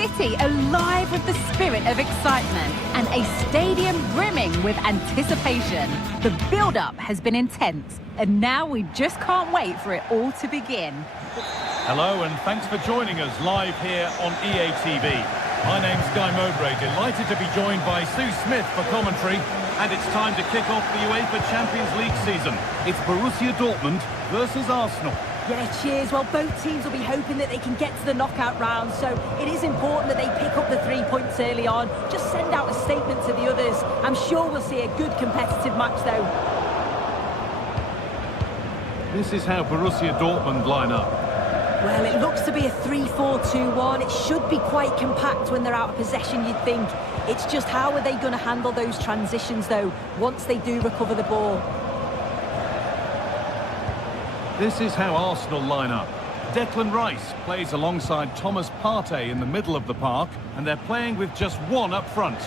city alive with the spirit of excitement and a stadium brimming with anticipation. The build-up has been intense, and now we just can't wait for it all to begin. Hello, and thanks for joining us live here on EA TV. My name's Guy Mowbray, delighted to be joined by Sue Smith for commentary, and it's time to kick off the UEFA Champions League season. It's Borussia Dortmund versus Arsenal. Yeah, cheers. Well, both teams will be hoping that they can get to the knockout round, so it is important that they pick up the 3 points early on. Just send out a statement to the others. I'm sure we'll see a good competitive match, though. This is how Borussia Dortmund line up. Well, it looks to be a 3-4-2-1. It should be quite compact when they're out of possession, you'd think. It's just how are they going to handle those transitions, though, once they do recover the ball. This is how Arsenal line up. Declan Rice plays alongside Thomas Partey in the middle of the park, and they're playing with just one up front.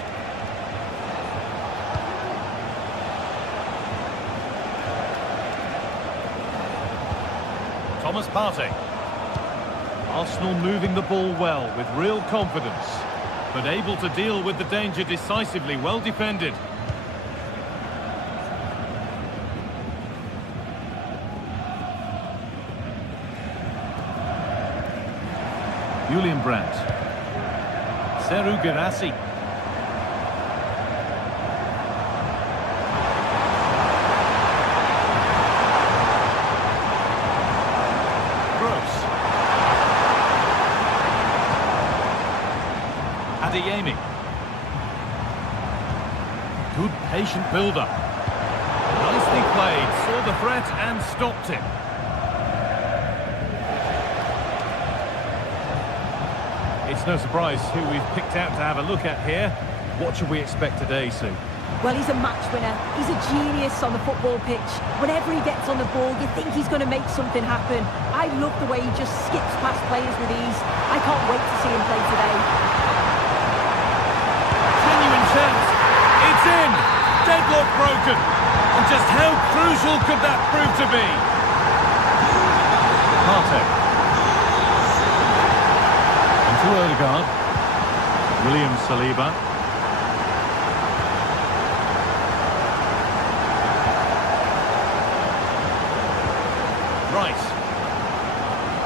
Thomas Partey. Arsenal moving the ball well with real confidence, but able to deal with the danger decisively, well defended. Julian Brandt. Serhou Guirassy. Gross. Adeyemi. Good patient build-up. Nicely played, saw the threat and stopped it. It's no surprise who we've picked out to have a look at here. What should we expect today, Sue? Well, he's a match winner. He's a genius on the football pitch. Whenever he gets on the ball, you think he's going to make something happen. I love the way he just skips past players with ease. I can't wait to see him play today. Genuine chance. It's in. Deadlock broken. And just how crucial could that prove to be? Partey. To Odegaard. William Saliba. Rice.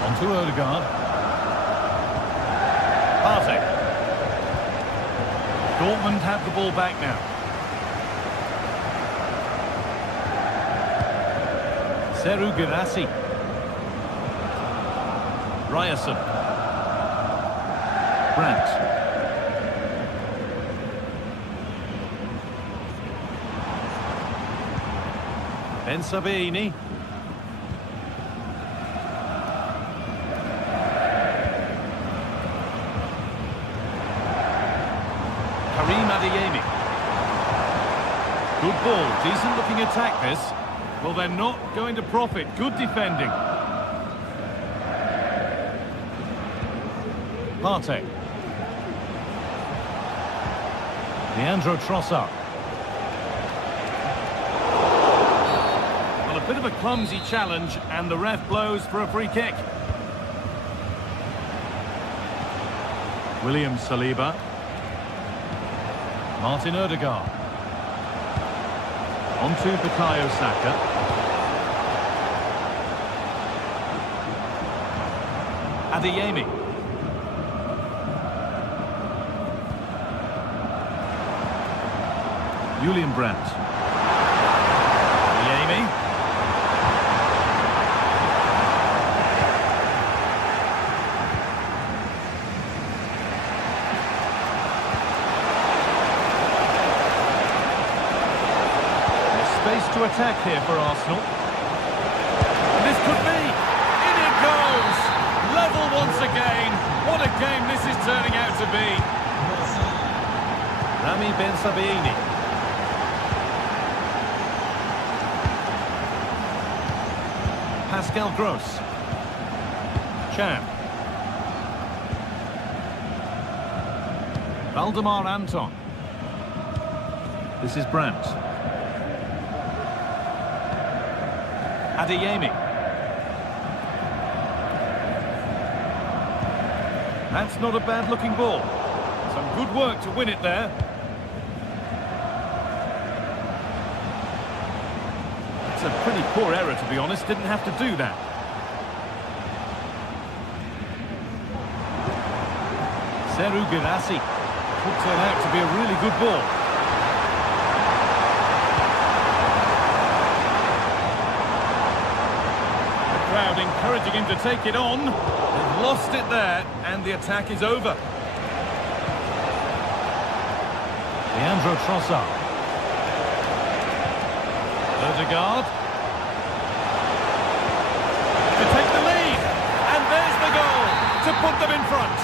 On to Odegaard. Partey. Dortmund have the ball back now. Serhou Guirassy. Ryerson. Brandt. Ben Sabini. Karim Adeyemi. Good ball, decent looking attack this. Well, they're not going to profit. Good defending. Partey. Leandro Trossard. Well, a bit of a clumsy challenge, and the ref blows for a free kick. William Saliba. Martin Odegaard. On to Bukayo Saka. Adeyemi. Julian Brandt. Adeyemi. There's space to attack here for Arsenal. This could be. In it goes. Level once again. What a game this is turning out to be. Rami Ben Sabini. Pascal Gross. Chan. Valdemar Anton. This is Brandt. Adeyemi. That's not a bad-looking ball. Some good work to win it there. It's a pretty poor error, to be honest. Didn't have to do that. Seru Girassi could turn out to be a really good ball. The crowd encouraging him to take it on. They've lost it there, and the attack is over. Leandro Trossard. Odegaard. To take the lead. And there's the goal to put them in front.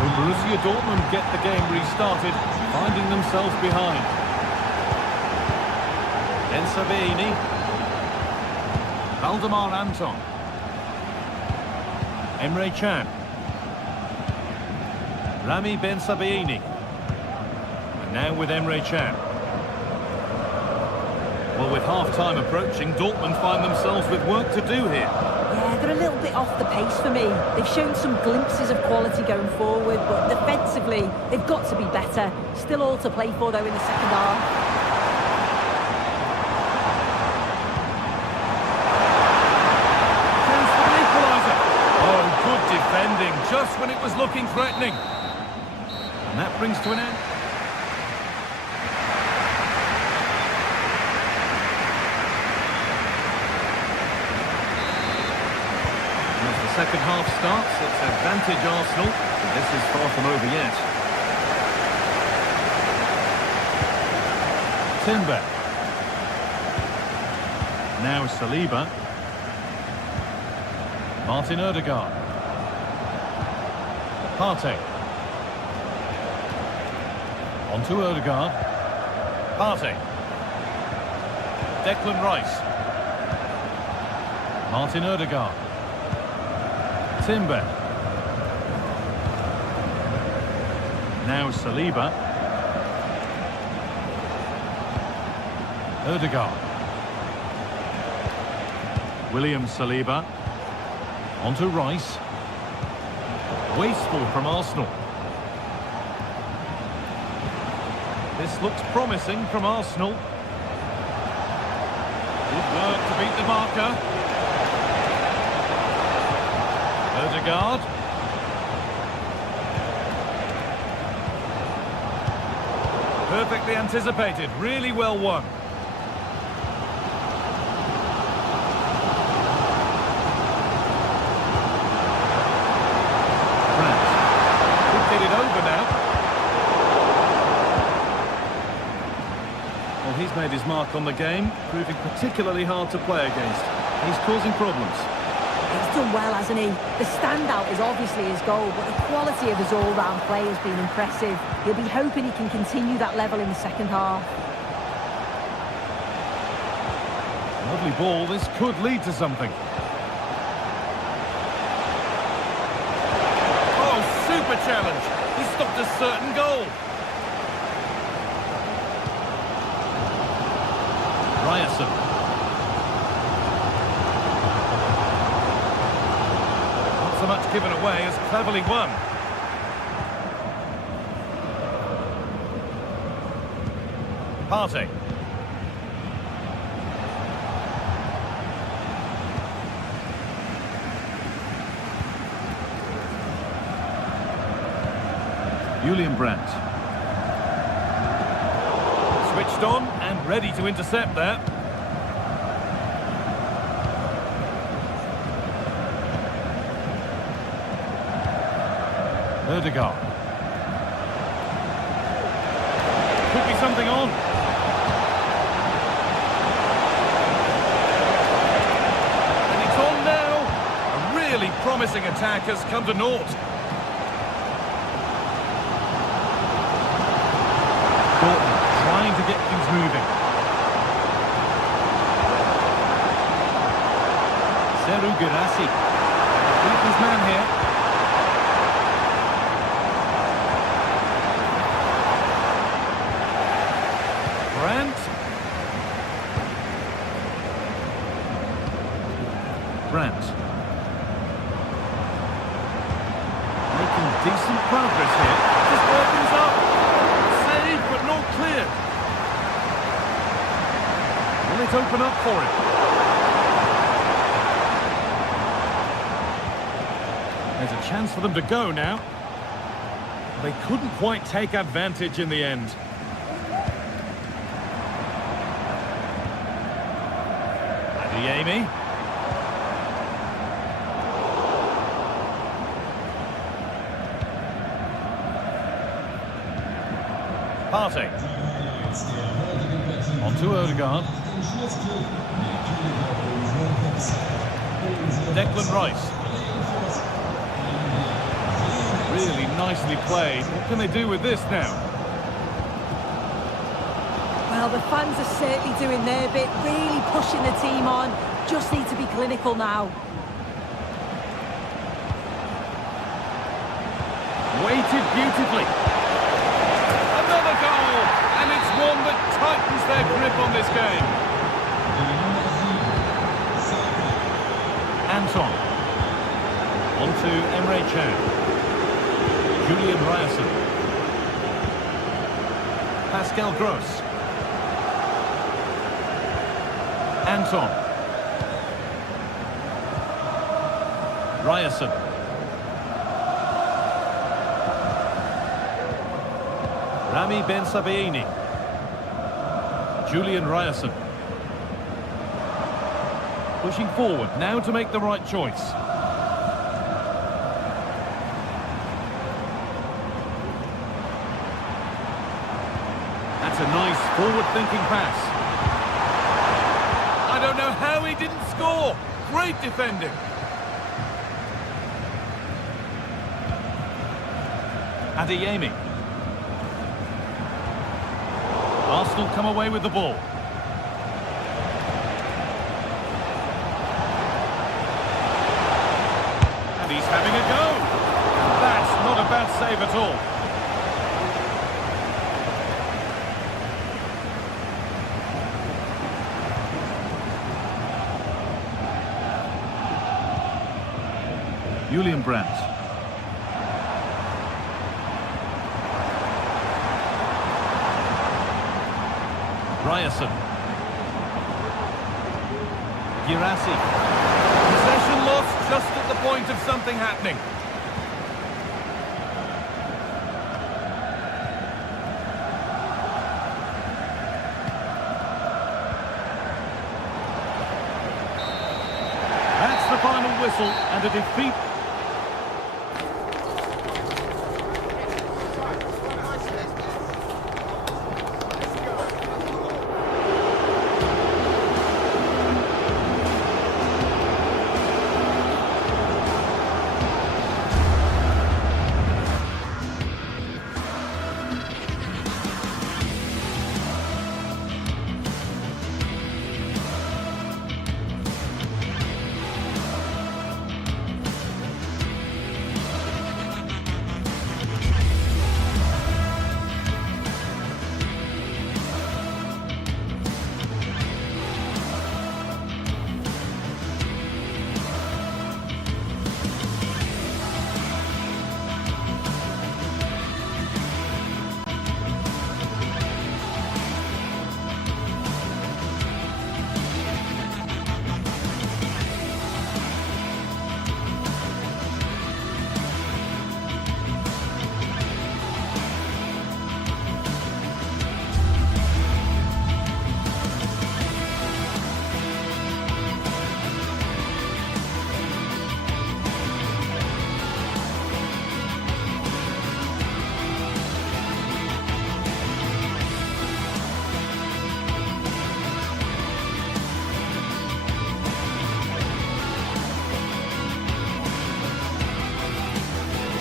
So Borussia Dortmund get the game restarted, finding themselves behind. Ben Sebaini. Valdemar Anton. Emre Can. Rami Ben Sebaini. And now with Emre Can. Well, with half-time approaching, Dortmund find themselves with work to do here. Yeah, they're a little bit off the pace for me. They've shown some glimpses of quality going forward, but defensively, they've got to be better. Still all to play for, though, in the second half. Chance for the equaliser. Oh, good defending, just when it was looking threatening. And that brings to an end. Second half starts, it's advantage Arsenal, but this is far from over yet. Timber. Now Saliba. Martin Odegaard. Partey. On to Odegaard. Partey. Declan Rice. Martin Odegaard. Timber. Now Saliba. Odegaard. William Saliba. Onto Rice. Wasteful from Arsenal. This looks promising from Arsenal. Good work to beat the marker. Odegaard. Perfectly anticipated, really well won. Grant. Could get it over now. Well, he's made his mark on the game, proving particularly hard to play against. He's causing problems. He's done well, hasn't he? The standout is obviously his goal, but the quality of his all-round play has been impressive. He'll be hoping he can continue that level in the second half. Lovely ball, this could lead to something. Oh, super challenge! He stopped a certain goal. Ryerson. So much given away as cleverly won. Partey. Julian Brandt. Switched on and ready to intercept there. Odegaard. Could be something on. And it's on now. A really promising attack has come to naught. Dortmund trying to get things moving. Seru Girassi. Beat his man here. Brandt. Decent progress here. Just opens up. Saved, but not cleared. Will it open up for him? There's a chance for them to go now. They couldn't quite take advantage in the end. Adeyemi. Partey. On to Odegaard. Declan Rice. Really nicely played. What can they do with this now? Well, the fans are certainly doing their bit, really pushing the team on. Just need to be clinical now. Weighted beautifully. Another goal! And it's one that tightens their grip on this game. Anton. On to Emre Can. Julian Ryerson. Pascal Gross. Anton. Ryerson. Rami Ben Sabaini. Julian Ryerson. Pushing forward now to make the right choice. That's a nice forward-thinking pass. I don't know how he didn't score. Great defending. Adeyemi. Arsenal come away with the ball. And he's having a go. That's not a bad save at all. Julian Brandt. Ryerson. Girassi. Possession lost just at the point of something happening. That's the final whistle and a defeat.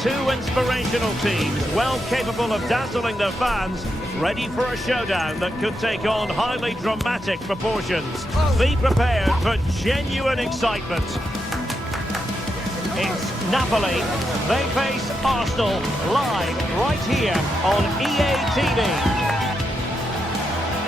Two inspirational teams, well capable of dazzling their fans, ready for a showdown that could take on highly dramatic proportions. Be prepared for genuine excitement. It's Napoli. They face Arsenal live right here on EA TV.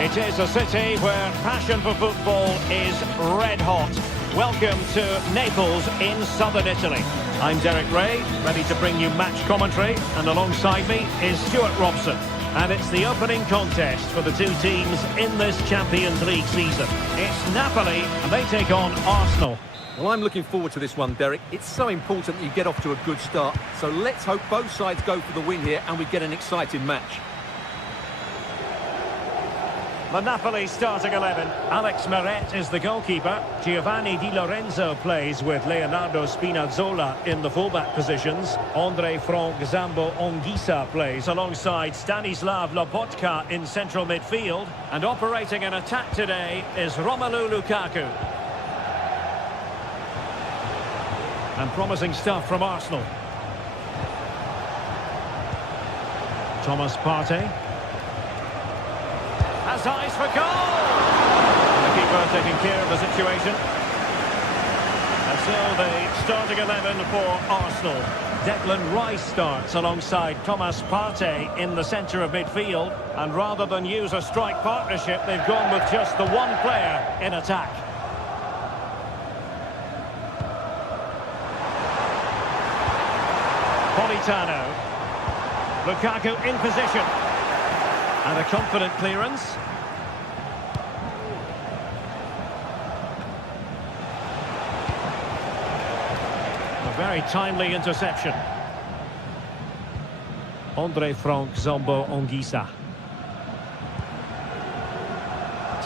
It is a city where passion for football is red hot. welcome to Naples in southern Italy. I'm Derek Ray, ready to bring you match commentary, and alongside me is Stuart Robson. And it's the opening contest for the two teams in this Champions League season. It's Napoli, and they take on Arsenal. Well, I'm looking forward to this one, Derek. It's so important that you get off to a good start. So let's hope both sides go for the win here and we get an exciting match. The Napoli starting 11. Alex Meret is the goalkeeper. Giovanni Di Lorenzo plays with Leonardo Spinazzola in the fullback positions. Andre Frank Zambo Anguissa plays alongside Stanislav Lobotka in central midfield. And operating an attack today is Romelu Lukaku. And promising stuff from Arsenal. Thomas Partey. Has eyes for goal! And the keeper taking care of the situation. And so the starting 11 for Arsenal. Declan Rice starts alongside Thomas Partey in the centre of midfield. And rather than use a strike partnership, they've gone with just the one player in attack. Politano. Lukaku in position. And a confident clearance. A very timely interception. Andre Frank Zambo Anguissa.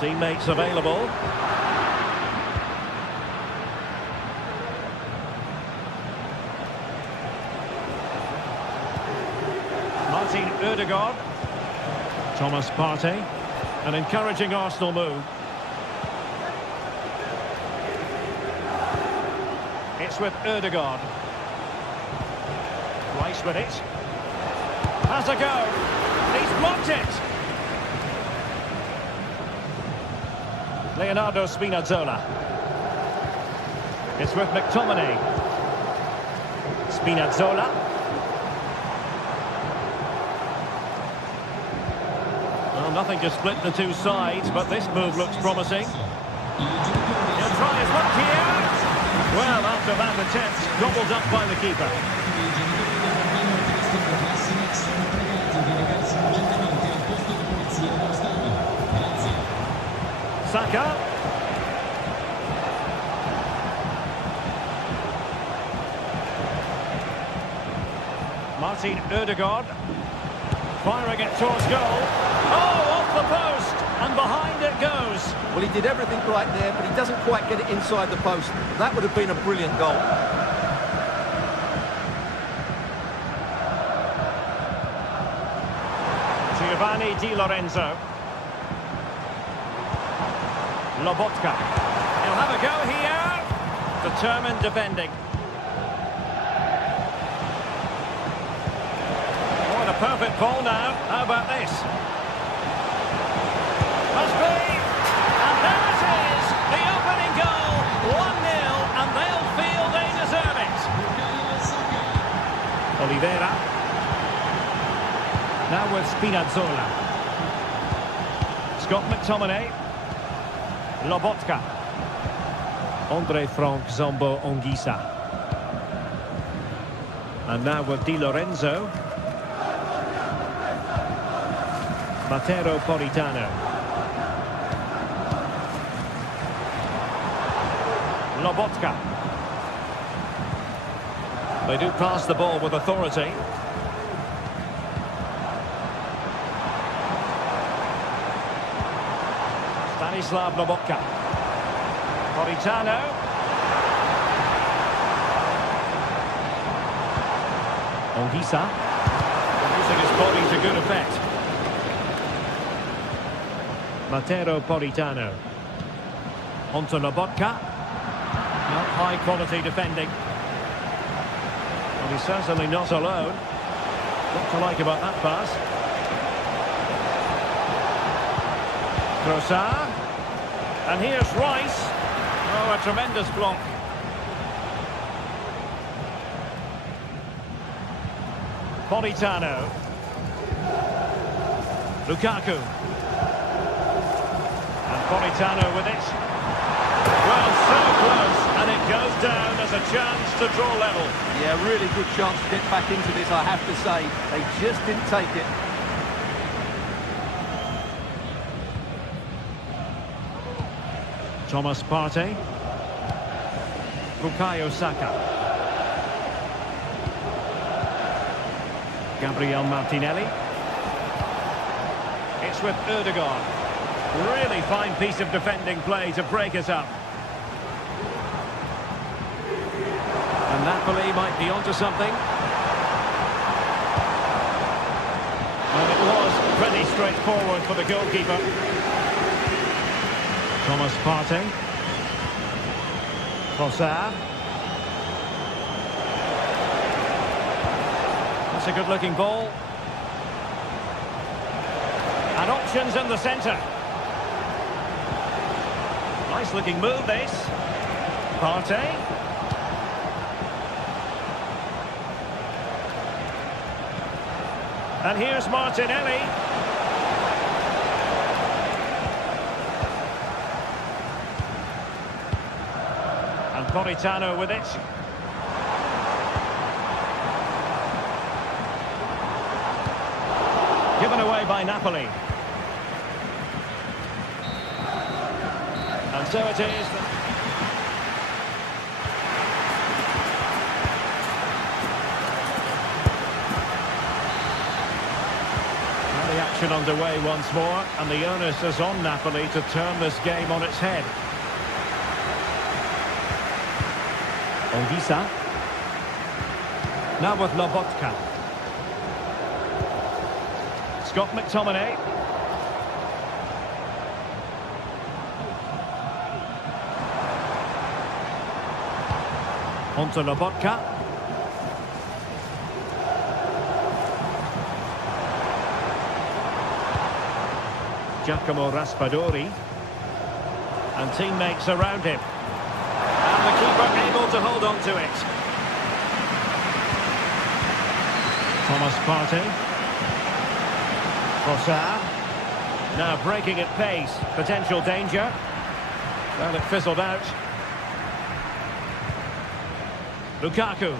Teammates available. Martin Ødegaard. Thomas Partey, an encouraging Arsenal move. It's with Ødegaard. Rice with it. Has a go. He's blocked it. Leonardo Spinazzola. It's with McTominay. Spinazzola. Nothing to split the two sides, but this move looks promising. He'll try his luck here. Well, after that attempt, gobbled up by the keeper. Saka. Martin Ødegaard. Firing it towards goal. Oh, off the post, and behind it goes. Well, he did everything right there, but he doesn't quite get it inside the post. That would have been a brilliant goal. Giovanni Di Lorenzo. Lobotka. He'll have a go here. Determined defending. Perfect ball now. How about this? Must be. And there it is. The opening goal. 1-0. And they'll feel they deserve it. Oliveira. Now with Spinazzola. Scott McTominay. Lobotka. Andre Frank Zambo Anguissa. And now with Di Lorenzo. Matteo Politano. Lobotka. They do pass the ball with authority. Stanislav Lobotka. Politano. Anguissa. Using his body to good effect. Matteo Politano. Onto Lobotka. Not high quality defending. Well, he's certainly not alone. What to like about that pass? Trossard. And here's Rice. Oh, a tremendous block. Politano. Lukaku. And Politano with it. Well, so close, and it goes down as a chance to draw level. Yeah, really good chance to get back into this, I have to say. They just didn't take it. Thomas Partey. Bukayo Saka. Gabriel Martinelli. It's with Ødegaard. Really fine piece of defending play to break us up. And Napoli might be onto something. And it was pretty straightforward for the goalkeeper. Thomas Partey. Trossard. That's a good-looking ball. And options in the centre. Nice-looking move, this. Partey. And here's Martinelli. And Politano with it. Given away by Napoli. And so it is. And the action underway once more, and the onus is on Napoli to turn this game on its head. Ongisa. Now with Lobotka. Scott McTominay. On to Lobotka. Giacomo Raspadori. And teammates around him. And the keeper able to hold on to it. Thomas Partey. Trossard. Now breaking at pace. Potential danger. Well, it fizzled out. Lukaku.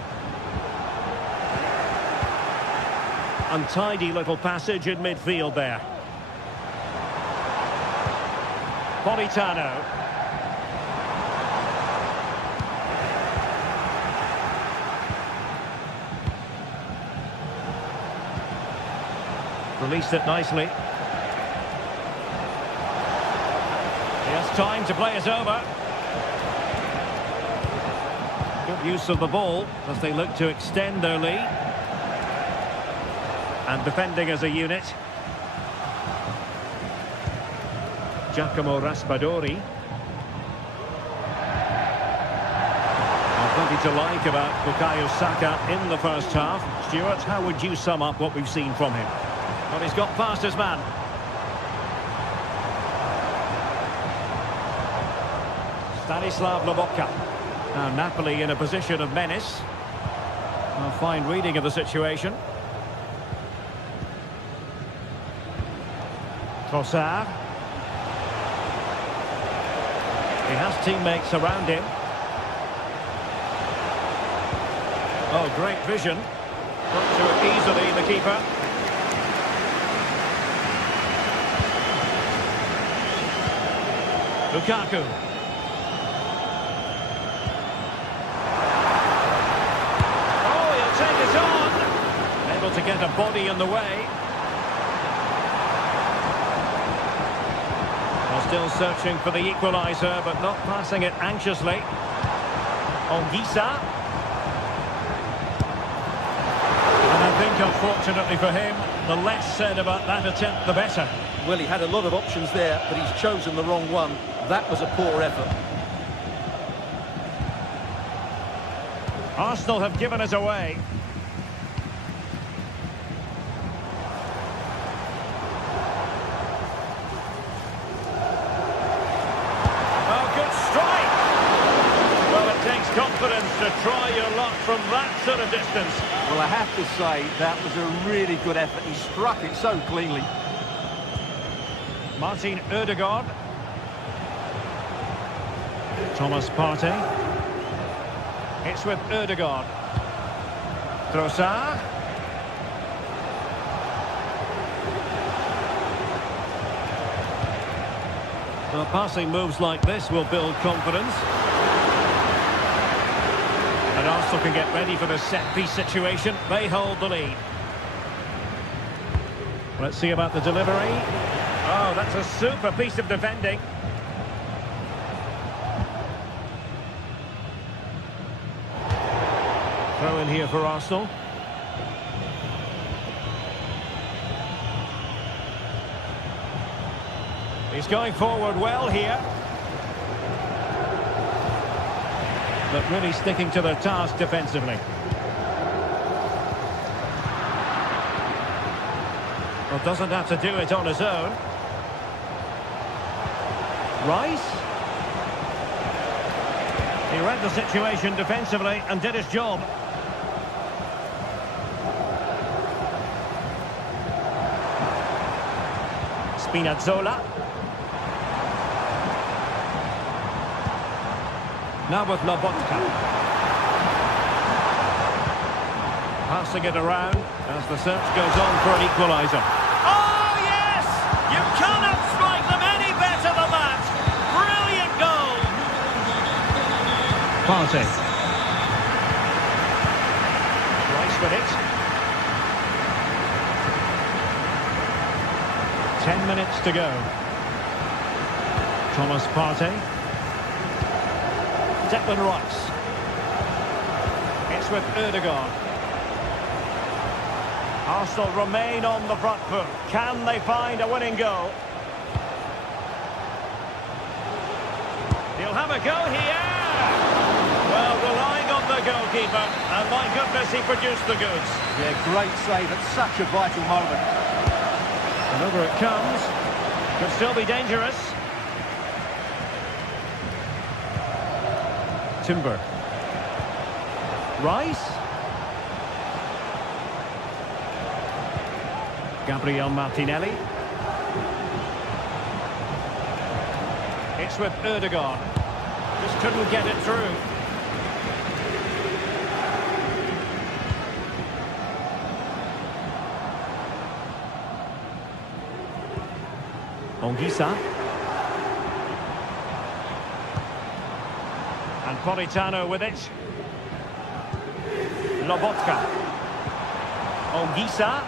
Untidy little passage in midfield there. Politano. Released it nicely. He has time to play it over. Good use of the ball as they look to extend their lead. And defending as a unit. Giacomo Raspadori. Plenty to like about Bukayo Saka in the first half. Stuart, how would you sum up what we've seen from him? Well, he's got past his man. Stanislav Lobotka. Now Napoli in a position of menace. A fine reading of the situation. Trossard. He has teammates around him. Oh, great vision. Got to it easily, the keeper. Lukaku. Oh, he'll take it on. Able to get a body in the way. Well, still searching for the equaliser, but not passing it anxiously. Ongisa. And I think, unfortunately for him, the less said about that attempt, the better. Well, he had a lot of options there, but he's chosen the wrong one. That was a poor effort. Arsenal have given us away. Oh, good strike! Well, it takes confidence to try your luck from that sort of distance. Well, I have to say, that was a really good effort. He struck it so cleanly. Martin Ødegaard. Thomas Partey. It's with Ødegaard. Trossard. Well, passing moves like this will build confidence. And Arsenal can get ready for the set-piece situation. They hold the lead. Let's see about the delivery. Oh, that's a super piece of defending. Throw in here for Arsenal. He's going forward well here. But really sticking to their task defensively. Well, doesn't have to do it on his own. Rice. He read the situation defensively and did his job. Spinazzola. Now with Lobotka. Passing it around as the search goes on for an equaliser. Oh, yes! You cannot strike them any better than that! Brilliant goal! Partey. Rice with it. 10 minutes to go. Thomas Partey. Declan Rice. It's with Ødegaard. Arsenal remain on the front foot. Can they find a winning goal? He'll have a go here. Well, relying on the goalkeeper, and my goodness, he produced the goods. Yeah, great save at such a vital moment. And over it comes. Could still be dangerous. Timber. Rice. Gabriel Martinelli. It's with Ødegaard. Just couldn't get it through. Ongisa. And Politano with it. Lobotka. Ongisa.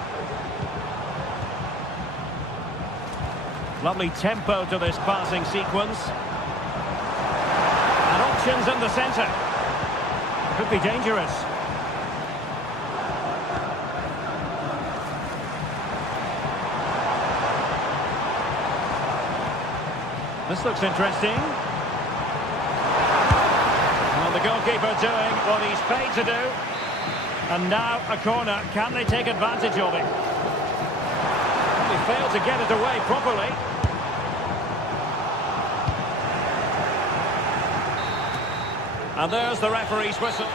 Lovely tempo to this passing sequence. And options in the centre. Could be dangerous. This looks interesting. Well, the goalkeeper doing what he's paid to do. And now a corner. Can they take advantage of it? They failed to get it away properly. And there's the referee's whistle.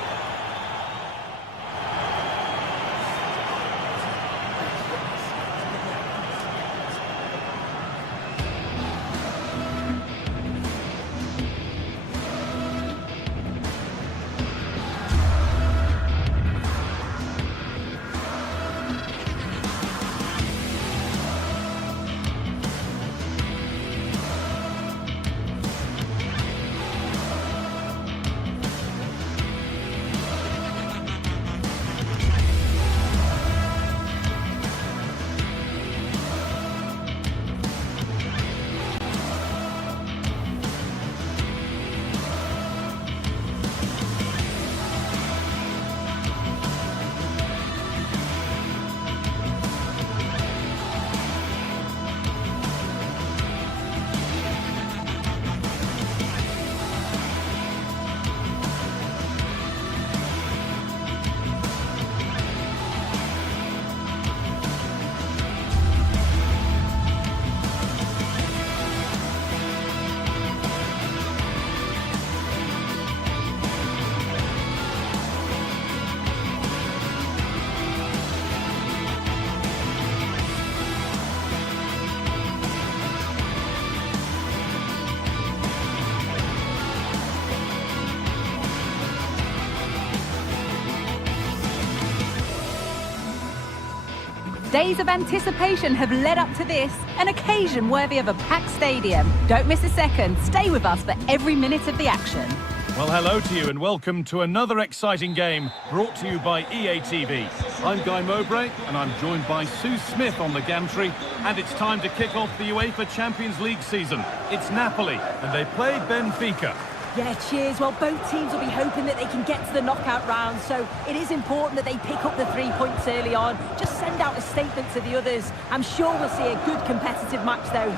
Days of anticipation have led up to this, an occasion worthy of a packed stadium. Don't miss a second. Stay with us for every minute of the action. Well, hello to you and welcome to another exciting game brought to you by EA TV. I'm Guy Mowbray and I'm joined by Sue Smith on the gantry, and it's time to kick off the UEFA Champions League season. It's Napoli and they play Benfica. Yeah, cheers. Well, both teams will be hoping that they can get to the knockout round, so it is important that they pick up the 3 points early on. Just send out a statement to the others. I'm sure we'll see a good competitive match though.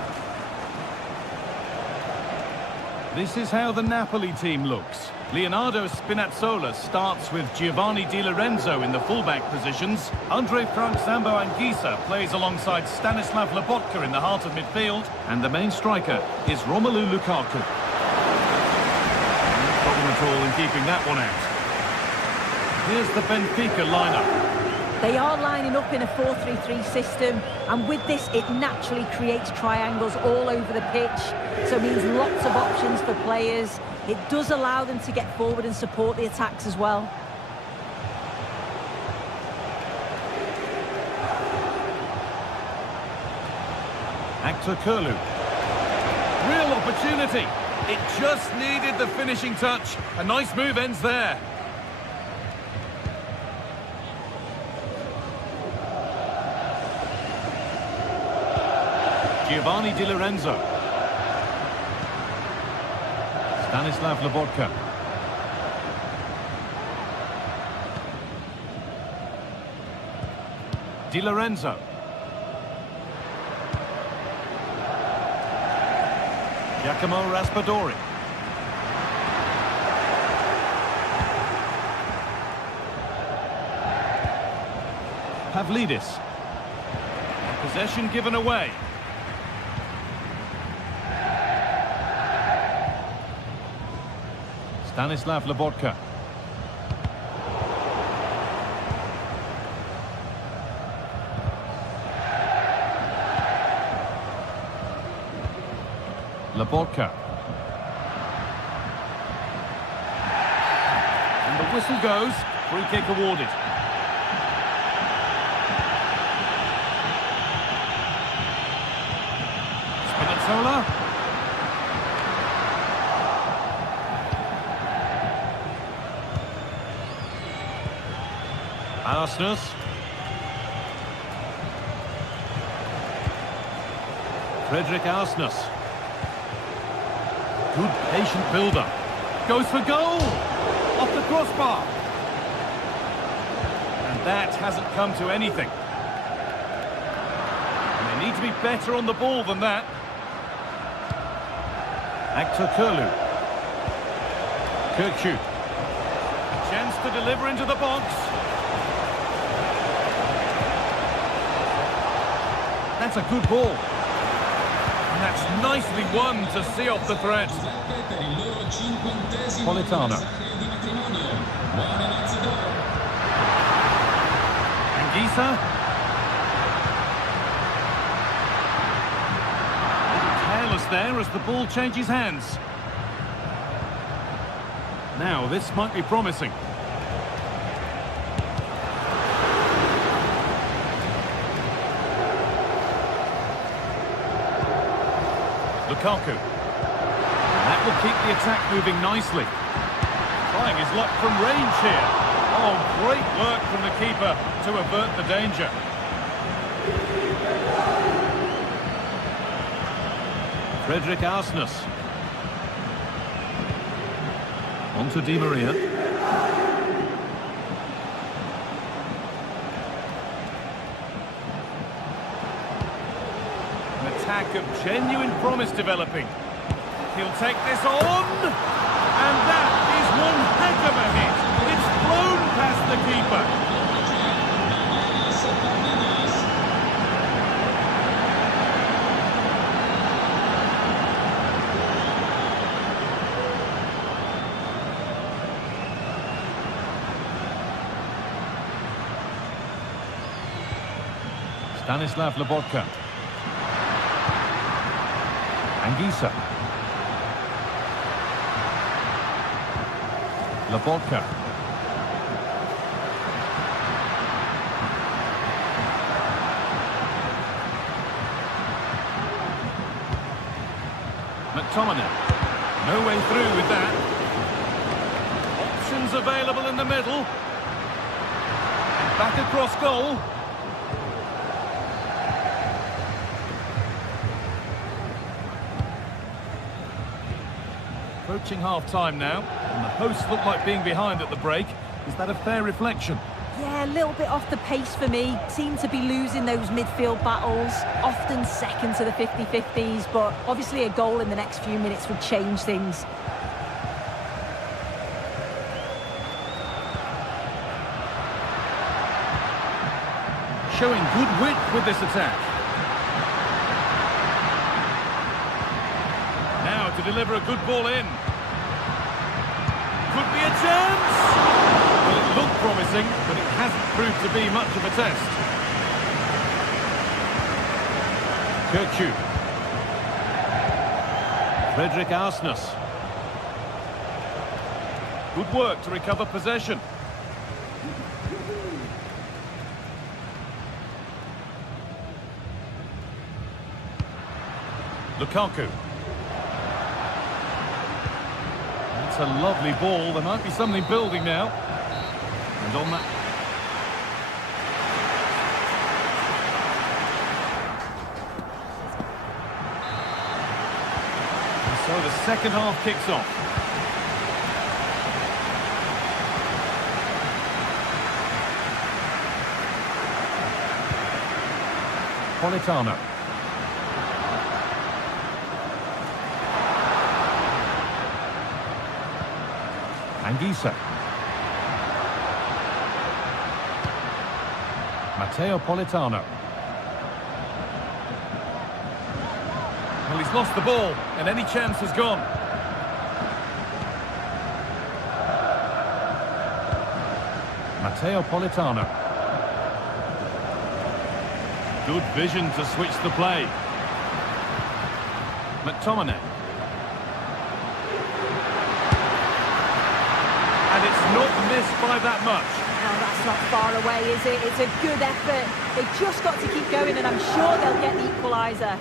This is how the Napoli team looks. Leonardo Spinazzola starts with Giovanni Di Lorenzo in the fullback positions. Andre Frank Zambo Anguissa plays alongside Stanislav Lobotka in the heart of midfield. And the main striker is Romelu Lukaku. No problem at all in keeping that one out. Here's the Benfica lineup. They are lining up in a 4-3-3 system, and with this it naturally creates triangles all over the pitch, so it means lots of options for players. It does allow them to get forward and support the attacks as well. Actor Kurlu. Real opportunity. It just needed the finishing touch. A nice move ends there. Giovanni Di Lorenzo. Stanislav Lobotka. Di Lorenzo. Giacomo Raspadori. Pavlidis. Possession given away. Stanislav Lobotka. Lobotka. And the whistle goes. Free kick awarded. Spinazzola. Arsnus. Frederick Arsnus. Good patient builder. Goes for goal! Off the crossbar. And that hasn't come to anything. And they need to be better on the ball than that. Actor Kurlu. Kirkju. Chance to deliver into the box. That's a good ball. And that's nicely won to see off the threat. Politano. Anguissa. Careless there as the ball changes hands. Now this might be promising. Lukaku. That will keep the attack moving nicely. Trying his luck from range here. Oh, great work from the keeper to avert the danger. Frederick Arsnus. On to Di Maria. Attack of genuine promise developing. He'll take this on, and that is one heck of a hit. It's flown past the keeper. Stanislav Lobotka. Anguissa. Lobotka. McTominay. No way through with that. Options available in the middle. Back across goal. Approaching half-time now, and the hosts look like being behind at the break. Is that a fair reflection? Yeah, a little bit off the pace for me. Seem to be losing those midfield battles, often second to the 50-50s, but obviously a goal in the next few minutes would change things. Showing good width with this attack. Now to deliver a good ball in. Could be a chance! Well, it looked promising, but it hasn't proved to be much of a test. Kirchu. Frederick Arsnus. Good work to recover possession. Lukaku. That's a lovely ball. There might be something building now. And on that... And so the second half kicks off. Politano. Anguissa. Matteo Politano. Well, he's lost the ball, and any chance has gone. Matteo Politano. Good vision to switch the play. McTominay. And it's not missed by that much. No, that's not far away, is it? It's a good effort. They've just got to keep going, and I'm sure they'll get the equaliser.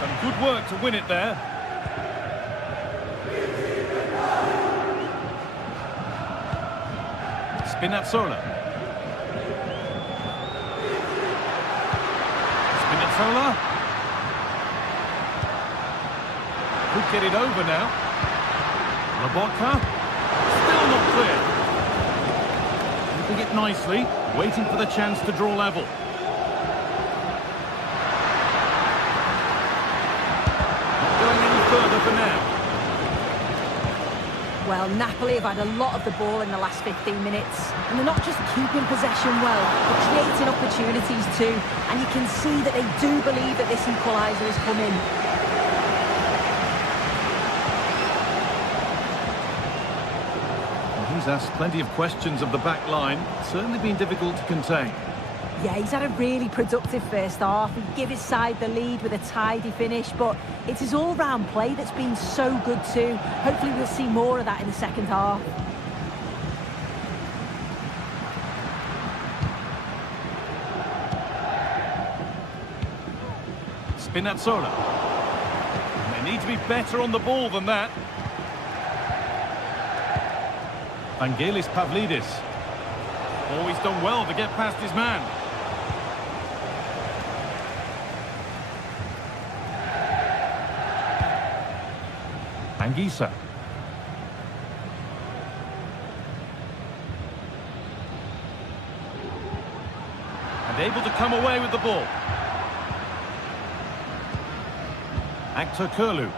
Some good work to win it there. Spinazzola. Spinazzola. Could get it over now. Lobotka. Still not clear. Keeping it nicely, waiting for the chance to draw level. Not going any further for now. Well, Napoli have had a lot of the ball in the last 15 minutes, and they're not just keeping possession well, but creating opportunities too, and you can see that they do believe that this equaliser is coming. He's asked plenty of questions of the back line. Certainly been difficult to contain. Yeah, he's had a really productive first half. He gave his side the lead with a tidy finish, but it's his all-round play that's been so good too. Hopefully we'll see more of that in the second half. Spinazzola. They need to be better on the ball than that. Vangelis Pavlidis. Always done well to get past his man. Anguissa. And able to come away with the ball. Actor Kurlu.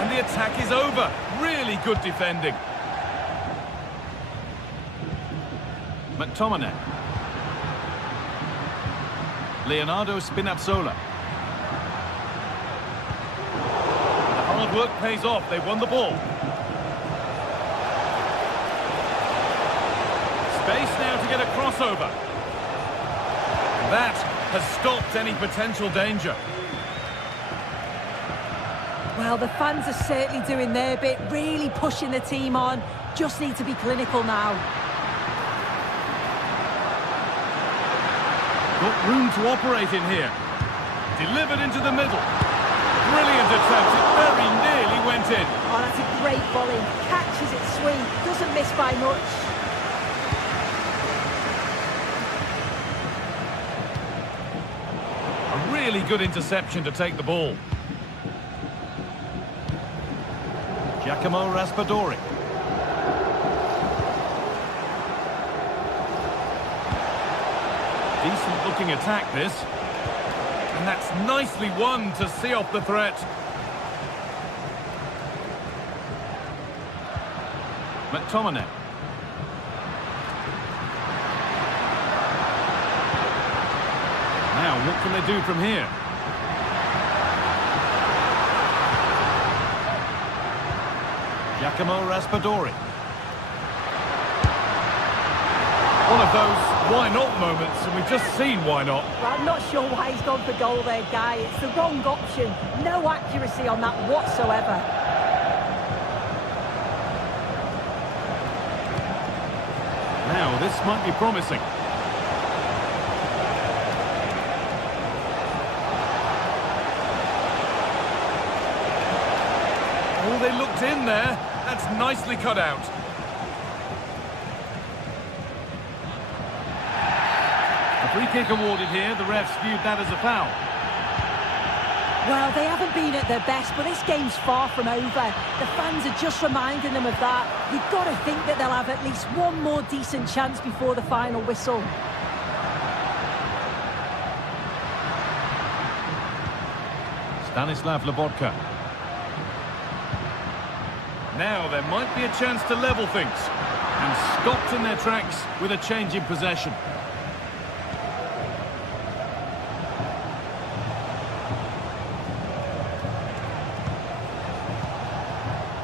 And the attack is over. Really good defending. McTominay. Leonardo Spinazzola. The hard work pays off. They won the ball. Space now to get a crossover. That has stopped any potential danger. Well, the fans are certainly doing their bit, really pushing the team on. Just need to be clinical now. Got room to operate in here. Delivered into the middle. Brilliant attempt. It very nearly went in. Oh, that's a great volley. Catches it sweet. Doesn't miss by much. A really good interception to take the ball. Giacomo Raspadori. Decent looking attack this. And that's nicely won to see off the threat. McTominay. Now, what can they do from here? Giacomo Raspadori. One of those why not moments, and we've just seen why not. Well, I'm not sure why he's gone for goal there, Guy. It's the wrong option. No accuracy on that whatsoever. Now, this might be promising. Oh, they looked in there. That's nicely cut out. A free kick awarded here. The refs viewed that as a foul. Well, they haven't been at their best, but this game's far from over. The fans are just reminding them of that. You've got to think that they'll have at least one more decent chance before the final whistle. Stanislav Lobotka. Now there might be a chance to level things. And stopped in their tracks with a change in possession.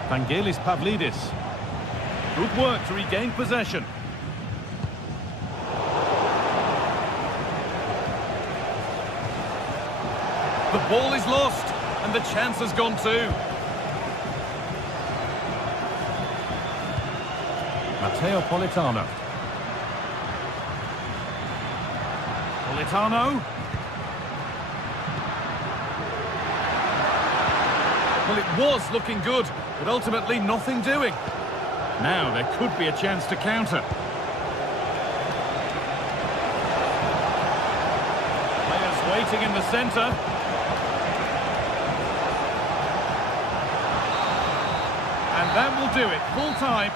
Vangelis Pavlidis. Good work to regain possession. The ball is lost, and the chance has gone too. Matteo Politano. Politano. Well, it was looking good, but ultimately nothing doing. Now there could be a chance to counter. Players waiting in the centre. And that will do it. Full time.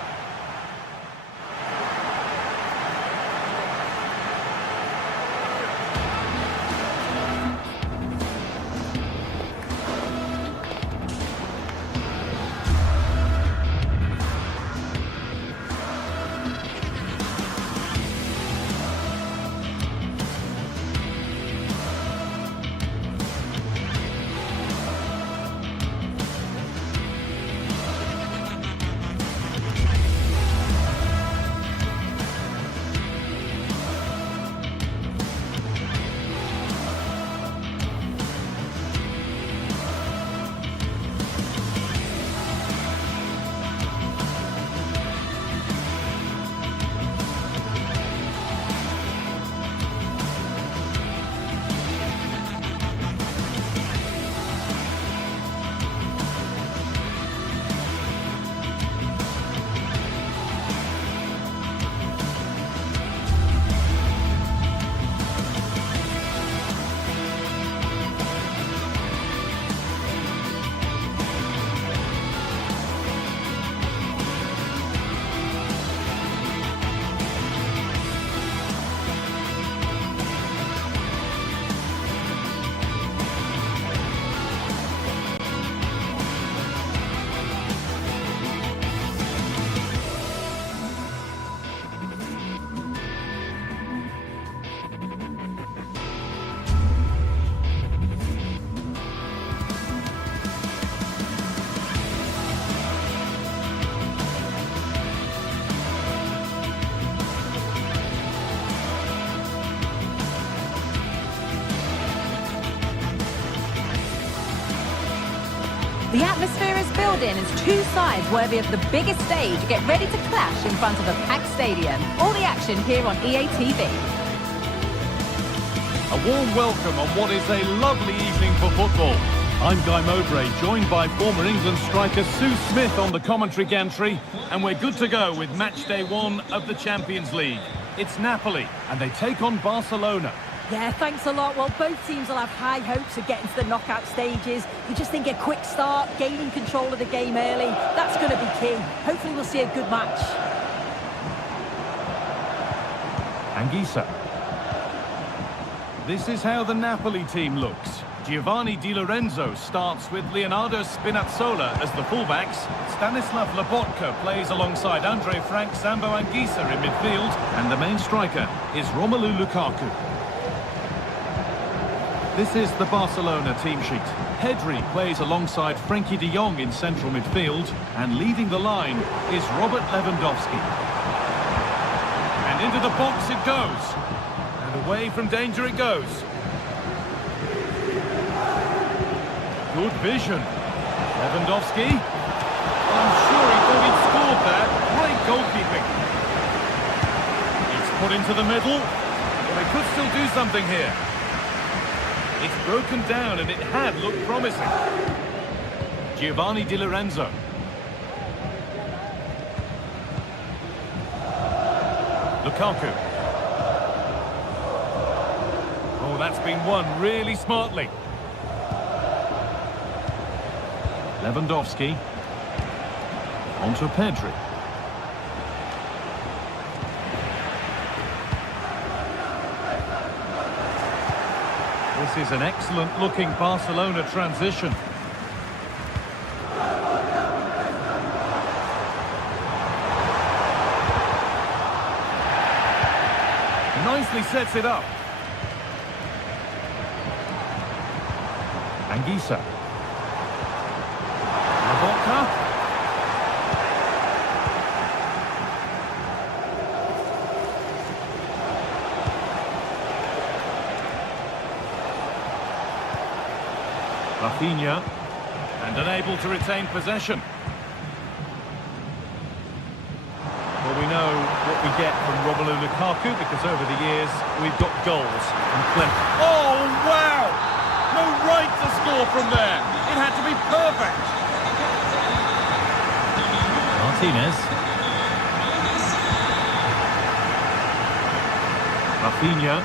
The atmosphere is building as two sides worthy of the biggest stage get ready to clash in front of a packed stadium. All the action here on EA TV. A warm welcome on what is a lovely evening for football. I'm Guy Mowbray, joined by former England striker Sue Smith on the commentary gantry, and we're good to go with match day 1 of the Champions League. It's Napoli, and they take on Barcelona. Yeah, thanks a lot. Well, both teams will have high hopes of getting to the knockout stages. You just think a quick start, gaining control of the game early, that's going to be key. Hopefully we'll see a good match. Anguissa. This is how the Napoli team looks. Giovanni Di Lorenzo starts with Leonardo Spinazzola as the fullbacks. Stanislav Lobotka plays alongside Andre Frank Sambo Anguissa in midfield. And the main striker is Romelu Lukaku. This is the Barcelona team sheet. Pedri plays alongside Frenkie de Jong in central midfield. And leading the line is Robert Lewandowski. And into the box it goes. And away from danger it goes. Good vision. Lewandowski. I'm sure he thought he'd scored there. Great goalkeeping. It's put into the middle. Well, they could still do something here. It's broken down and it had looked promising. Giovanni Di Lorenzo. Lukaku. Oh, that's been won really smartly. Lewandowski. Onto Pedri. This is an excellent-looking Barcelona transition. Nicely sets it up. Anguissa. Lobotka. Rafinha, and unable to retain possession. Well, we know what we get from Romelu Lukaku because over the years we've got goals and plenty. Oh, wow! No right to score from there. It had to be perfect. Martinez. Rafinha.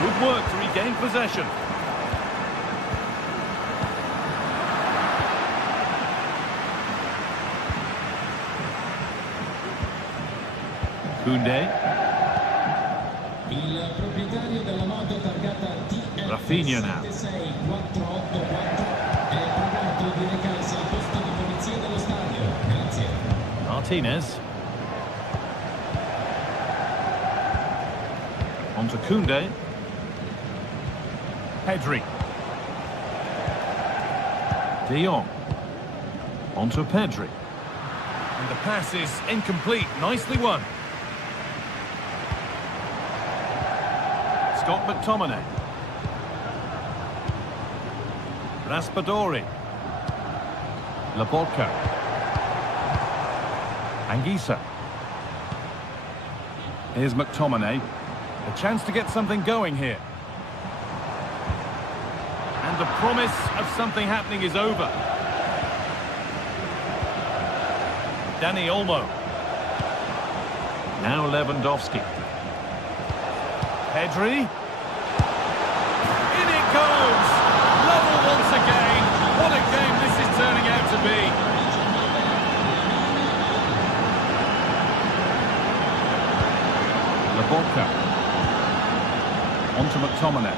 Good work to regain possession. Koundé. Rafinha now. Martinez. On to Koundé. Pedri. De Jong. Onto Pedri. And the pass is incomplete. Nicely won. Scott McTominay. Raspadori. Lobotka. Anguissa. Here's McTominay. A chance to get something going here. And the promise of something happening is over. Dani Olmo. Now Lewandowski. Pedri. In it goes! Level once again. What a game this is turning out to be. Lobotka. Onto McTominay.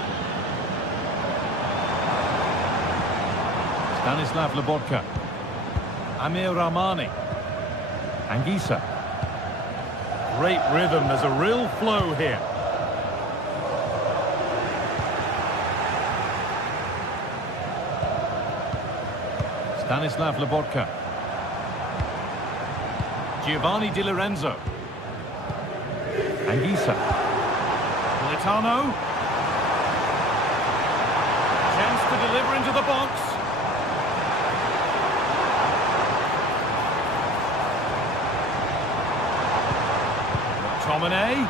Stanislav Lobotka. Amir Rahmani. Anguissa. Great rhythm, there's a real flow here. Stanislav Lobotka. Giovanni Di Lorenzo. Anguissa. Militano. Chance to deliver into the box. McTominay.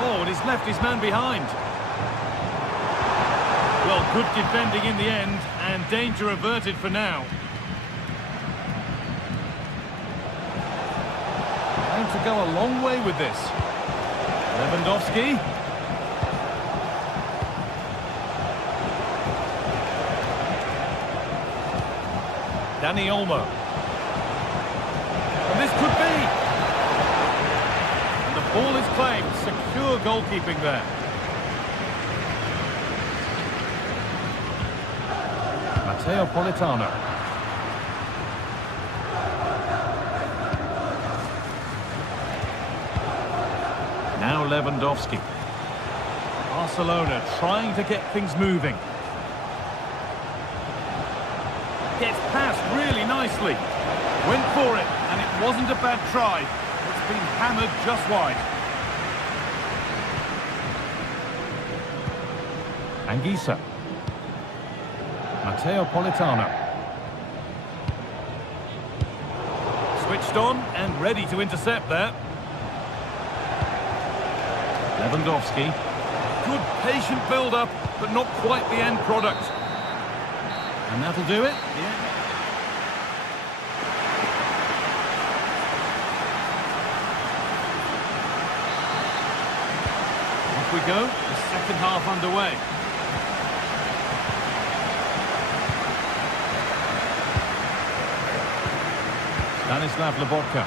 Oh, and he's left his man behind. Well, good defending in the end, and danger averted for now. Going to go a long way with this. Lewandowski. Dani Olmo. And this could be. And the ball is claimed. Secure goalkeeping there. Matteo Politano. Now Lewandowski. Barcelona trying to get things moving. Gets past really nicely. Went for it, and it wasn't a bad try. It's been hammered just wide. Anguissa. Matteo Politano. Switched on and ready to intercept there. Lewandowski. Good patient build-up, but not quite the end product. And that'll do it. Yeah. Off we go. The second half underway. Stanislav Lobotka.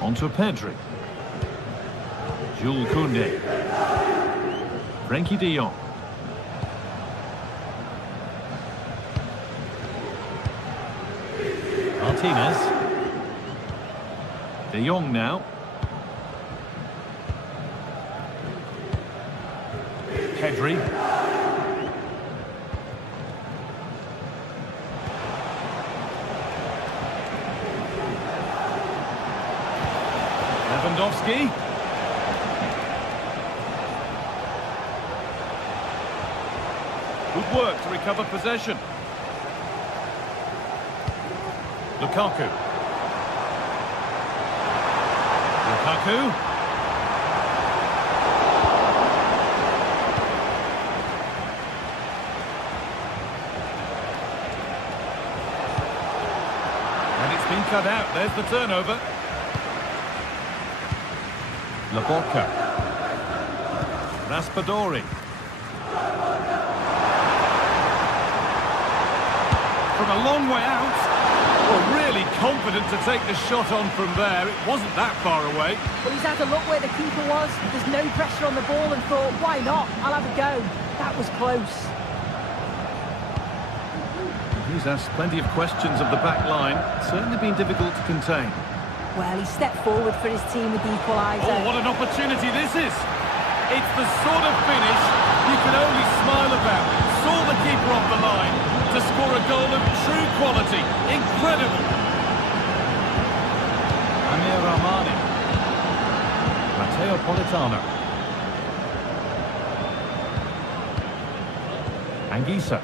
On to Pedri. Jules Koundé. Frenkie de Jong. Martinez. De Jong now. Pedri. Lewandowski. Good work to recover possession. Lukaku. Lukaku. And it's been cut out. There's the turnover. Lobotka. Raspadori. From a long way out. Well, really confident to take the shot on from there. It wasn't that far away. Well, he's had a look where the keeper was. There's no pressure on the ball and thought, why not? I'll have a go. That was close. He's asked plenty of questions of the back line. Certainly been difficult to contain. Well, he stepped forward for his team with the equaliser. Oh, what an opportunity this is. It's the sort of finish you can only smile about. Saw the keeper off the line to score a goal of true quality. Incredible. Amir Rahmani. Matteo Politano. Anguissa.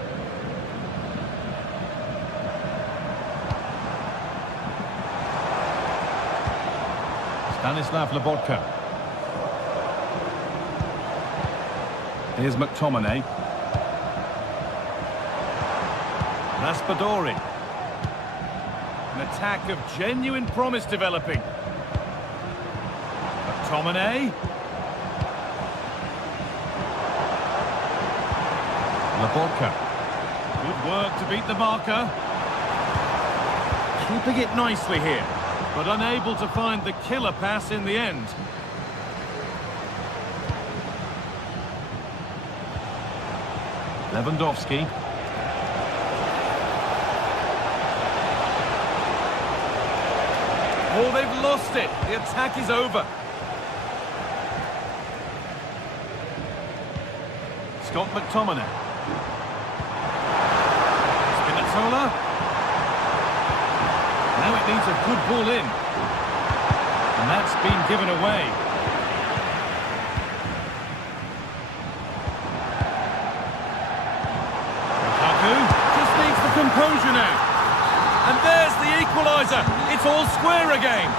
Stanislav Lobotka. Here's McTominay. Raspadori. An attack of genuine promise developing. McTominay. Lobotka. Good work to beat the marker. Keeping it nicely here, but unable to find the killer pass in the end. Lewandowski. Oh, they've lost it. The attack is over. Scott McTominay. Spinazzola. Now it needs a good ball in. And that's been given away. composure now. And there's the equaliser. It's all square again.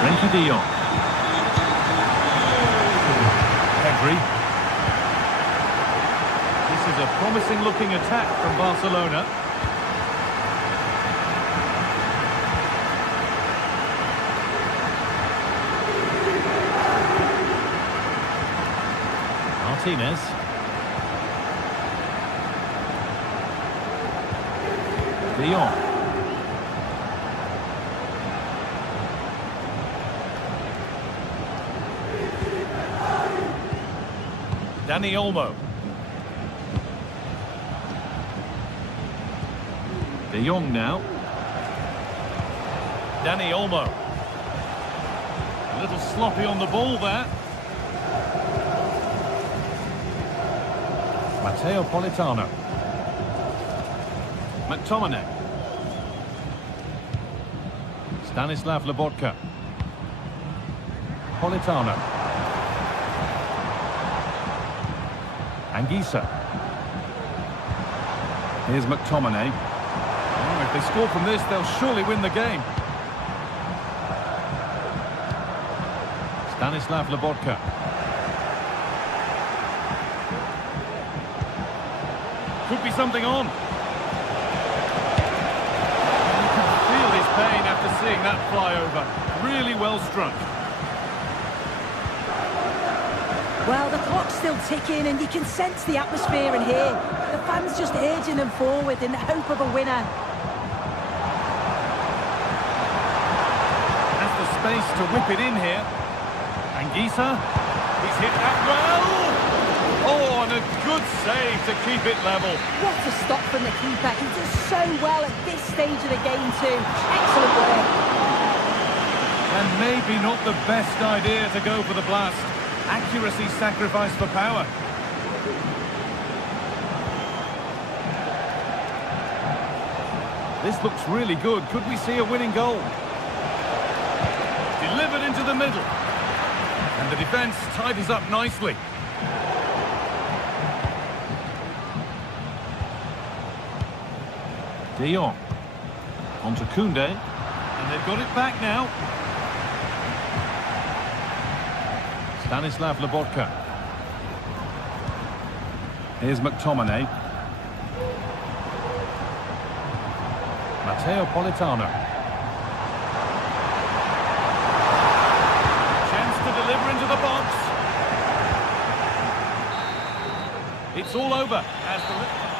Frenkie de Jong. Pedri. This is a promising-looking attack from Barcelona. Martinez. De Jong. Dani Olmo. De Jong now. Dani Olmo. A little sloppy on the ball there. Matteo Politano. McTominay. Stanislav Lobotka. Politano. Anguissa. Here's McTominay. Oh, if they score from this, they'll surely win the game. Stanislav Lobotka. Could be something on. You can feel his pain after seeing that fly over. Really well struck. Well, the clock's still ticking and you can sense the atmosphere in here. The fans just urging them forward in the hope of a winner. Has the space to whip it in here. Anguissa. He's hit that well. Oh, and a good save to keep it level. What a stop from the keeper. He does so well at this stage of the game too. Excellent work. And maybe not the best idea to go for the blast. Accuracy sacrificed for power. This looks really good. Could we see a winning goal? Delivered into the middle. And the defence tidies up nicely. De Jong. On to Koundé. And they've got it back now. Stanislav Lobotka. Here's McTominay. Matteo Politano. Chance to deliver into the box. It's all over as the...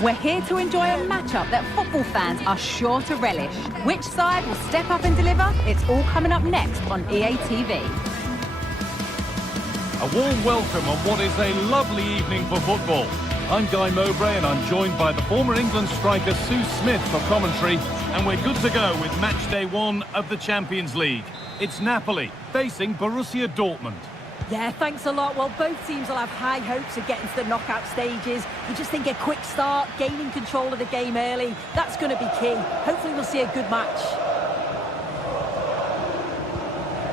We're here to enjoy a matchup that football fans are sure to relish. Which side will step up and deliver? It's all coming up next on EA TV. A warm welcome on what is a lovely evening for football. I'm Guy Mowbray and I'm joined by the former England striker Sue Smith for commentary, and we're good to go with match day 1 of the Champions League. It's Napoli facing Borussia Dortmund. Yeah, thanks a lot. Well, both teams will have high hopes of getting to the knockout stages. You just think a quick start, gaining control of the game early, that's going to be key. Hopefully we'll see a good match.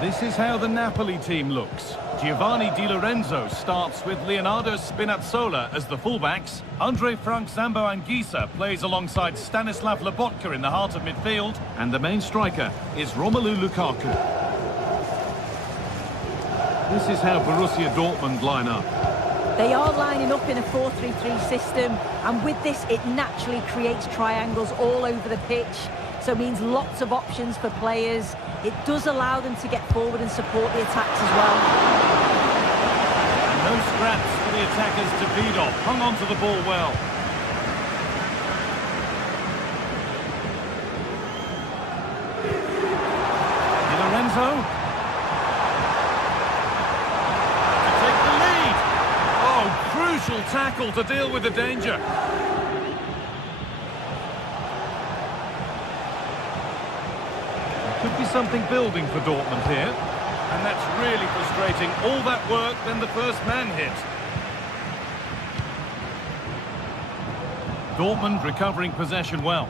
This is how the Napoli team looks. Giovanni Di Lorenzo starts with Leonardo Spinazzola as the fullbacks. Andre Frank Zambo Anguissa plays alongside Stanislav Lobotka in the heart of midfield. And the main striker is Romelu Lukaku. This is how Borussia Dortmund line up. They are lining up in a 4-3-3 system, and with this, it naturally creates triangles all over the pitch. So it means lots of options for players. It does allow them to get forward and support the attacks as well. And no scraps for the attackers to feed off. Hung on to the ball well. Di Lorenzo. To take the lead. Oh, crucial tackle to deal with the danger. Could be something building for Dortmund here. And that's really frustrating. All that work, then the first man hit. Dortmund recovering possession well.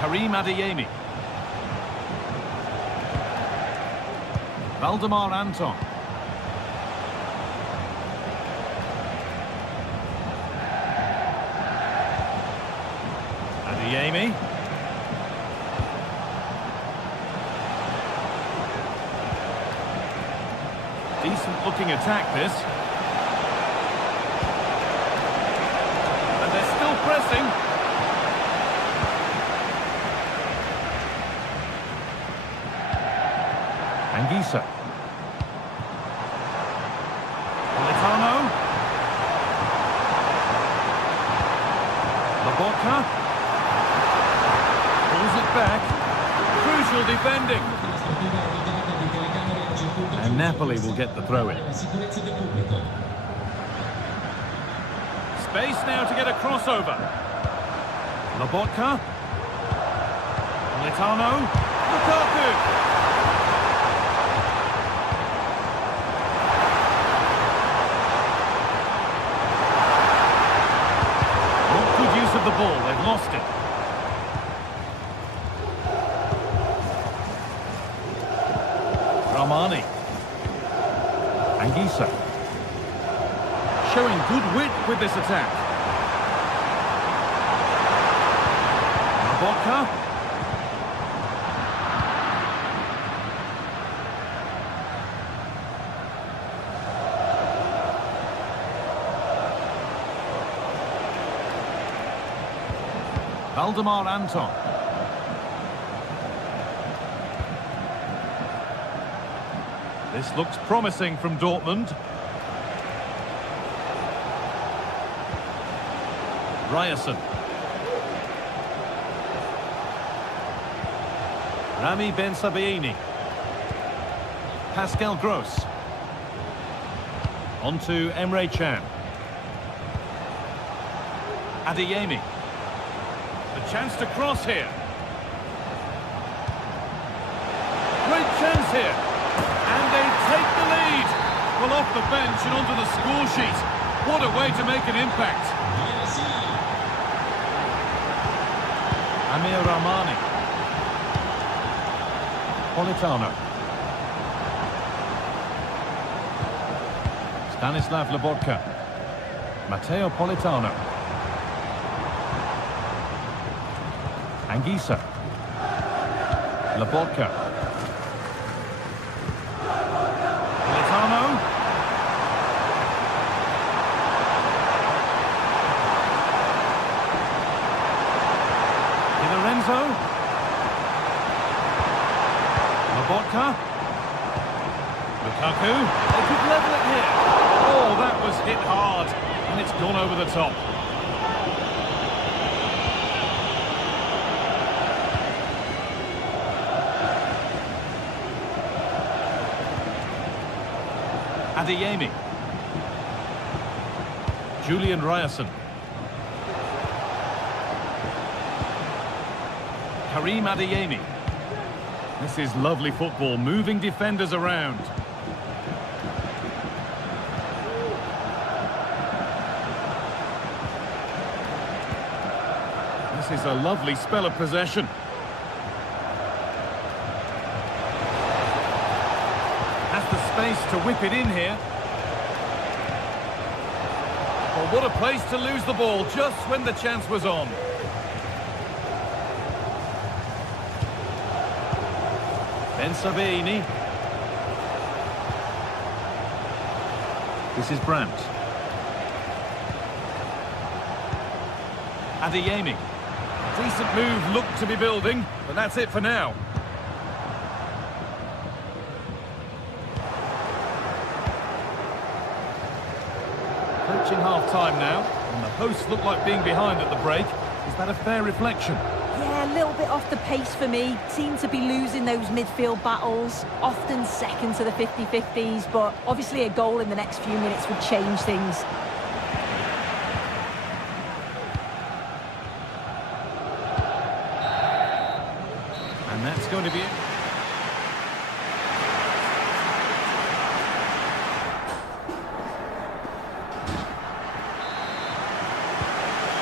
Karim Adeyemi. Valdemar Anton. Adeyemi. Decent looking attack this. And they're still pressing. Anguissa. Politano. Lobotka. Pulls it back. Crucial defending. And Napoli will get the throw in. Space now to get a crossover. Lobotka. Politano. Lukaku. Not good use of the ball. They've lost it. Ramani. Anguissa. Showing good wit with this attack. Lobotka. Valdemar Anton. This looks promising from Dortmund. Ryerson. Rami Ben Sabaini. Pascal Gross. On to Emre Can. Adeyemi. The chance to cross here. Great chance here. And they take the lead. Well, off the bench and onto the score sheet. What a way to make an impact. Amir Rahmani. Politano. Stanislav Lobotka. Matteo Politano. Anguissa. Lobotka. Politano. Di Lorenzo. Lobotka. Lukaku. They could level it here. Oh, that was hit hard. And it's gone over the top. Adeyemi. Julian Ryerson. Karim Adeyemi. This is lovely football, moving defenders around. This is a lovely spell of possession. Has the space to whip it in here. Well, what a place to lose the ball just when the chance was on. Ben-Sabini. This is Brandt. Adeyemi. Decent move looked to be building, but that's it for now. Approaching half-time now, and the hosts look like being behind at the break. Is that a fair reflection? Yeah, a little bit off the pace for me. Seem to be losing those midfield battles, often second to the 50-50s, but obviously a goal in the next few minutes would change things. And that's going to be it.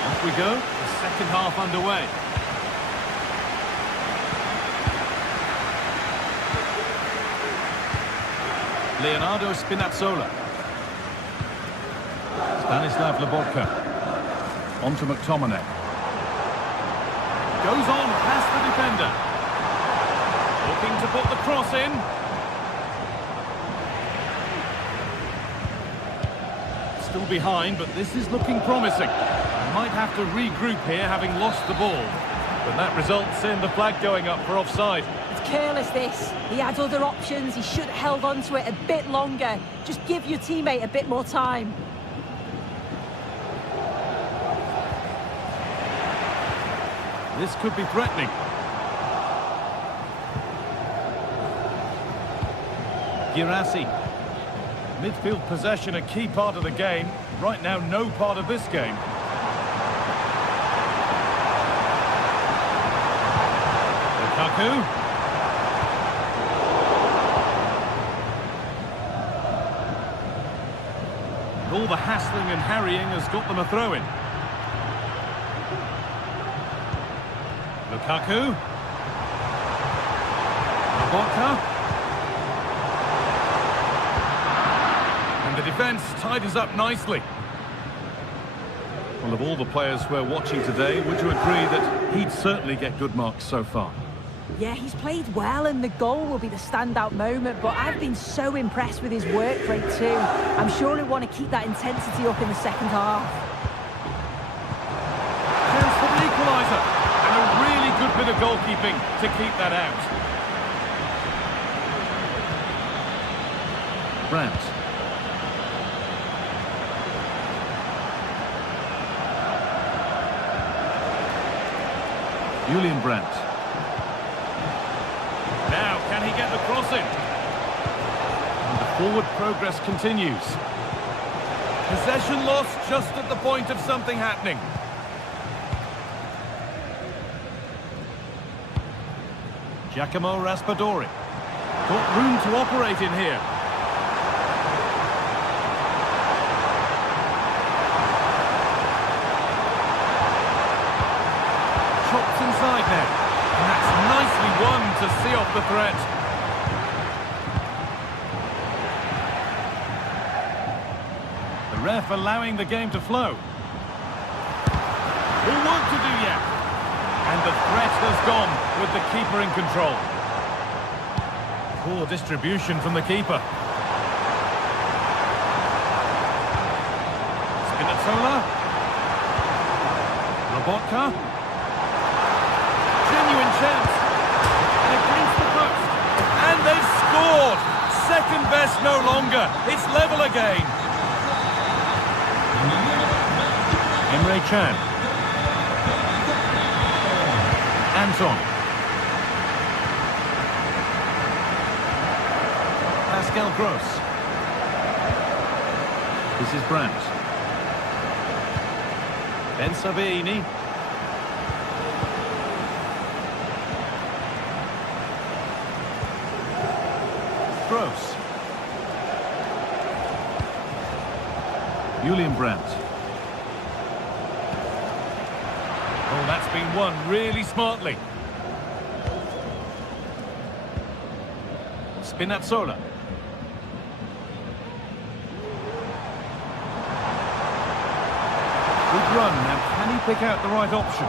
Off we go, the second half underway. Leonardo Spinazzola. Stanislav Lobotka. On to McTominay. Goes on past the defender. Looking to put the cross in. Still behind, but this is looking promising. Might have to regroup here, having lost the ball. But that results in the flag going up for offside. It's careless, this. He had other options. He should have held on to it a bit longer. Just give your teammate a bit more time. This could be threatening. Girassi. Midfield possession a key part of the game. Right now, no part of this game. Lukaku. All the hassling and harrying has got them a throw-in. Lukaku. Lobotka. And the defence tidies up nicely. Well, of all the players we're watching today, would you agree that he'd certainly get good marks so far? Yeah, he's played well, and the goal will be the standout moment, but I've been so impressed with his work rate too. I'm sure he'll want to keep that intensity up in the second half. Chance for the equaliser, and a really good bit of goalkeeping to keep that out. Brandt. Julian Brandt. Now, can he get the cross in? And the forward progress continues. Possession lost just at the point of something happening. Giacomo Raspadori. Got room to operate in here. Chops inside now. And that's nicely won to see off the threat. The ref allowing the game to flow. All work to do yet. And the threat has gone with the keeper in control. Poor distribution from the keeper. Spinazzola. Lobotka. Genuine chance. And against the post. And they've scored. Second best no longer. It's level again. Emre Can. Anton. Pascal Gross. This is Brandt. Ben-Sabini. Julian Brandt. Oh, that's been won really smartly. Spinazzola. Good run, now can he pick out the right option?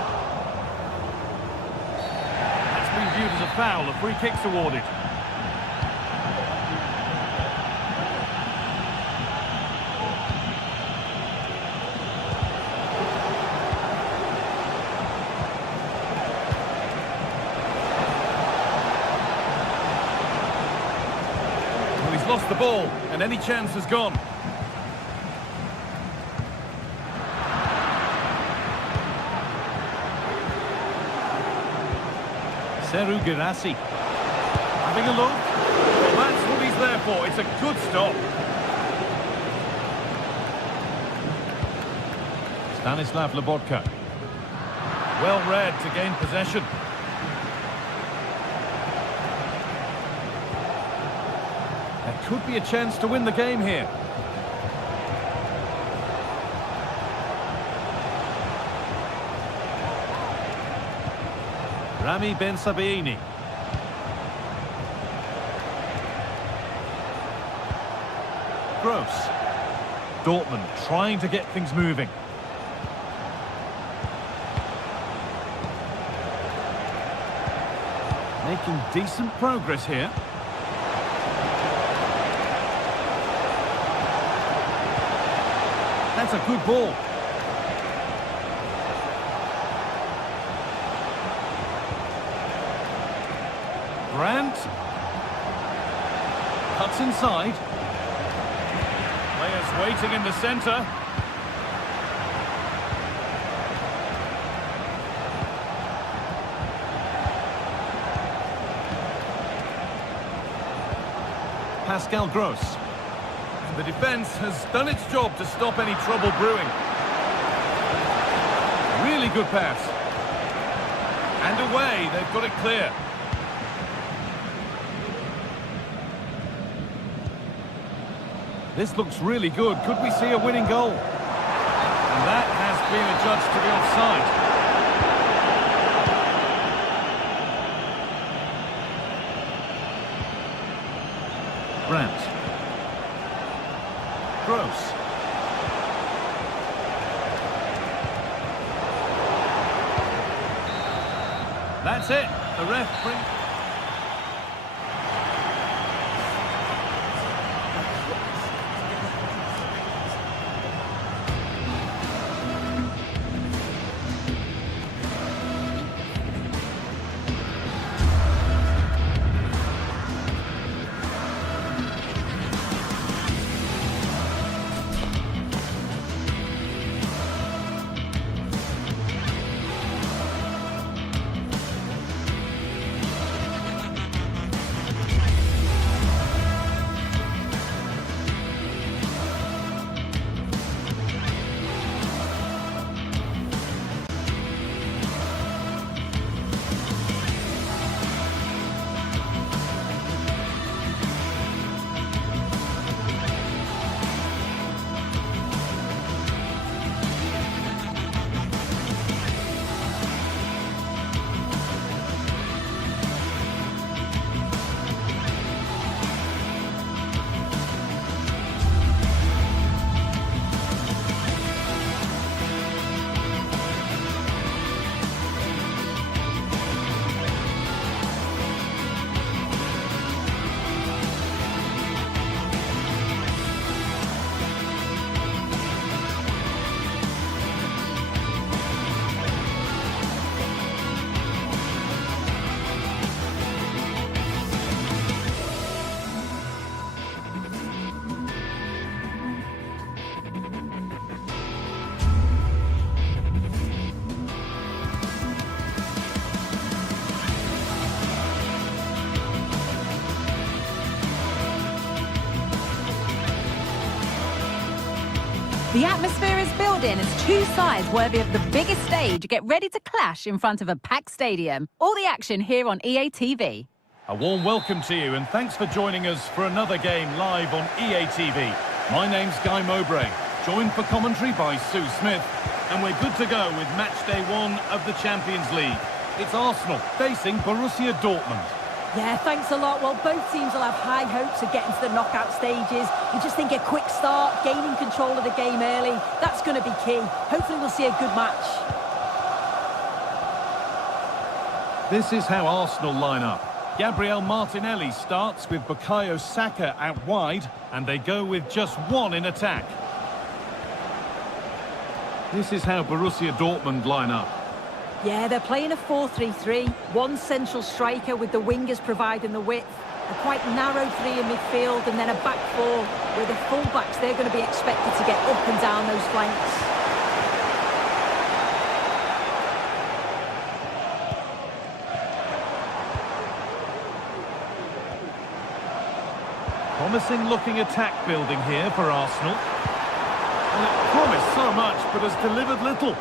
That's been viewed as a foul, a free kick's awarded. He's lost the ball, and any chance has gone. Seru Girassi. Having a look. Well, that's what he's there for. It's a good stop. Stanislav Lobotka. Well read to gain possession. There could be a chance to win the game here. Rami Ben Sabaini. Gross. Dortmund trying to get things moving. Making decent progress here. That's a good ball. Brandt. Cuts inside. Players waiting in the centre. Pascal Gross. The defence has done its job to stop any trouble brewing. Really good pass. And away, they've got it clear. This looks really good. Could we see a winning goal? And that has been adjudged to be offside. Brandt. Gross. That's it. The ref brings... The atmosphere is building as two sides worthy of the biggest stage get ready to clash in front of a packed stadium. All the action here on EA TV. A warm welcome to you and thanks for joining us for another game live on EA TV. My name's Guy Mowbray. joined for commentary by Sue Smith, and we're good to go with match day 1 of the Champions League. It's Arsenal facing Borussia Dortmund. Yeah, thanks a lot. Well, both teams will have high hopes of getting to the knockout stages. You just think a quick start, gaining control of the game early, that's going to be key. Hopefully we'll see a good match. This is how Arsenal line up. Gabriel Martinelli starts with Bukayo Saka out wide, and they go with just one in attack. This is how Borussia Dortmund line up. Yeah, they're playing a 4-3-3. One central striker with the wingers providing the width. A quite narrow three in midfield and then a back four where the full-backs, they're going to be expected to get up and down those flanks. Promising looking attack building here for Arsenal. And it promised so much but has delivered little.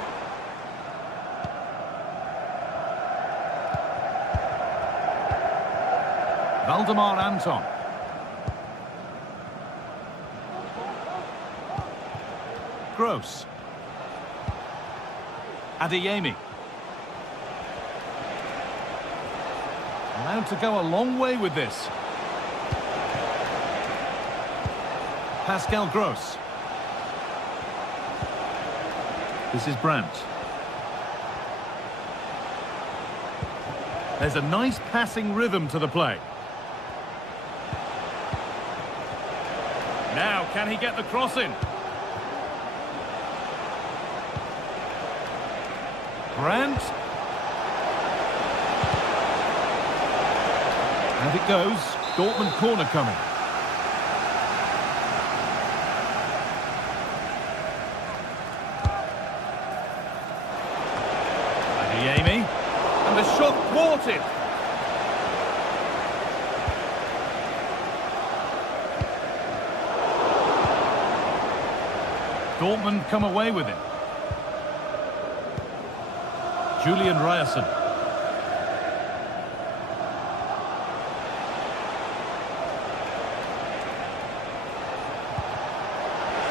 Valdemar Anton. Gross. Adeyemi. Allowed to go a long way with this. Pascal Gross. This is Brandt. There's a nice passing rhythm to the play. Now, can he get the cross in? Brandt. And it goes. Dortmund corner coming. Adeyemi. And the shot thwarted. Dortmund come away with it. Julian Ryerson.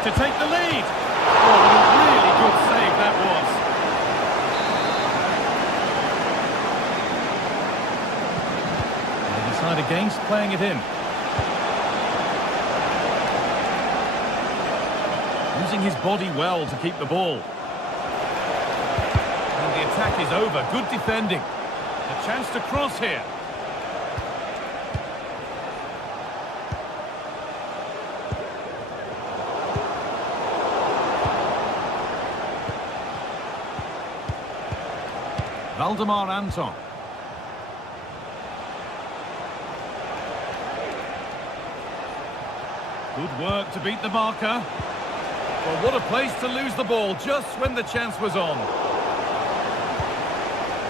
To take the lead. Oh, what a really good save that was. They decide against playing it in. Using his body well to keep the ball. And the attack is over. Good defending. A chance to cross here. Valdemar Anton. Good work to beat the marker. Well, what a place to lose the ball just when the chance was on.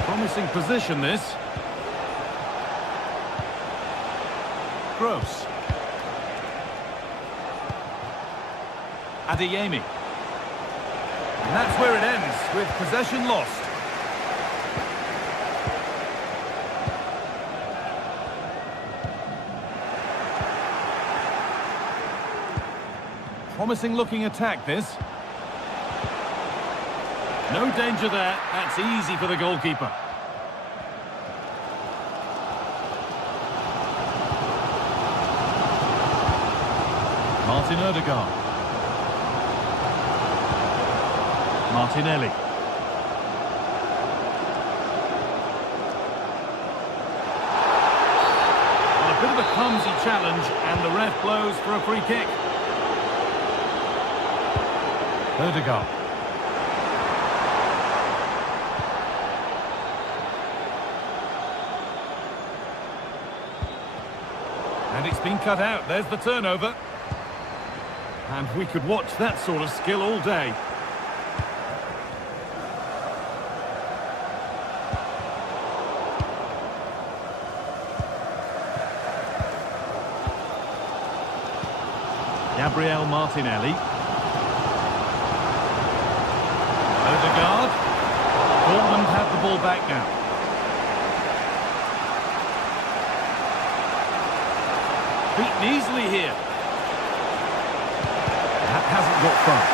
Promising position, this. Gross. Adeyemi. And that's where it ends, with possession lost. Promising looking attack, this. No danger there. That's easy for the goalkeeper. Martin Odegaard. Martinelli. Well, a bit of a clumsy challenge, and the ref blows for a free kick. Odegaard. And it's been cut out. There's the turnover. And we could watch that sort of skill all day. Gabriel Martinelli. Odegaard. Dortmund have the ball back now. Beaten easily here. That hasn't got far.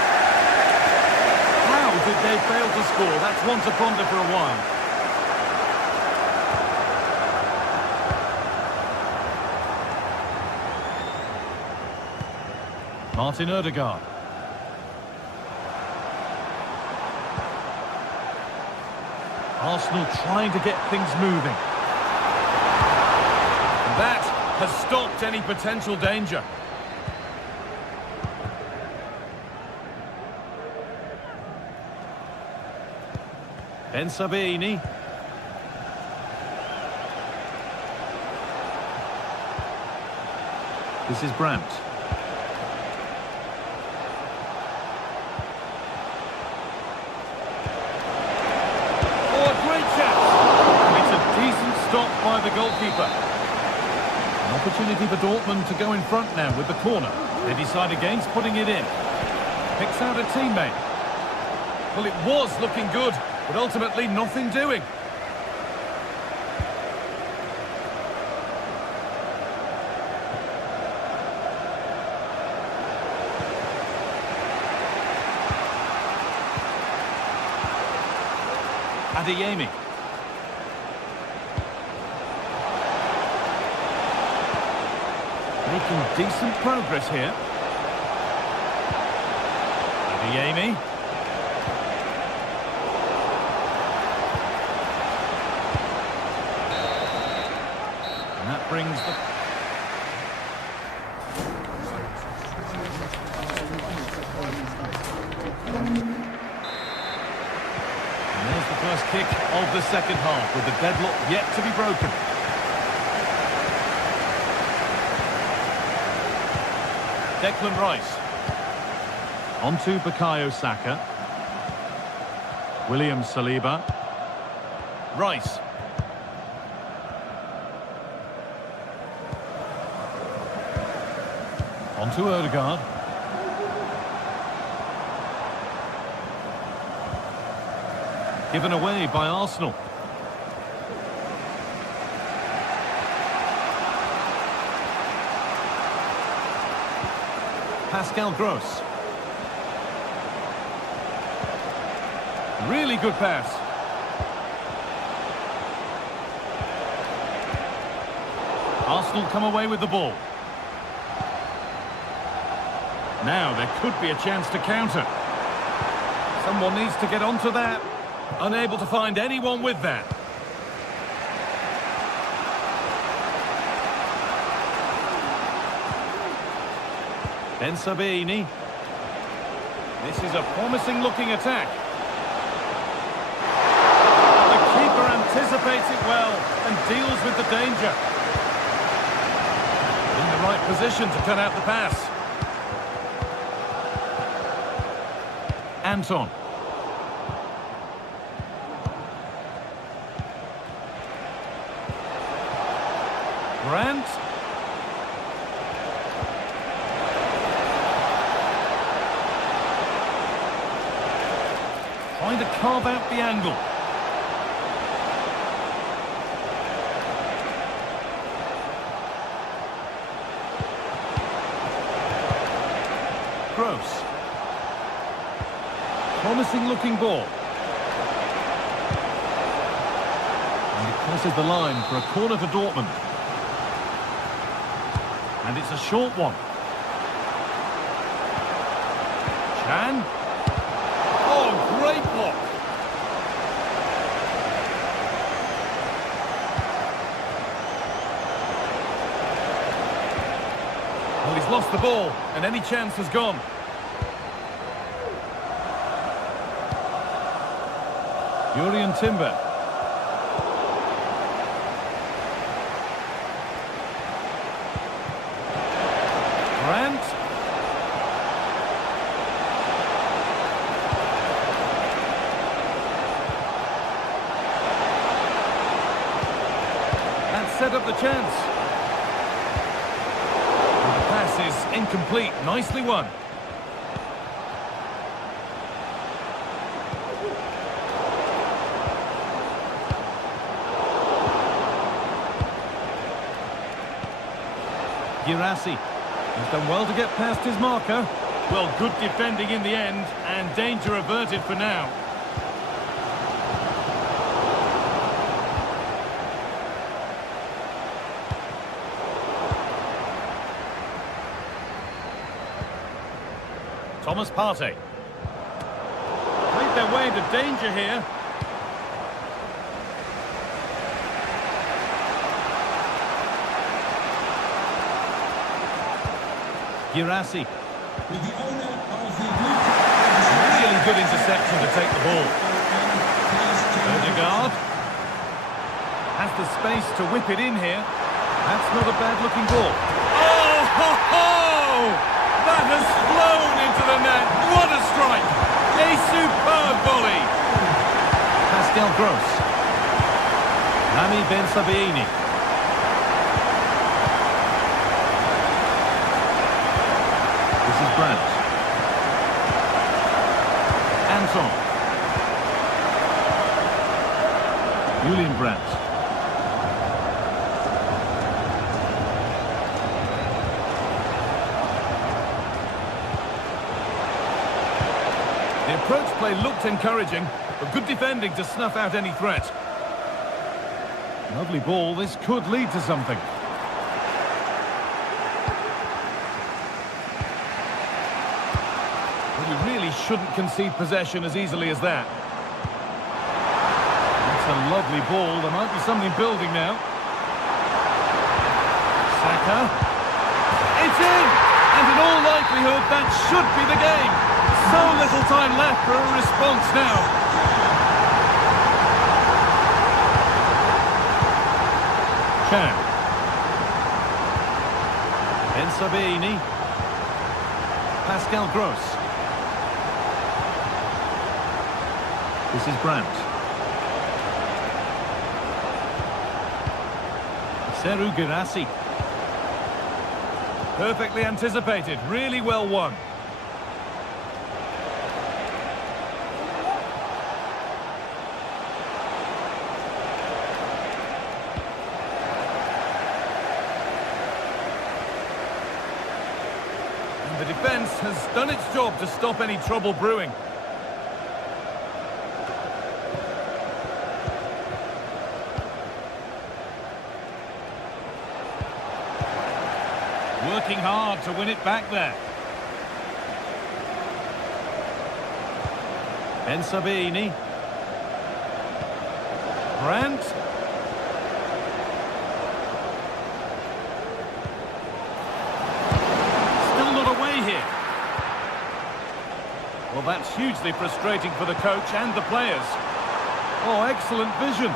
they failed to score. That's one to ponder for a while. Martin Ødegaard. Arsenal trying to get things moving. That has stopped any potential danger. Ben Sabini. This is Brandt. Stop by the goalkeeper. An opportunity for Dortmund to go in front now with the corner. They decide against putting it in. Picks out a teammate. Well, it was looking good, but ultimately nothing doing. Adeyemi. Making decent progress here. Adeyemi. And that brings the... And there's the first kick of the second half, with the deadlock yet to be broken. Declan Rice. On to Bukayo Saka. William Saliba. Rice. On to Ødegaard. Given away by Arsenal. Pascal Gross. Really good pass. Arsenal come away with the ball. Now there could be a chance to counter. Someone needs to get onto that. Unable to find anyone with that. Ben Sabini. This is a promising looking attack. The keeper anticipates it well and deals with the danger. In the right position to cut out the pass. Anton. Brandt. Trying to carve out the angle. Gross. Promising looking ball. And it crosses the line for a corner for Dortmund. And it's a short one. Chan. Oh, great block. Well, he's lost the ball, and any chance has gone. Jurriën Timber. Brandt. That set up the chance. And the pass is incomplete. Nicely won. Girassi. He's done well to get past his marker. Well, good defending in the end, and danger averted for now. Thomas Partey. Played their way into danger here. Girassi. Really good interception to take the ball. Odegaard has the space to whip it in here. That's not a bad-looking ball. Oh, ho, ho! That has flown into the net. What a strike! A superb volley. Pascal Gross. Rami Ben Sabaini. This is Brandt. Anton. Julian Brandt. The approach play looked encouraging, but good defending to snuff out any threat. Lovely ball, this could lead to something. Well, you really shouldn't concede possession as easily as that. That's a lovely ball, there might be something building now. Saka. It's in! And in all likelihood, that should be the game. So little time left for a response now. Chan. Ben Sabaini. Pascal Gross. This is Brandt. Seru Girassi. Perfectly anticipated, really well won. And the defence has done its job to stop any trouble brewing. Working hard to win it back there. Ben Sabaini. Brandt. Still not away here. Well, that's hugely frustrating for the coach and the players. Oh, excellent vision.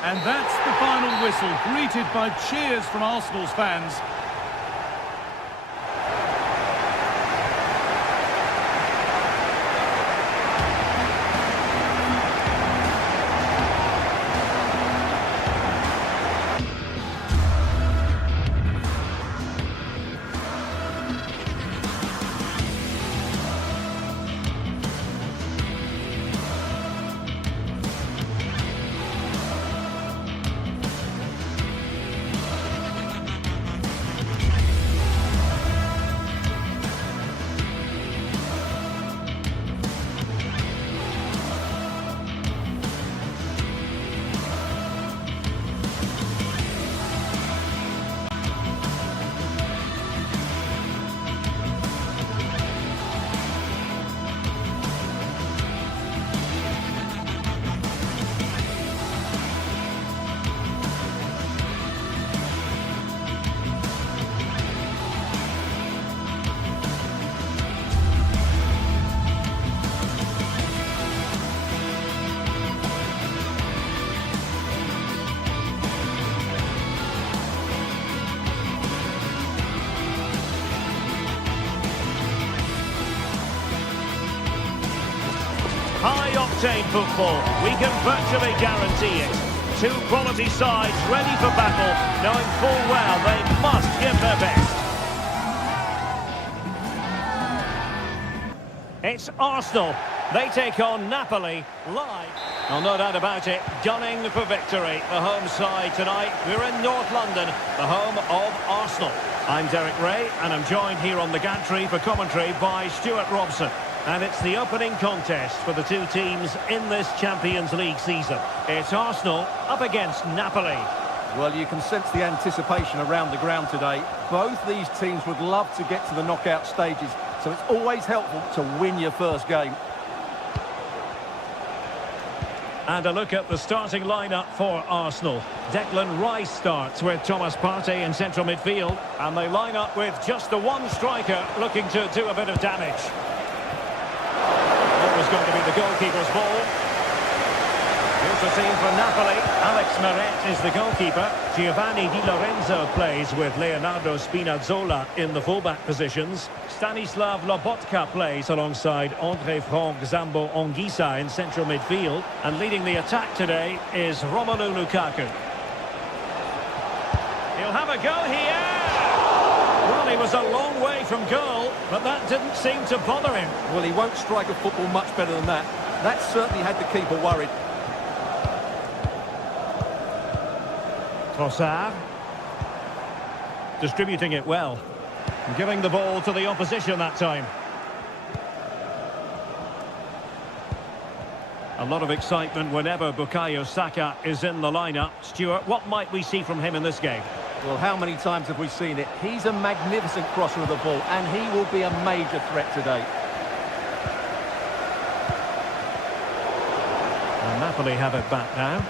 And that's the final whistle, greeted by cheers from Arsenal's fans. High-octane football, we can virtually guarantee it. Two quality sides ready for battle, knowing full well they must give their best. It's Arsenal. They take on Napoli live. Well, no doubt about it, gunning for victory. The home side tonight. We're in North London, the home of Arsenal. I'm Derek Ray, and I'm joined here on the gantry for commentary by Stuart Robson. And it's the opening contest for the two teams in this Champions League season. It's Arsenal up against Napoli. Well, you can sense the anticipation around the ground today. Both these teams would love to get to the knockout stages, so it's always helpful to win your first game. And a look at the starting lineup for Arsenal. Declan Rice starts with Thomas Partey in central midfield. And they line up with just the one striker looking to do a bit of damage. That was going to be the goalkeeper's ball. Here's the team for Napoli. Alex Meret is the goalkeeper. Giovanni Di Lorenzo plays with Leonardo Spinazzola in the fullback positions. Stanislav Lobotka plays alongside Andre Frank Zambo Anguissa in central midfield. And leading the attack today is Romelu Lukaku. He'll have a go here. Well, he was a long way from goal, but that didn't seem to bother him. Well, he won't strike a football much better than that. That certainly had the keeper worried. Trossard. Distributing it well. Giving the ball to the opposition that time. A lot of excitement whenever Bukayo Saka is in the lineup. Stuart, what might we see from him in this game? Well, how many times have we seen it? He's a magnificent crosser of the ball, and he will be a major threat today. And Napoli have it back now.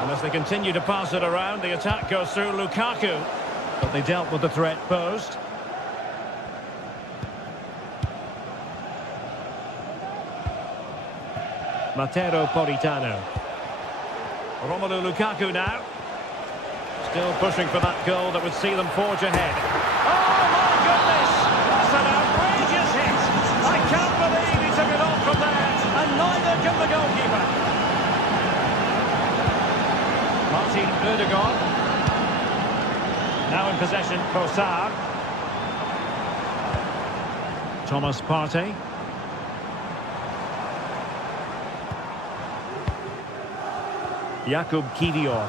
And as they continue to pass it around, the attack goes through Lukaku. But they dealt with the threat posed. Matteo Politano. Romelu Lukaku now. Still pushing for that goal that would see them forge ahead. Oh, my goodness! That's an outrageous hit! I can't believe he took it off from there, and neither can the goalkeeper. Martin Ødegaard. Now in possession, Trossard. Thomas Partey. Jakub Kivior.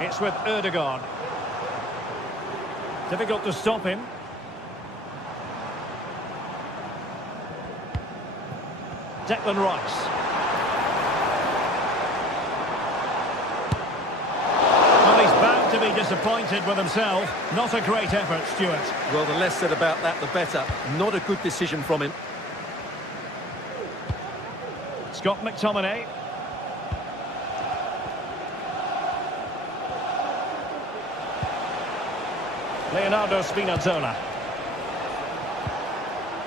It's with Ødegaard. Difficult to stop him. Declan Rice. Well, he's bound to be disappointed with himself. Not a great effort, Stuart. Well, the less said about that, the better. Not a good decision from him. Scott McTominay. Leonardo Spinazzola.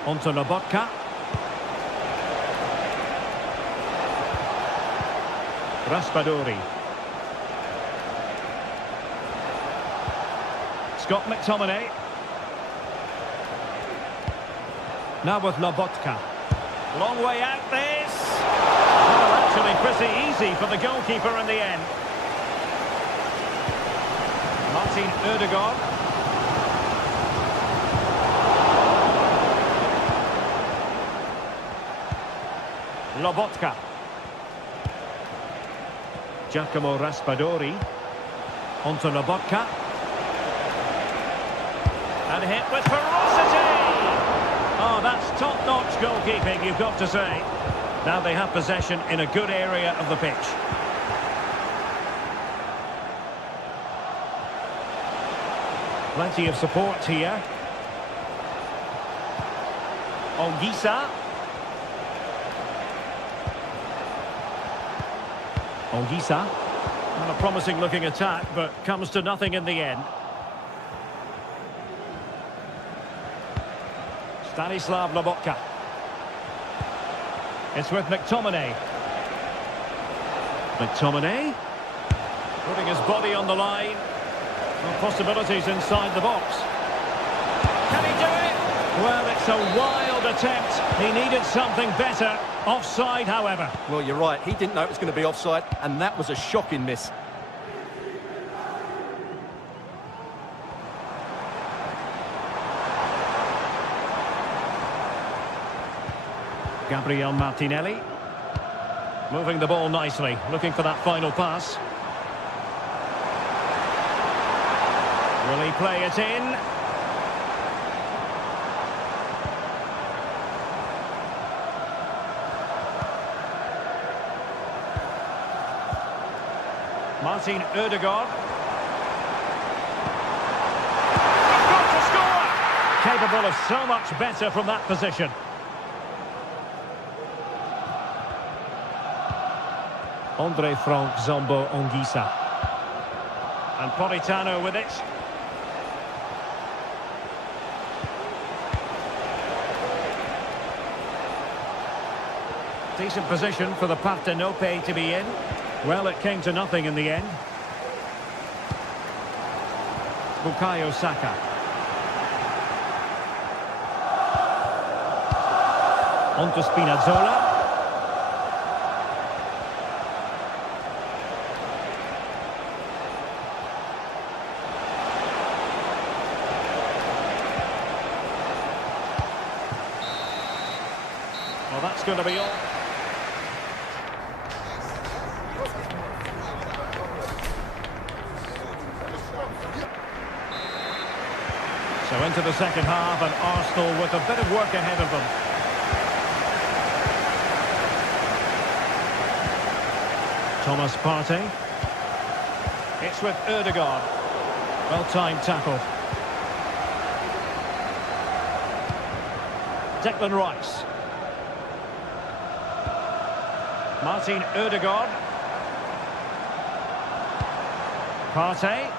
Onto Lobotka. Raspadori. Scott McTominay. Now with Lobotka. Long way out this. Well, actually pretty easy for the goalkeeper in the end. Martin Ødegaard. Lobotka. Giacomo Raspadori. Onto Lobotka. And hit with ferocity. Oh, that's top-notch goalkeeping, you've got to say. Now they have possession in a good area of the pitch. Plenty of support here. Anguissa. Anguissa. Not a promising looking attack, but comes to nothing in the end. Stanislav Lobotka. It's with McTominay. McTominay. Putting his body on the line. Well, possibilities inside the box. Can he do it? Well, it's a wild attempt. He needed something better. Offside, however. Well, you're right. He didn't know it was going to be offside, and that was a shocking miss. Gabriel Martinelli. Moving the ball nicely, looking for that final pass. Will he play it in? Martin Ødegaard. He's got to score! Capable of so much better from that position. Andre Frank Zombo Anguissa. And Politano with it. Decent position for the Partenope to be in. Well, it came to nothing in the end. Bukayo Saka. On to Spinazzola. Well, that's going to be all. So into the second half, and Arsenal with a bit of work ahead of them. Thomas Partey. It's with Ødegaard. Well-timed tackle. Declan Rice. Martin Ødegaard. Partey.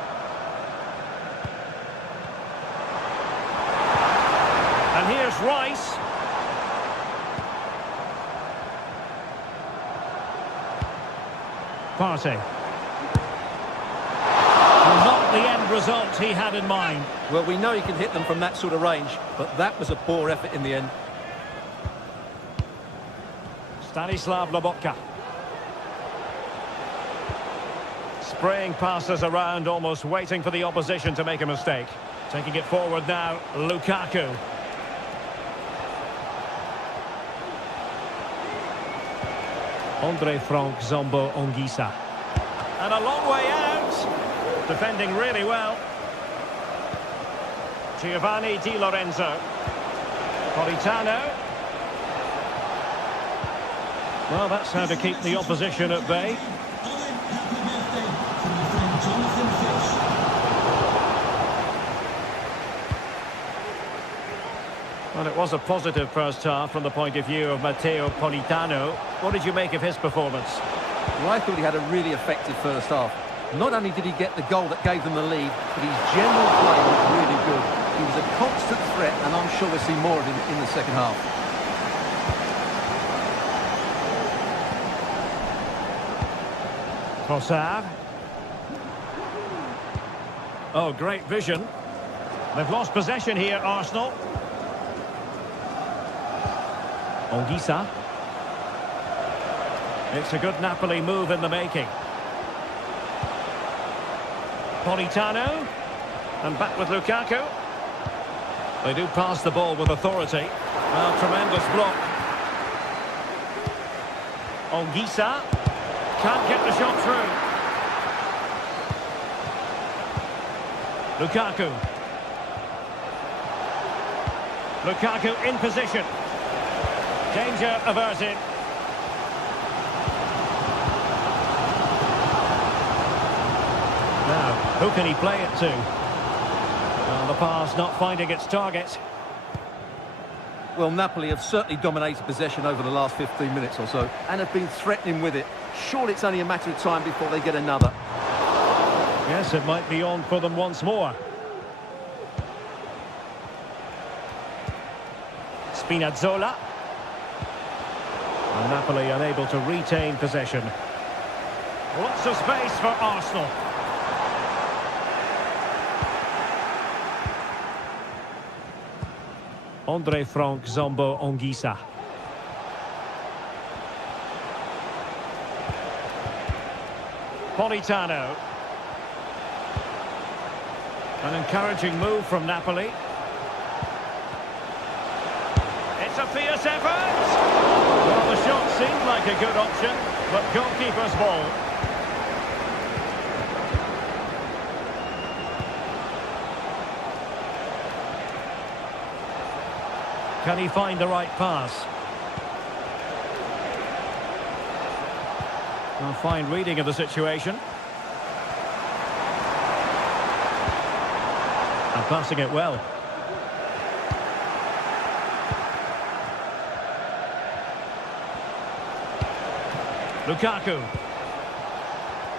And here's Rice. Partey. Not the end result he had in mind. Well, we know he can hit them from that sort of range, but that was a poor effort in the end. Stanislav Lobotka. Spraying passes around, almost waiting for the opposition to make a mistake. Taking it forward now, Lukaku. Andre Frank Zombo Anguissa. And a long way out. Defending really well. Giovanni Di Lorenzo. Politano. Well, that's how to keep the opposition at bay. Well, it was a positive first half from the point of view of Matteo Politano. What did you make of his performance? Well, I thought he had a really effective first half. Not only did he get the goal that gave them the lead, but his general play was really good. He was a constant threat, and I'm sure we'll see more of him in the second half. Trossard. Oh, great vision. They've lost possession here, Arsenal. Anguissa. It's a good Napoli move in the making. Politano. And back with Lukaku. They do pass the ball with authority. Well, tremendous block. Anguissa. Can't get the shot through. Lukaku. Lukaku in position. Danger averted. Now, who can he play it to? Well, the pass not finding its target. Well, Napoli have certainly dominated possession over the last 15 minutes or so, and have been threatening with it. Surely it's only a matter of time before they get another. Yes, it might be on for them once more. Spinazzola. And Napoli unable to retain possession. Lots of space for Arsenal. Andre Frank Zombo Anguissa. Politano. An encouraging move from Napoli. It's a fierce effort! Well, the shot seemed like a good option, but goalkeeper's ball. Can he find the right pass? A fine reading of the situation. And passing it well. Lukaku.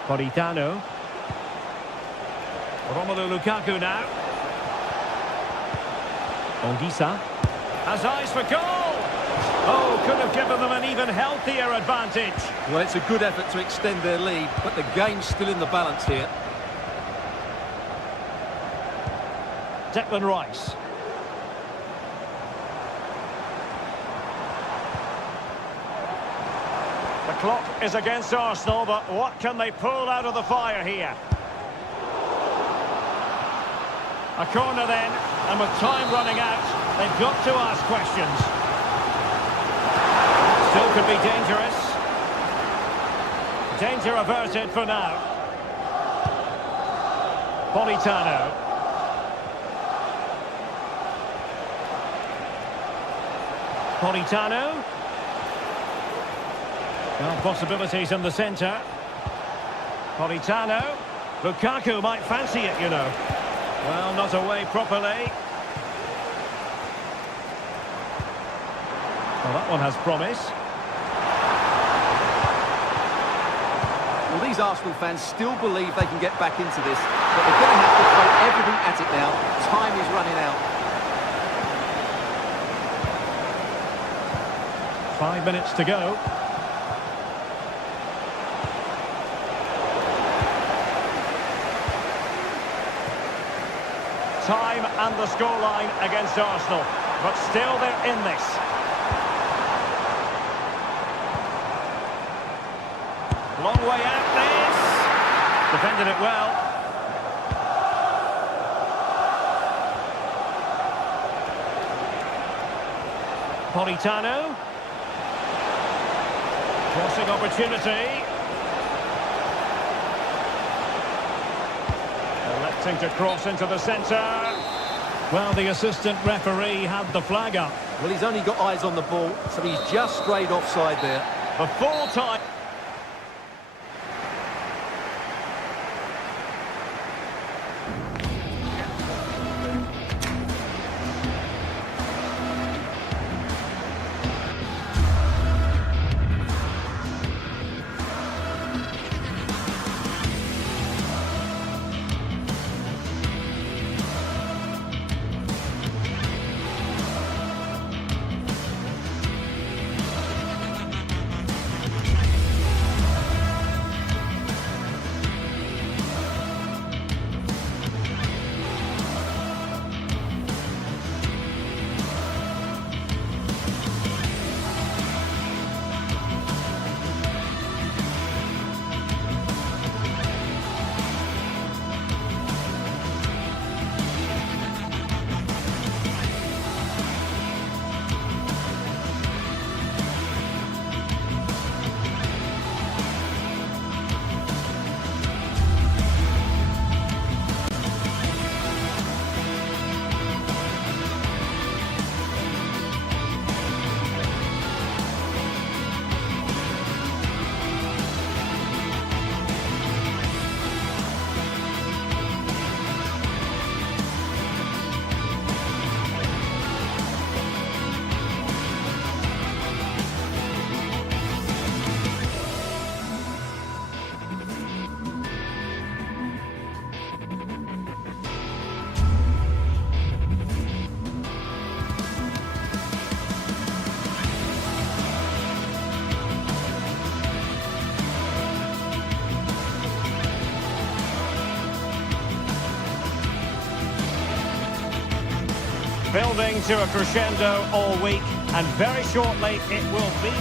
Politano. Romelu Lukaku now. Ongisa. Has eyes for goal! Oh, could have given them an even healthier advantage. Well, it's a good effort to extend their lead, but the game's still in the balance here. Declan Rice. The clock is against Arsenal, but what can they pull out of the fire here? A corner then, and with time running out, they've got to ask questions. Still could be dangerous. Danger averted for now. Politano. Politano. Well, possibilities in the centre. Politano. Lukaku might fancy it, you know. Well, not away properly. Well, that one has promise. Well, these Arsenal fans still believe they can get back into this, but they're going to have to throw everything at it now. Time is running out. 5 minutes to go. Time and the scoreline against Arsenal, but still they're in this. Long way out this. Defended it well. Politano. Crossing opportunity. Electing to cross into the centre. Well, the assistant referee had the flag up. Well, he's only got eyes on the ball, so he's just strayed offside there. The full time. Building to a crescendo all week, and very shortly it will be.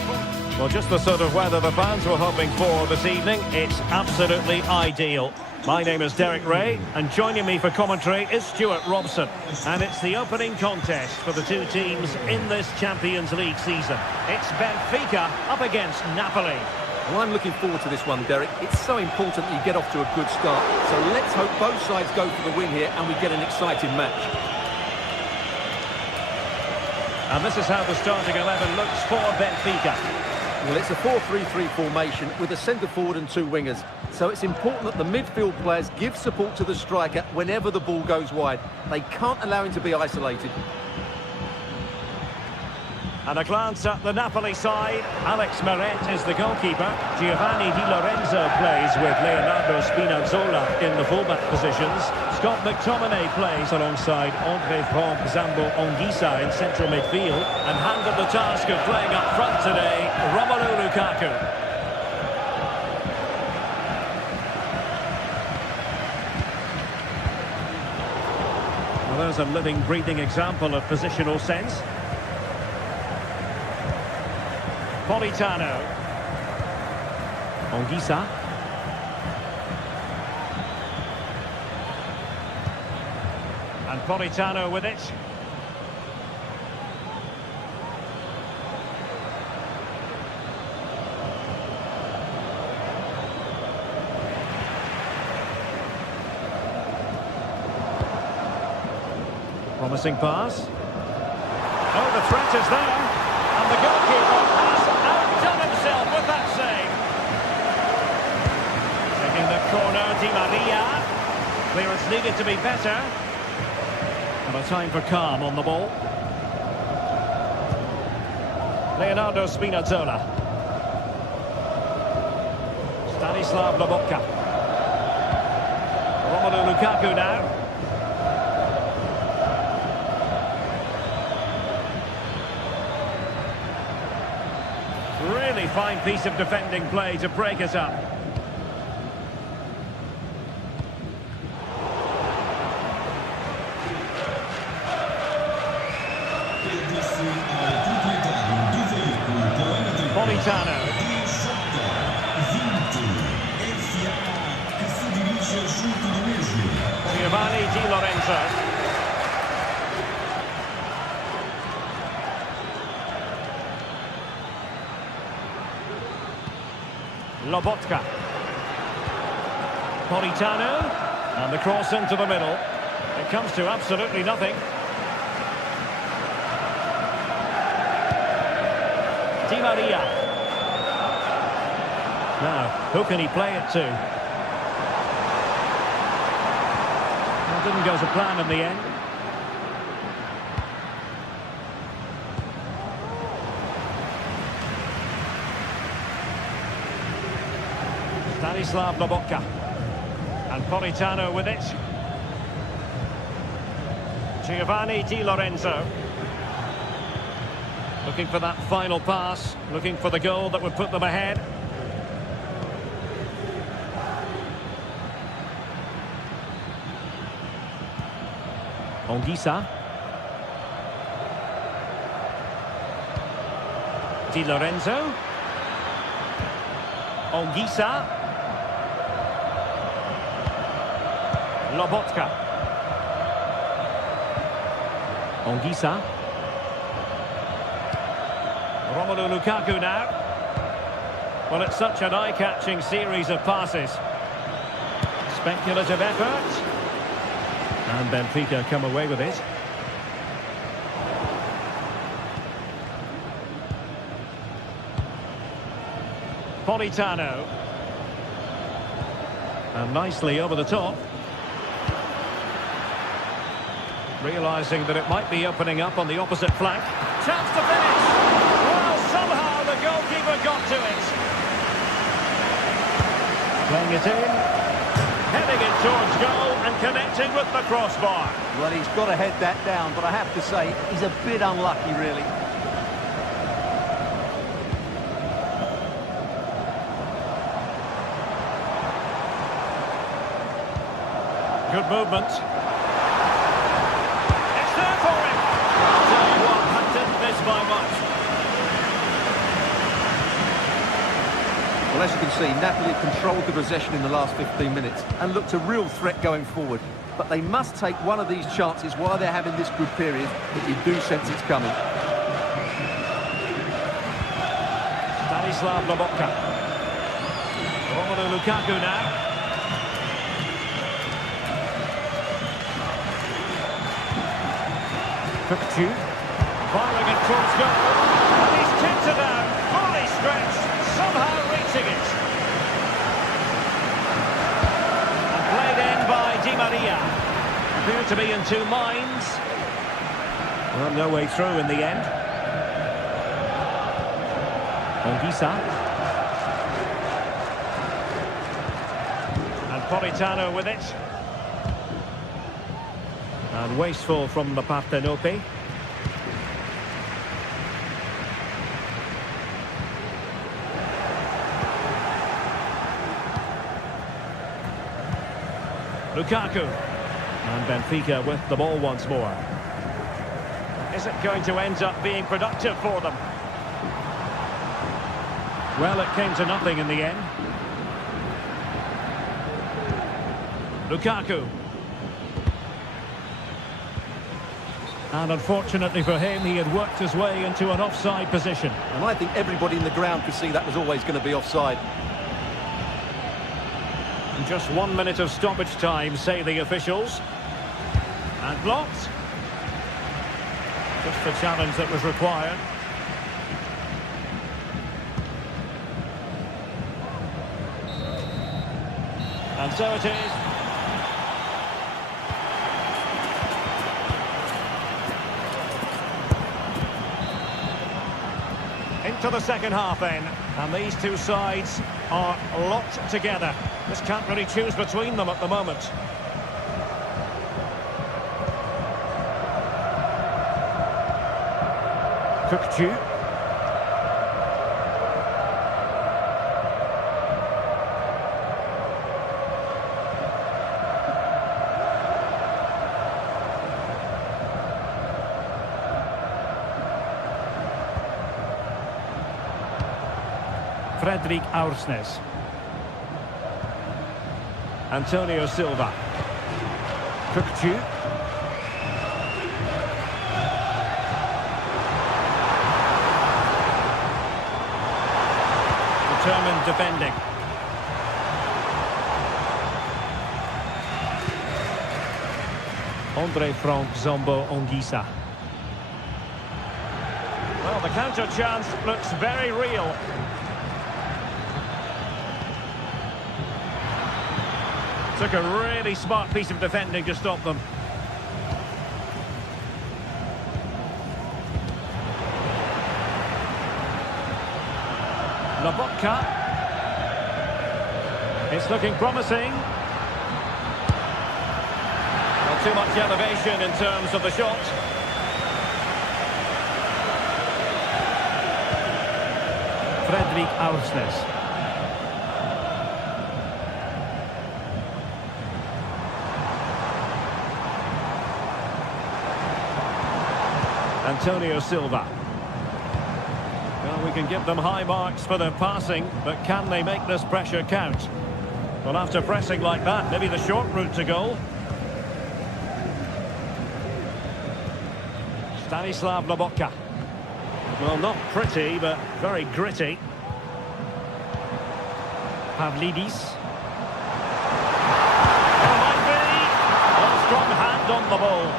Well, just the sort of weather the fans were hoping for this evening. It's absolutely ideal. My name is Derek Ray, and joining me for commentary is Stuart Robson. And it's the opening contest for the two teams in this Champions League season. It's Benfica up against Napoli. Well, I'm looking forward to this one, Derek. It's so important that you get off to a good start. So let's hope both sides go for the win here and we get an exciting match. And this is how the starting 11 looks for Benfica. Well, it's a 4-3-3 formation with a centre forward and two wingers. So it's important that the midfield players give support to the striker whenever the ball goes wide. They can't allow him to be isolated. And a glance at the Napoli side. Alex Meret is the goalkeeper. Giovanni Di Lorenzo plays with Leonardo Spinazzola in the fullback positions. Scott McTominay plays alongside Andre Frank Zambo Anguissa in central midfield. And handed the task of playing up front today, Romelu Lukaku. Well, there's a living, breathing example of positional sense. Politano. Anguissa. And Politano with it. Promising pass. Oh, the threat is there. And the goalkeeper has outdone himself with that save. Taking the corner, Di Maria. Clearance needed to be better. And a time for calm on the ball. Leonardo Spinazzola. Stanislav Lobotka. Romelu Lukaku now. Really fine piece of defending play to break us up. Politano. Giovanni Di Lorenzo. Lobotka. Politano. And the cross into the middle. It comes to absolutely nothing. Di Maria. Now, who can he play it to? Well, didn't go to plan in the end. Stanislav Lobotka. And Politano with it. Giovanni Di Lorenzo. Looking for that final pass. Looking for the goal that would put them ahead. Anguissa. Di Lorenzo. Anguissa. Lobotka. Anguissa. Romelu Lukaku now. Well, it's such an eye-catching series of passes. Speculative effort. And Benfica come away with it. Politano. And nicely over the top. Realising that it might be opening up on the opposite flank. Chance to finish! Well, somehow the goalkeeper got to it. Playing it in. Heading it towards goal and connecting with the crossbar. Well, he's got to head that down, but I have to say, he's a bit unlucky, really. Good movement. It's there for him. I'll tell you what, that didn't miss by much. Well, as you can see, Napoli controlled the possession in the last 15 minutes and looked a real threat going forward. But they must take one of these chances while they're having this good period, that you do sense it's coming. Stanislav Lobotka. Romelu Lukaku now. Firing it towards goal. And he's kicked it out, fully stretched, somehow reaching it. And played in by Di Maria. Appeared to be in two minds. Well, no way through in the end. Ongisa. And Politano with it. And wasteful from the Partenope. Lukaku. And Benfica with the ball once more. Is it going to end up being productive for them? Well, it came to nothing in the end. Lukaku. And unfortunately for him, he had worked his way into an offside position. And I think everybody in the ground could see that was always going to be offside. And just 1 minute of stoppage time, say the officials. And blocked. Just the challenge that was required. And so it is. Into the second half then, and these two sides are locked together. Just can't really choose between them at the moment. Kukcu. Fredrik Aursnes. Antonio Silva. Kukcu. Determined defending. Andre Frank Zombo Ongisa. Well, the counter chance looks very real. Took a really smart piece of defending to stop them. Lobotka. It's looking promising. Not too much elevation in terms of the shot. Fredrik Aursnes. Antonio Silva. Well, we can give them high marks for their passing, but can they make this pressure count? Well, after pressing like that, maybe the short route to goal. Stanislav Lobotka. Well, not pretty, but very gritty. Pavlidis. Oh, might be. A strong hand on the ball.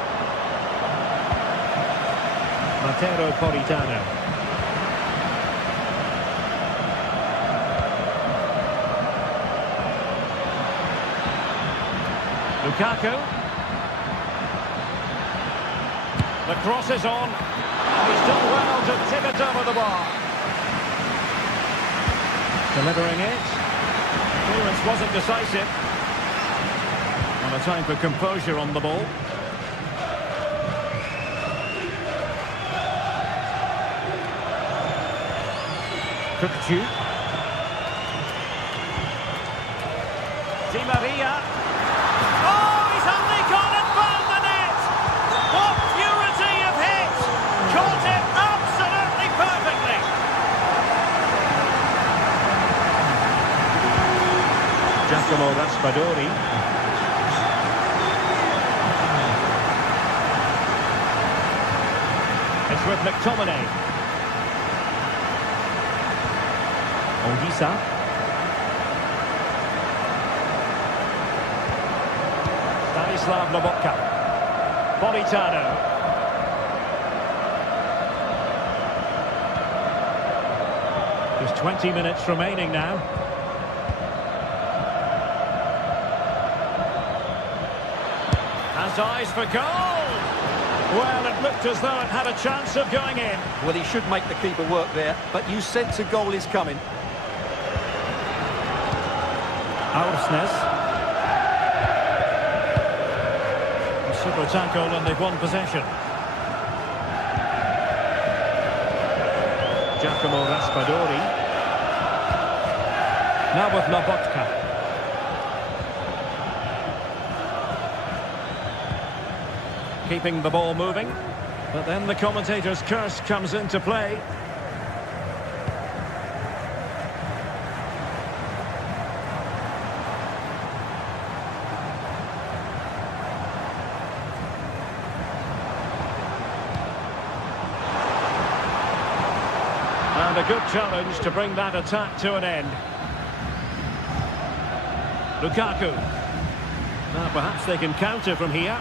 Matteo Politano. Lukaku. The cross is on. And he's done well to tip it over the bar. Delivering it. Clearance wasn't decisive. And a time for composure on the ball. Kukcu. Di Maria. Oh, he's only gone and found the net! What purity of hit! Caught it absolutely perfectly! Giacomo Raspadori. It's with McTominay. Ongisa. Stanislav Lobotka. Politano. Just 20 minutes remaining now. Has eyes for goal! Well, it looked as though it had a chance of going in. Well, he should make the keeper work there, but you sense a goal is coming. Aursnes. A super tackle and they've won possession. Giacomo Raspadori. Now with Lobotka. Keeping the ball moving. But then the commentator's curse comes into play. And a good challenge to bring that attack to an end. Lukaku. Now perhaps they can counter from here.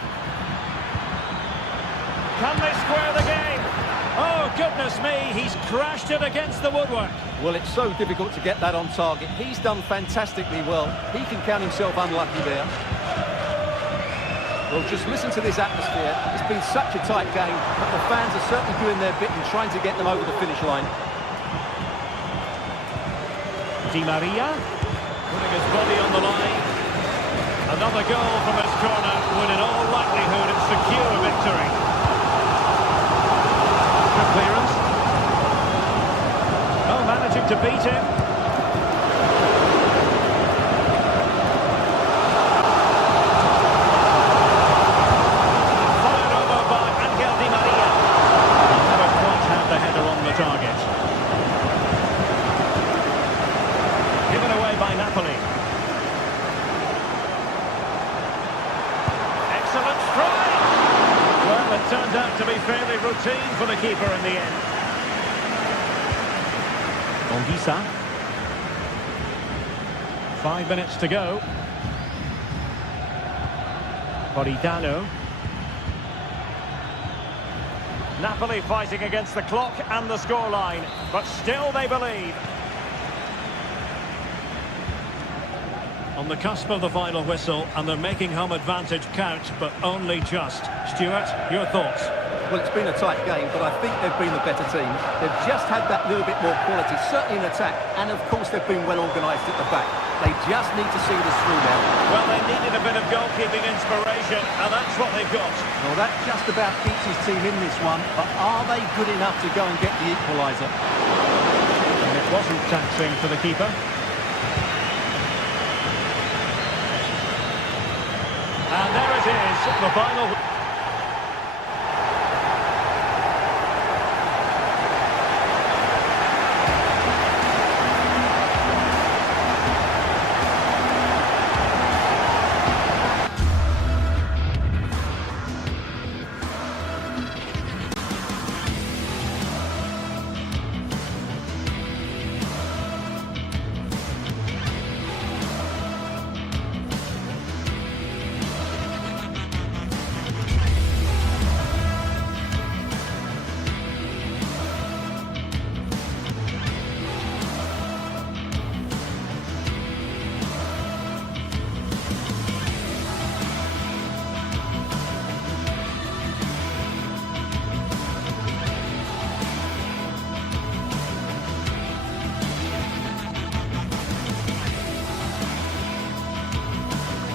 Can they square the game? Oh, goodness me, he's crashed it against the woodwork. Well, it's so difficult to get that on target. He's done fantastically well. He can count himself unlucky there. Well, just listen to this atmosphere. It's been such a tight game, but the fans are certainly doing their bit and trying to get them over the finish line. Di Maria, putting his body on the line. Another goal from his corner would in all likelihood secure a victory. Good clearance. Oh, managing to beat him. Fired over by Angel Di Maria. Never quite had the header on the target. Given away by Napoli. Excellent strike! Well, it turned out to be fairly routine for the keeper in the end. Ongisa. 5 minutes to go. Politano. Napoli fighting against the clock and the scoreline, but still they believe. On the cusp of the final whistle, and they're making home advantage count, but only just. Stuart, your thoughts? Well, it's been a tight game, but I think they've been the better team. They've just had that little bit more quality, certainly in attack, and of course they've been well organised at the back. They just need to see this through now. Well, they needed a bit of goalkeeping inspiration, and that's what they've got. Well, that just about keeps his team in this one, but are they good enough to go and get the equaliser? And it wasn't taxing for the keeper. And there it is, the final...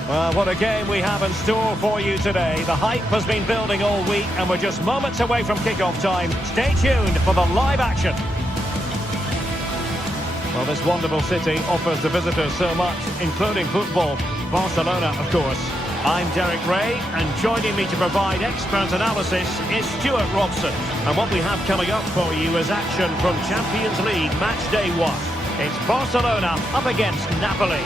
Well, what a game we have in store for you today. The hype has been building all week and we're just moments away from kick-off time. Stay tuned for the live action. Well, this wonderful city offers the visitors so much, including football. Barcelona, of course. I'm Derek Ray, and joining me to provide expert analysis is Stuart Robson. And what we have coming up for you is action from Champions League match day 1. It's Barcelona up against Napoli.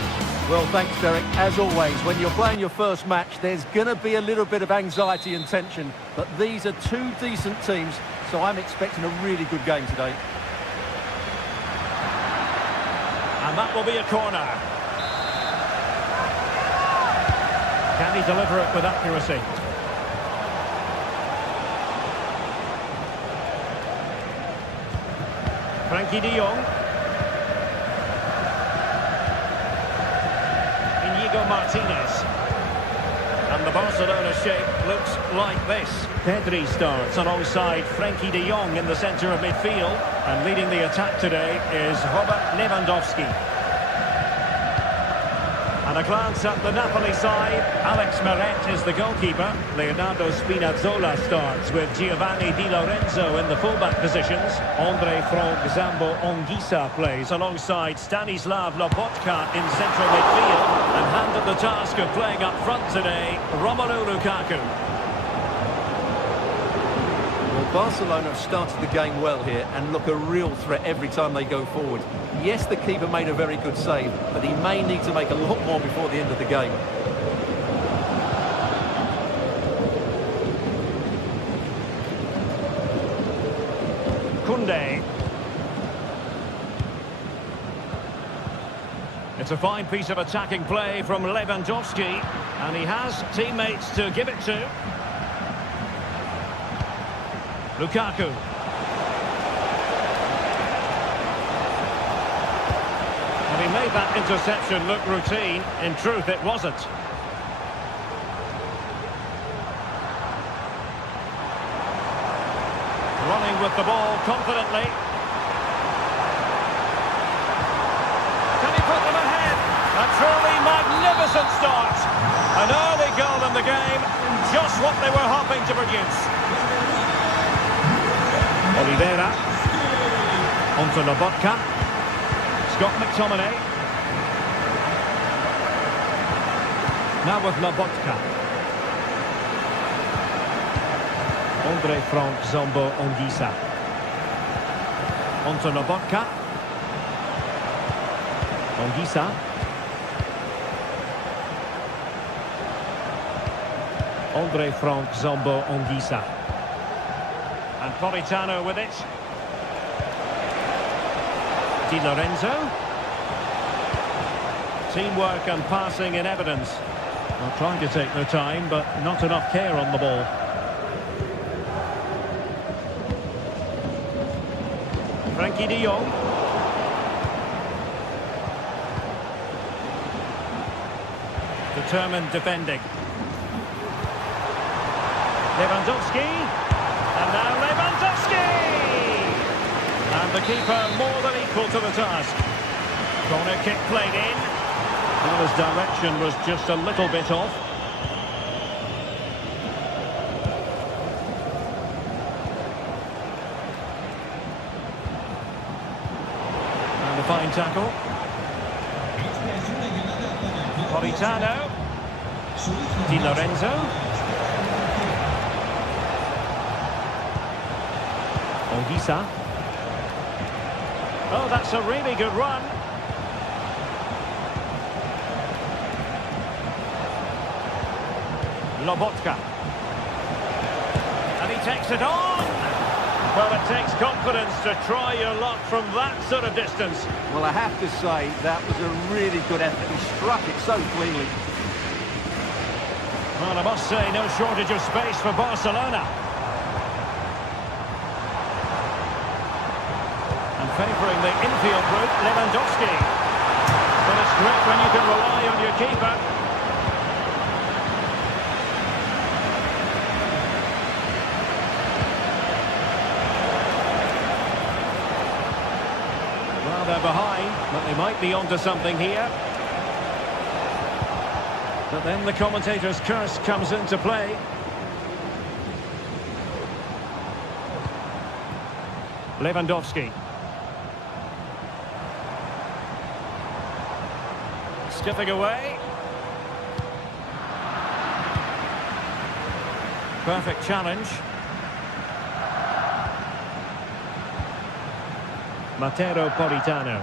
Well, thanks, Derek. As always, when you're playing your first match, there's going to be a little bit of anxiety and tension. But these are two decent teams, so I'm expecting a really good game today. And that will be a corner. Can he deliver it with accuracy? Frankie de Jong. Lautaro Martinez. And the Barcelona shape looks like this. Pedri starts alongside Frenkie de Jong in the centre of midfield. And leading the attack today is Robert Lewandowski. And a glance at the Napoli side. Alex Meret is the goalkeeper. Leonardo Spinazzola starts with Giovanni Di Lorenzo in the fullback positions. Andre Frank Zambo Anguissa plays alongside Stanislav Lobotka in central midfield. And handed the task of playing up front today, Romelu Lukaku. Well, Barcelona have started the game well here and look a real threat every time they go forward. Yes, the keeper made a very good save, but he may need to make a lot more before the end of the game. Koundé. It's a fine piece of attacking play from Lewandowski, and he has teammates to give it to. Lukaku. And he made that interception look routine. In truth, it wasn't. Running with the ball confidently. Can he put them ahead? A truly magnificent start. An early goal in the game. Just what they were hoping to produce. Oliveira. Onto Lobotka. Scott McTominay. Now with Lobotka. Andre Frank Zambo Anguissa. Onto Lobotka. Anguissa. Andre Frank Zambo Anguissa. And Politano with it. Di Lorenzo. Teamwork and passing in evidence. Well, trying to take their time, but not enough care on the ball. Frenkie de Jong. Determined defending. Lewandowski. And now Lewandowski! And the keeper more than equal to the task. Corner kick played in. Well, his direction was just a little bit off. And a fine tackle. Politano. Di Lorenzo. Anguissa. Oh, that's a really good run. Lobotka. And he takes it on. Well, it takes confidence to try your luck from that sort of distance. Well, I have to say, that was a really good effort. He struck it so cleanly. Well, I must say, no shortage of space for Barcelona. Favouring the infield route, Lewandowski. But it's great when you can rely on your keeper. Well, they're behind, but they might be onto something here. But then the commentator's curse comes into play. Lewandowski. Skipping away. Perfect challenge. Matteo Politano.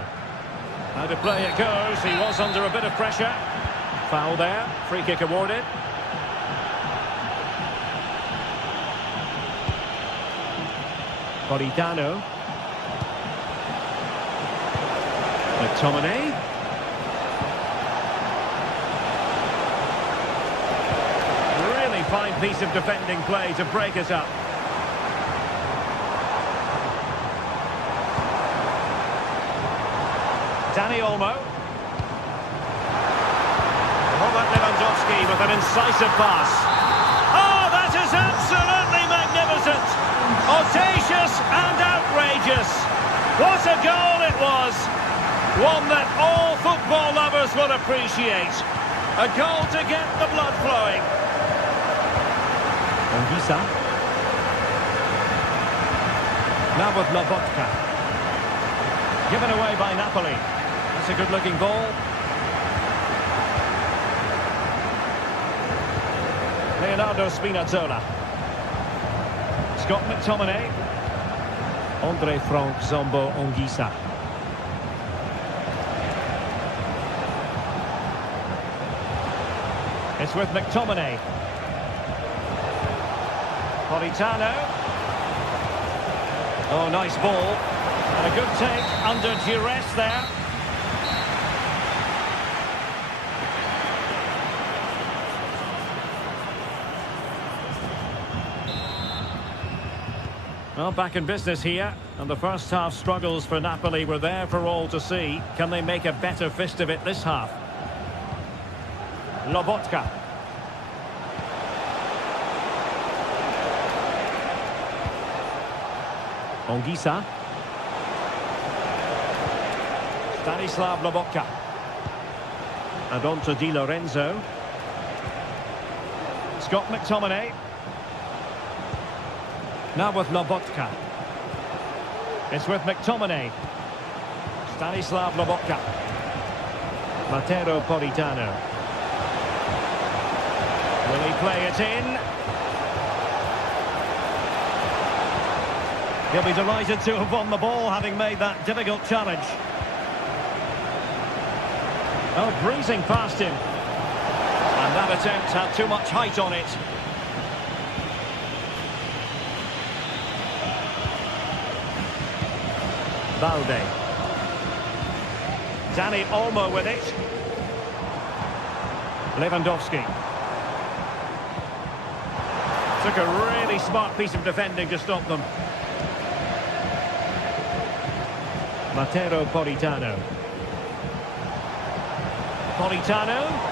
How to play it goes. He was under a bit of pressure. Foul there. Free kick awarded. Politano. McTominay. Fine piece of defending play to break it up. Dani Olmo. With an incisive pass. Oh, that is absolutely magnificent! Audacious and outrageous! What a goal it was! One that all football lovers will appreciate. A goal to get the blood flowing. Ongisa. Now with Lobotka. Given away by Napoli. That's a good-looking ball. Leonardo Spinazzola. Scott McTominay. Andre Frank Zombo Ongisa. It's with McTominay. Politano. Oh, nice ball. And a good take under duress there. Well, back in business here, and the first half struggles for Napoli were there for all to see. Can they make a better fist of it this half? Lobotka. Ongisa. Stanislav Lobotka. And on to Di Lorenzo. Scott McTominay. Now with Lobotka. It's with McTominay. Stanislav Lobotka. Matteo Politano. Will he play it in? He'll be delighted to have won the ball, having made that difficult challenge. Oh, breezing past him. And that attempt had too much height on it. Balde. Dani Olmo with it. Lewandowski. Took a really smart piece of defending to stop them. Matteo Politano. Politano.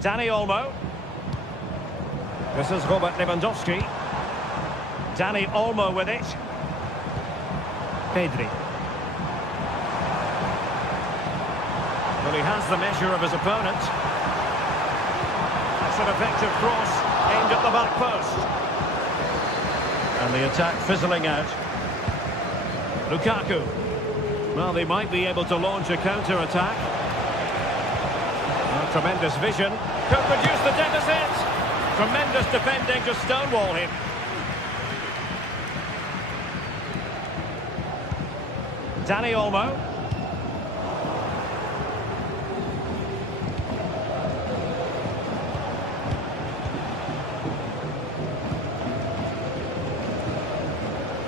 Dani Olmo. This is Robert Lewandowski. Dani Olmo with it. Pedri. Well, he has the measure of his opponent. That's an effective cross aimed at the back post. And the attack fizzling out. Lukaku. Well, they might be able to launch a counter-attack. Oh, tremendous vision. Could reduce the deficit. Tremendous defending to stonewall him. Dani Olmo.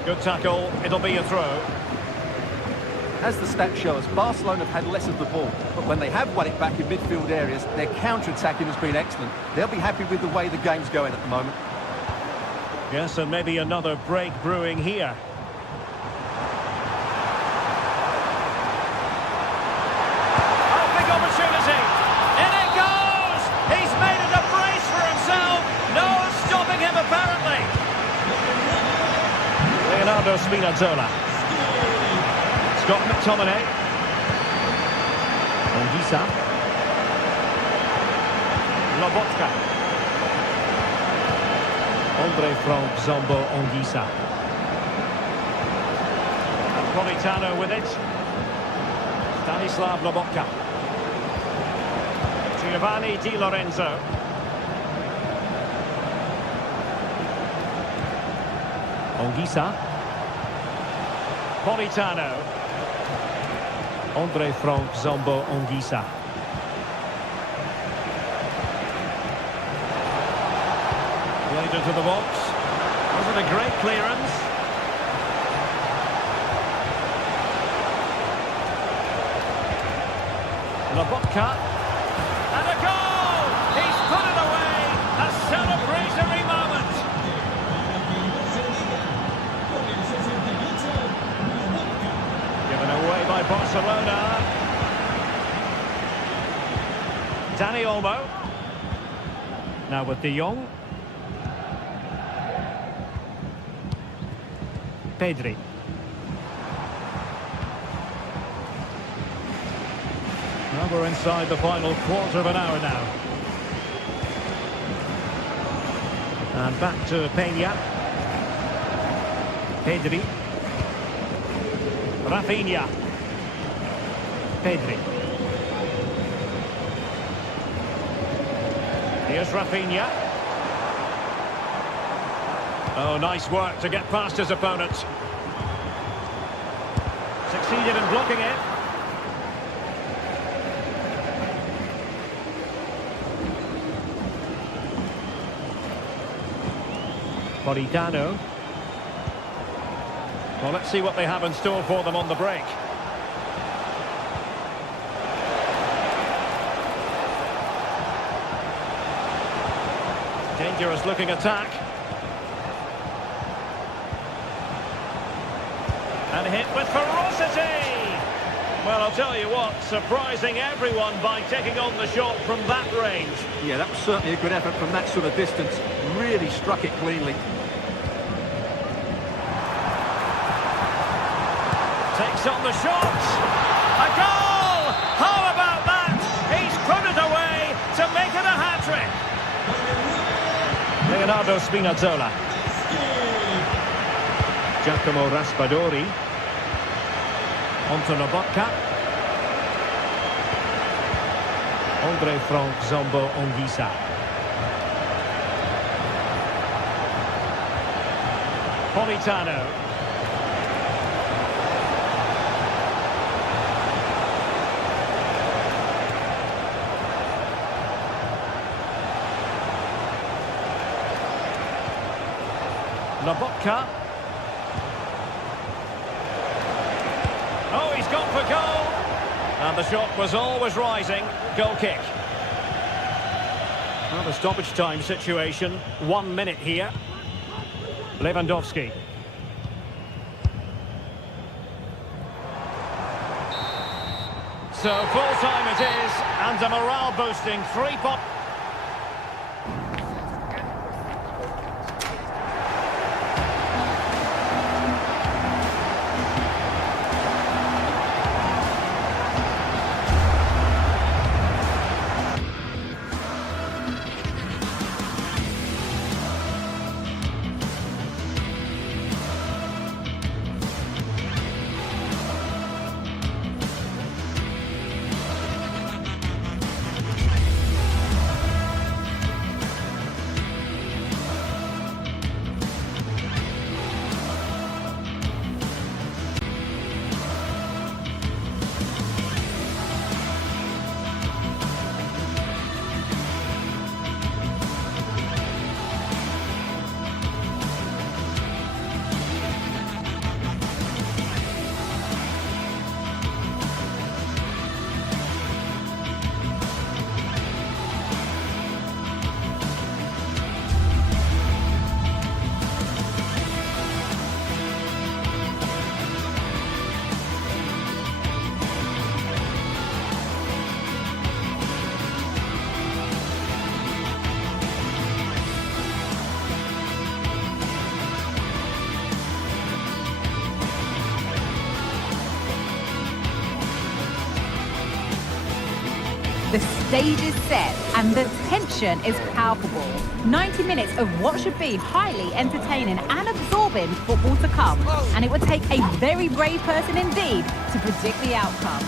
Good tackle, it'll be a throw. As the stats show us, Barcelona have had less of the ball, but when they have won it back in midfield areas, their counter-attacking has been excellent. They'll be happy with the way the game's going at the moment. Yes, and maybe another break brewing here. Leonardo Spinazzola. Scott McTominay. Ongisa. Lobotka. Andre Frank Zombo Ongisa. And Politano with it. Stanislav Lobotka. Giovanni Di Lorenzo. Ongisa. Politano. Andre Frank Zombo Ongisa. Played into the box. Was it a great clearance? Lobotka. And a goal! He's put it away! A celebratory moment! Barcelona. Dani Olmo. Now with De Jong. Pedri. Well, we're inside the final quarter of an hour now. And back to Peña. Pedri. Rafinha. Pedri. Here's Rafinha. Oh, nice work to get past his opponent. Succeeded in blocking it. Politano. Well, let's see what they have in store for them on the break. Dangerous looking attack. And hit with ferocity! Well, I'll tell you what, surprising everyone by taking on the shot from that range. Yeah, that was certainly a good effort from that sort of distance. Really struck it cleanly. Takes on the shot. A goal! How about that? He's put it away to make it a hat-trick. Leonardo Spinazzola. Giacomo Raspadori. Onto Lobotka. Andre Frank Zombo Ongisa. Politano. Lobotka. Oh, he's gone for goal. And the shot was always rising. Goal kick. Well, the stoppage time situation. 1 minute here. Lewandowski. So full time it is, and a morale boosting 3-point. The stage is set and the tension is palpable. 90 minutes of what should be highly entertaining and absorbing football to come. And it would take a very brave person indeed to predict the outcome.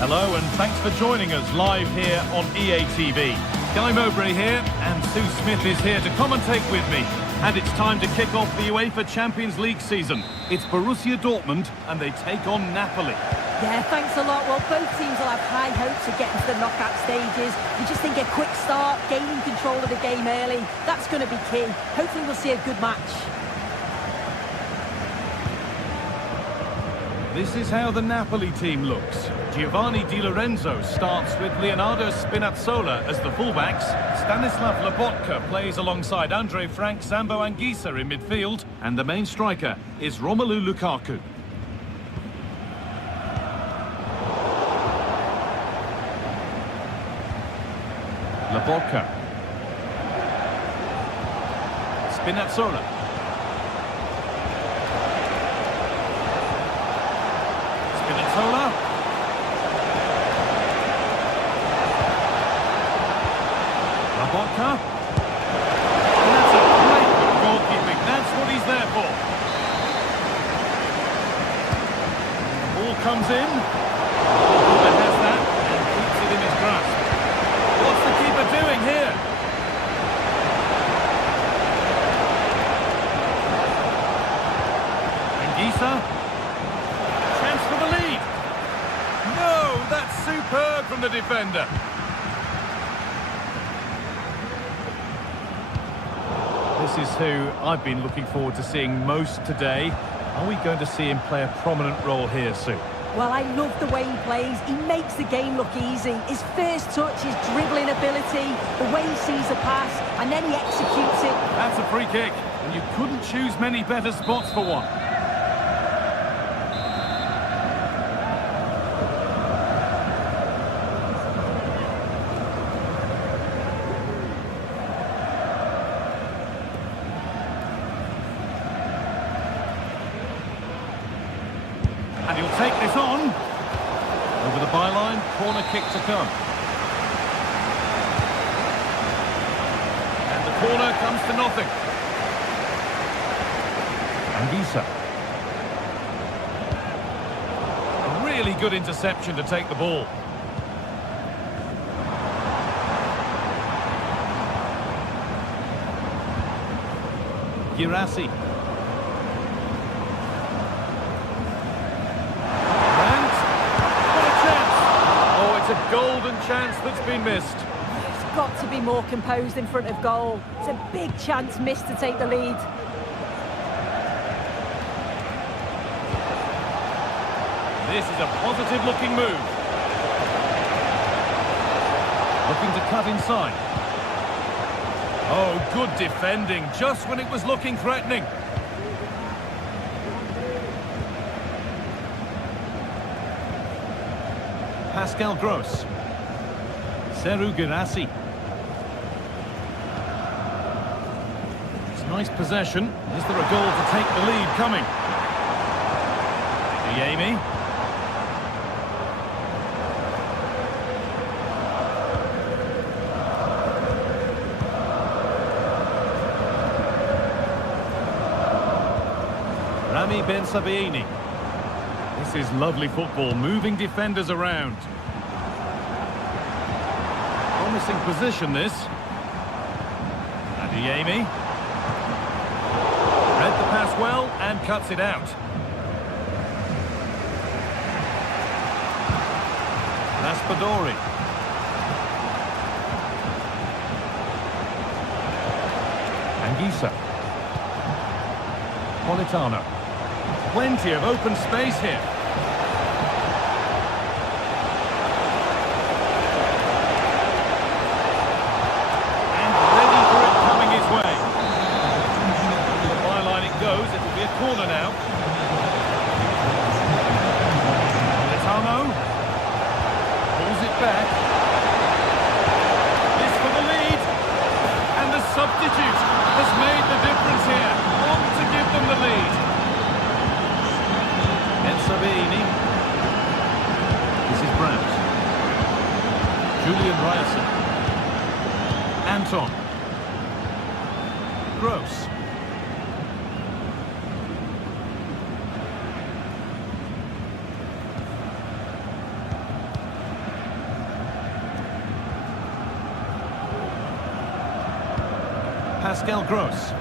Hello and thanks for joining us live here on EA TV. Guy Mowbray here and Sue Smith is here to commentate with me. And it's time to kick off the UEFA Champions League season. It's Borussia Dortmund and they take on Napoli. Yeah, thanks a lot. Well, both teams will have high hopes of getting to the knockout stages. You just think a quick start, gaining control of the game early, that's going to be key. Hopefully we'll see a good match. This is how the Napoli team looks. Giovanni Di Lorenzo starts with Leonardo Spinazzola as the fullbacks. Stanislav Lobotka plays alongside Andre Frank Zambo Anguissa in midfield. And the main striker is Romelu Lukaku. Lobotka. Spinazzola. Spinazzola. Lobotka. And that's a great goalkeeping. That's what he's there for. Ball comes in. Goalkeeper has that and keeps it in his grasp. What's the keeper doing here? Anguissa. Chance for the lead. No, that's superb from the defender. This is who I've been looking forward to seeing most today. Are we going to see him play a prominent role here soon? Well, I love the way he plays. He makes the game look easy. His first touch, his dribbling ability, the way he sees a pass, and then he executes it. That's a free kick, and you couldn't choose many better spots for one. And he'll take this on. Over the byline, corner kick to come. And the corner comes to nothing. Anguissa. A really good interception to take the ball. Girassi. A golden chance that's been missed. He's got to be more composed in front of goal. It's a big chance missed to take the lead. This is a positive looking move. Looking to cut inside. Oh, good defending, just when it was looking threatening. Pascal Gross. Serhou Guirassy. It's nice possession. Is there a goal to take the lead coming? Diemi. Rami Ben Sabaini. This is lovely football, moving defenders around. Promising position, this. Diemi. Read the pass well and cuts it out. Raspadori. Anguissa. Politano. Plenty of open space here. And ready for it coming his way. The byline it goes, it will be a corner now. Politano. Pulls it back. This for the lead. And the substitute has made the difference here. On to give them the lead. Sabini. This is Brandt. Julian Ryerson. Anton. Gross. Pascal Gross.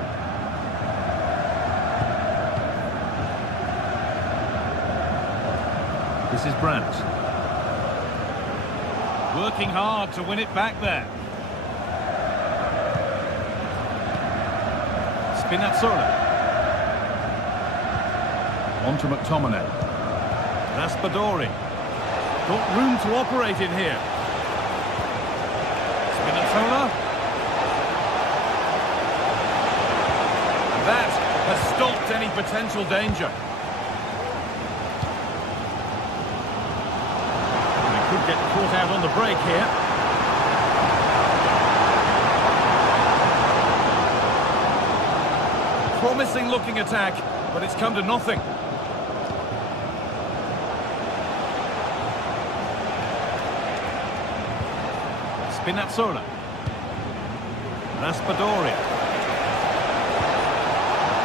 This is Brandt. Working hard to win it back there. Spinazzola. On to McTominay. Raspadori. Got room to operate in here. Spinazzola. That has stopped any potential danger. Could get caught out on the break here. promising looking attack, but it's come to nothing. Spinazzola. Raspadori.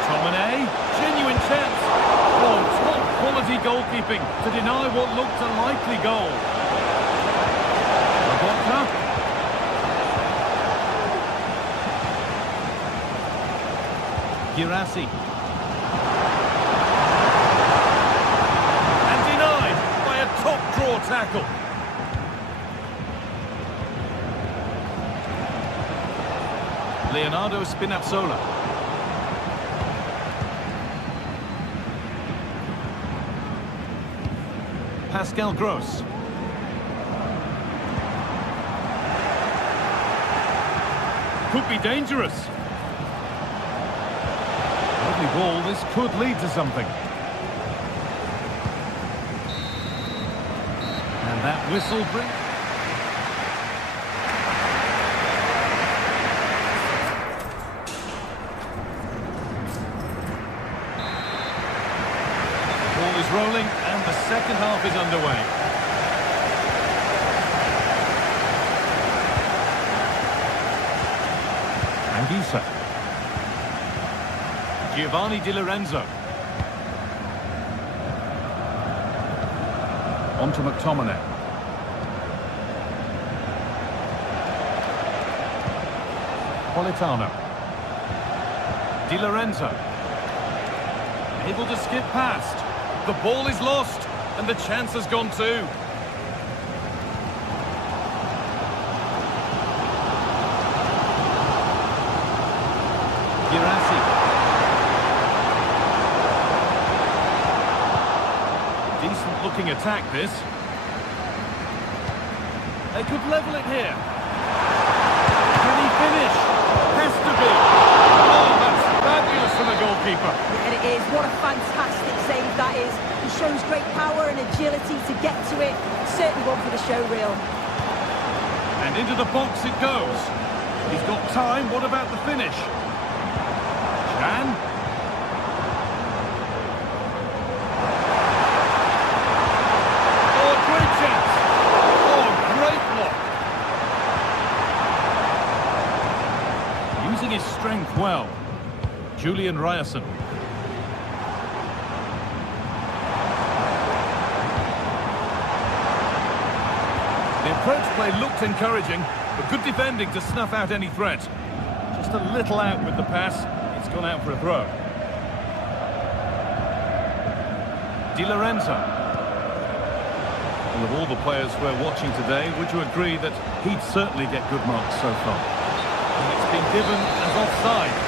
Tomine, genuine chance. Oh, top quality goalkeeping to deny what looked a likely goal. Robotka. Girassi. And denied by a top draw tackle. Leonardo Spinazzola. Pascal Gross. Could be dangerous. Lovely ball, this could lead to something. And that whistle brings... rolling, and the second half is underway. Anguissa. Giovanni Di Lorenzo. On to McTominay. Politano. Di Lorenzo. Able to skip past. The ball is lost, and the chance has gone too. Girassi. Decent looking attack, this. They could level it here. Can he finish? Has to be. Oh, that's fabulous from the goalkeeper. And it is. What a fantastic save that is. He shows great power and agility to get to it. Certainly one for the show reel. And into the box it goes. He's got time. What about the finish? Chan. Oh, great chance. Oh, great block. Using his strength well. Julian Ryerson. The approach play looked encouraging, but good defending to snuff out any threat. Just a little out with the pass. It's gone out for a throw. Di Lorenzo. Well, of all the players we're watching today, would you agree that he'd certainly get good marks so far? And it's been given as offside.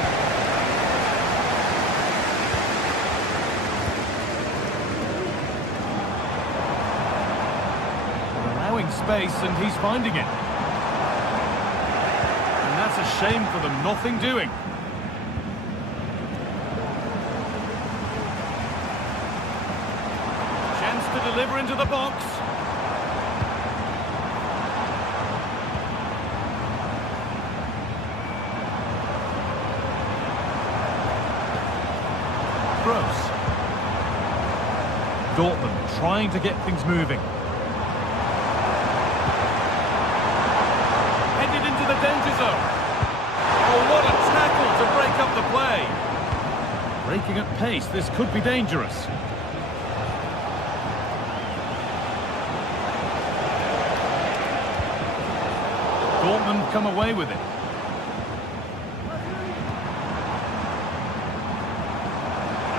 Space, and he's finding it. And that's a shame for them, nothing doing. Chance to deliver into the box. Gross. Dortmund trying to get things moving. Danger zone. Oh, what a tackle to break up the play. Breaking at pace, this could be dangerous. Dortmund come away with it.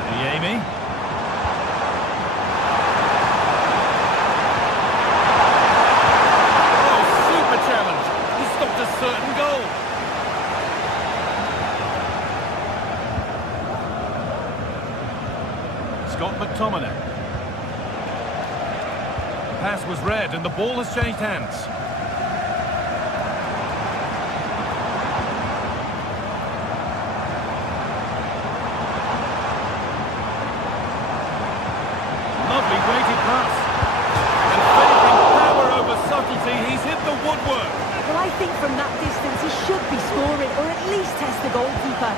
Adeyemi. Certain goal. Scott McTominay. The pass was read and the ball has changed hands. Lovely weighted pass. And favoring power over subtlety, he's hit the woodwork. Well, I think from that distance he should be scoring, or at least test the goalkeeper.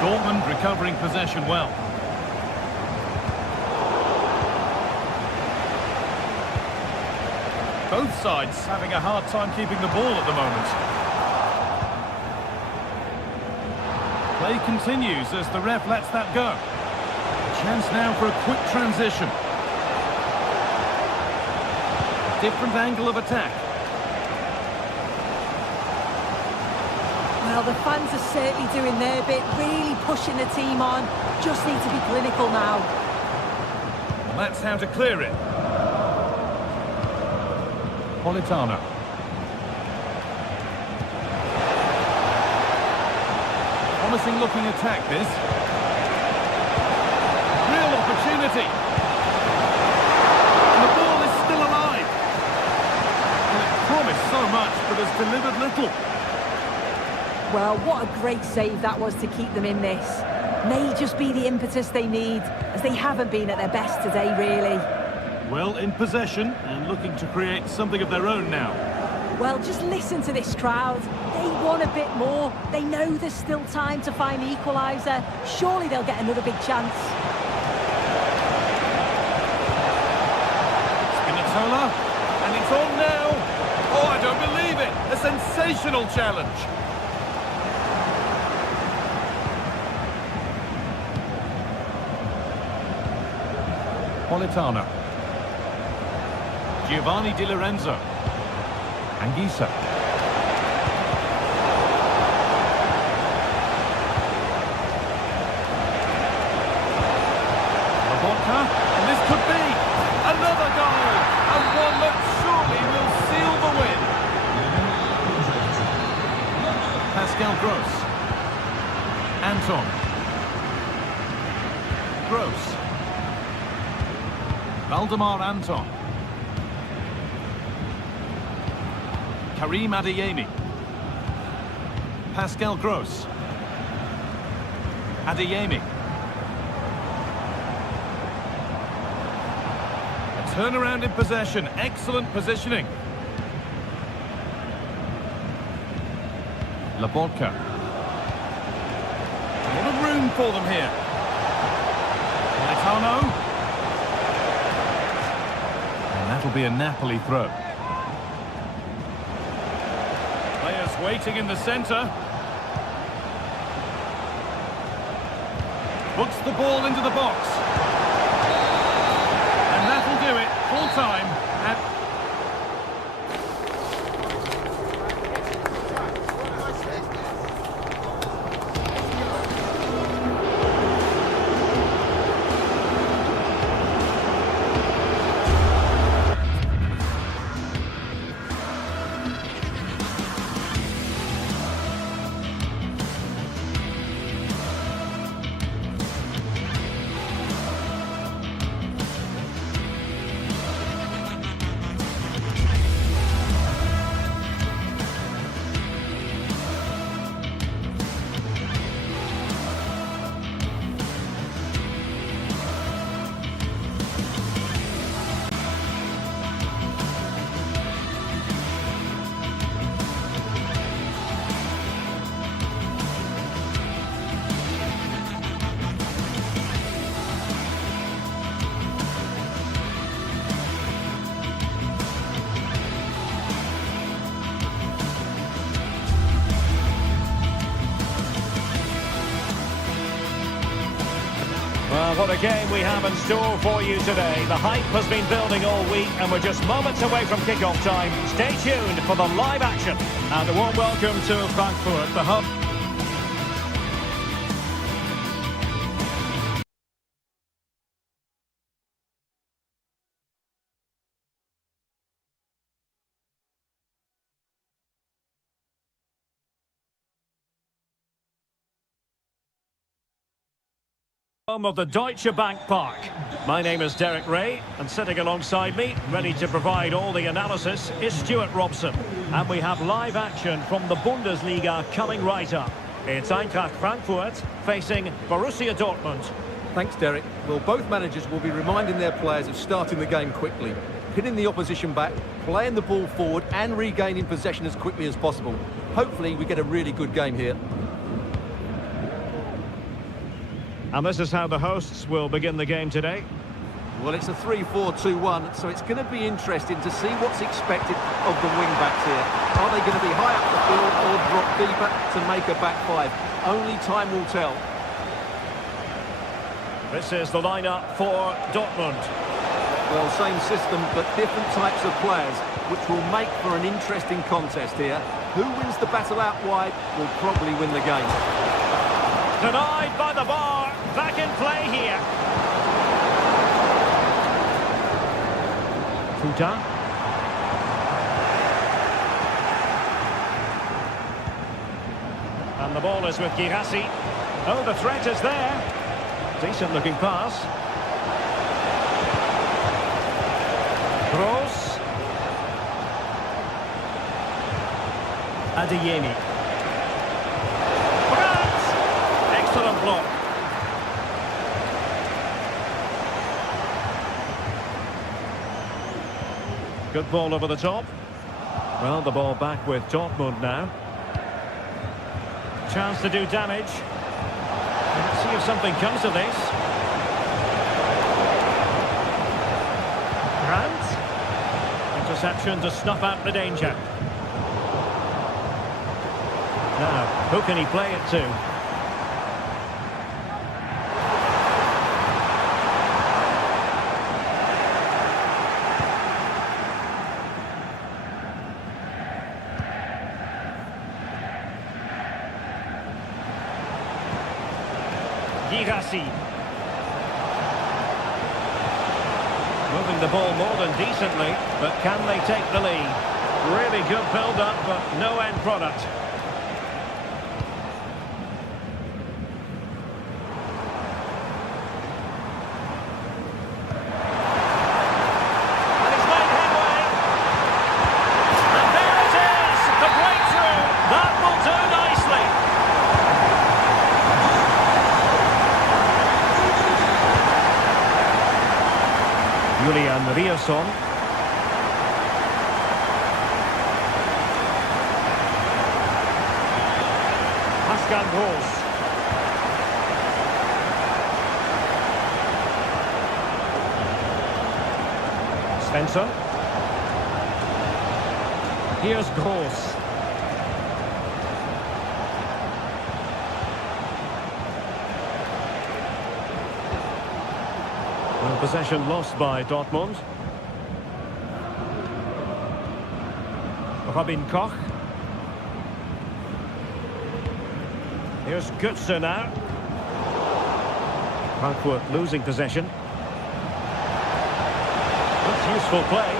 Dortmund recovering possession well. Both sides having a hard time keeping the ball at the moment. Play continues as the ref lets that go. A chance now for a quick transition. Different angle of attack. Well, the fans are certainly doing their bit, really pushing the team on. Just need to be clinical now. And that's how to clear it. Politano. Promising looking attack this. Real opportunity. And the ball is still alive. And it promised so much, but has delivered little. Well, what a great save that was to keep them in this. May just be the impetus they need, as they haven't been at their best today, really. Well, in possession and looking to create something of their own now. Well, just listen to this crowd. They want a bit more. They know there's still time to find the equaliser. Surely they'll get another big chance. Spinazzola, and it's on now. Oh, I don't believe it. A sensational challenge. Politano. Giovanni Di Lorenzo. Anguissa. Laborca, and this could be another goal, and one that surely will seal the win. Pascal Gross. Anton. Gross. Valdemar Anton. Karim Adeyemi. Pascal Gross. Adeyemi. A turnaround in possession. Excellent positioning. Laborca. A lot of room for them here. Politano. And that'll be a Napoli throw. Players waiting in the centre. Puts the ball into the box. And that'll do it. Full time. And Well, what a game we have in store for you today. The hype has been building all week and we're just moments away from kick-off time. Stay tuned for the live action. And a warm welcome to Frankfurt, the hub. Home of the Deutsche Bank Park. My name is Derek Ray, and sitting alongside me, ready to provide all the analysis, is Stuart Robson. And we have live action from the Bundesliga coming right up. It's Eintracht Frankfurt facing Borussia Dortmund. Thanks, Derek. Well, both managers will be reminding their players of starting the game quickly, hitting the opposition back, playing the ball forward and regaining possession as quickly as possible. Hopefully we get a really good game here. And this is how the hosts will begin the game today. Well, it's a 3-4-2-1, so it's going to be interesting to see what's expected of the wing-backs here. Are they going to be high up the field or drop deeper to make a back five? Only time will tell. This is the lineup for Dortmund. Well, same system, but different types of players, which will make for an interesting contest here. Who wins the battle out wide will probably win the game. Denied by the bar. Back in play here. Futa. And the ball is with Girassi. Oh, the threat is there. Decent looking pass. Gross. Adeyemi. Brandt! Excellent block. Good ball over the top. Well, the ball back with Dortmund now. Chance to do damage. Let's see if something comes of this. Brandt. Interception to snuff out the danger. Now, who can he play it to? Girassi. Moving the ball more than decently, but can they take the lead? Really good build-up, but no end product. And he's made headway. And there it is! The breakthrough! That will do nicely! Julian Rierson. Pascal Gross. Svensson. Here's Gross. Possession lost by Dortmund. Robin Koch. Here's Götze now. Frankfurt losing possession. That's useful play.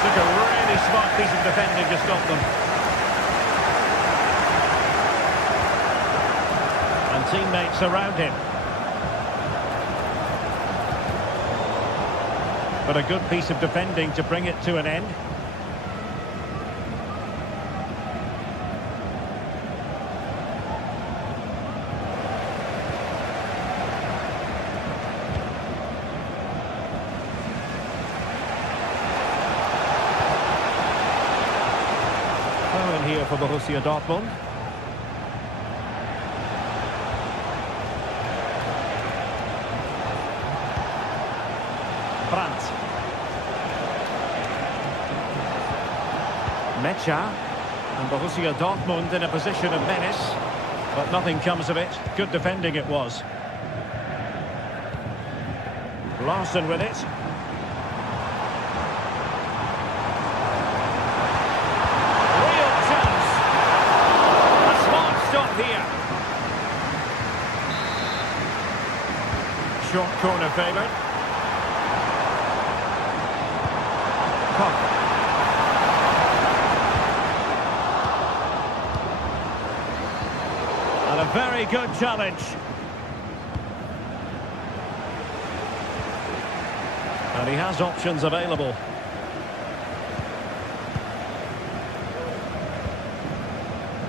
Took a really smart piece of defending to stop them. And teammates around him. But a good piece of defending to bring it to an end. Throw in here for Borussia Dortmund. Brandt. Mecha, and Borussia Dortmund in a position of menace, but nothing comes of it. Good defending it was. Larson with it. Real chance. A smart stop here. Short corner favoured. Koch. And a very good challenge. And he has options available.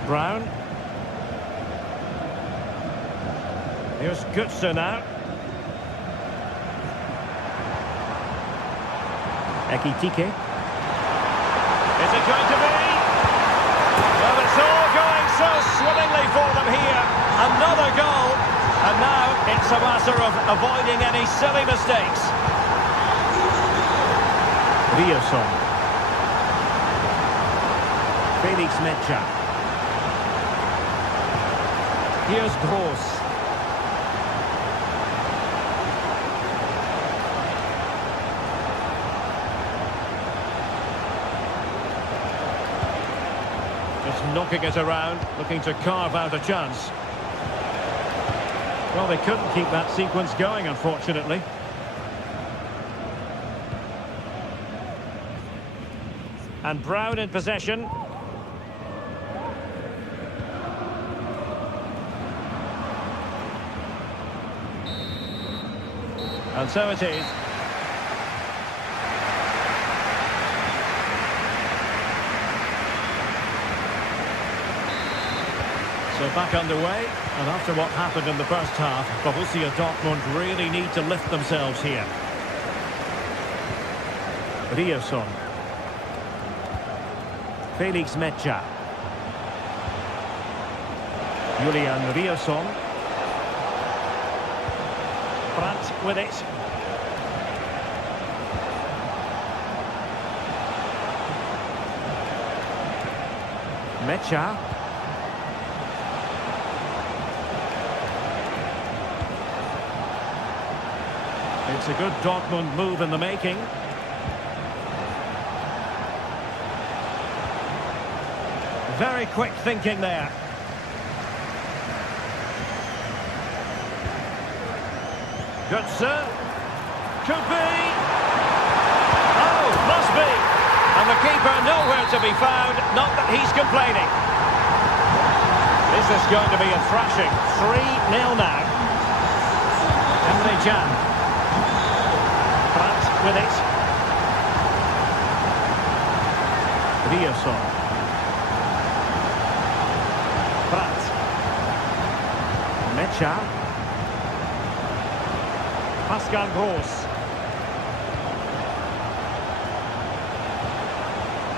Brown. Here's Götze now. Ekitike. Is it going to be? Well, it's all going so swimmingly for them here. Another goal. And now it's It's a matter of avoiding any silly mistakes. Rioson. Felix Mecha. Here's Gross. Just knocking it around, looking to carve out a chance. Well, they couldn't keep that sequence going, unfortunately. And Brown in possession. And so it is. So back underway, and after what happened in the first half, Borussia Dortmund really need to lift themselves here. Rioson. Felix Mecha. Julian Rioson. Brandt with it. Mecha. It's a good Dortmund move in the making. Very quick thinking there. Götze. Could be. Oh, must be. And the keeper nowhere to be found. Not that he's complaining. Is this going to be a thrashing? 3-0 now. Emre Can. Brandt with it. Rioson. Brandt. Mecha. Pascal Gross.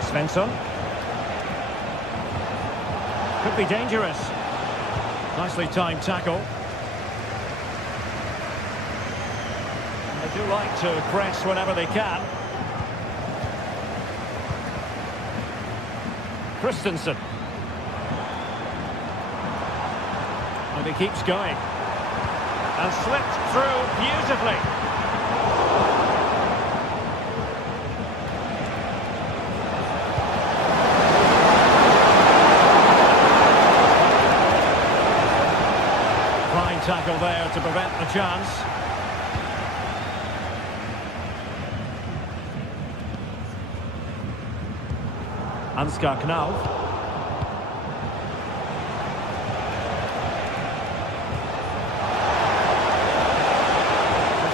Svensson. Could be dangerous. Nicely timed tackle. They do like to press whenever they can. Christensen. And he keeps going. And slipped through beautifully. Fine tackle there to prevent the chance. Ansgar Knauf.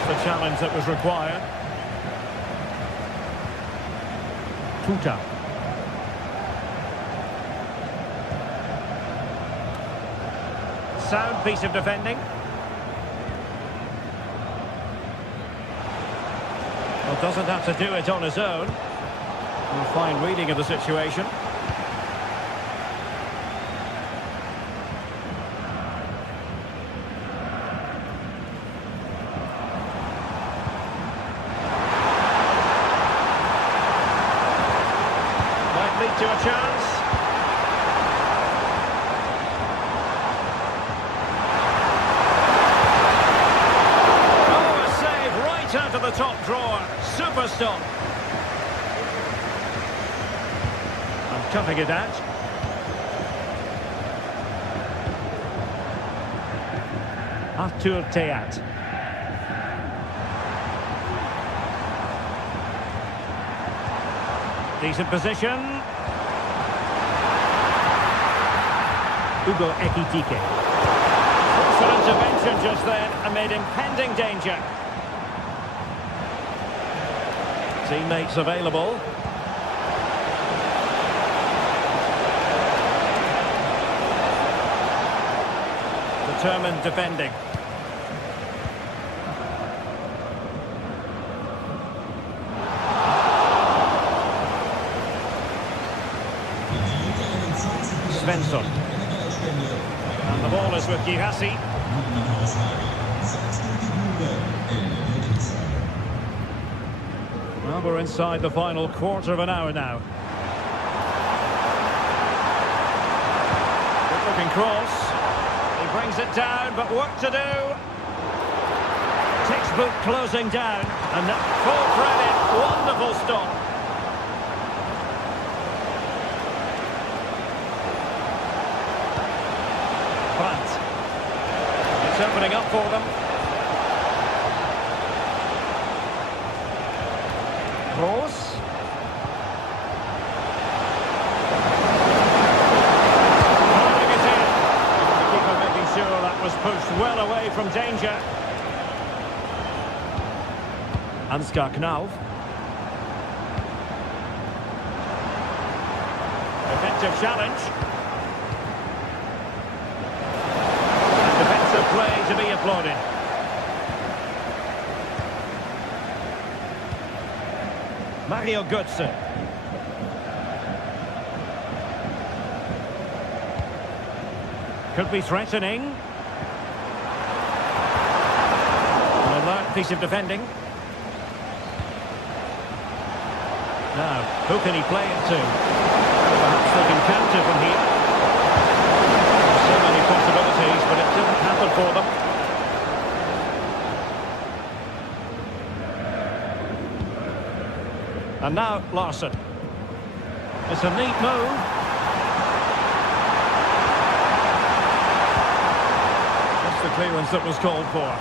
The challenge that was required. Tuta. Sound piece of defending. Well, doesn't have to do it on his own. A fine reading of the situation. To a chance. Oh, a save right out of the top drawer. Super stop. And cutting it out. Arthur Theat. Decent position. Hugo Ekitike. Forceful intervention just then amid impending danger. Teammates available. Determined defending. Svensson. And the ball is with Girassi. Well, we're inside the final quarter of an hour now. Good looking cross. He brings it down, but work to do. Textbook closing down, and full credit, wonderful stop. Brandt. It's opening up for them. Cross. Driving it in. The keeper making sure that was pushed well away from danger. Ansgar Knauf. Effective challenge. And defensive play to be applauded. Mario Götze. Could be threatening. An alert piece of defending. Now, who can he play it to? Perhaps they can counter from here. So many possibilities, but it didn't happen for them. And now, Larsson. It's a neat move. That's the clearance that was called for.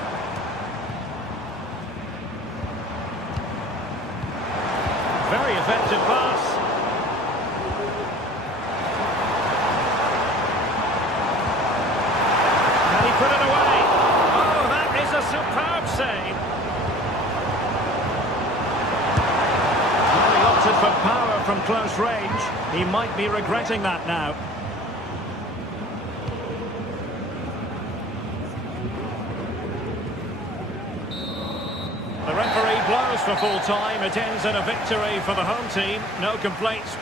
Very effective pass. Can he put it away? Oh, that is a superb save. Well, he opted for power from close range. He might be regretting that now. The referee blows for full time. It ends in a victory for the home team. No complaints.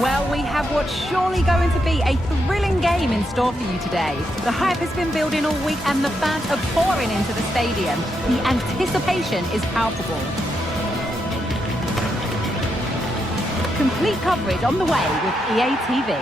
Well, we have what's surely going to be a thrilling game in store for you today. The hype has been building all week and the fans are pouring into the stadium. The anticipation is palpable. Complete coverage on the way with EA TV.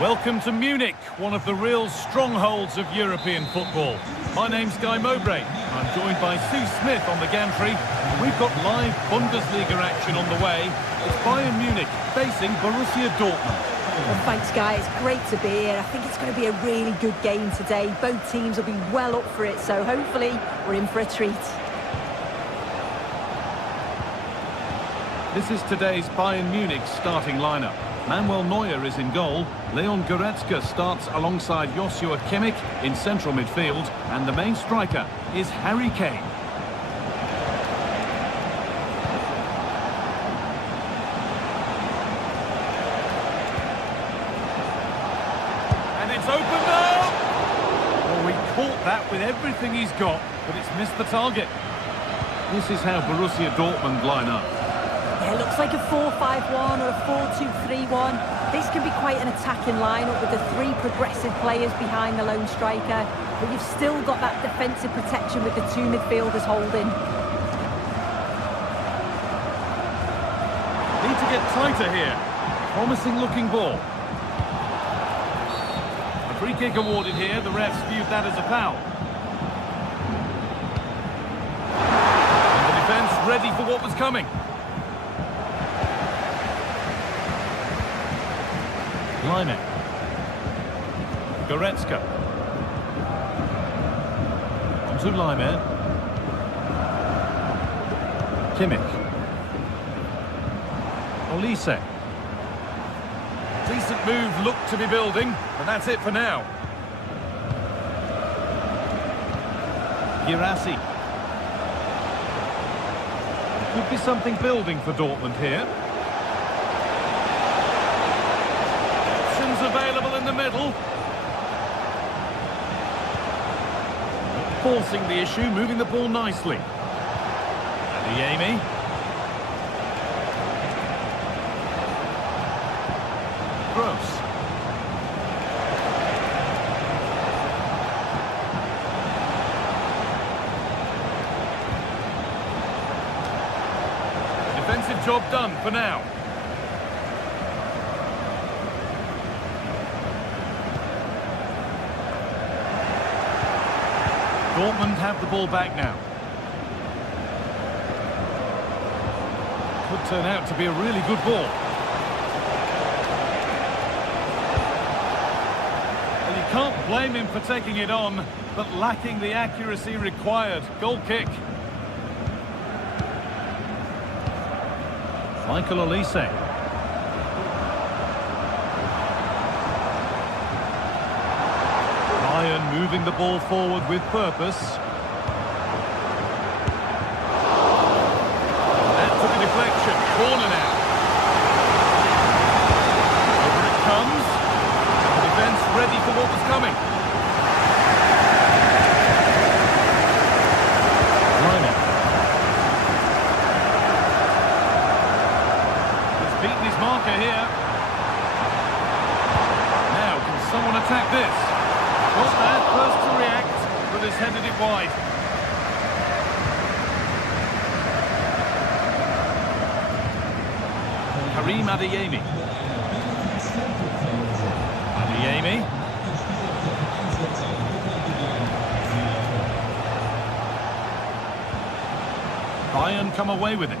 Welcome to Munich, one of the real strongholds of European football. My name's Guy Mowbray. I'm joined by Sue Smith on the gantry. And we've got live Bundesliga action on the way. It's Bayern Munich facing Borussia Dortmund. Well, thanks, Guy. It's great to be here. I think it's going to be a really good game today. Both teams will be well up for it, so hopefully we're in for a treat. This is today's Bayern Munich starting lineup. Manuel Neuer is in goal. Leon Goretzka starts alongside Joshua Kimmich in central midfield. And the main striker is Harry Kane. It's opened up! Oh, he caught that with everything he's got, but it's missed the target. This is how Borussia Dortmund line up. Yeah, it looks like a 4-5-1 or a 4-2-3-1. This can be quite an attacking lineup with the three progressive players behind the lone striker, but you've still got that defensive protection with the two midfielders holding. Need to get tighter here. Promising looking ball. A free kick awarded here. The refs viewed that as a foul. And the defence ready for what was coming. Lyman. Goretzka. Onto Lyman. Kimmich. Olise. Decent move, looked to be building, but that's it for now. Girassi. Could be something building for Dortmund here. Options available in the middle. Forcing the issue, moving the ball nicely. Adeyemi. Gross. Defensive job done for now. Dortmund have the ball back now. Could turn out to be a really good ball. Can't blame him for taking it on, but lacking the accuracy required. Goal kick. Michael Olise. Bayern moving the ball forward with purpose. That took a deflection. Corner now. Over it comes. Defense ready for what was coming. Liner. He's beaten his marker here. Now, can someone attack this? Not bad first to react, but has headed it wide. Karim Adeyemi. Adeyemi. Bayern come away with it.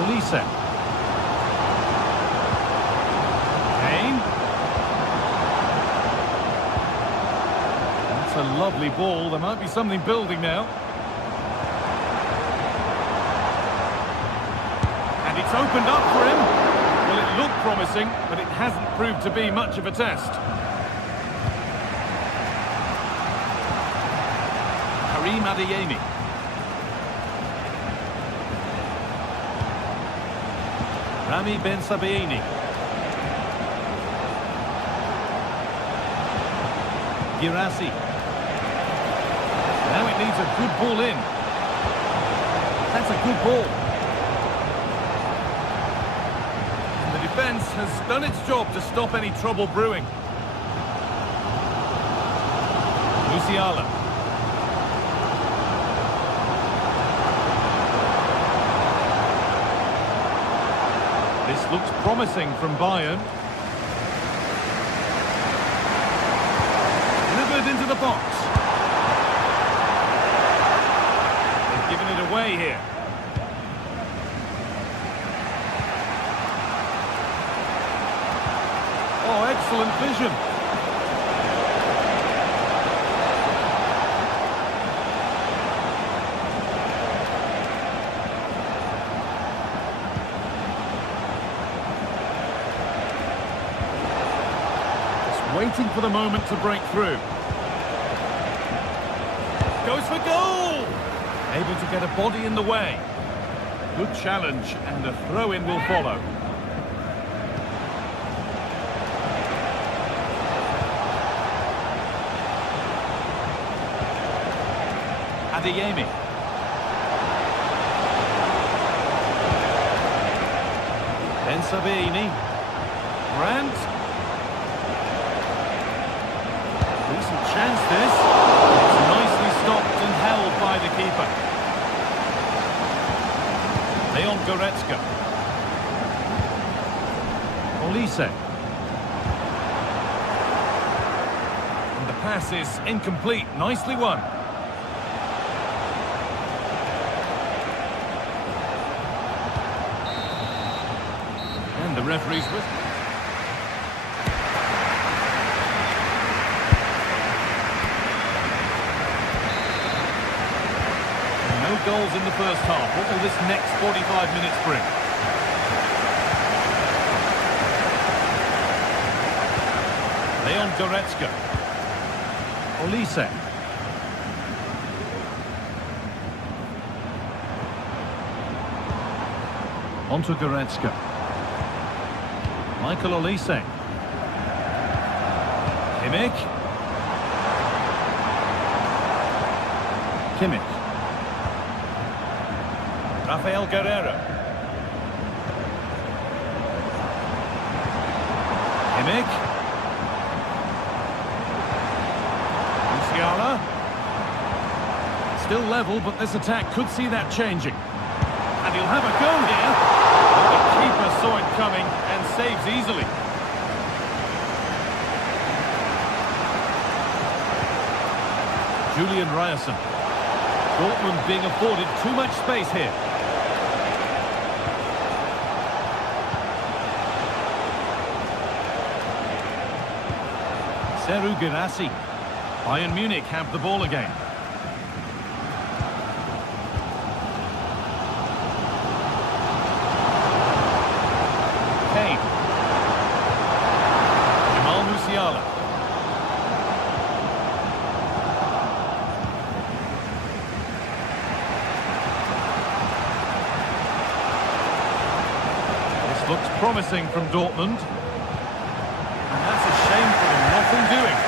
Olise. Kane. That's a lovely ball. There might be something building now. It's opened up for him. Well, it looked promising, but it hasn't proved to be much of a test. Karim Adeyemi. Rami Ben Sabaini. Girassi. Now it needs a good ball in. That's a good ball. Defense has done its job to stop any trouble brewing. Musiala. This looks promising from Bayern. Delivered into the box. They've given it away here. Oh, excellent vision. Just waiting for the moment to break through. Goes for goal! Able to get a body in the way. Good challenge, and a throw-in will follow. Adeyemi. Ben-Sabini. Brandt. Decent chance this. It's nicely stopped and held by the keeper. Leon Goretzka. Olise. And the pass is incomplete. Nicely won. And the referee's whistle. No goals in the first half. What will this next 45 minutes bring? Leon Goretzka. Olise. Onto Goretzka. Michael Olise. Kimmich. Rafael Guerreiro. Kimmich. Musiala. Still level, but this attack could see that changing. And he'll have a go here. But the keeper saw it coming and saves easily. Julian Ryerson. Dortmund being afforded too much space here. Seru Girassi. Bayern Munich have the ball again. Kane. Jamal Musiala. This looks promising from Dortmund. And that's a shame for them, nothing doing.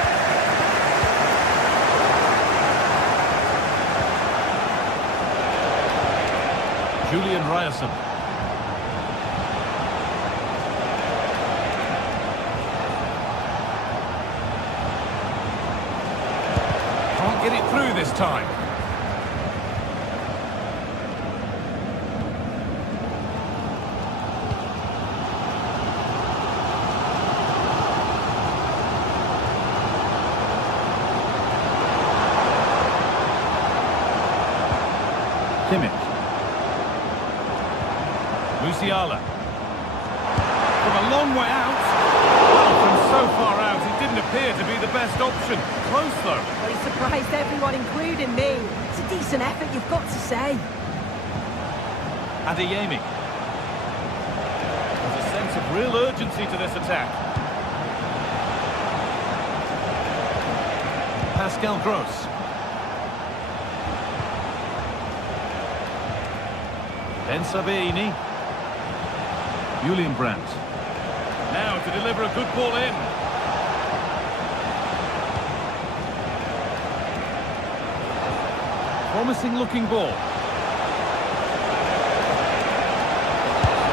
Julian Ryerson. Can't get it through this time. Kimmich. Musiala. From a long way out. Well, from so far out, it didn't appear to be the best option. Close, though. Well, he surprised everyone, including me. It's a decent effort, you've got to say. Adeyemi. There's a sense of real urgency to this attack. Pascal Gross. Ben-Sabini. Julian Brandt. Now to deliver a good ball in. Promising looking ball.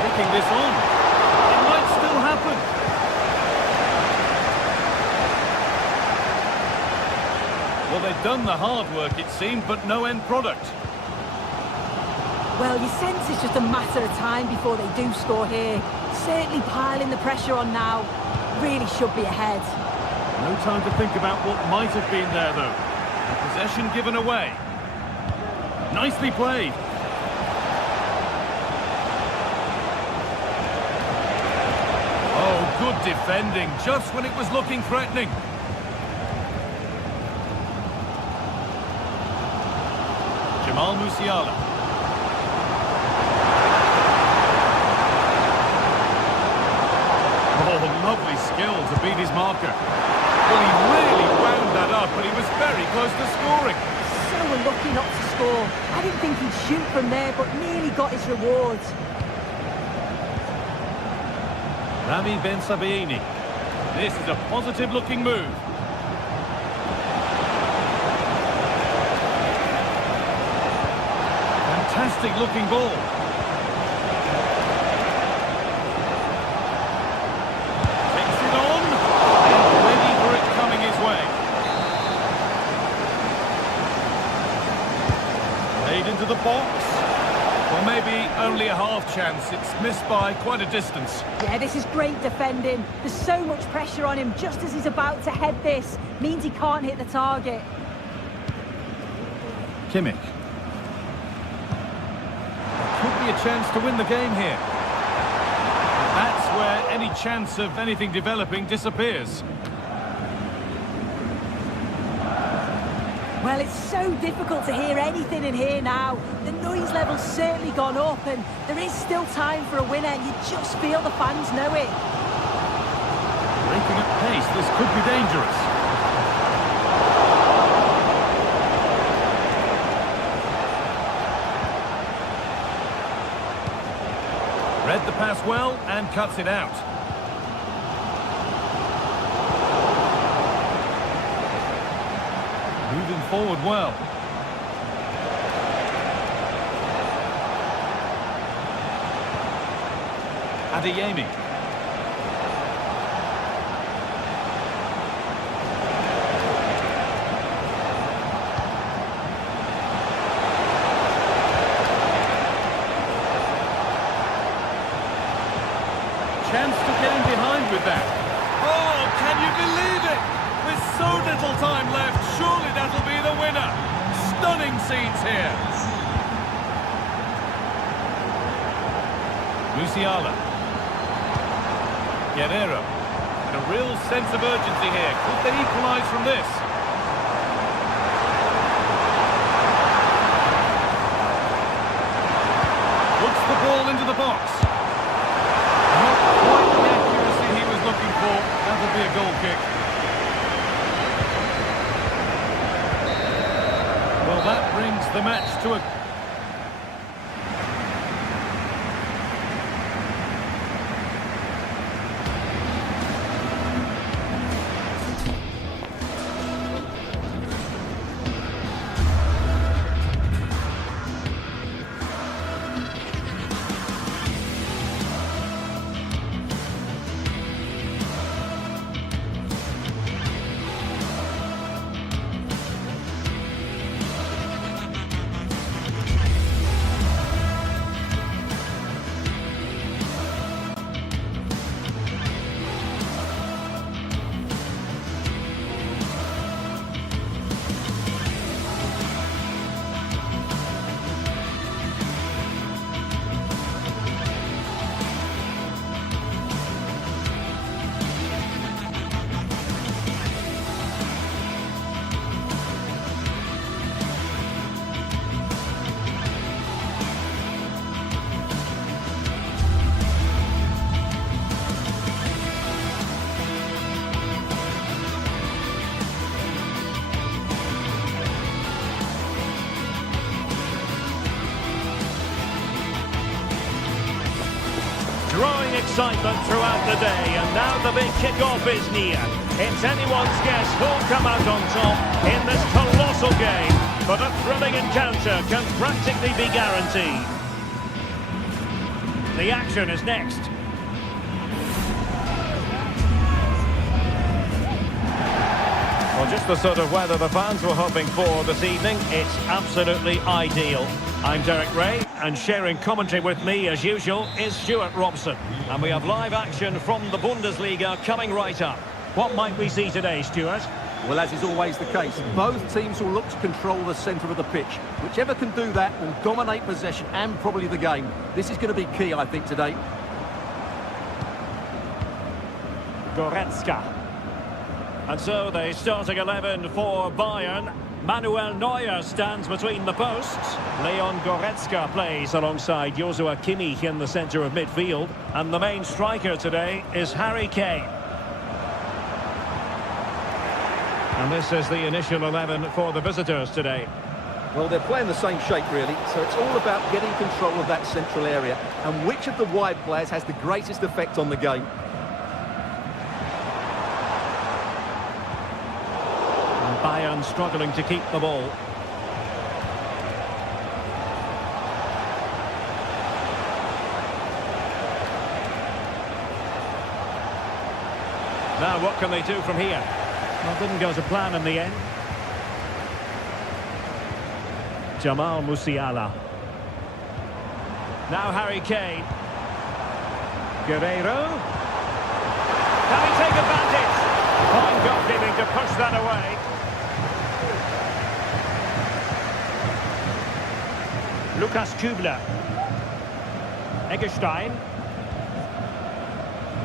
Taking this on. It might still happen. Well, they've done the hard work, it seemed, but no end product. Well, you sense it's just a matter of time before they do score here. Certainly piling the pressure on now. Really should be ahead. No time to think about what might have been there, though. Possession given away. Nicely played. Oh, good defending, just when it was looking threatening. Jamal Musiala. Lovely skill to beat his marker. Well, he really wound that up, but he was very close to scoring. So unlucky not to score. I didn't think he'd shoot from there, but nearly got his rewards. Rami Ben-Sabini. This is a positive-looking move. fantastic looking ball. Takes it on, and ready for it coming his way. Played into the box. Well, maybe only a half chance. It's missed by quite a distance. Yeah, this is great defending. There's so much pressure on him just as he's about to head this. Means he can't hit the target. Kimmich. Could be a chance to win the game here. That's where any chance of anything developing disappears. Well, it's so difficult to hear anything in here now. The noise level's certainly gone up, and there is still time for a winner. You just feel the fans know it. Breaking at pace, this could be dangerous. Read the pass well and cuts it out. Moving forward well. Adeyemi. Chance to get in behind with that. Oh, can you believe it? With so little time left, surely that'll be the winner. Stunning scenes here. Musiala. Guerrero. And a real sense of urgency here. Could they equalise from this? Puts the ball into the box. Not quite the accuracy he was looking for. That'll be a goal kick. Well, that brings the match to a... Growing excitement throughout the day, and now the big kick-off is near. It's anyone's guess who'll come out on top in this colossal game, but a thrilling encounter can practically be guaranteed. The action is next. Well, just the sort of weather the fans were hoping for this evening. It's absolutely ideal. I'm Derek Ray, and sharing commentary with me, as usual, is Stuart Robson. And we have live action from the Bundesliga coming right up. What might we see today, Stuart? Well, as is always the case, both teams will look to control the centre of the pitch. Whichever can do that will dominate possession and probably the game. This is going to be key, I think, today. Goretzka. And so the starting 11 for Bayern. Manuel Neuer stands between the posts. Leon Goretzka plays alongside Joshua Kimmich in the centre of midfield. And the main striker today is Harry Kane. And this is the initial 11 for the visitors today. Well, they're playing the same shape, really, so it's all about getting control of that central area and which of the wide players has the greatest effect on the game. Bayern struggling to keep the ball. Now what can they do from here? Well, didn't go to plan in the end. Jamal Musiala. Now Harry Kane. Guerreiro. Can he take advantage? Fine goalkeeping to push that away. Lukas Kübler. Eggestein.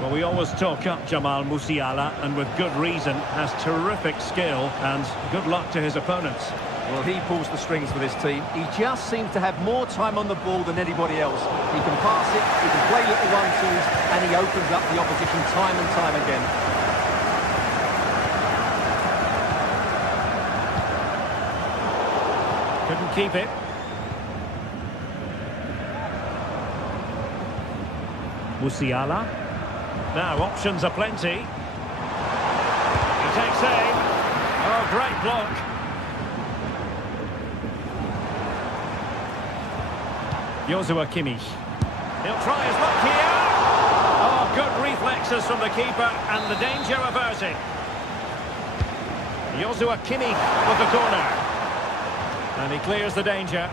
Well, we always talk up Jamal Musiala, and with good reason. Has terrific skill, and good luck to his opponents. Well, he pulls the strings for this team. He just seems to have more time on the ball than anybody else. He can pass it, he can play little one-twos, and he opens up the opposition time and time again. Couldn't keep it. Musiala. Now, options are plenty. He takes aim. Oh, great block. Joshua Kimmich. He'll try his luck here. Oh, good reflexes from the keeper, and the danger averted. Joshua Kimmich with the corner. And he clears the danger.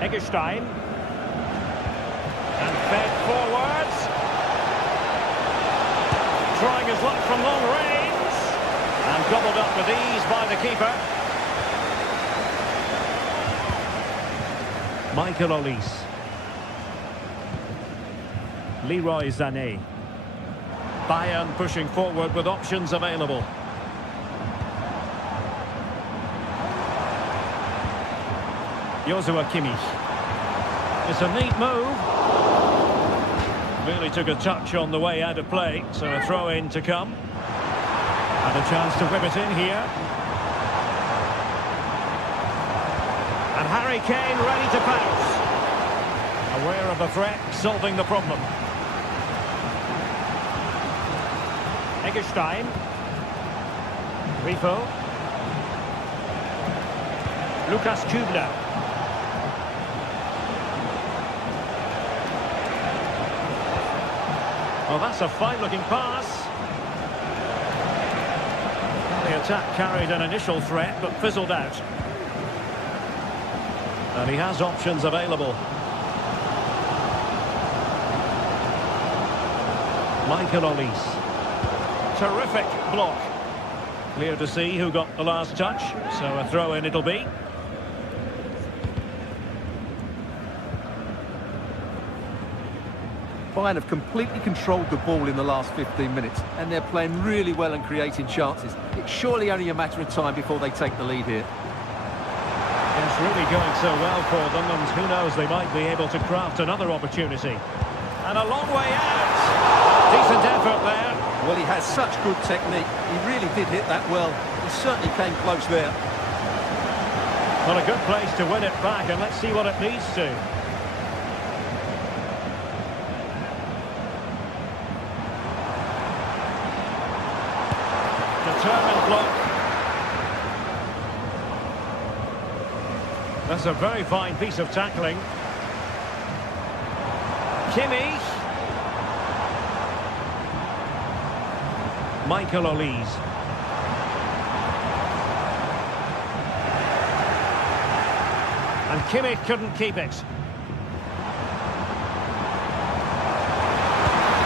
Eggestein. And fed forwards. Trying his luck from long range. And gobbled up with ease by the keeper. Michael Olise. Leroy Sané. Bayern pushing forward with options available. Joshua Kimmich. It's a neat move. Really took a touch on the way out of play, so a throw-in to come. And a chance to whip it in here. And Harry Kane ready to pounce. Aware of the threat, solving the problem. Eggestein. Rifo. Lukas Kübler. Well, that's a fine-looking pass. The attack carried an initial threat, but fizzled out. And he has options available. Michael Olise. Terrific block. Clear to see who got the last touch, so a throw-in it'll be. Bayern have completely controlled the ball in the last 15 minutes, and they're playing really well and creating chances. It's surely only a matter of time before they take the lead here. It's really going so well for them, and who knows, they might be able to craft another opportunity. And a long way out. Decent effort there. Well, he has such good technique. He really did hit that well. He certainly came close there. Well, a good place to win it back, and let's see what it leads to. Determined block. That's a very fine piece of tackling. Kimmich. Michael Olise. And Kimmich couldn't keep it.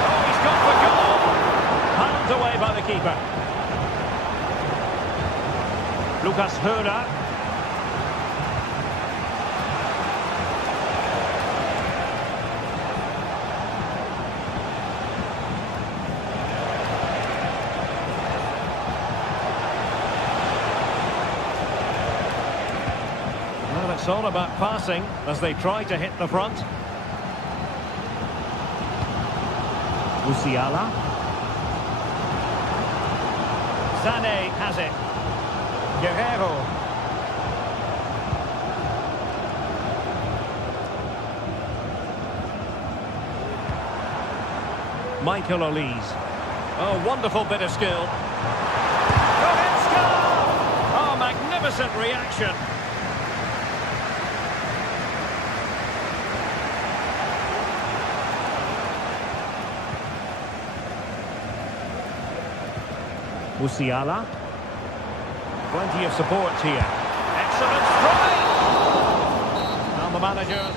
Oh, he's gone for goal. Pounded away by the keeper. Lucas Höhner. Well, it's all about passing as they try to hit the front. Musiala. Sané has it. Guerreiro. Michael Olise. Oh, wonderful bit of skill. Goretzka! Oh, magnificent reaction. Musiala. Plenty of support here. Excellent strike! And the manager.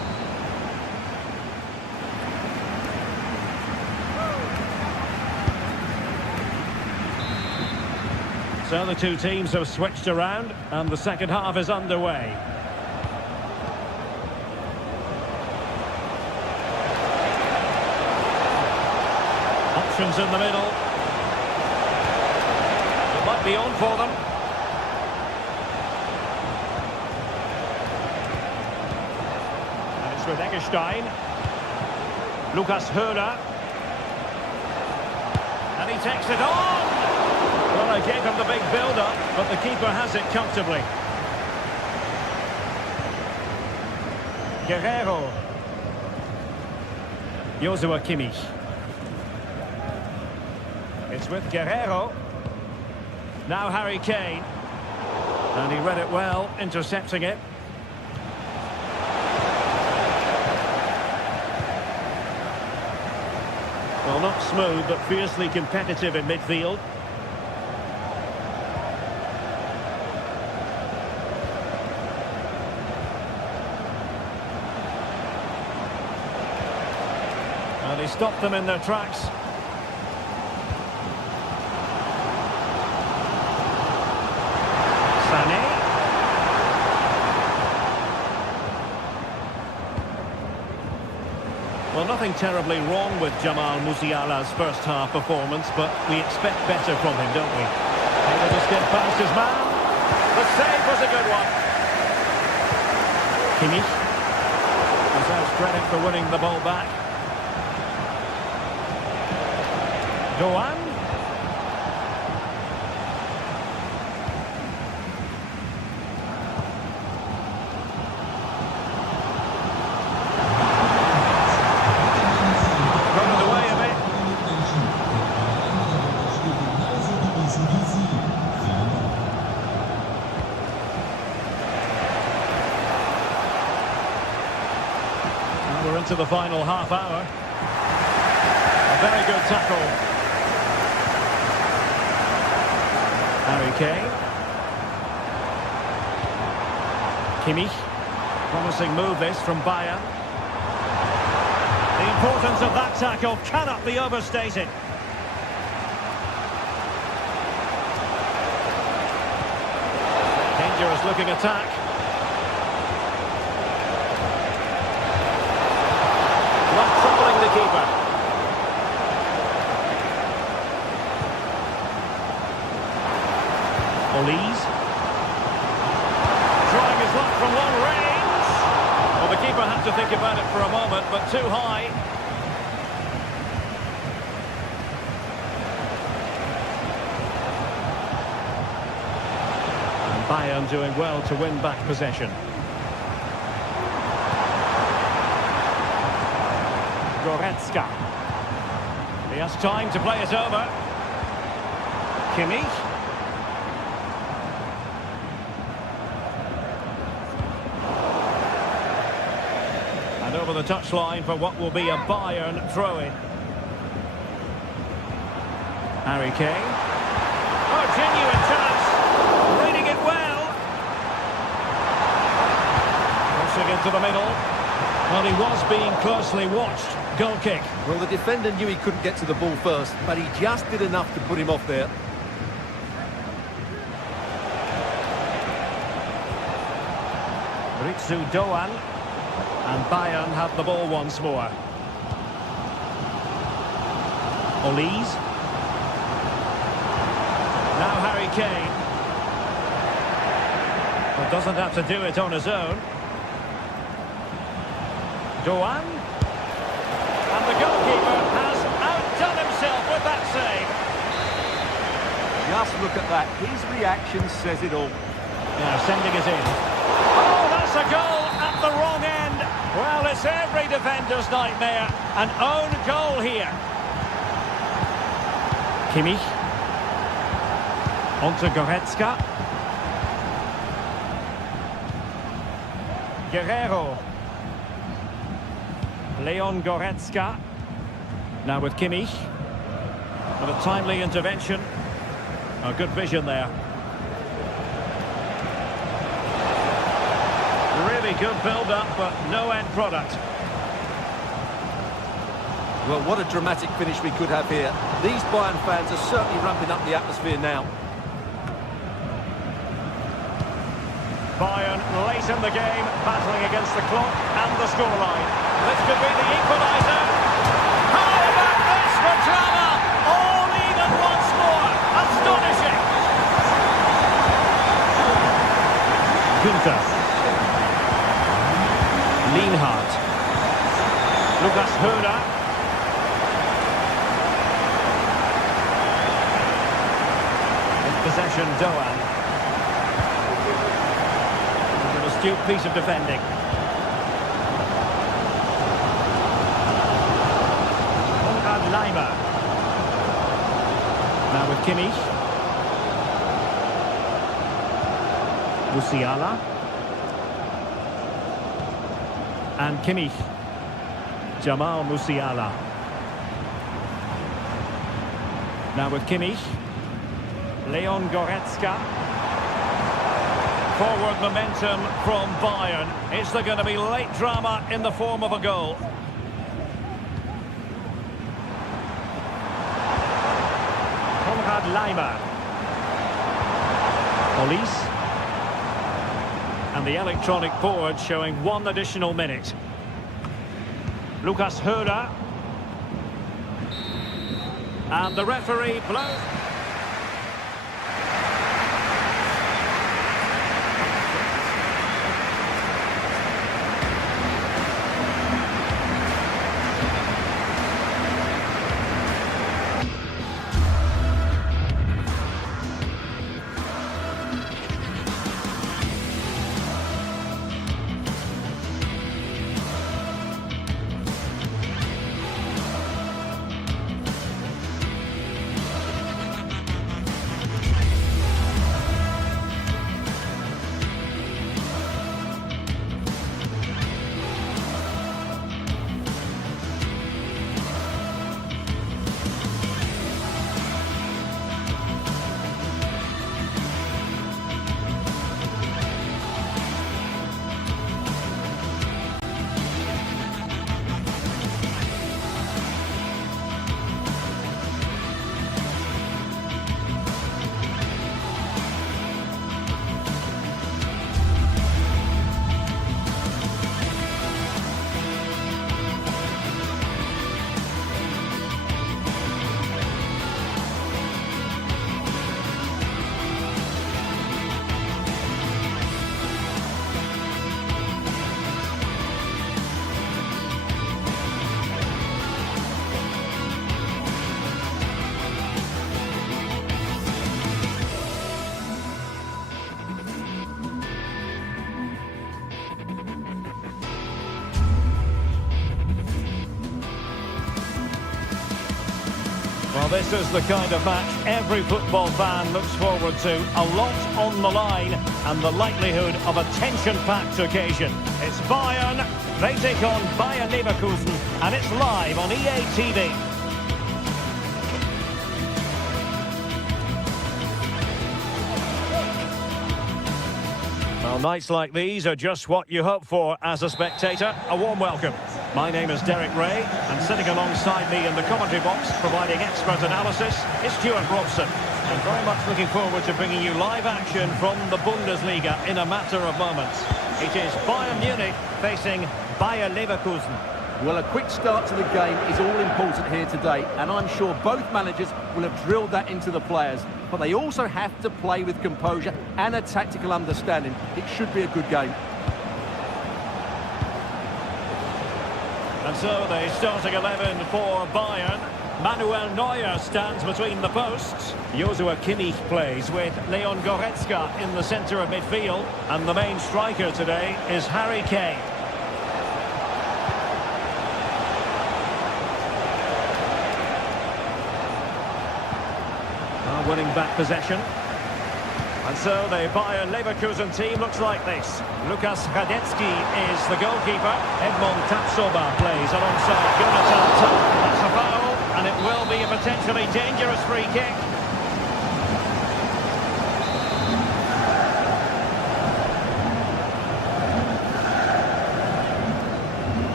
So the two teams have switched around and the second half is underway. Options in the middle. It might be on for them. And it's with Eggestein. Lucas Höhler. And he takes it on! Well, I gave him the big build-up, but the keeper has it comfortably. Guerreiro. Joshua Kimmich. It's with Guerreiro. Now Harry Kane. And he read it well, intercepting it. Well, not smooth, but fiercely competitive in midfield. And he stopped them in their tracks. Well, nothing terribly wrong with Jamal Musiala's first half performance, but we expect better from him, don't we? Able to skip past his man. The save was a good one. Kimmich deserves credit for winning the ball back. Doan. We're into the final half hour. A very good tackle. Harry Kane. Kimmich. Promising move this from Bayern. The importance of that tackle cannot be overstated. Dangerous looking attack. The keeper. Olise. Trying his luck from long range. Well, the keeper had to think about it for a moment, but too high. And Bayern doing well to win back possession. Goretzka. He has time to play it over. Kimmich. And over the touchline for what will be a Bayern throw-in. Harry Kane. Oh, genuine chance. Reading it well. Pushing into the middle. Well, he was being closely watched. Goal kick. Well, the defender knew he couldn't get to the ball first, but he just did enough to put him off there. Ritsu Doan. And Bayern have the ball once more. Olise. Now Harry Kane. But doesn't have to do it on his own. Doan. And the goalkeeper has outdone himself with that save. Just look at that. His reaction says it all. Now sending it in. Oh, that's a goal at the wrong end. Well, it's every defender's nightmare. An own goal here. Kimmich. On to Goretzka. Guerreiro. Leon Goretzka. Now with Kimmich. And a timely intervention. Oh, good vision there. Really good build-up, but no end product. Well, what a dramatic finish we could have here. These Bayern fans are certainly ramping up the atmosphere now. Bayern late in the game, battling against the clock and the scoreline. This could be the equaliser. How about this for drama? All even once more. Astonishing. Günther. Lienhardt. Lucas Höhler. Possession, Doan. An astute piece of defending. Konrad Laimer. Now with Kimmich. Musiala. And Kimmich. Jamal Musiala. Now with Kimmich. Leon Goretzka. Forward momentum from Bayern. Is there going to be late drama in the form of a goal? Konrad Laimer. Police. And the electronic board showing 1 additional minute. Lucas Höhler. And the referee blows. Well, this is the kind of match every football fan looks forward to. A lot on the line and the likelihood of a tension-packed occasion. It's Bayern, they take on Bayer Leverkusen, and it's live on EA TV. Well, nights like these are just what you hope for as a spectator. A warm welcome. My name is Derek Ray, and sitting alongside me in the commentary box, providing expert analysis, is Stuart Robson. And very much looking forward to bringing you live action from the Bundesliga in a matter of moments. It is Bayern Munich facing Bayer Leverkusen. Well, a quick start to the game is all important here today, and I'm sure both managers will have drilled that into the players. But they also have to play with composure and a tactical understanding. It should be a good game. And so the starting 11 for Bayern. Manuel Neuer stands between the posts. Joshua Kimmich plays with Leon Goretzka in the centre of midfield. And the main striker today is Harry Kane. Winning back possession. And so the Bayer Leverkusen team looks like this. Lukas Radetzky is the goalkeeper. Edmond Tapsoba plays alongside Jonathan Tah. That's a foul, and it will be a potentially dangerous free kick.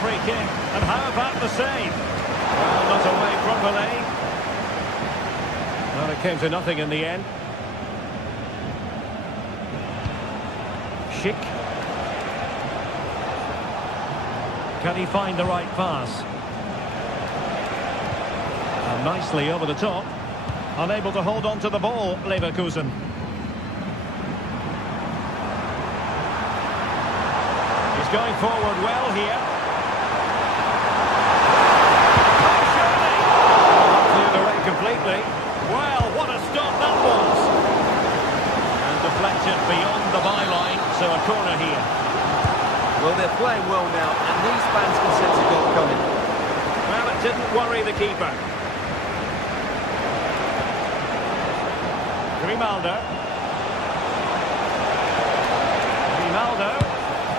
free kick. And how about the save? Well, not away properly. Well, it came to nothing in the end. Schick. Can he find the right pass? And nicely over the top. Unable to hold on to the ball, Leverkusen. He's going forward well here. Oh, surely! Cleared away completely. Well, what a stop that was! And deflected beyond the byline, so a corner here. Well, they're playing well now, and these fans can sense a goal coming. Well, it didn't worry the keeper. Grimaldo,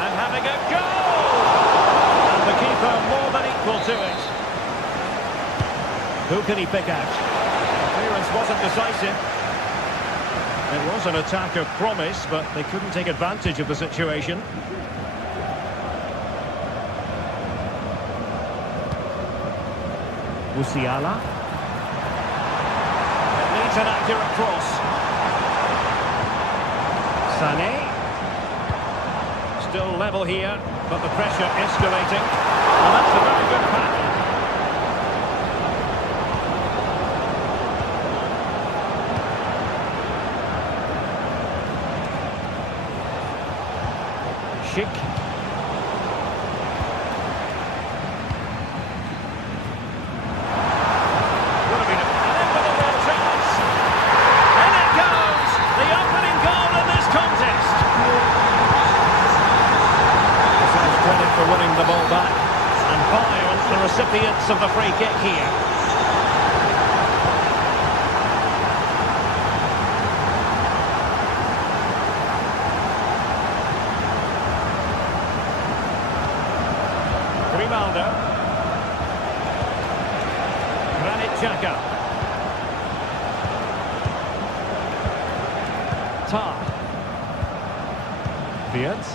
and having a goal! And the keeper more than equal to it. Who can he pick out? Clearance wasn't decisive. It was an attack of promise, but they couldn't take advantage of the situation. Musiala. It needs an accurate cross. Sané. Still level here, but the pressure escalating. And that's a very good pass. Schick. Winning the ball back, and Bayern the recipients of the free kick here. Grimaldo, Granit Xhaka, Tar, Beards.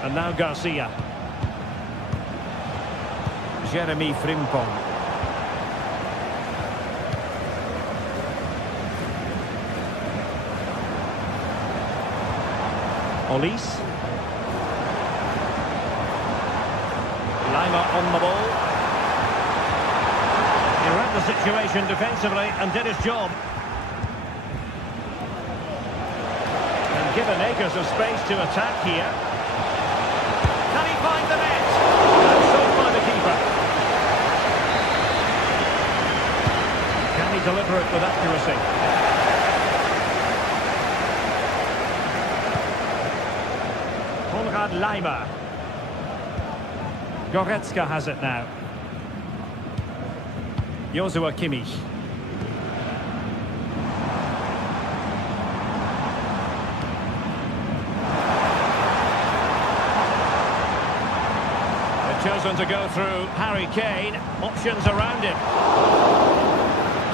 And now Garcia. Jeremy Frimpong. Olis. Lima on the ball. He read the situation defensively and did his job. And given acres of space to attack here. Can he find the net? And saved by the keeper. Can he deliver it with accuracy? Konrad Laimer. Goretzka has it now. Joshua Kimmich. Chosen to go through Harry Kane. Options around him.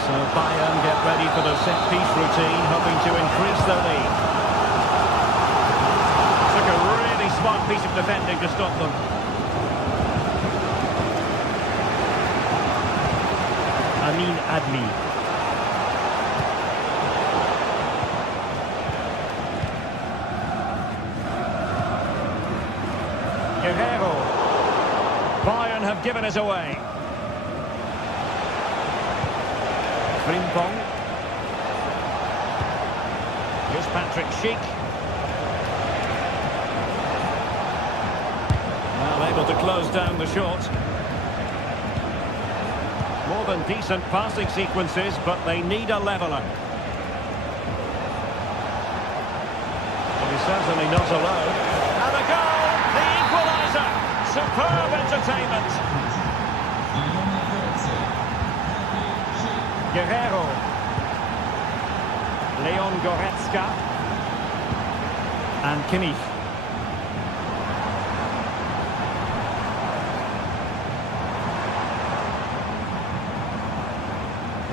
So Bayern get ready for the set-piece routine, hoping to increase their lead. Took a really smart piece of defending to stop them. Amin Adli. Guerrero. Bayern have given it away. Frimpong. Here's Patrick Schick. Well, able to close down the shot. More than decent passing sequences, but they need a leveller. Well, he's certainly not alone. And a goal! The equaliser! Superb entertainment. Guerrero. Leon Goretzka. And Kimmich.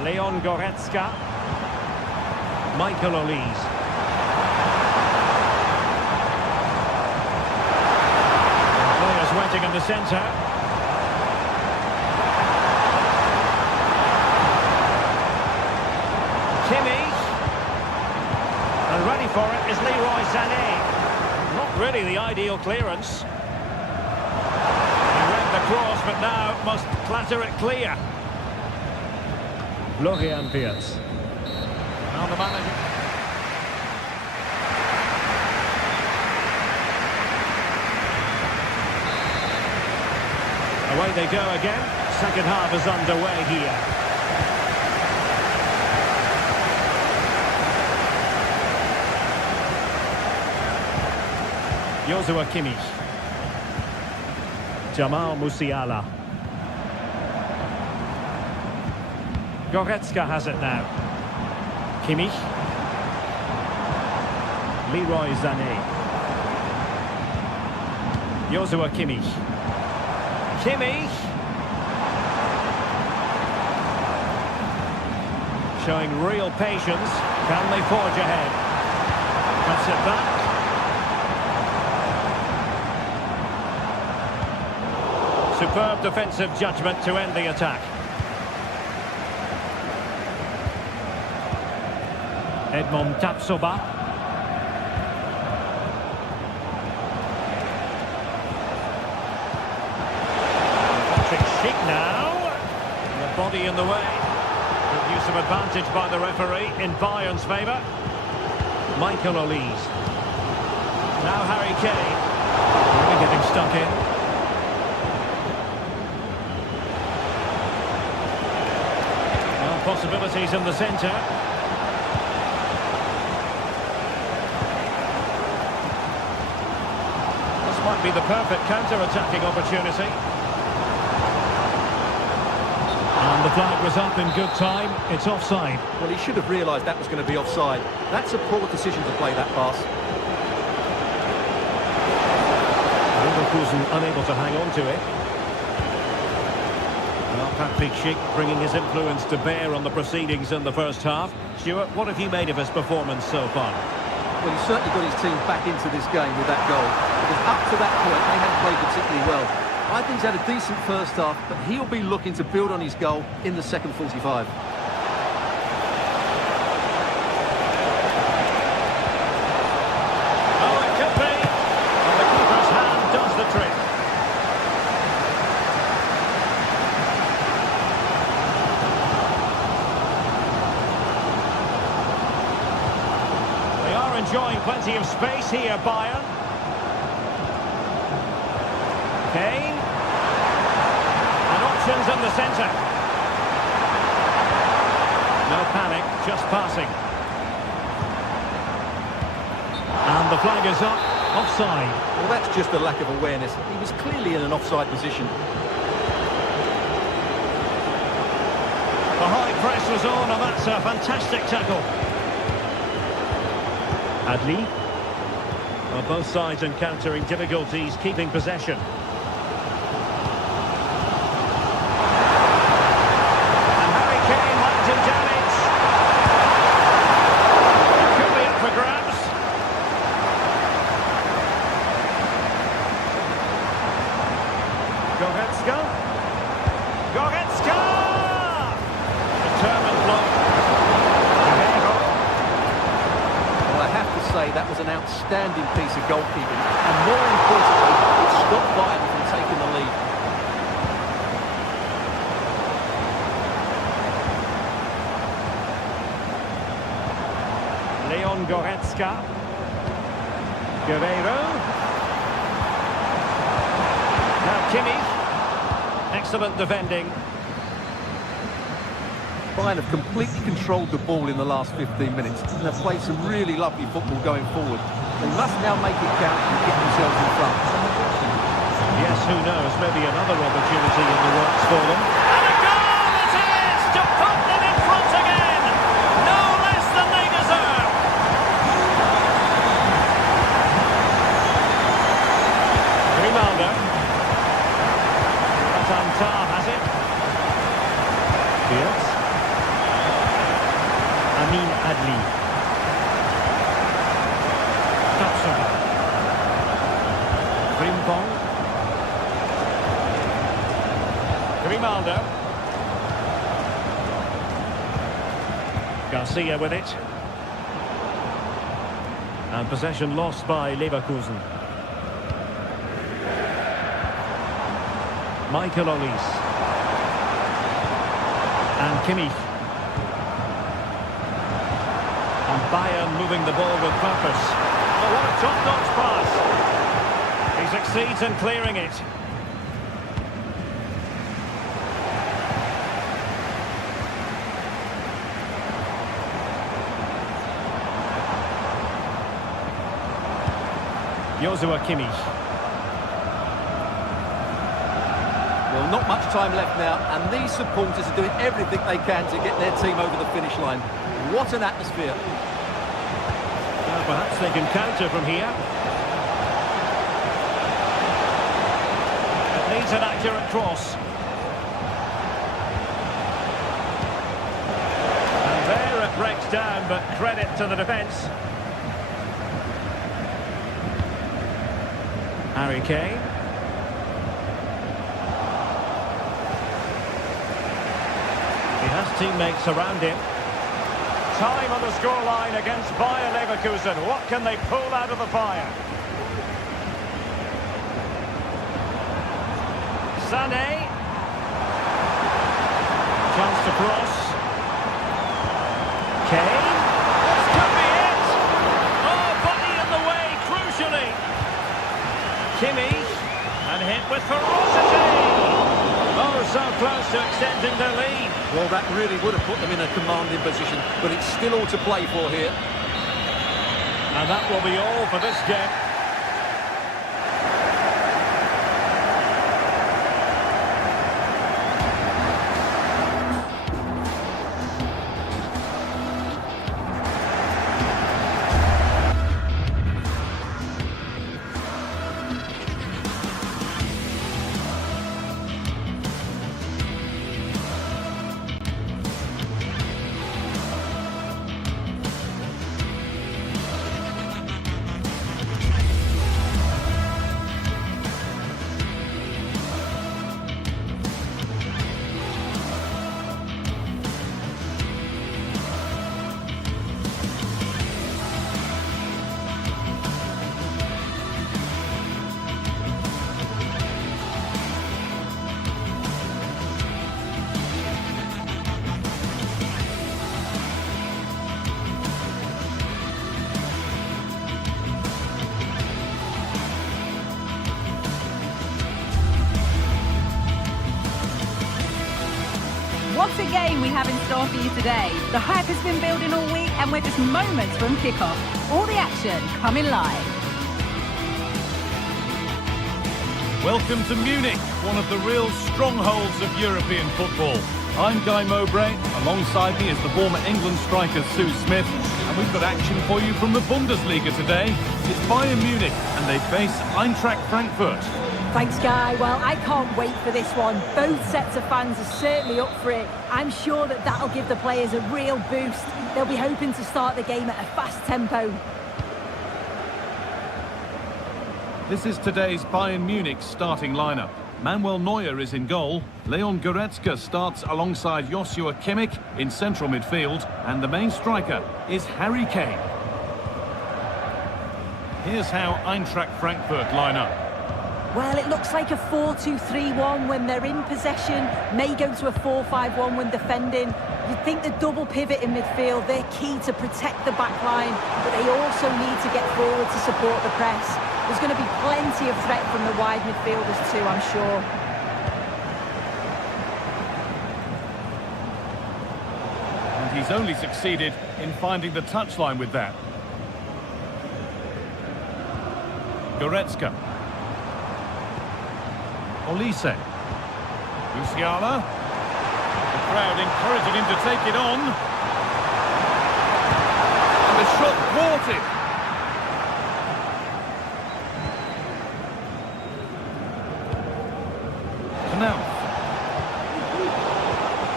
Leon Goretzka. Michael Olise. in the centre. Kimmich. And ready for it is Leroy Sané. Not really the ideal clearance. He read the cross, but now must clatter it clear. Florian Wirtz. Now the manager. Away they go again. Second half is underway here. Joshua Kimmich. Jamal Musiala. Goretzka has it now. Kimmich. Leroy Sané. Joshua Kimmich. Kimmich. Showing real patience. Can they forge ahead? Cuts it back. Superb defensive judgment to end the attack. Edmond Tapsoba. Schick now. The body in the way. Good use of advantage by the referee in Bayern's favour. Michael Olise. Now Harry Kane. Really getting stuck in. Well, possibilities in the centre. This might be the perfect counter-attacking opportunity. And the flag was up in good time. It's offside. Well, he should have realised that was going to be offside. That's a poor decision to play that pass. Leverkusen unable to hang on to it. Well, Patrick Schick bringing his influence to bear on the proceedings in the first half. Stuart, what have you made of his performance so far? Well, he's certainly got his team back into this game with that goal. Because up to that point, they haven't played particularly well. I think he's had a decent first half, but he'll be looking to build on his goal in the second 45. Oh, it could be. And the keeper's hand does the trick. They are enjoying plenty of space here, Bayern. Kane. And options in the centre. No panic, just passing. And the flag is up. Offside. Well, that's just a lack of awareness. He was clearly in an offside position. The high press was on, and that's a fantastic tackle. Adli. Well, both sides encountering difficulties keeping possession. And Harry Kane might do damage. It could be up for grabs. Goretzka. Goretzka! Determined block. Well, I have to say that was an outstanding piece of goalkeeping. And more importantly, it stopped Bayern from taking the lead. Leon Goretzka. Guerreiro. Now Kimmich. Excellent defending. Bayern have completely controlled the ball in the last 15 minutes and have played some really lovely football going forward. They must now make it count and get themselves in front. Yes, who knows, maybe another opportunity in the works for them. And a goal it is to put them in front again! No less than they deserve! Grimaldo. Tar has it. Fields. Amin Adli. Tapsoba. Frimpong. Grimaldo. Garcia with it. And possession lost by Leverkusen. Michael Olise. And Kimmich. And Bayern moving the ball with purpose. Oh, what a top-notch pass. He succeeds in clearing it. Joshua Kimmich. Well, not much time left now, and these supporters are doing everything they can to get their team over the finish line. What an atmosphere. Well, perhaps they can counter from here. It needs an accurate cross. And there it breaks down, but credit to the defence. Harry Kane. He has teammates around him. Time on the scoreline against Bayer Leverkusen. What can they pull out of the fire? Sané. Chance to cross. Kane. This could be it. Oh, body in the way, crucially. Kimmich. And hit with ferocity. Oh, so close to extending their lead. Well, that really would have put them in a commanding position, but it's still all to play for here. And that will be all for this game. What a game we have in store for you today. The hype has been building all week and we're just moments from kickoff. All the action coming live. Welcome to Munich, one of the real strongholds of European football. I'm Guy Mowbray. Alongside me is the former England striker Sue Smith. And we've got action for you from the Bundesliga today. It's Bayern Munich and they face Eintracht Frankfurt. Thanks, Guy. Well, I can't wait for this one. Both sets of fans are certainly up for it. I'm sure that that'll give the players a real boost. They'll be hoping to start the game at a fast tempo. This is today's Bayern Munich starting lineup. Manuel Neuer is in goal. Leon Goretzka starts alongside Joshua Kimmich in central midfield. And the main striker is Harry Kane. Here's how Eintracht Frankfurt line up. Well, it looks like a 4-2-3-1 when they're in possession. May go to a 4-5-1 when defending. You'd think the double pivot in midfield, they're key to protect the back line, but they also need to get forward to support the press. There's going to be plenty of threat from the wide midfielders too, I'm sure. And he's only succeeded in finding the touchline with that. Goretzka. Olise. Musiala. The crowd encouraging him to take it on. And the shot thwarted. Now,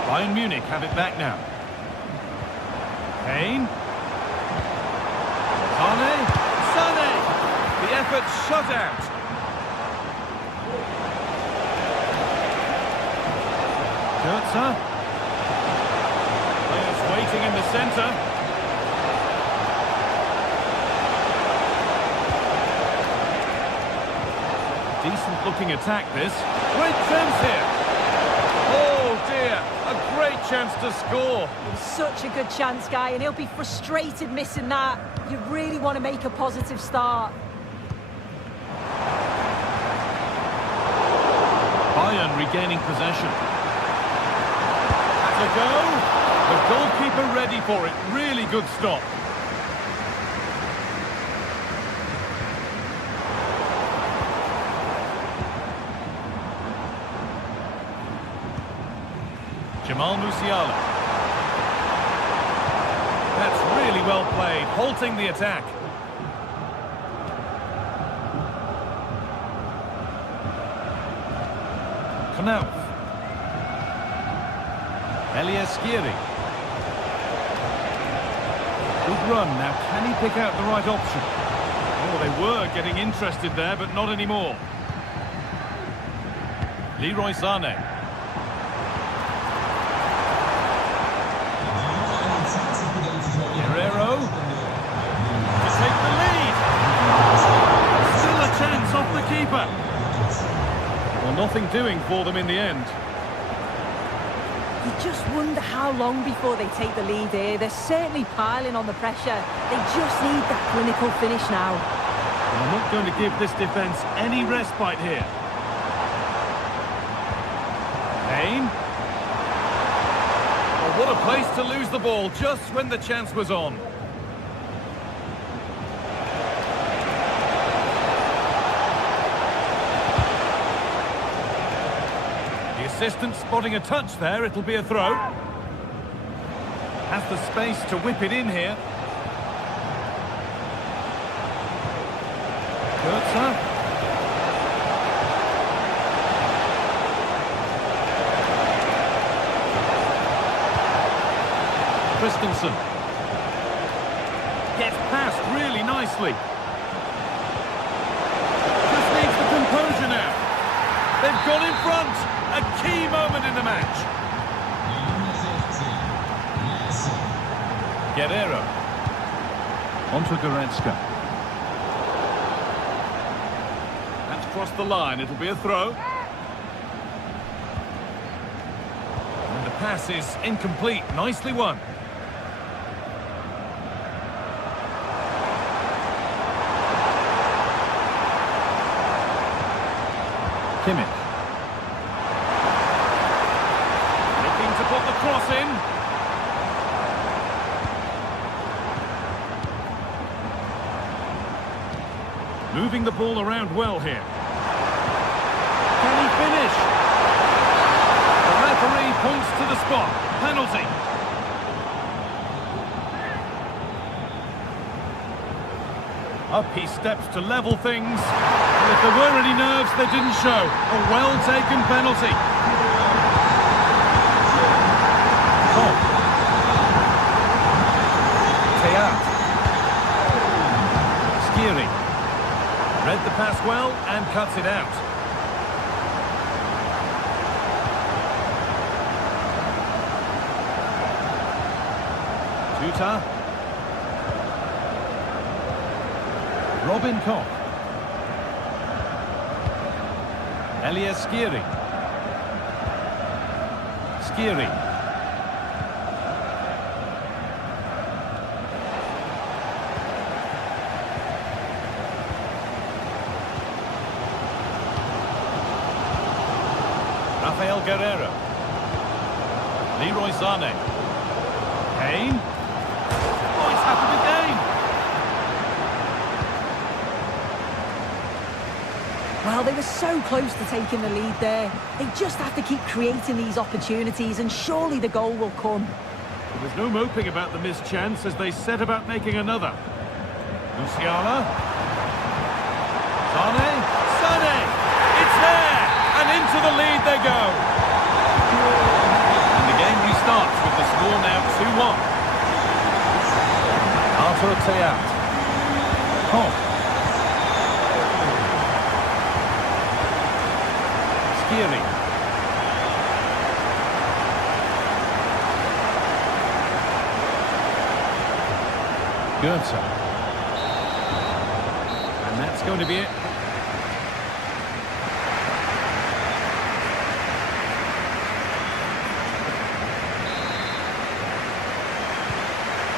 Bayern Munich have it back now. Kane. Sané. The effort shut out. Goetze. Players waiting in the centre. Decent looking attack this. Great chance here. Oh dear, a great chance to score. It was such a good chance, Guy, and he'll be frustrated missing that. You really want to make a positive start. Bayern regaining possession. To go. The goalkeeper ready for it. Really good stop. Jamal Musiala. That's really well played, halting the attack. Knauf. Eliaskiri. Good run. Now, can he pick out the right option? Oh, they were getting interested there, but not anymore. Leroy Sané. Guerrero. To take the lead. Still a chance off the keeper. Well, nothing doing for them in the end. You just wonder how long before they take the lead here. They're certainly piling on the pressure. They just need that clinical finish now. And I'm not going to give this defence any respite here. Kane. Oh, what a place to lose the ball just when the chance was on. Assistant spotting a touch there, it'll be a throw. Has the space to whip it in here. Goetze. Christensen. Gets past really nicely. Just needs the composure now. They've gone in front. A key moment in the match. Guerrero. Onto Goretzka. That's crossed the line. It'll be a throw. And the pass is incomplete. Nicely won. Kimmich. To put the cross in. Moving the ball around well here. Can he finish? The referee points to the spot. Penalty. Up he steps to level things. And if there were any nerves, they didn't show. A well-taken penalty. Skiri. Read the pass well and cuts it out. Tuta. Robin Koch. Eliaskiri. Skiri. Rafael Guerrero. Leroy Sané. Kane. Oh, it's happened again. Well, they were so close to taking the lead there. They just have to keep creating these opportunities, and surely the goal will come. There's no moping about the missed chance as they set about making another. Musiala. Sané. It's there! And into the lead they go. And the game restarts with the score now 2-1. Arthur Theat. Koch. Skiri. Goethe. And that's going to be it.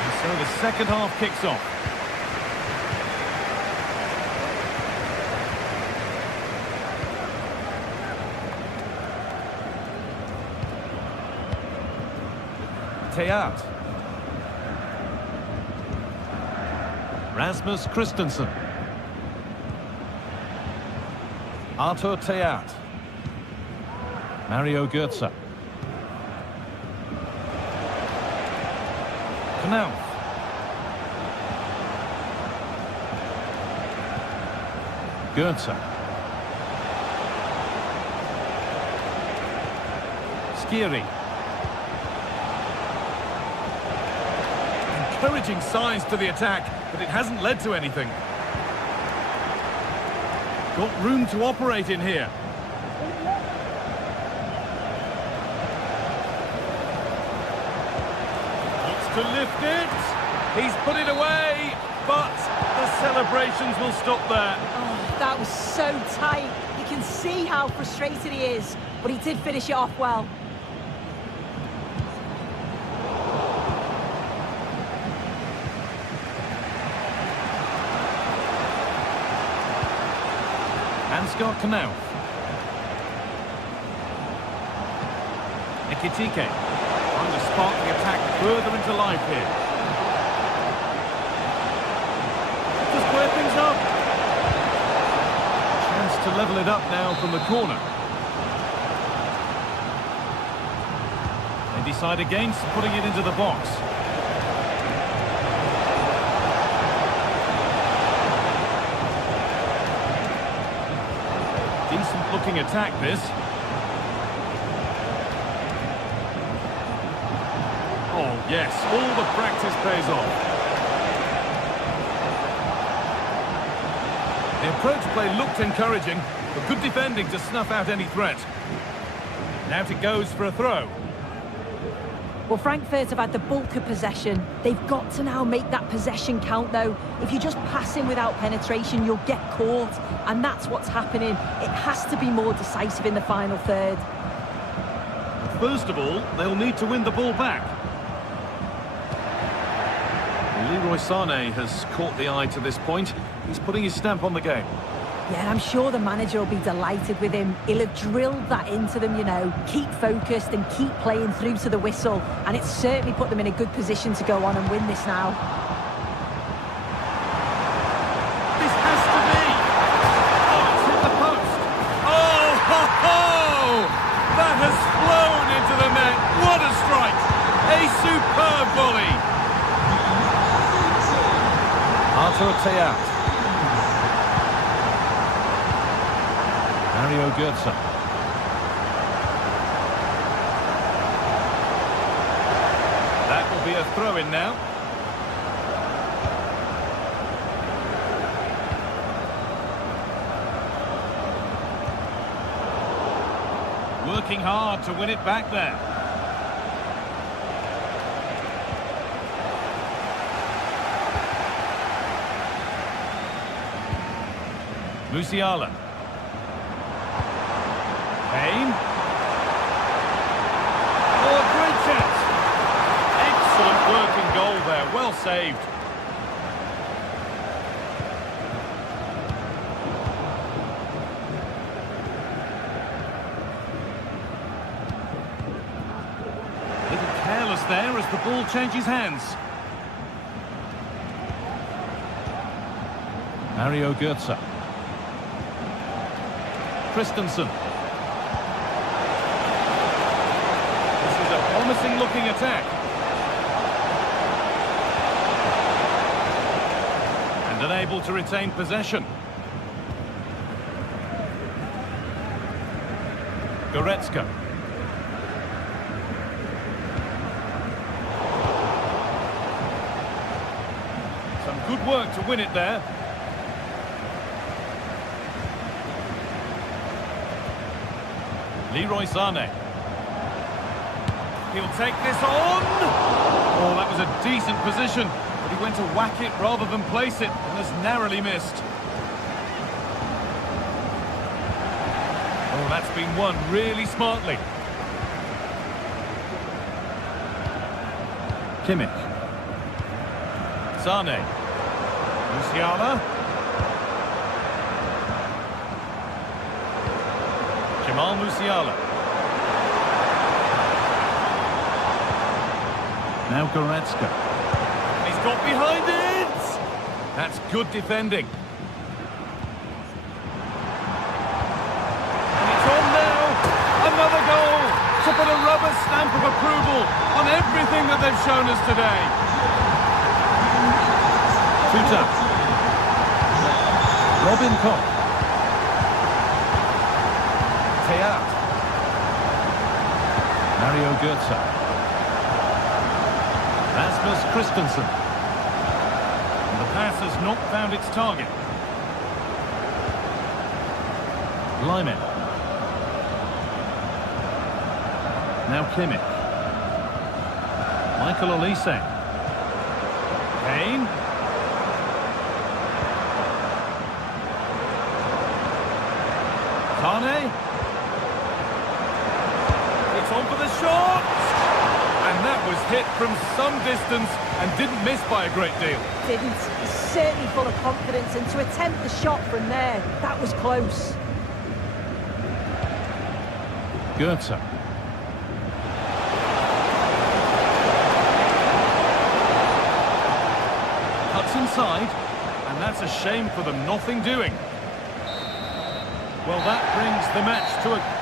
And so the second half kicks off. Teat. Rasmus Christensen. Arthur Teat. Mario Götze. Knauf. Götze. Skiri. Encouraging signs to the attack, but it hasn't led to anything. Got room to operate in here. Looks to lift it. He's put it away, but the celebrations will stop there. Oh, that was so tight. You can see how frustrated he is, but he did finish it off well. Ansgar Knauf. Ekitike trying to spark the attack further into life here. To square things up. Chance to level it up now from the corner. They decide against putting it into the box. Decent looking attack, this. Oh yes, all the practice pays off. The approach play looked encouraging, but good defending to snuff out any threat. Now it goes for a throw. Well, Frankfurt have had the bulk of possession. They've got to now make that possession count, though. If you're just passing without penetration, you'll get caught. And that's what's happening. It has to be more decisive in the final third. First of all, they'll need to win the ball back. Leroy Sané has caught the eye to this point. He's putting his stamp on the game. Yeah, I'm sure the manager will be delighted with him. He'll have drilled that into them, you know. Keep focused and keep playing through to the whistle. And it's certainly put them in a good position to go on and win this now. This has to be! Oh, it's hit the post! Oh, ho, ho! That has flown into the net! What a strike! A superb volley! Arthur Teat. Mario Götze. That will be a throw-in now. Working hard to win it back there. Musiala. Kane. Oh, a great chance. Excellent working goal there. Well saved. A little careless there as the ball changes hands. Mario Götze. Christensen. Promising looking attack. And unable to retain possession. Goretzka. Some good work to win it there. Leroy Sané. He'll take this on. Oh, that was a decent position, but He went to whack it rather than place it and has narrowly missed. Oh, that's been won really smartly. Kimmich. Sane. Musiala. Jamal Musiala. Now Goretzka. He's got behind it! That's good defending. And it's on now! Another goal! To put a rubber stamp of approval on everything that they've shown us today. Tuta. Robin Koch. Teat. Mario Götze. Rasmus Christensen. And the pass has not found its target. Lyman. Now Kimmich. Michael Olise. Kane. Sane. It's on for the shot! And that was hit from some distance and didn't miss by a great deal. Didn't. He's certainly full of confidence, and to attempt the shot from there, that was close. Götze. Cuts inside, and that's a shame for them. Nothing doing. Well, that brings the match to a...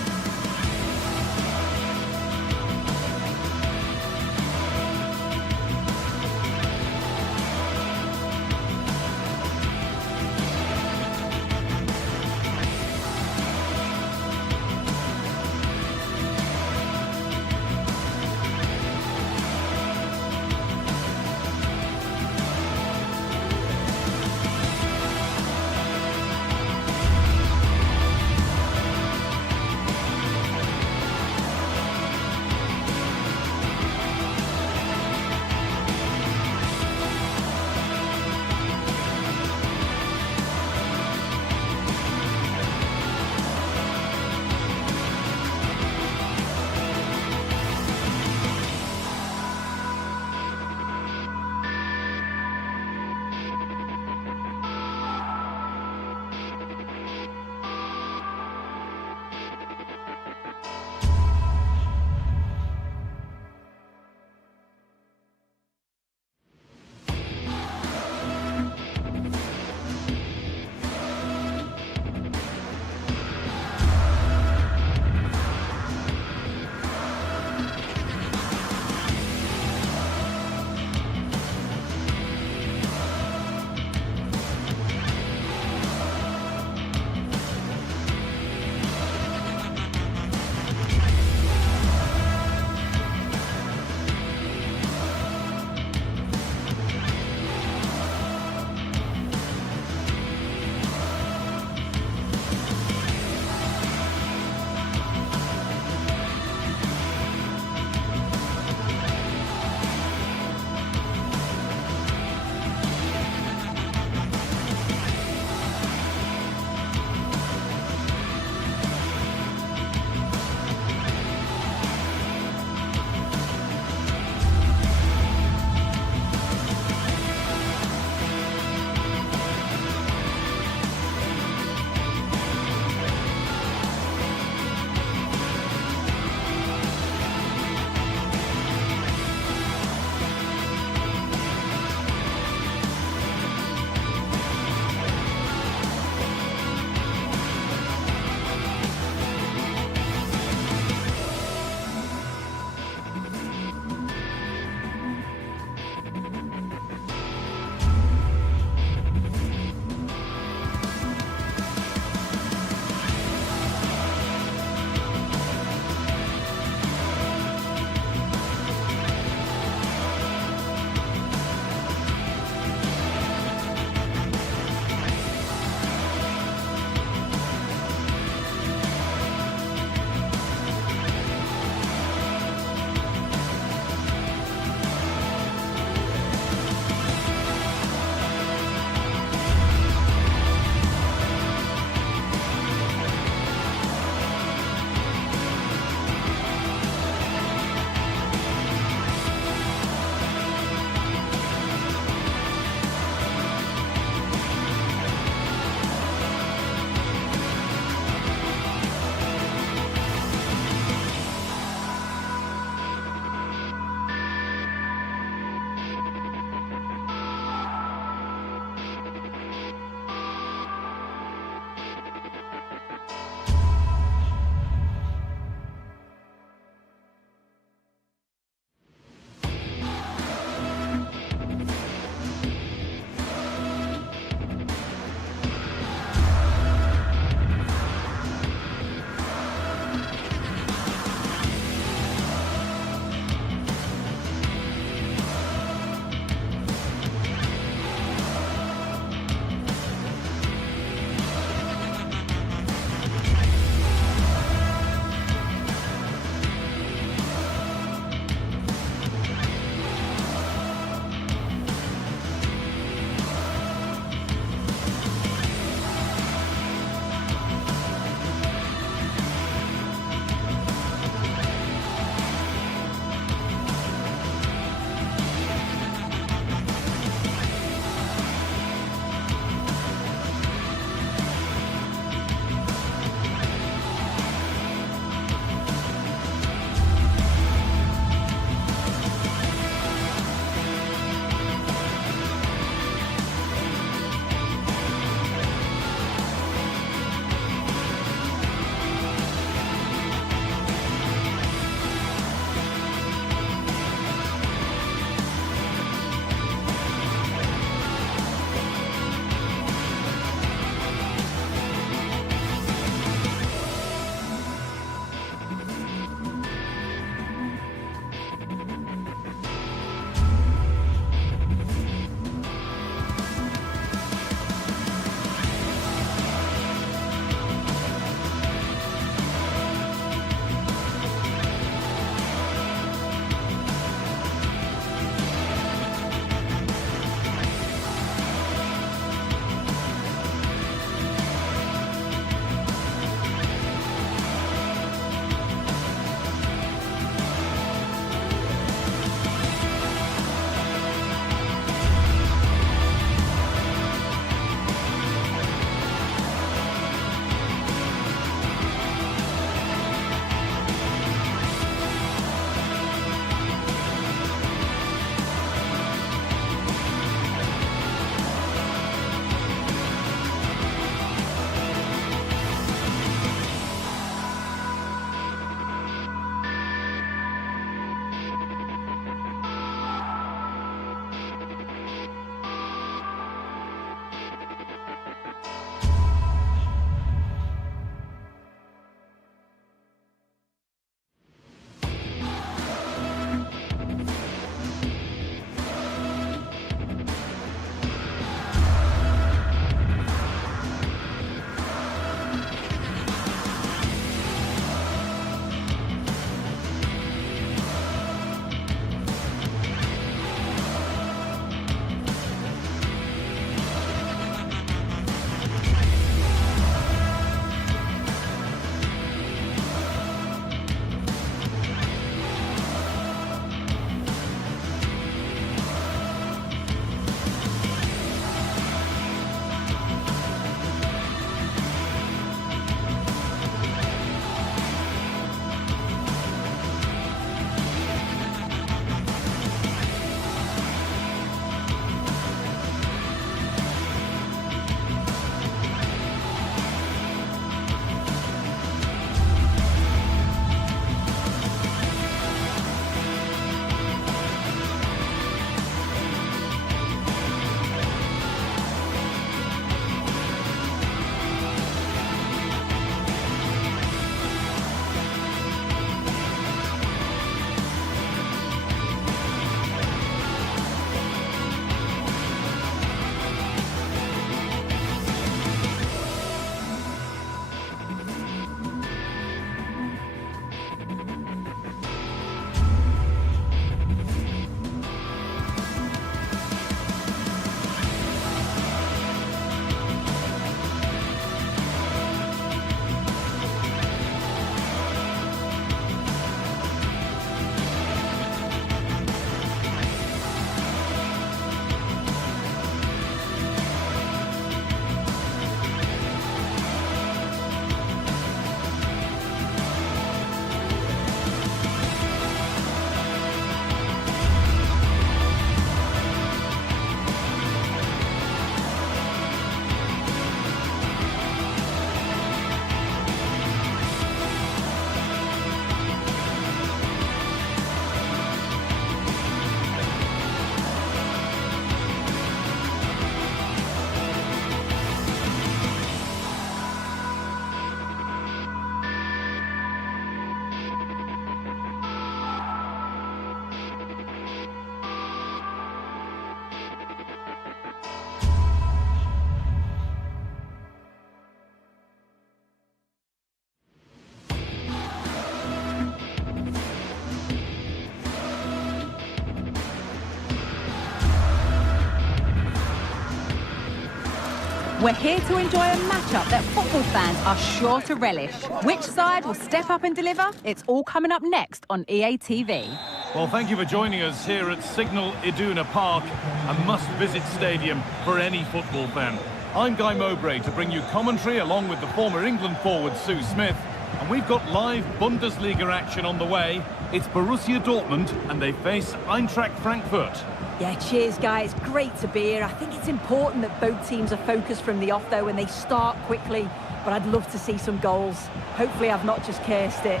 We're here to enjoy a matchup that football fans are sure to relish. Which side will step up and deliver? It's all coming up next on EA TV. Well, thank you for joining us here at Signal Iduna Park, a must-visit stadium for any football fan. I'm Guy Mowbray to bring you commentary along with the former England forward Sue Smith. And we've got live Bundesliga action on the way. It's Borussia Dortmund and they face Eintracht Frankfurt. Yeah, cheers, guys. Great to be here. I think it's important that both teams are focused from the off, though, and they start quickly. But I'd love to see some goals. Hopefully I've not just cursed it.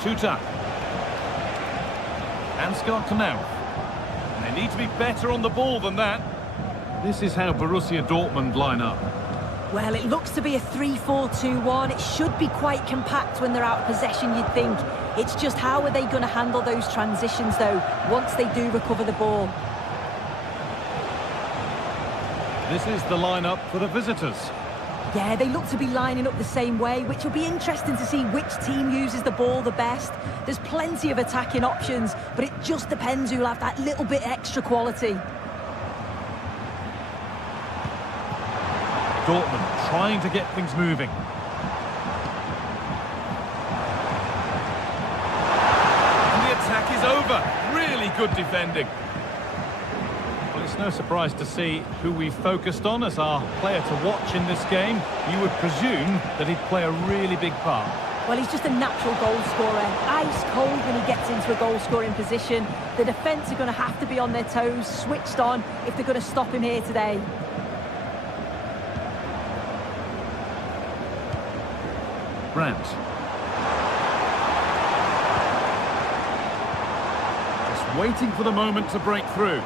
Tuta. Ansgar Knauf. And they need to be better on the ball than that. This is how Borussia Dortmund line up. Well, it looks to be a 3-4-2-1. It should be quite compact when they're out of possession, you'd think. It's just how are they going to handle those transitions, though, once they do recover the ball. This is the lineup for the visitors. Yeah, they look to be lining up the same way, which will be interesting to see which team uses the ball the best. There's plenty of attacking options, but it just depends who'll have that little bit extra quality. Dortmund trying to get things moving. And the attack is over. Really good defending. Well, it's no surprise to see who we've focused on as our player to watch in this game. You would presume that he'd play a really big part. Well, he's just a natural goal scorer. Ice cold when he gets into a goal-scoring position. The defence are going to have to be on their toes, switched on, if they're going to stop him here today. Brandt. Just waiting for the moment to break through.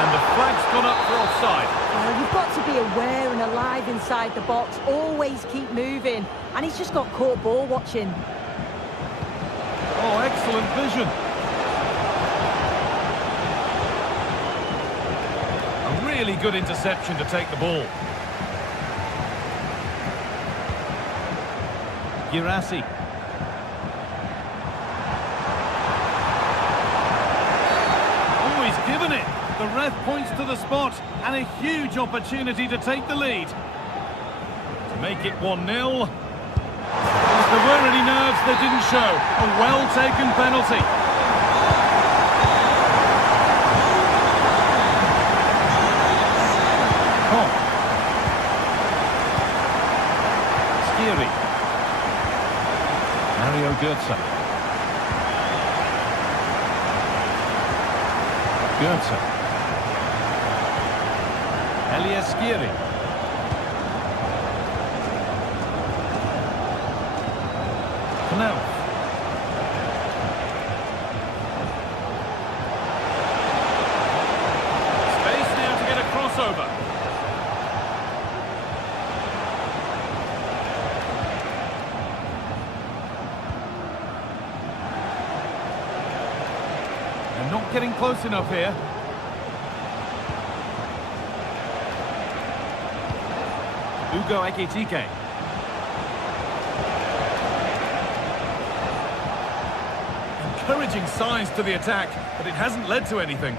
And the flag's gone up for offside. Well, you've got to be aware and alive inside the box. Always keep moving. And he's just got caught ball watching. Oh, excellent vision. A really good interception to take the ball. Girassi. Oh, he's given it. The ref points to the spot and a huge opportunity to take the lead. To make it 1-0. If there were any nerves, they didn't show. A well-taken penalty. Oh. Skiri. Mario Götze. Götze. Elias Skiri. Knauf. Space now to get a crossover. Not getting close enough here. Ugo Ekitike. Encouraging signs to the attack, but it hasn't led to anything.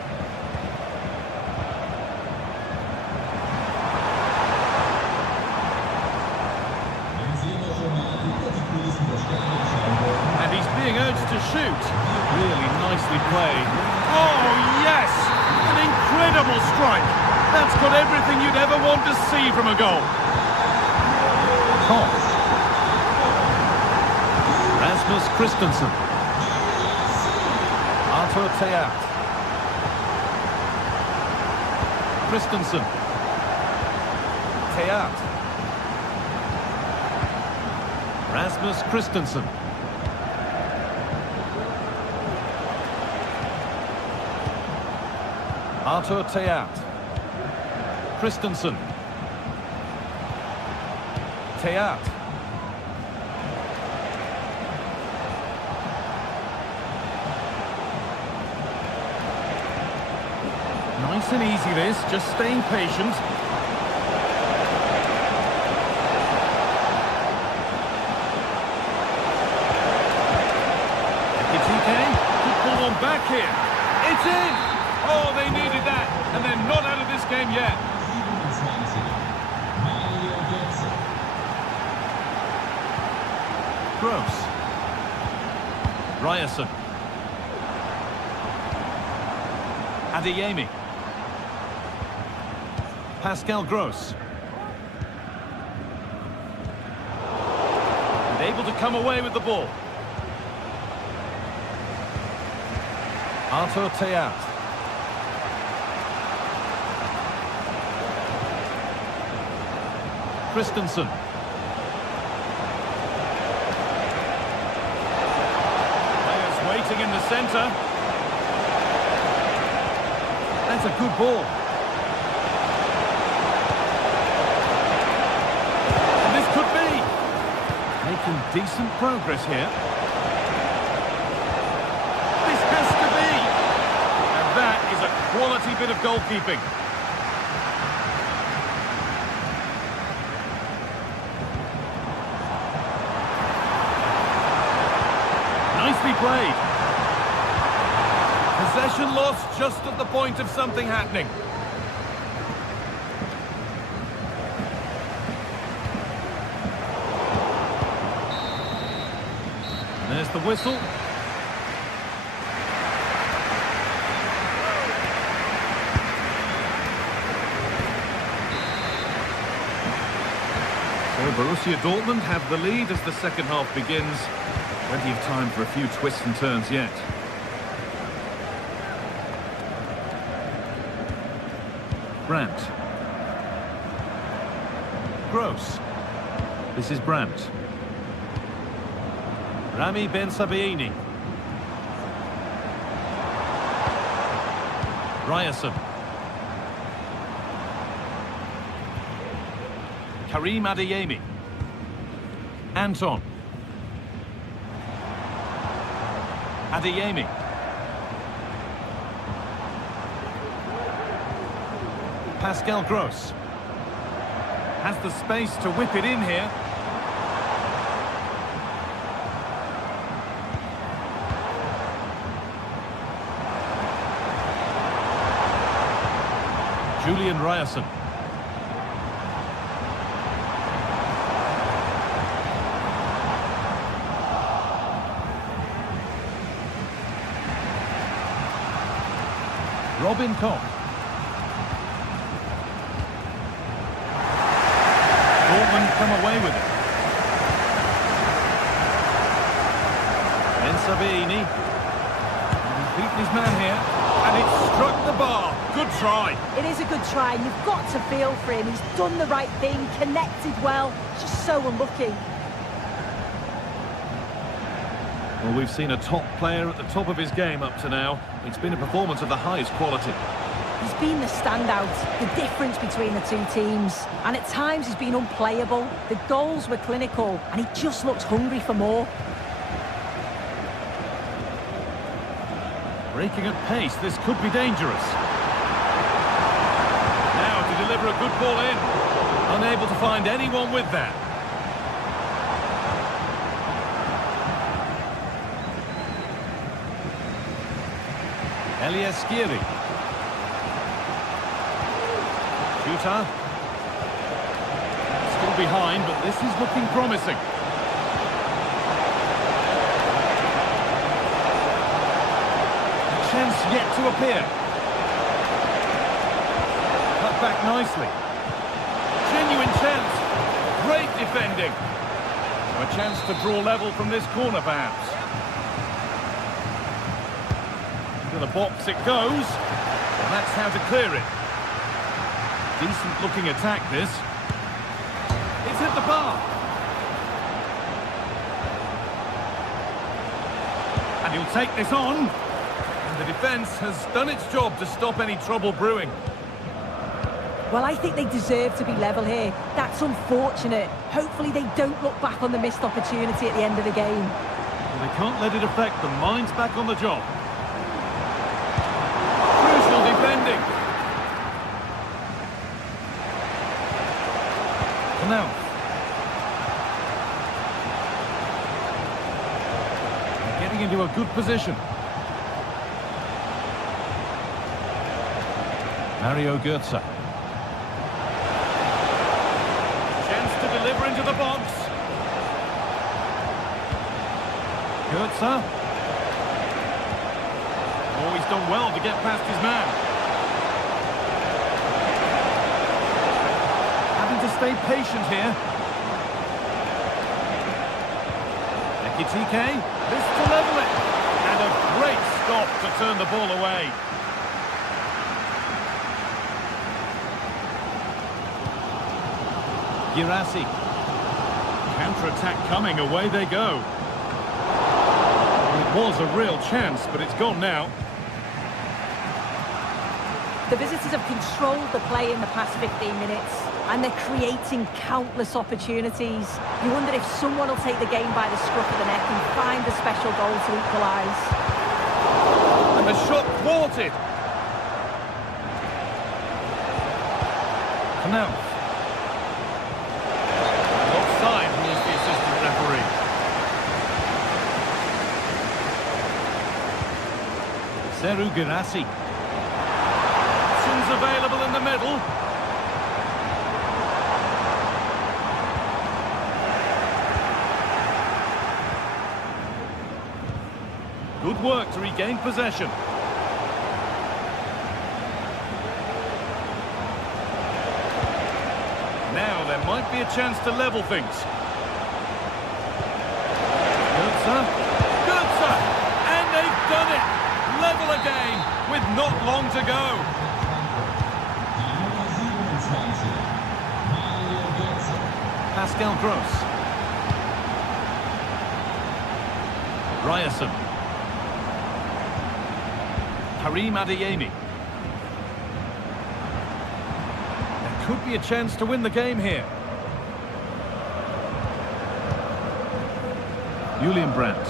And he's being urged to shoot. Really nicely played. Oh, yes! An incredible strike. That's got everything you'd ever want to see from a goal. Oh. Rasmus Christensen. Arthur Theat. Christensen. Theat. Rasmus Christensen. Arthur Theat. Christensen. Theat. Nice and easy this, just staying patient. back here. It's in! Oh, they needed that, and they're not out of this game yet. Gross. Ryerson. Adeyemi. Pascal Gross. And able to come away with the ball. Arthur Theat. Christensen. Players waiting in the centre. That's a good ball. And this could be. Making decent progress here. This has to be. And that is a quality bit of goalkeeping. Nicely played. Possession lost just at the point of something happening. There's the whistle. So Borussia Dortmund have the lead as the second half begins. Plenty of time for a few twists and turns yet. Brandt. Gross. This is Brandt. Rami Ben Sabiini. Ryerson. Karim Adeyemi. Anton. Adeyemi. Pascal Gross. Has the space to whip it in here. Julian Ryerson. Robin Koch. Dortmund come away with it. Ben Sabiini. He's beaten his man here. And it struck the bar. Good try. It is a good try, and you've got to feel for him. He's done the right thing, connected well. Just so unlucky. Well, we've seen a top player at the top of his game up to now. It's been a performance of the highest quality. He's been the standout, the difference between the two teams. And at times he's been unplayable. The goals were clinical, and he just looks hungry for more. Breaking at pace, this could be dangerous. Now to deliver a good ball in. Unable to find anyone with that. Elias Skiri. Shooter. Still behind, but this is looking promising. Chance yet to appear. Cut back nicely. Genuine chance. Great defending. A chance to draw level from this corner, perhaps. To the box it goes. And that's how to clear it. Decent looking attack, this. It's hit the bar. And he'll take this on. The defence has done its job to stop any trouble brewing. Well, I think they deserve to be level here. That's unfortunate. Hopefully they don't look back on the missed opportunity at the end of the game. Well, they can't let it affect them. Mind's back on the job. Crucial defending. Now. Getting into a good position. Mario Götze. Chance to deliver into the box. Götze. Oh, he's done well to get past his man. Having to stay patient here. Ekitike. This to level it. And a great stop to turn the ball away. Girassi. Counter-attack coming, away they go. It was a real chance, but it's gone now. The visitors have controlled the play in the past 15 minutes, and they're creating countless opportunities. You wonder if someone will take the game by the scruff of the neck and find a special goal to equalise. And the shot thwarted. Knauf. Offside, rules the assistant referee. Seru Girassi. Options available in the middle. Good work to regain possession. Now there might be a chance to level things. Götze. Götze! And they've done it! Level again with not long to go. Pascal Gross. Ryerson. Karim Adeyemi. There could be a chance to win the game here. Julian Brandt.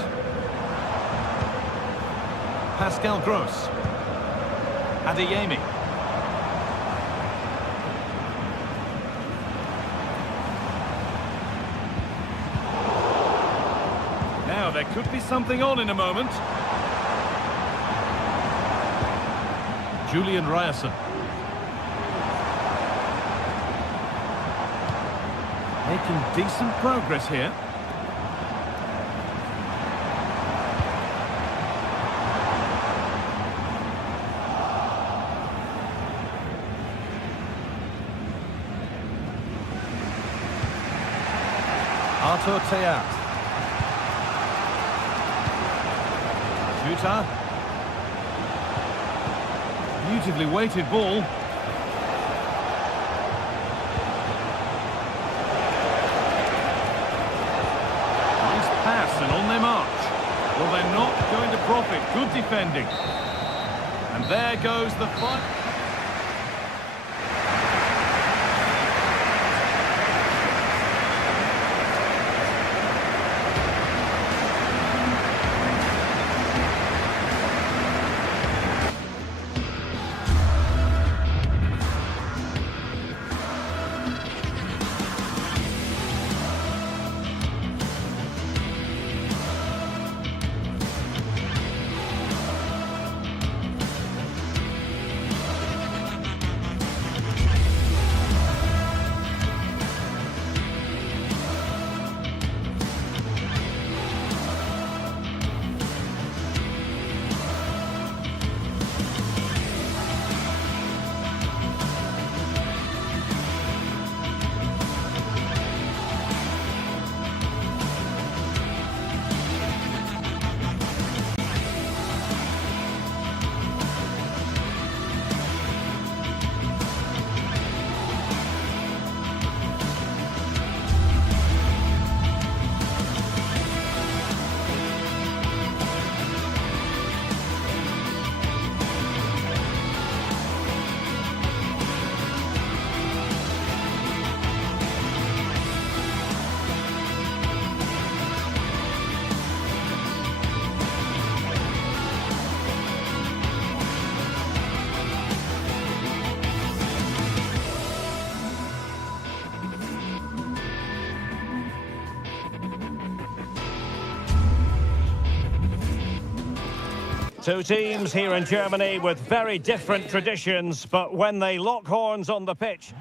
Pascal Gross. Adeyemi. Now there could be something on in a moment. Julian Ryerson. Making decent progress here. Arthur Theat. Juta. Beautifully weighted ball. Nice pass and on their march. Well, they're not going to profit. Good defending. And there goes the fight. Two teams here in Germany with very different traditions, but when they lock horns on the pitch.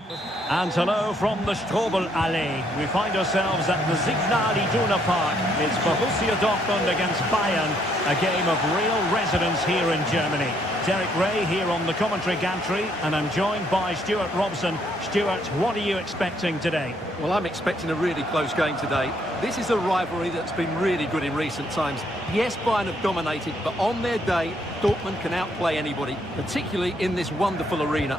And hello from the Strobel-Allee. We find ourselves at the Signal Iduna Park. It's Borussia Dortmund against Bayern, a game of real resonance here in Germany. Derek Ray here on the commentary gantry, and I'm joined by Stuart Robson. Stuart, what are you expecting today? Well, I'm expecting a really close game today. This is a rivalry that's been really good in recent times. Yes, Bayern have dominated, but on their day, Dortmund can outplay anybody, particularly in this wonderful arena.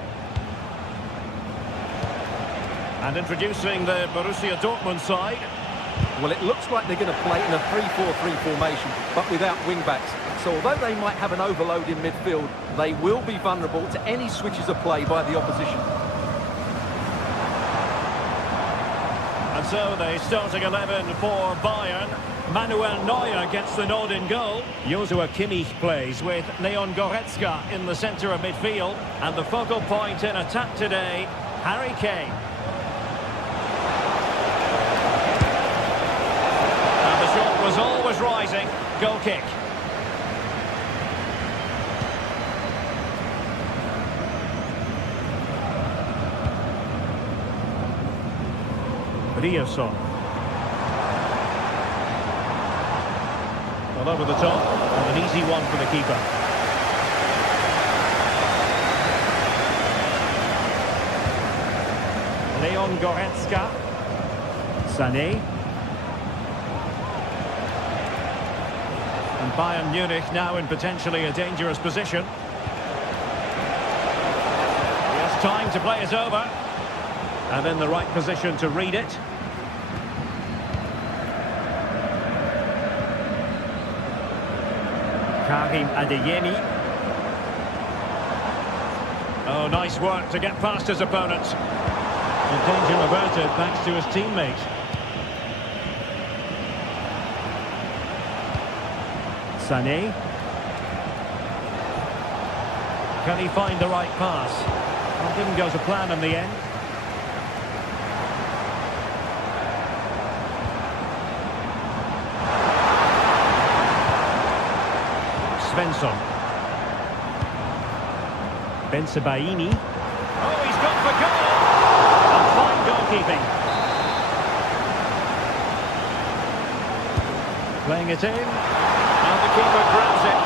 And introducing the Borussia Dortmund side. Well, it looks like they're going to play in a 3-4-3 formation, but without wing-backs. So although they might have an overload in midfield, they will be vulnerable to any switches of play by the opposition. And so the starting 11 for Bayern. Manuel Neuer gets the nod in goal. Joshua Kimmich plays with Leon Goretzka in the centre of midfield. And the focal point in attack today, Harry Kane. And the shot was always rising. Goal kick. Riosson. Well, over the top, and an easy one for the keeper. Leon Goretzka. Sané. And Bayern Munich now in potentially a dangerous position. He has time to play it over. And in the right position to read it. Karim Adeyemi. Oh, nice work to get past his opponent. The danger averted thanks to his teammate. Sané. Can he find the right pass? Well, didn't go to plan in the end. Svensson. Bensebaini. Oh, he's gone for goal! And fine goalkeeping. Playing it in. And the keeper grabs it.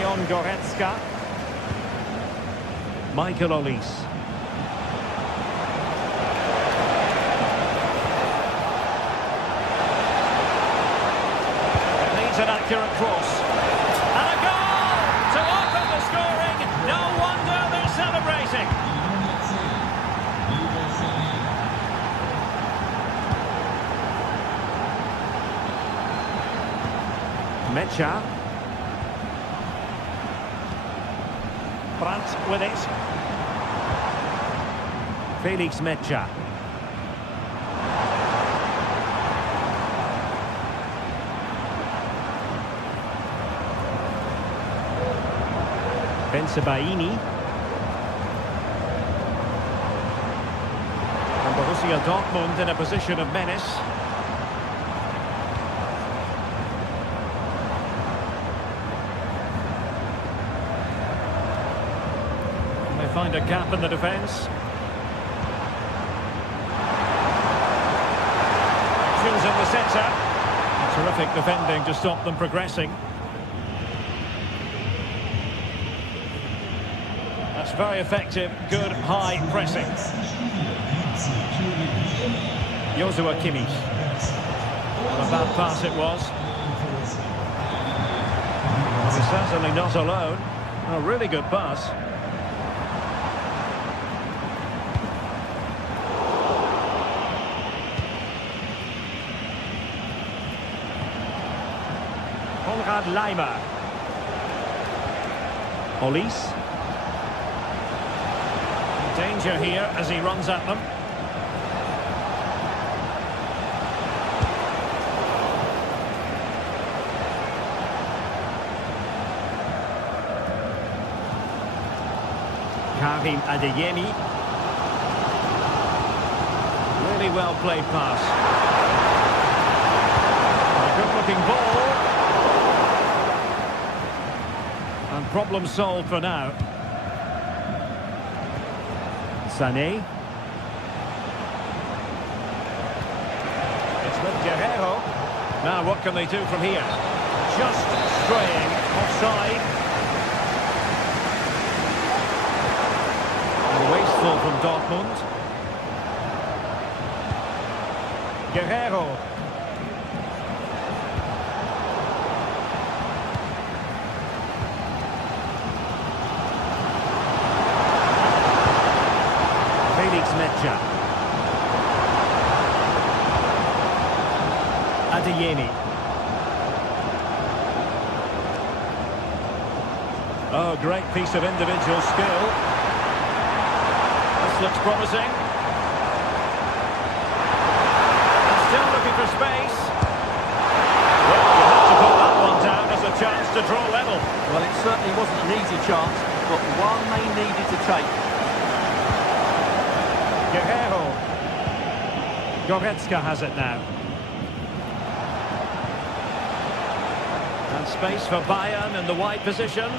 Leon Goretzka. Michael Olise. An accurate cross. And a goal to open the scoring. No wonder they're celebrating. Mecha. Brandt with it. Felix Mecha. Bensebaini. And Borussia Dortmund in a position of menace. And they find a gap in the defence. Actions in the centre. Terrific defending to stop them progressing. That's very effective, good high pressing. Joshua Kimmich. Well, a bad pass it was. He's certainly not alone. A really good pass. Konrad Laimer. Olise. Danger here as he runs at them. Karim Adeyemi. Really well played pass. Good-looking ball. And problem solved for now. Sané. It's with Guerrero. Now what can they do from here? Just straying offside. And wasteful from Dortmund. Guerrero. Mecha. Adeyemi. Oh, great piece of individual skill. This looks promising. And still looking for space. Well, you have to put that one down as a chance to draw level. Well, it certainly wasn't an easy chance, but one they needed to take. Guerrero. Goretzka has it now. And space for Bayern in the wide position.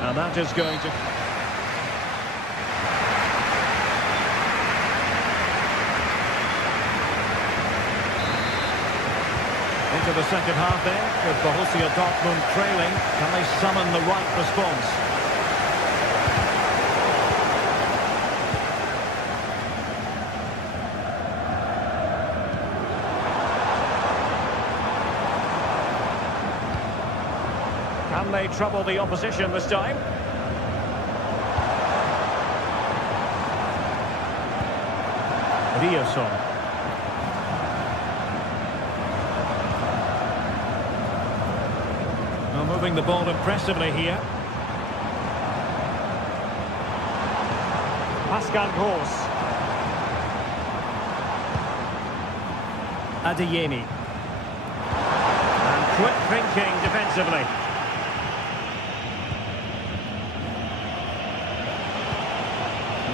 And that is going to... Into the second half then, with Borussia Dortmund trailing. Can they summon the right response? Can they trouble the opposition this time? Rioson. Moving the ball impressively here. Pascal Gross. Adeyemi. And quick thinking defensively.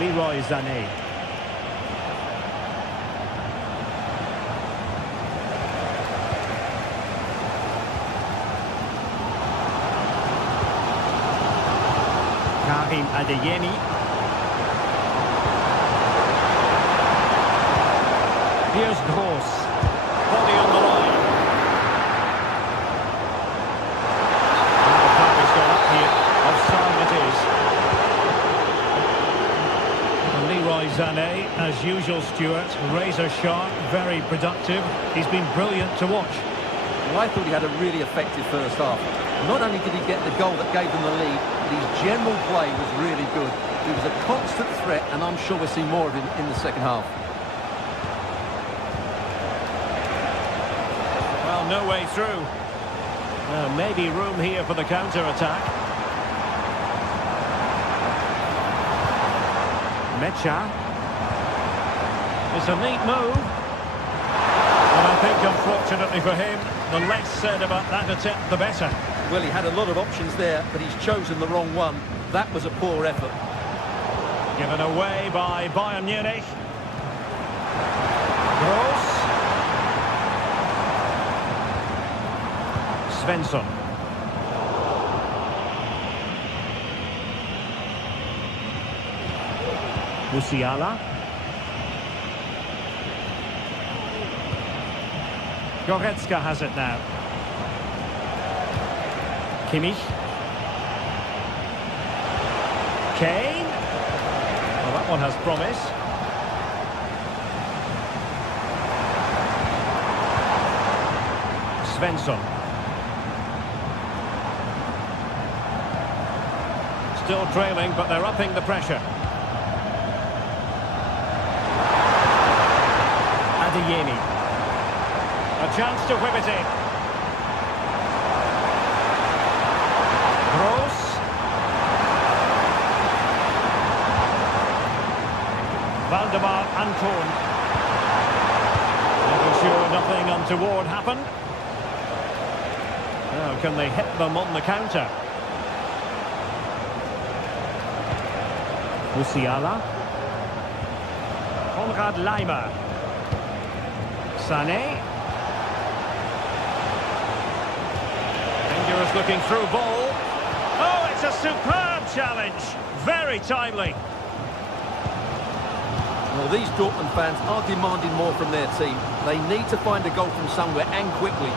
Leroy Sané. Adeyemi. Here's Gross. Body on the line. And the flag has gone up here. Offside it is. And Leroy Sané, as usual, Stuart, razor sharp, very productive. He's been brilliant to watch. Well, I thought he had a really effective first half. Not only did he get the goal that gave them the lead, but his general play was really good. He was a constant threat, and I'm sure we'll see more of him in the second half. Well, no way through. Maybe room here for the counter-attack. Mecha. It's a neat move. And I think, unfortunately for him, the less said about that attempt, the better. Well, he had a lot of options there, but he's chosen the wrong one. That was a poor effort. Given away by Bayern Munich. Gross. Svensson. Musiala. Goretzka has it now. Kimmich. Kane. Well, that one has promise. Svensson. Still trailing, but they're upping the pressure. Adeyemi. A chance to whip it in. Gross. Valdemar Anton. Making sure nothing untoward happened. Now, can they hit them on the counter? Musiala. On Konrad Laimer. Sané. Dangerous looking through ball. Oh, it's a superb challenge. Very timely. Well, these Dortmund fans are demanding more from their team. They need to find a goal from somewhere and quickly.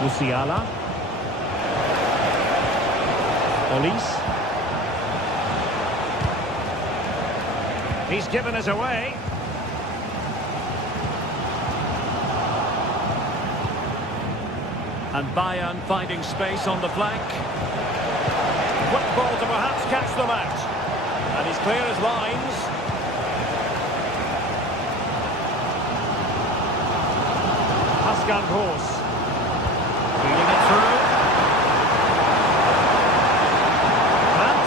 Musiala. Olise. He's given us away. And Bayern finding space on the flank. Quick ball to perhaps catch them out. And he's clear as lines. Pascal Gross. Feeding it through. Matt.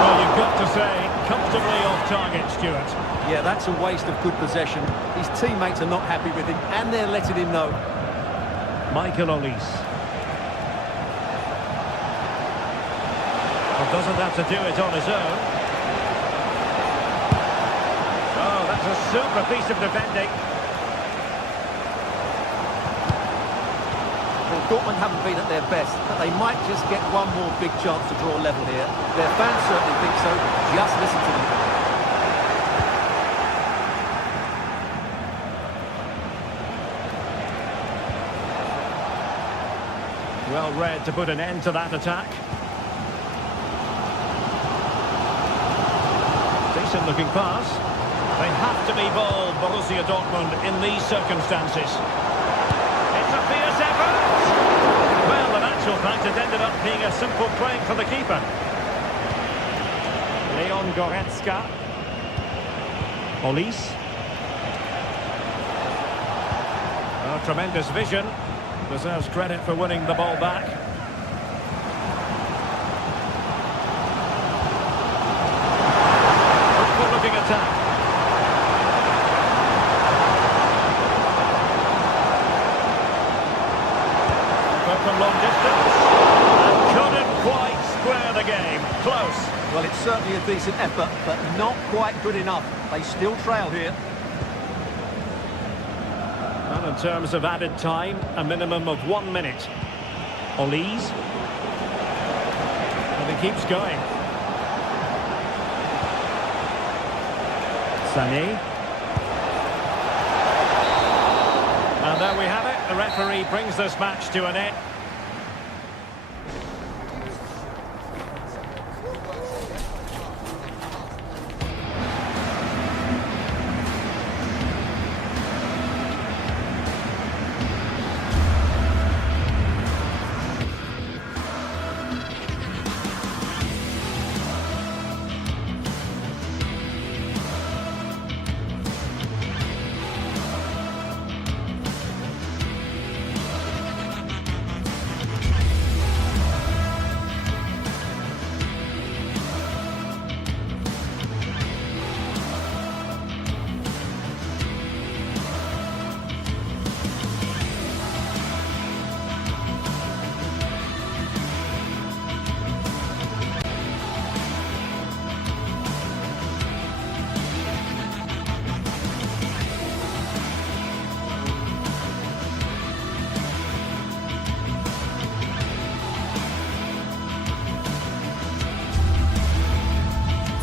Well, you've got to say, comfortably off target, Stuart. Yeah, that's a waste of good possession. His teammates are not happy with him, and they're letting him know. Michael Olise. Well, doesn't have to do it on his own. Oh, that's a super piece of defending. Well, Dortmund haven't been at their best, but they might just get one more big chance to draw level here. Their fans certainly think so. Just listen to them. Well read to put an end to that attack. Decent looking pass. They have to be bold, Borussia Dortmund, in these circumstances. It's a fierce effort! Well, in actual fact, it ended up being a simple play for the keeper. Leon Goretzka. Olise. Oh, tremendous vision. Deserves credit for winning the ball back. Good looking attack. But from long distance. And couldn't quite square the game. Close. Well, it's certainly a decent effort, but not quite good enough. They still trail here. In terms of added time, a minimum of 1 minute. Olise. And he keeps going. Sané. And there we have it. The referee brings this match to an end.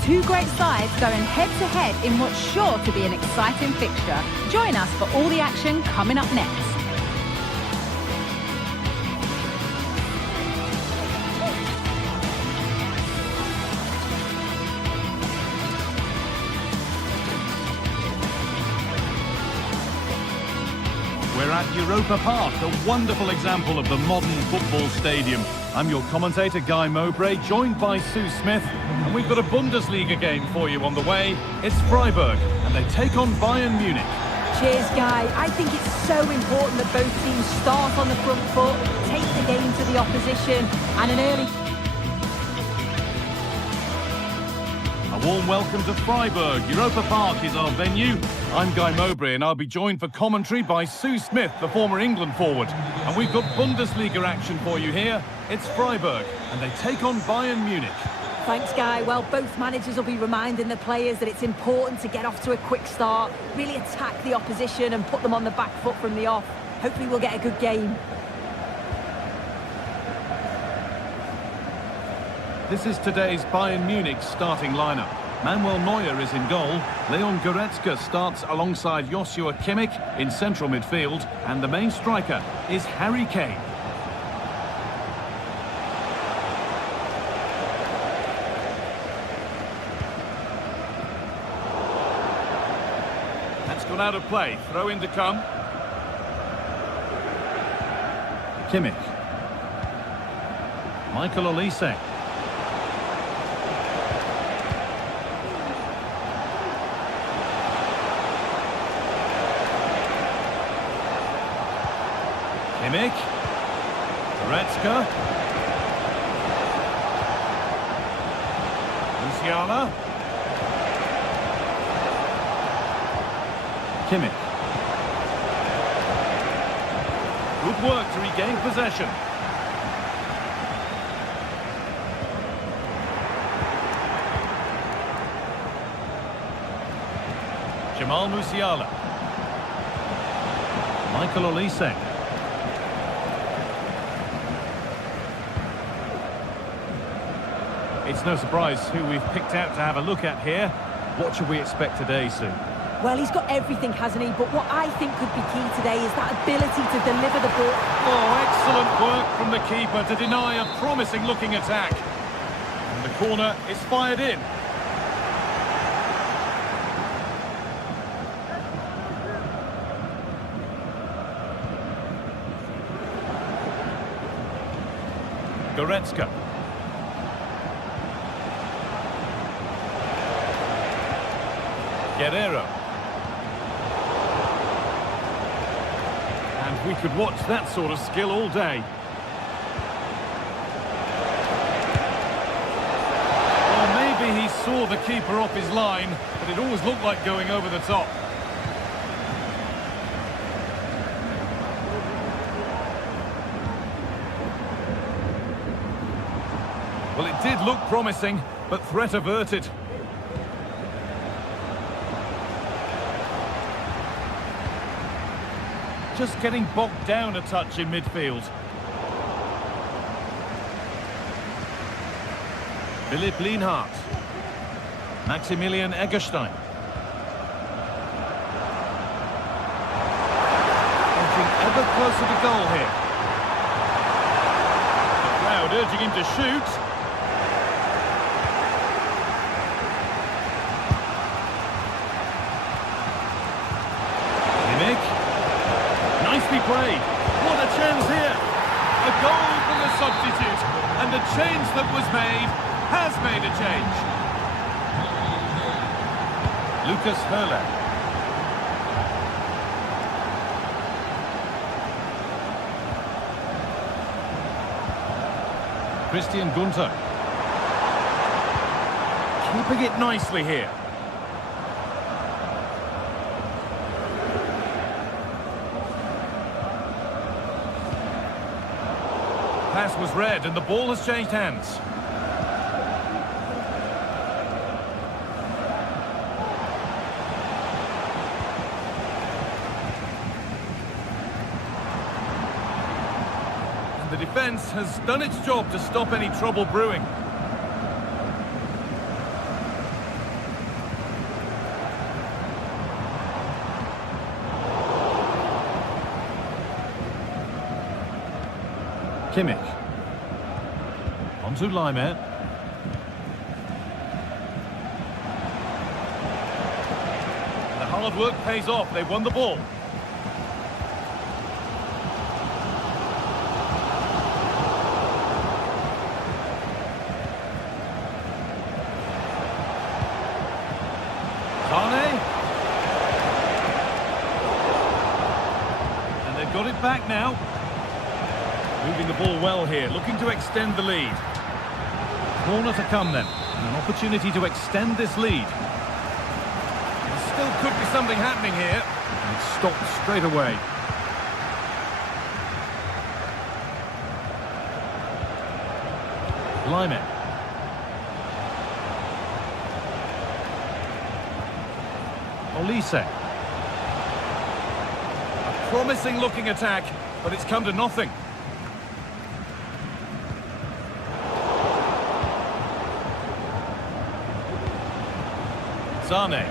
Two great sides going head-to-head in what's sure to be an exciting fixture. Join us for all the action coming up next. We're at Europa Park, a wonderful example of the modern football stadium. I'm your commentator, Guy Mowbray, joined by Sue Smith, and we've got a Bundesliga game for you on the way. It's Freiburg, and they take on Bayern Munich. Cheers, Guy. I think it's so important that both teams start on the front foot, take the game to the opposition, and an early... A warm welcome to Freiburg. Europa Park is our venue. I'm Guy Mowbray and I'll be joined for commentary by Sue Smith, the former England forward. And we've got Bundesliga action for you here. It's Freiburg and they take on Bayern Munich. Thanks, Guy. Well, both managers will be reminding the players that it's important to get off to a quick start, really attack the opposition and put them on the back foot from the off. Hopefully we'll get a good game. This is today's Bayern Munich starting lineup. Manuel Neuer is in goal. Leon Goretzka starts alongside Joshua Kimmich in central midfield. And the main striker is Harry Kane. That's gone out of play. Throw in to come. Kimmich. Michael Olise. Kimmich, Goretzka, Musiala, Kimmich. Good work to regain possession. Jamal Musiala, Michael Olise. It's no surprise who we've picked out to have a look at here. What should we expect today, Sue? Well, he's got everything, hasn't he? But what I think could be key today is that ability to deliver the ball. Oh, excellent work from the keeper to deny a promising-looking attack. And the corner is fired in. Goretzka. Guerrero. And we could watch that sort of skill all day. Or maybe he saw the keeper off his line, but it always looked like going over the top. Well, it did look promising, but threat averted. Just getting bogged down a touch in midfield. Philipp Lienhardt. Maximilian Eggestein. Edging ever closer to goal here. The crowd urging him to shoot. Nicely played. What a chance here. A goal from the substitute. And the change that was made has made a change. Lucas Höhler. Christian Gunther. Keeping it nicely here. Pass was read and the ball has changed hands. And the defence has done its job to stop any trouble brewing. Kimmich. On to Leimer. The hard work pays off. They've won the ball. Sane. And they've got it back now. Moving the ball well here, looking to extend the lead. Corner to come then. An opportunity to extend this lead. There still could be something happening here. And it's stopped straight away. Lyman. Olise. A promising looking attack, but it's come to nothing. Sane.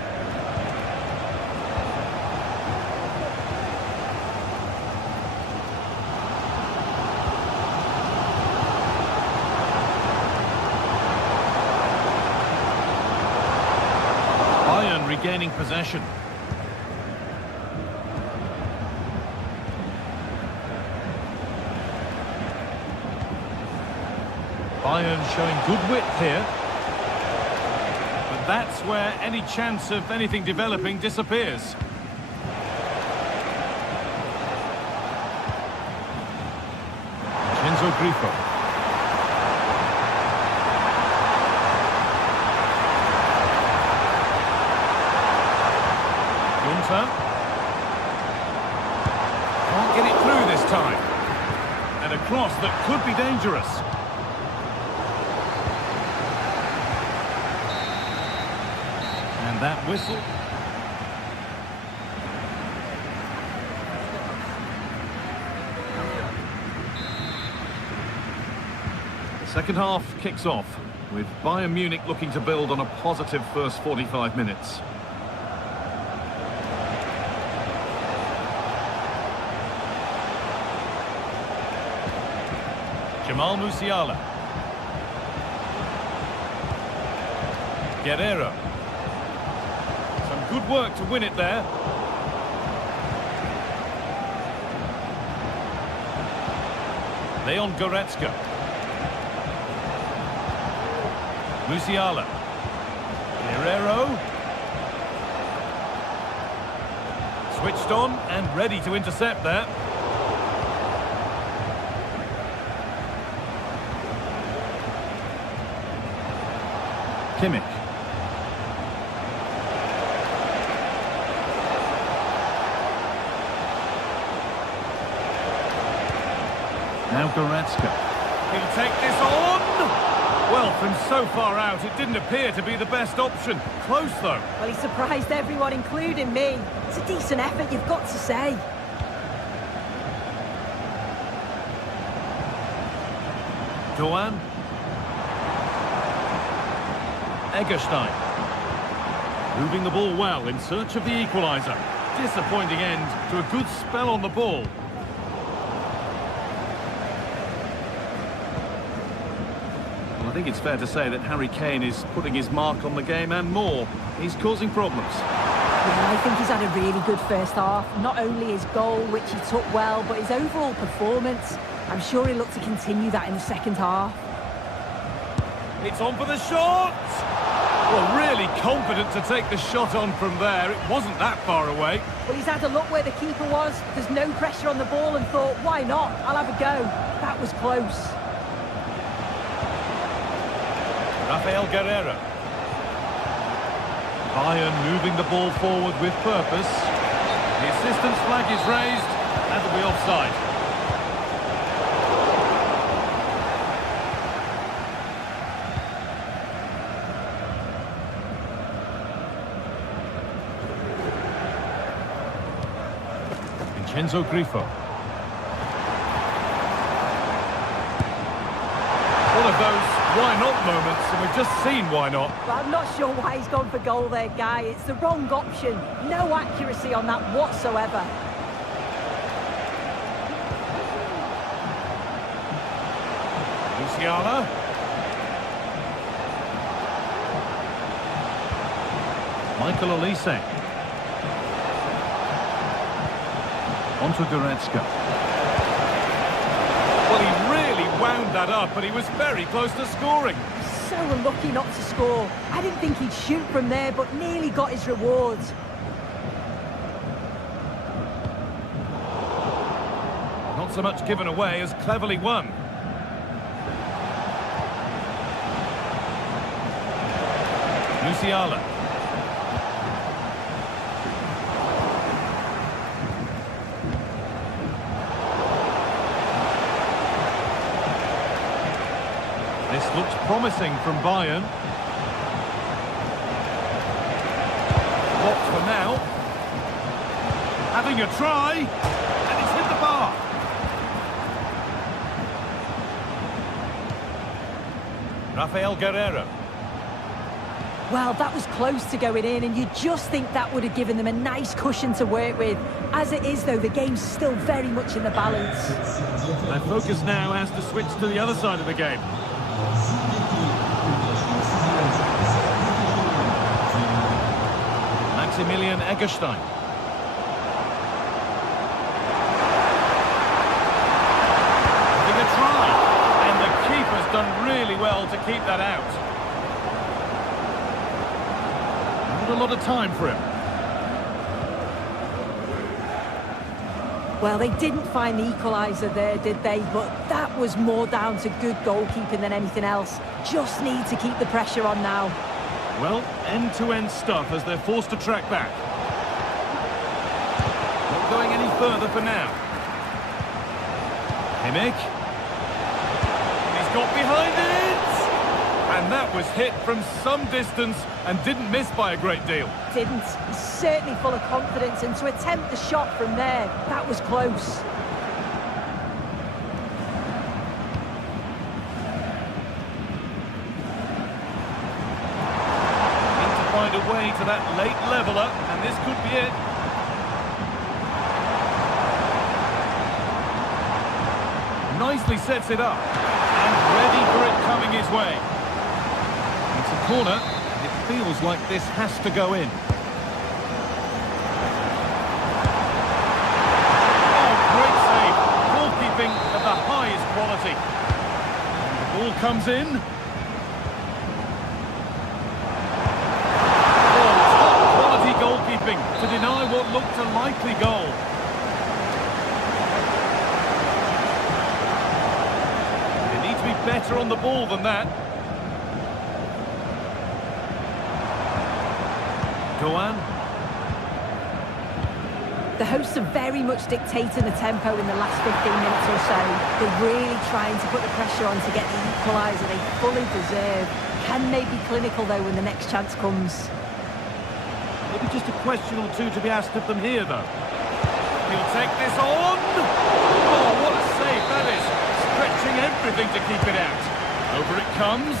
Bayern regaining possession. Bayern showing good width here. But that's where any chance of anything developing disappears. Enzo Grifo. Can't get it through this time. And a cross that could be dangerous. And that whistle. The second half kicks off with Bayern Munich looking to build on a positive first 45 minutes. Jamal Musiala. Guerrero. Some good work to win it there. Leon Goretzka. Musiala. Guerrero. Switched on and ready to intercept there. Kimmich. Now Goretzka. He'll take this on! Well, from so far out, it didn't appear to be the best option. Close, though. Well, he surprised everyone, including me. It's a decent effort, you've got to say. Doan. Egerstein. Moving the ball well in search of the equaliser. Disappointing end to a good spell on the ball. Well, I think it's fair to say that Harry Kane is putting his mark on the game and more. He's causing problems. Yeah, I think he's had a really good first half. Not only his goal, which he took well, but his overall performance. I'm sure he'll look to continue that in the second half. It's on for the shot! Well, really confident to take the shot on from there. It wasn't that far away. Well, he's had a look where the keeper was. There's no pressure on the ball and thought, why not? I'll have a go. That was close. Rafael Guerrero. Bayern moving the ball forward with purpose. The assistant's flag is raised. That'll be offside. Enzo Grifo. One of those why not moments, and we've just seen why not. But I'm not sure why he's gone for goal there, Guy. It's the wrong option. No accuracy on that whatsoever. Musiala. Michael Olise. Onto Goretzka. Well, he really wound that up, but he was very close to scoring. So unlucky not to score. I didn't think he'd shoot from there, but nearly got his rewards. Not so much given away as cleverly won. Musiala. This looks promising from Bayern. Blocked for now. Having a try, and it's hit the bar. Rafael Guerreiro. Well, that was close to going in, and you just think that would have given them a nice cushion to work with. As it is, though, the game's still very much in the balance. Their focus now has to switch to the other side of the game. Maximilian Eggestein. Having a try, and the keeper's done really well to keep that out. Not a lot of time for him. Well, they didn't find the equaliser there, did they? But that was more down to good goalkeeping than anything else. Just need to keep the pressure on now. Well, end-to-end stuff as they're forced to track back. Not going any further for now. Kimmich. He's got behind it! And that was hit from some distance and didn't miss by a great deal. Didn't. He's certainly full of confidence, and to attempt the shot from there, that was close. Need to find a way to that late leveller, and this could be it. Nicely sets it up, and ready for it coming his way. It's a corner. It feels like this has to go in. Oh, great save. Goalkeeping of the highest quality. And the ball comes in. Oh, top quality goalkeeping to deny what looked a likely goal. They need to be better on the ball than that. Doan. The hosts are very much dictating the tempo in the last 15 minutes or so. They're really trying to put the pressure on to get the equaliser they fully deserve. Can they be clinical, though, when the next chance comes? Maybe just a question or two to be asked of them here, though. He'll take this on. Oh, what a save that is. Stretching everything to keep it out. Over it comes.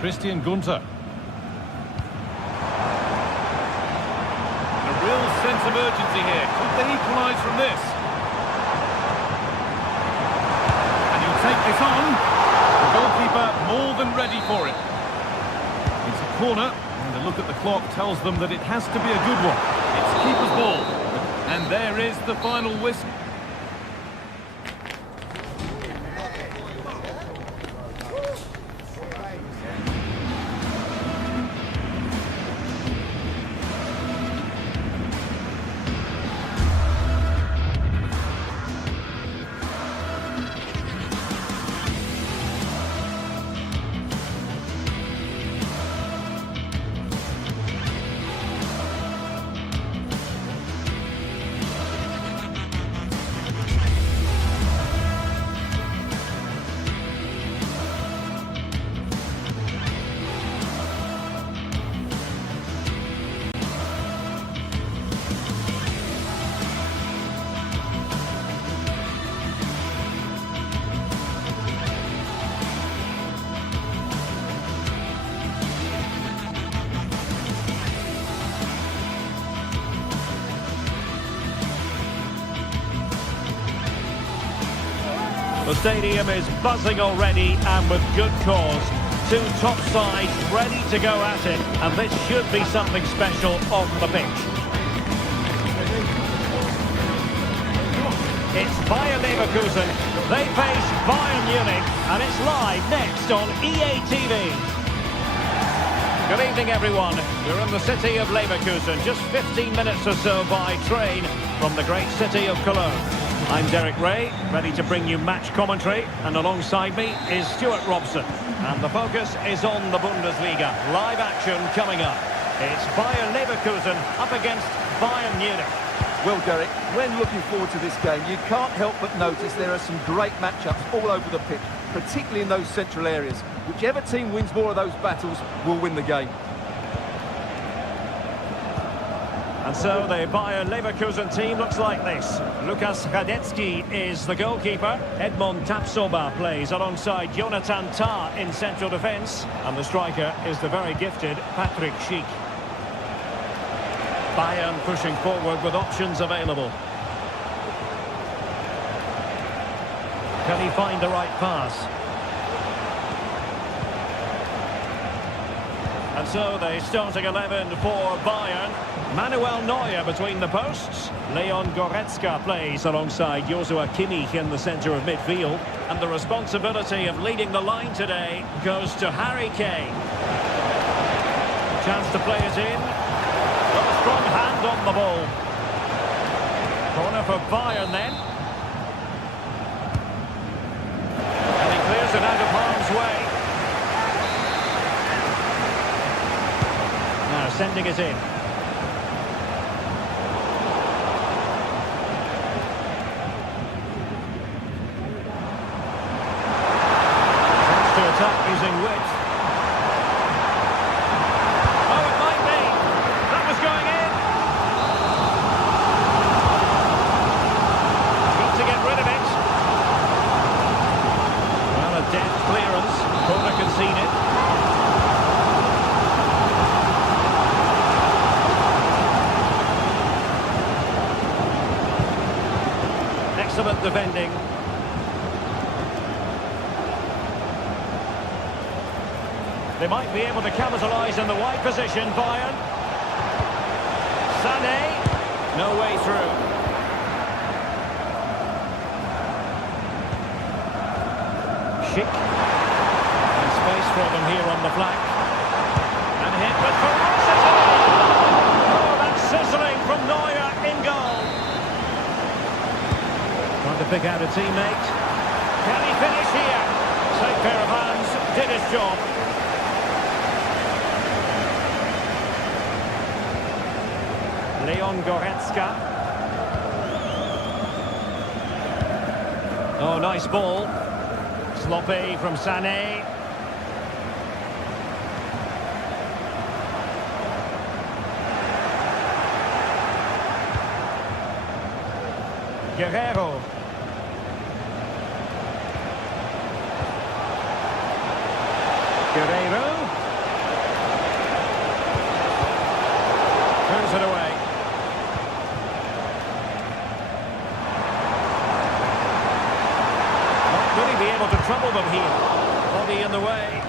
Christian Gunter. A real sense of urgency here. Could they equalise from this? And he'll take this on. The goalkeeper more than ready for it. It's a corner, and the look at the clock tells them that it has to be a good one. It's keeper's ball. And there is the final whistle. The stadium is buzzing already, and with good cause. Two top sides ready to go at it, and this should be something special on the pitch. It's Bayer Leverkusen. They face Bayern Munich, and it's live next on EA TV. Good evening, everyone. We're in the city of Leverkusen, just 15 minutes or so by train. from the great city of Cologne. I'm Derek Ray, ready to bring you match commentary, and alongside me is Stuart Robson. And the focus is on the Bundesliga. Live action coming up. It's Bayer Leverkusen up against Bayern Munich. Well, Derek, when looking forward to this game, you can't help but notice there are some great matchups all over the pitch, particularly in those central areas. Whichever team wins more of those battles will win the game. And so the Bayer Leverkusen team looks like this. Lukas Hradecky is the goalkeeper. Edmond Tapsoba plays alongside Jonathan Tah in central defence. And the striker is the very gifted Patrick Schick. Bayern pushing forward with options available. Can he find the right pass? And so the starting 11 for Bayern. Manuel Neuer between the posts. Leon Goretzka plays alongside Joshua Kimmich in the centre of midfield. And the responsibility of leading the line today goes to Harry Kane. Chance to play it in. A strong hand on the ball. Corner for Bayern then. And he clears it out of harm's way. Now sending it in. Using width. Oh, it might be. That was going in. Got to get rid of it. Well, a deft clearance. Corner conceded. Excellent defending. They might be able to capitalise in the wide position, Bayern. Sané, no way through. Schick. And space for them here on the flank. And hit with ferocity. Oh, that's sizzling from Neuer in goal. Trying to pick out a teammate. Can he finish here? Safe pair of hands, did his job. Leon Goretzka. Oh, nice ball. Sloppy from Sané. Guerrero. Guerrero. Turns it away. Will he be able to trouble them here? Body in the way.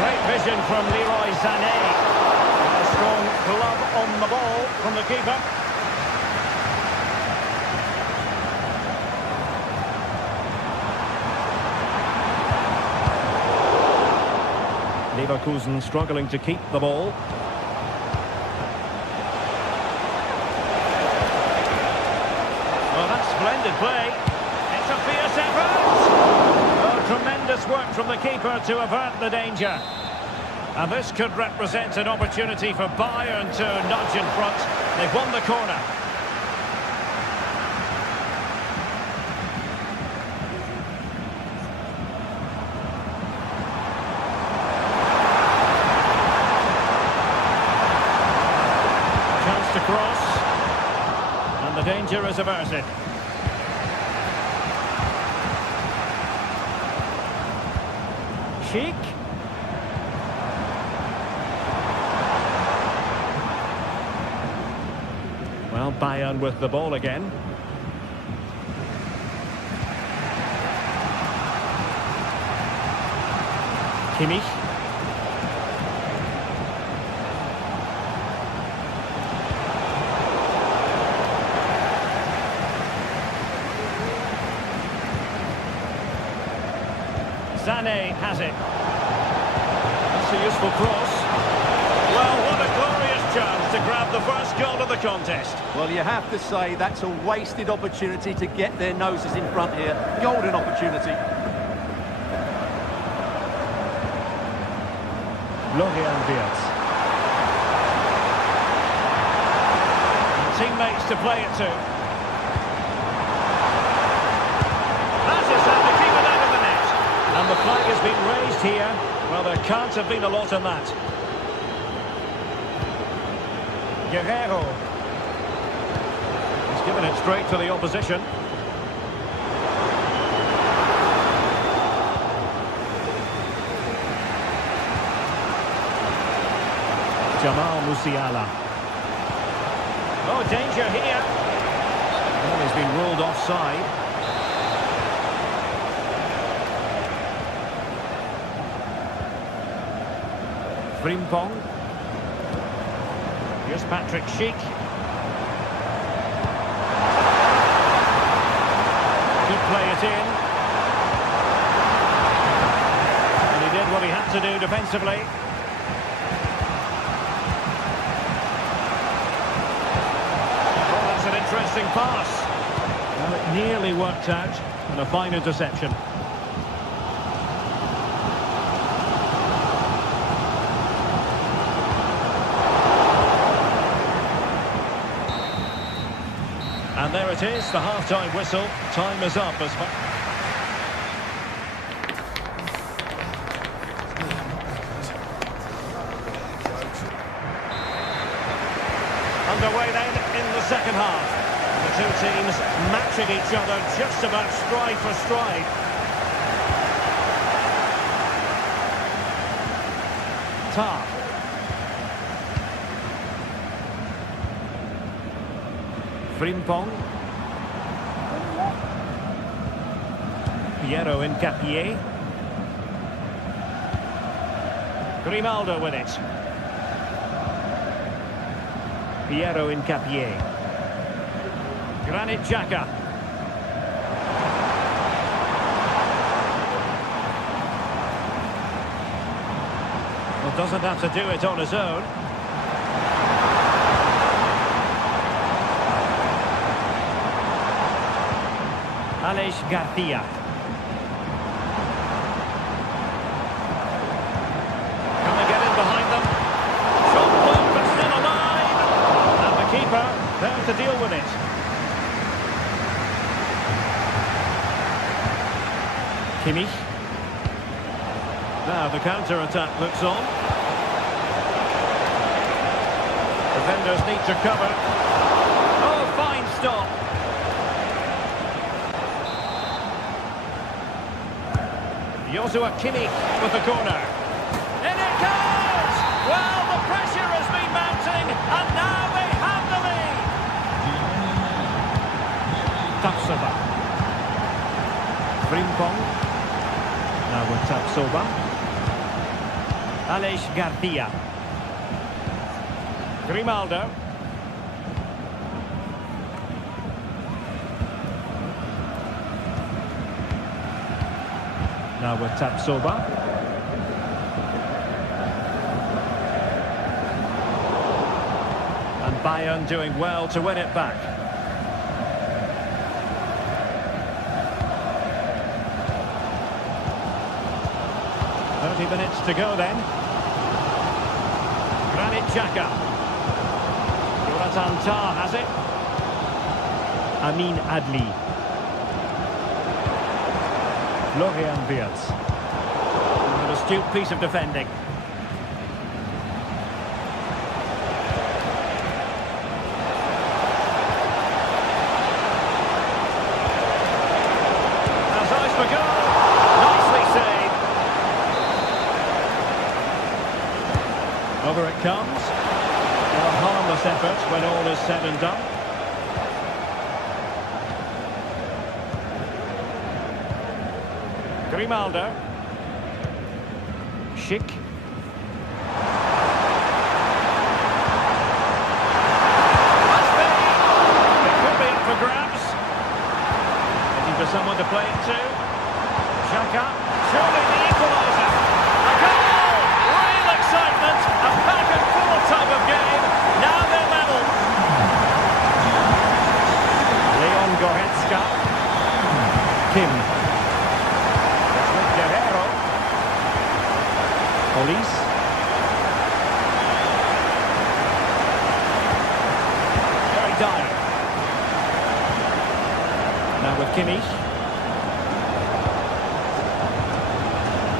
Great vision from Leroy Sané. A strong glove on the ball from the keeper. Leverkusen struggling to keep the ball. Well, that's splendid play. It's a fierce effort. Oh, tremendous work from the keeper to avert the danger. And this could represent an opportunity for Bayern to nudge in front. They've won the corner. Chance to cross. And the danger is averted. Schick. Well, Bayern with the ball again. Kimmich. Sané has it. That's a useful cross. Well, what a glorious chance to grab the first goal of the contest. Well, you have to say that's a wasted opportunity to get their noses in front here. Golden opportunity. Florian Wirtz. Teammates to play it to. That is how to keep it out of the net. And the flag has been raised here. Well, there can't have been a lot on that. Guerrero. He's given it straight to the opposition. Jamal Musiala. Oh, danger here. Well, he's been ruled offside. Frimpong. Here's Patrick Schick. Could play it in. And he did what he had to do defensively. Interesting pass. Well, it nearly worked out, and a fine interception. And there it is, the half-time whistle. Time is up as well. Underway then in the second half. The two teams matching each other just about stride for stride. Tar. Frimpong. Piero Incapié. Grimaldo with it. Piero Incapié. Granit Xhaka. Well, doesn't have to do it on his own. Alex Garcia. Can they get in behind them? Shot blocked, but still alive. And the keeper there to deal with it. Kimmich. Now the counter-attack looks on. Defenders need to cover. Oh, fine stop. Joshua Kimmich with the corner. In it goes! Well, the pressure has been mounting, and now they have the lead. Tapsoba. Frimpong. Now with Tapsoba. Alex Garcia. Grimaldo. Now with Tapsoba. And Bayern doing well to win it back. 30 minutes to go then. Granit Xhaka. Jonathan Tah has it. Amin Adli. Florian Wirtz. An astute piece of defending. Has eyes for goal. Nicely saved. Over it comes. A harmless effort when all is said and done. Grimaldo. Schick. Must be. It could be up for grabs. Looking for someone to play it to. Xhaka. Surely the equaliser. Police. Very dying. Now with Kimmich.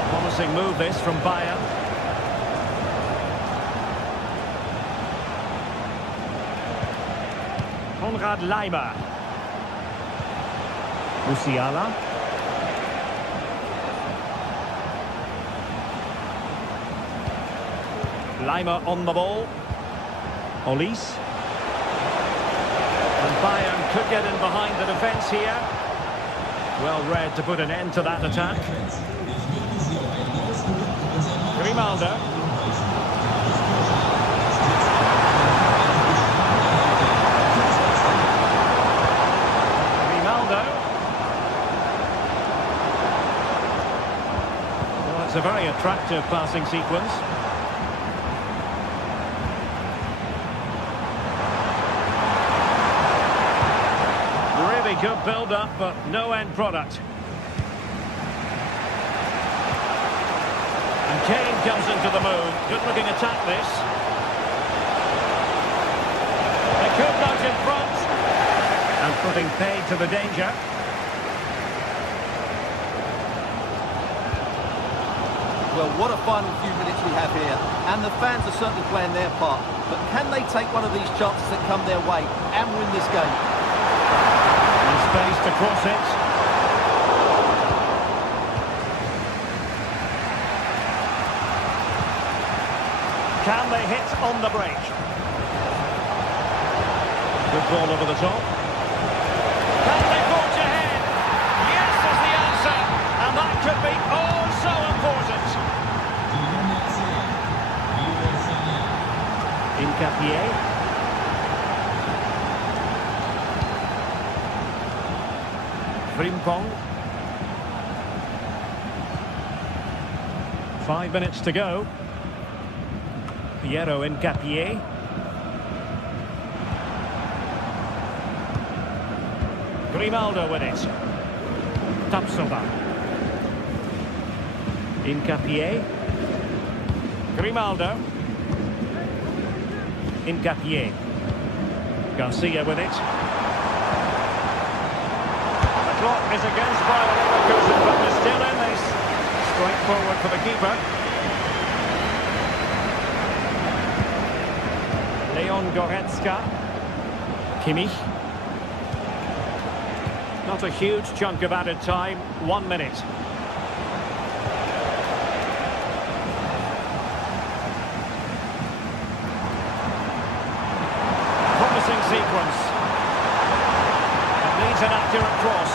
Promising move this from Bayern. Konrad Laimer. Musiala. Laimer on the ball. Olise. And Bayern could get in behind the defence here. Well read to put an end to that attack. Grimaldo. Grimaldo. Well, it's a very attractive passing sequence. Really good build-up, but no end product. And Kane comes into the move. Good-looking attack, this. They could nudge in front. And putting paid to the danger. Well, what a final few minutes we have here. And the fans are certainly playing their part. But can they take one of these chances that come their way and win this game? And space to cross it. Can they hit on the break? Good ball over the top. Can they forge ahead? Yes is the answer. And that could be oh so important. Incapié. Frimpong. 5 minutes to go. Piero Incapié. Grimaldo with it. Tapsoba. Incapié. Grimaldo. Incapié. Garcia with it. The clock is against Bayern Leverkusen, but they're still in this. Straight forward for the keeper. Leon Goretzka. Kimmich. Not a huge chunk of added time. 1 minute. Promising sequence. It needs an accurate cross.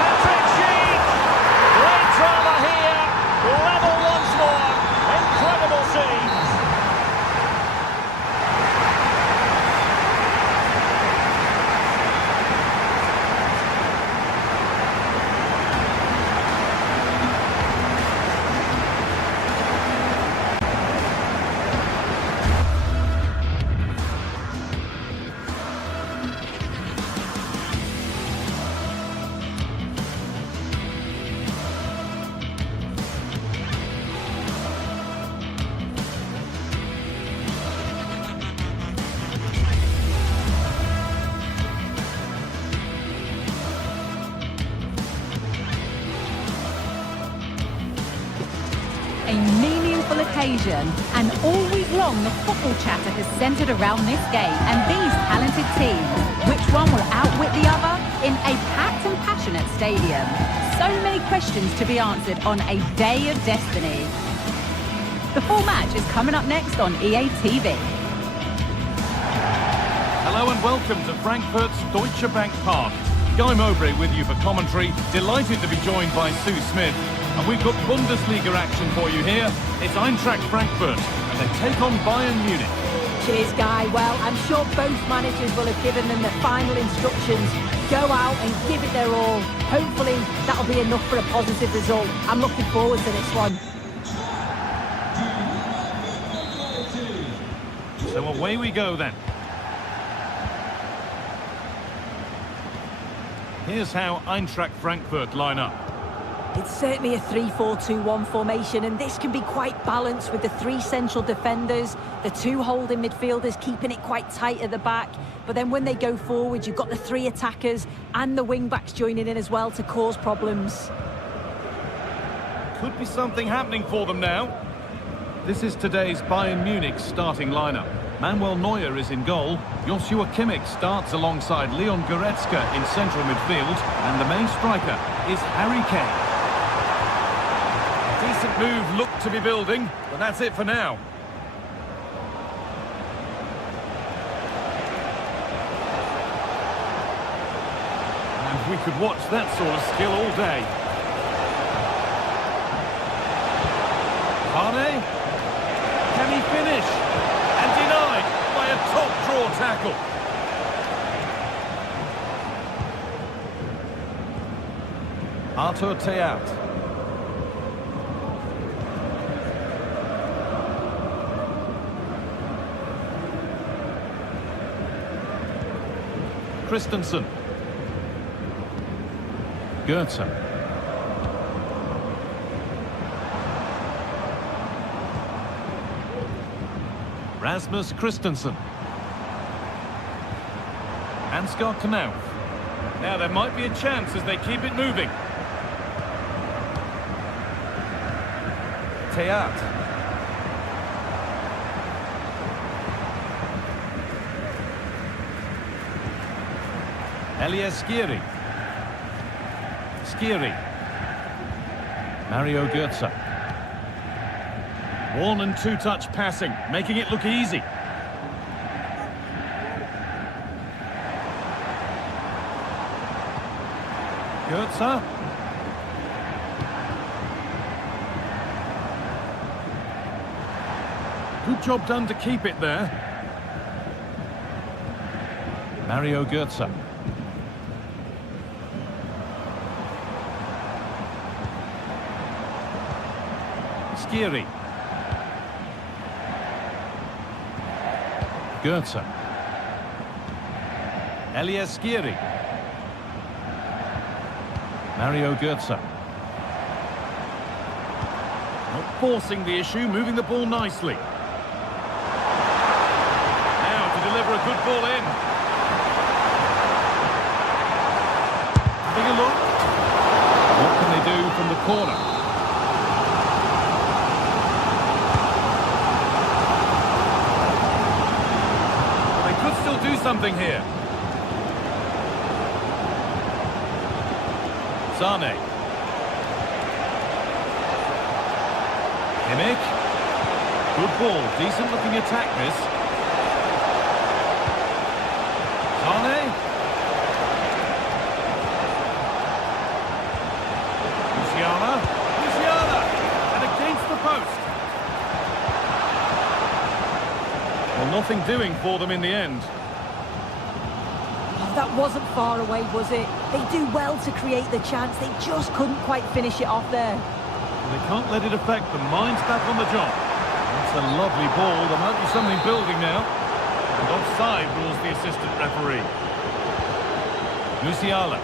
Patrick Schick! Great drama here. Level once more. Incredible scenes. A meaningful occasion, and all week long the football chatter has centred around this game and these talented teams. Which one will outwit the other in a packed and passionate stadium? So many questions to be answered on a day of destiny. The full match is coming up next on EA TV. Hello and welcome to Frankfurt's Deutsche Bank Park. Guy Mowbray with you for commentary. Delighted to be joined by Sue Smith. And we've got Bundesliga action for you here. It's Eintracht Frankfurt, and they take on Bayern Munich. Cheers, Guy. Well, I'm sure both managers will have given them the final instructions. Go out and give it their all. Hopefully, that'll be enough for a positive result. I'm looking forward to this one. So away we go then. Here's how Eintracht Frankfurt line up. It's certainly a 3-4-2-1 formation, and this can be quite balanced with the three central defenders, the two holding midfielders keeping it quite tight at the back. But then when they go forward, you've got the three attackers and the wing-backs joining in as well to cause problems. Could be something happening for them now. This is today's Bayern Munich starting lineup. Manuel Neuer is in goal. Joshua Kimmich starts alongside Leon Goretzka in central midfield. And the main striker is Harry Kane. Decent move looked to be building, but that's it for now. And we could watch that sort of skill all day. Hane, can he finish? And denied by a top draw tackle. Arthur Theat. Christensen. Goetze. Rasmus Christensen. Ansgar Knauf. Now there might be a chance as they keep it moving. Theat. Elias Skiri. Skiri. Mario Götze. One and two-touch passing, making it look easy. Götze. Good job done to keep it there. Mario Götze. Skiri. Goetze. Elias Skiri. Mario Götze. Not forcing the issue, moving the ball nicely. Now to deliver a good ball in. Having a look. What can they do from the corner? Do something here. Sane. Kimmich. Good ball. Decent looking attack this. Sane. Musiala. And against the post. Well, nothing doing for them in the end. That wasn't far away, was it? They do well to create the chance. They just couldn't quite finish it off there. They can't let it affect them. Mind's back on the job. That's a lovely ball. There might be something building now. And offside rules the assistant referee. Musiala.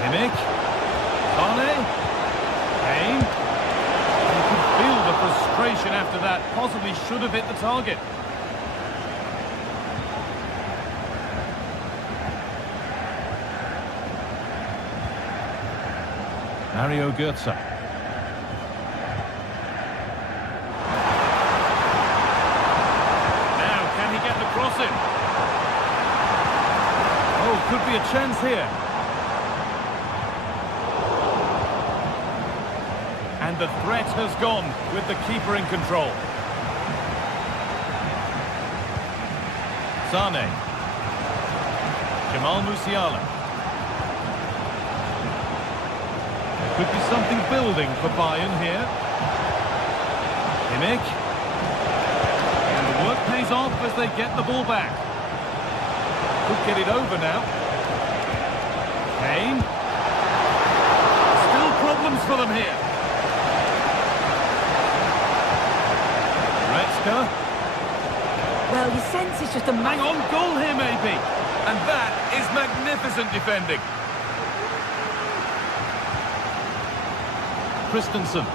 Kimmich. Sane. Kane. You could feel the frustration after that. Possibly should have hit the target. Mario Götze. Now, can he get the cross in? Oh, could be a chance here. And the threat has gone with the keeper in control. Sane. Jamal Musiala. Could be something building for Bayern here. Kimmich. And the work pays off as they get the ball back. Could get it over now. Kane. Still problems for them here. Goretzka. Well, you sense it's just a... Hang on, goal here maybe. And that is magnificent defending. Christensen.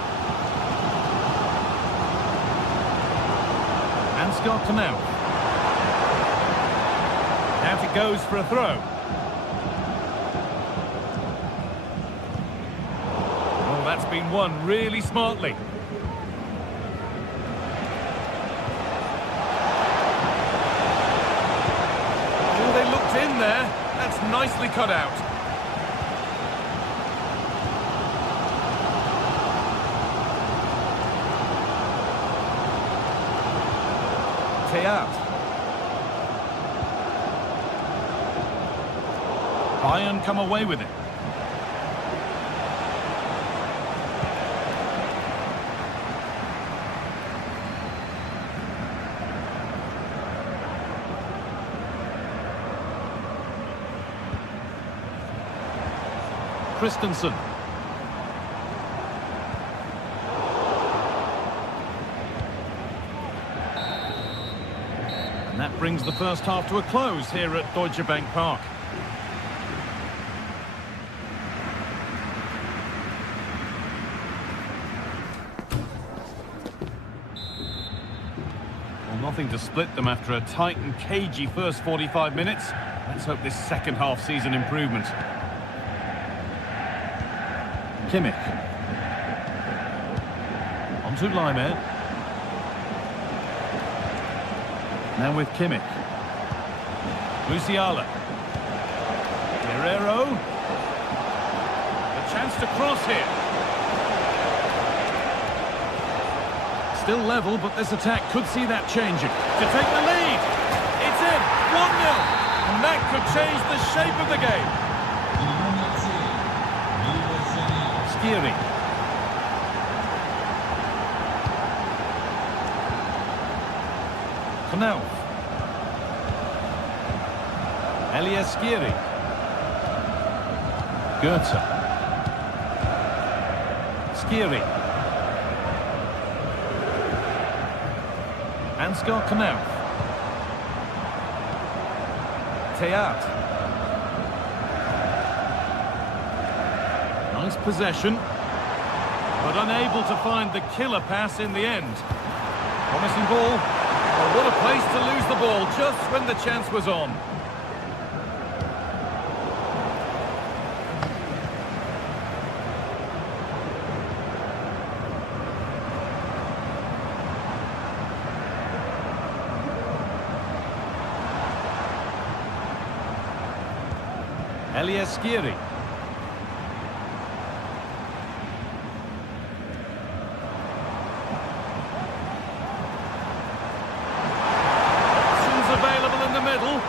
Ansgar Canal. Out it goes for a throw. Oh, that's been won really smartly. Oh, they looked in there. That's nicely cut out. Teat. Bayern come away with it. Christensen. And that brings the first half to a close here at Deutsche Bank Park. Well, nothing to split them after a tight and cagey first 45 minutes. Let's hope this second half sees an improvement. Kimmich. On to Leimer. Now with Kimmich. Musiala. Guerrero. A chance to cross here. Still level, but this attack could see that changing. To take the lead. It's in. 1-0. And that could change the shape of the game. Skiri. Knauf. Elias Skiri. Goethe. Skiri. Ansgar Knauf. Teat. Nice possession, but unable to find the killer pass in the end. Promising ball. Oh, what a place to lose the ball just when the chance was on. Elias Skiri. Available in the middle.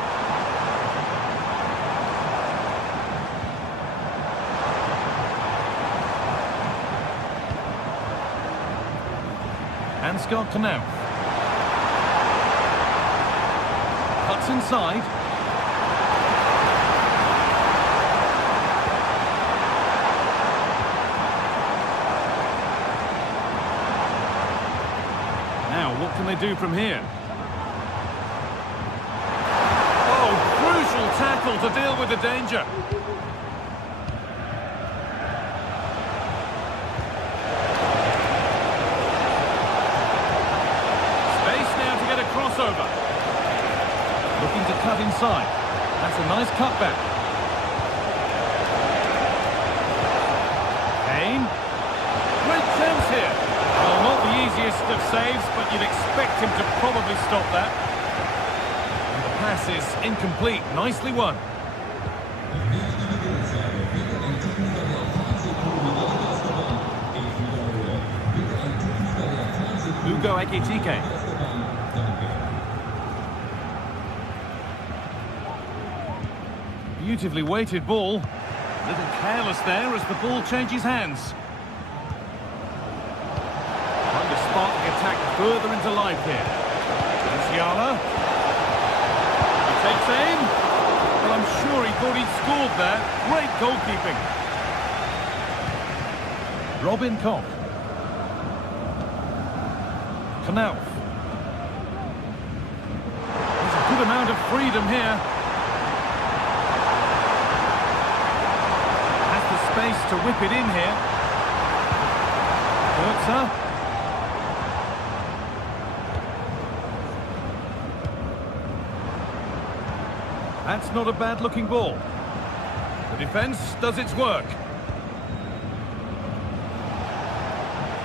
Ansgar Knauf. Cuts inside. Now, what can they do from here? Tackle to deal with the danger. Space now to get a crossover. Looking to cut inside. That's a nice cutback. Kane. Great chance here. Well, not the easiest of saves, but you'd expect him to probably stop that. Pass is incomplete. Nicely won. Hugo Ekitike. Beautifully weighted ball. A little careless there as the ball changes hands. Trying to spark the attack further into life here. Musiala. Takes aim. Well, I'm sure he thought he'd scored there. Great goalkeeping. Robin Koch. Knauf. There's a good amount of freedom here. Has the space to whip it in here. Goetze. That's not a bad-looking ball. The defence does its work.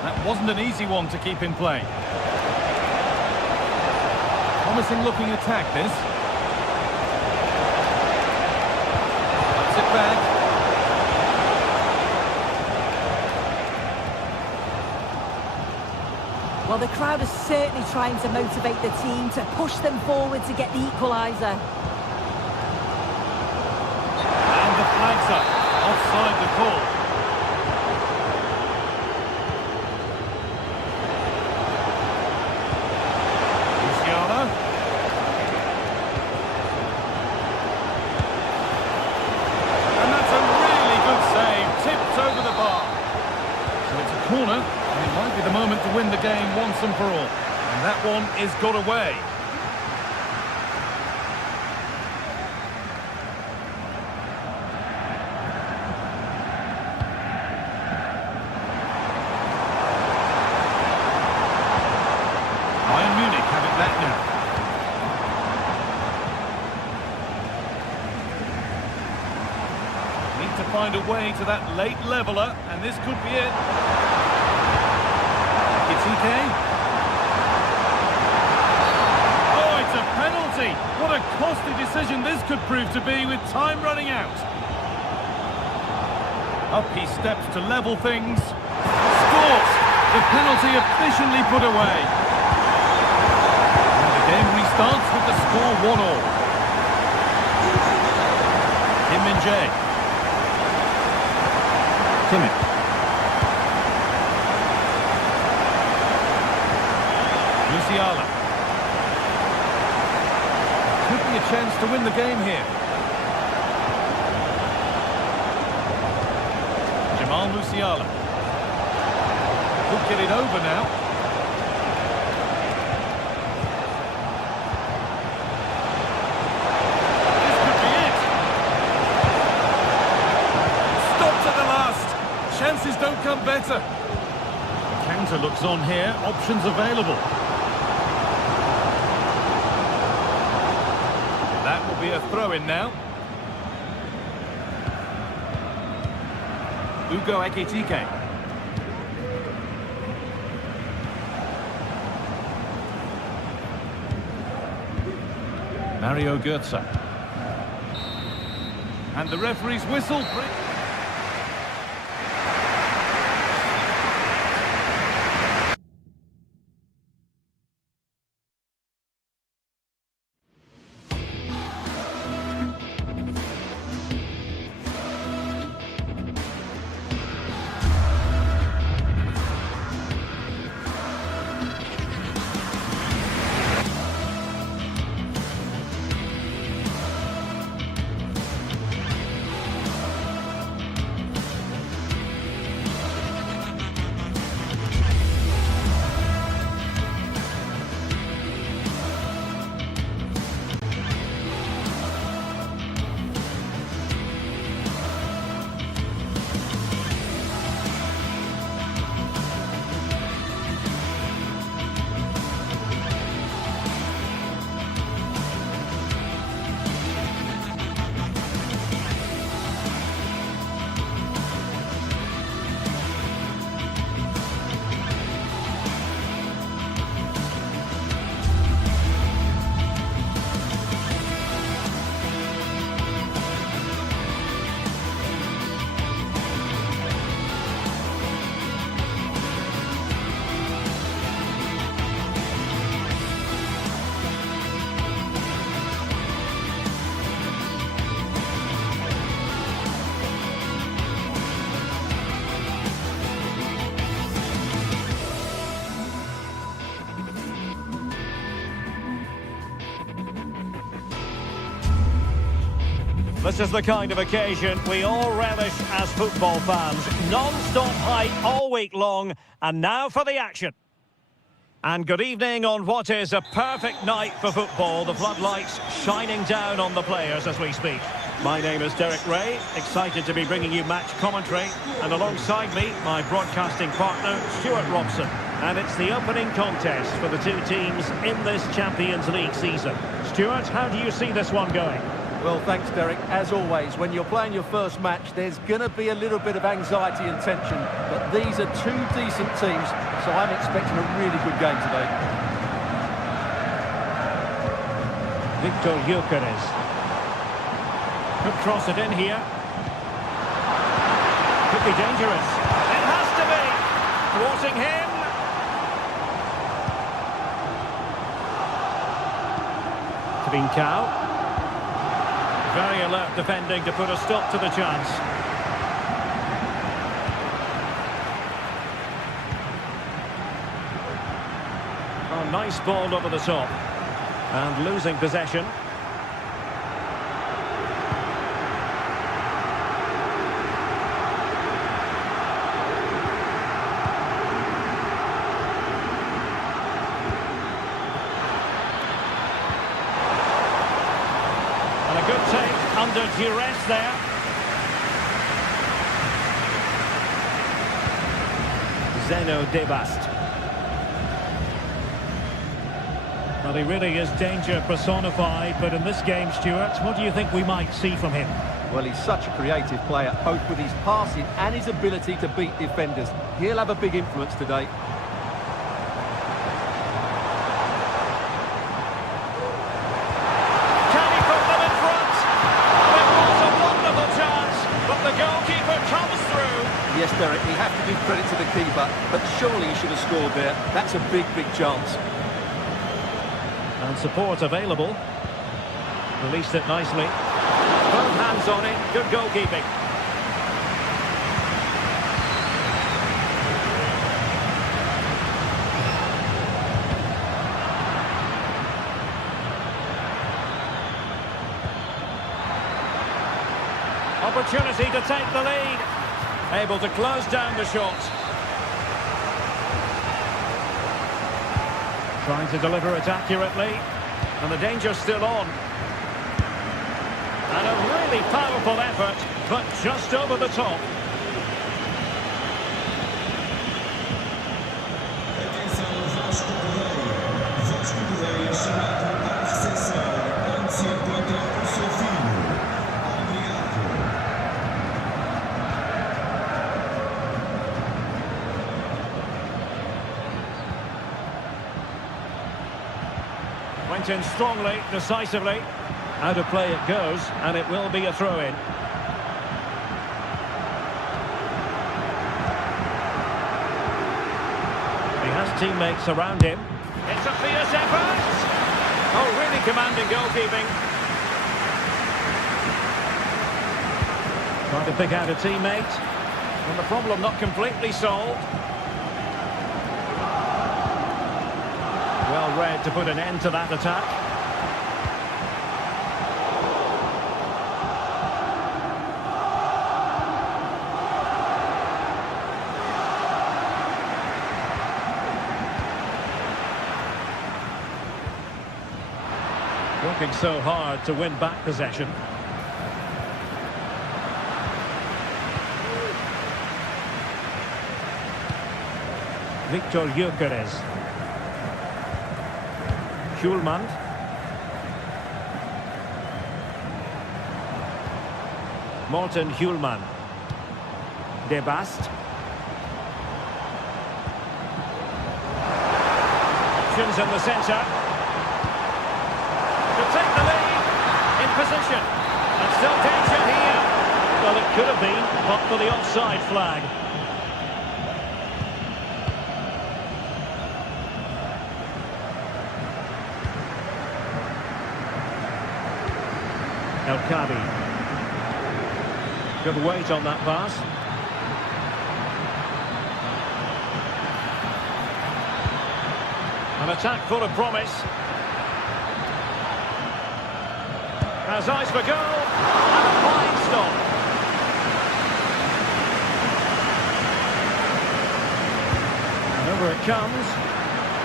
That wasn't an easy one to keep in play. Promising-looking attack, this. Puts it back. Well, the crowd is certainly trying to motivate the team to push them forward to get the equaliser. And the flag's up. Offside the call. Luciano. And that's a really good save. Tipped over the bar. So it's a corner. It might be the moment to win the game once and for all. And that one is got away. Bayern Munich have it back now. Need to find a way to that late leveller, and this could be it. GTK. Oh, it's a penalty. What a costly decision this could prove to be with time running out. Up he steps to level things. Scores! The penalty efficiently put away. And the game restarts with the score 1-1. Kim Min-jae. Kimmich. Musiala. Could be a chance to win the game here. Jamal Musiala. Could get it over now. This could be it. Stopped at the last. Chances don't come better. The counter looks on here. Options available. That will be a throw-in now. Ugo Ekitike. Mario Götze. And the referee's whistle. This is the kind of occasion we all relish as football fans. Non-stop hype all week long, and now for the action. And good evening on what is a perfect night for football. The floodlights shining down on the players as we speak. My name is Derek Ray, excited to be bringing you match commentary, and alongside me, my broadcasting partner, Stuart Robson. And it's the opening contest for the two teams in this Champions League season. Stuart, how do you see this one going? Well, thanks, Derek. As always, when you're playing your first match, there's going to be a little bit of anxiety and tension, but these are two decent teams, so I'm expecting a really good game today. Victor Gyökeres. Could cross it in here. Could be dangerous. It has to be. Thwarting him. Trincao. Very alert defending to put a stop to the chance. Oh, nice ball over the top. And losing possession. And a good take under duress there. Zeno Debast. Well, he really is danger personified, but in this game, Stuart, what do you think we might see from him? Well, he's such a creative player, both with his passing and his ability to beat defenders. He'll have a big influence today. Can he put them in front? It was a wonderful chance, but the goalkeeper comes through. Yes, Derek, you have to give credit to the keeper, but surely he should have scored there. That's a big, big chance. And support available. Released it nicely. Both hands on it. Good goalkeeping. Opportunity to take the lead. Able to close down the shot. Trying to deliver it accurately. And the danger's still on. And a really powerful effort, but just over the top. Went in strongly, decisively. Out of play it goes, and it will be a throw-in. He has teammates around him. It's a fierce effort! Oh, really commanding goalkeeping. Trying to pick out a teammate. And the problem not completely solved. Well read to put an end to that attack. Working so hard to win back possession. Victor Gyökeres. Schulman. Morten Hjulman. Debast. Options in the centre. To take the lead. In position. And still danger here. Well, it could have been, but for the offside flag. El Kabi. Good weight on that pass. An attack full of promise. Has eyes for goal. And a fine stop. And over it comes.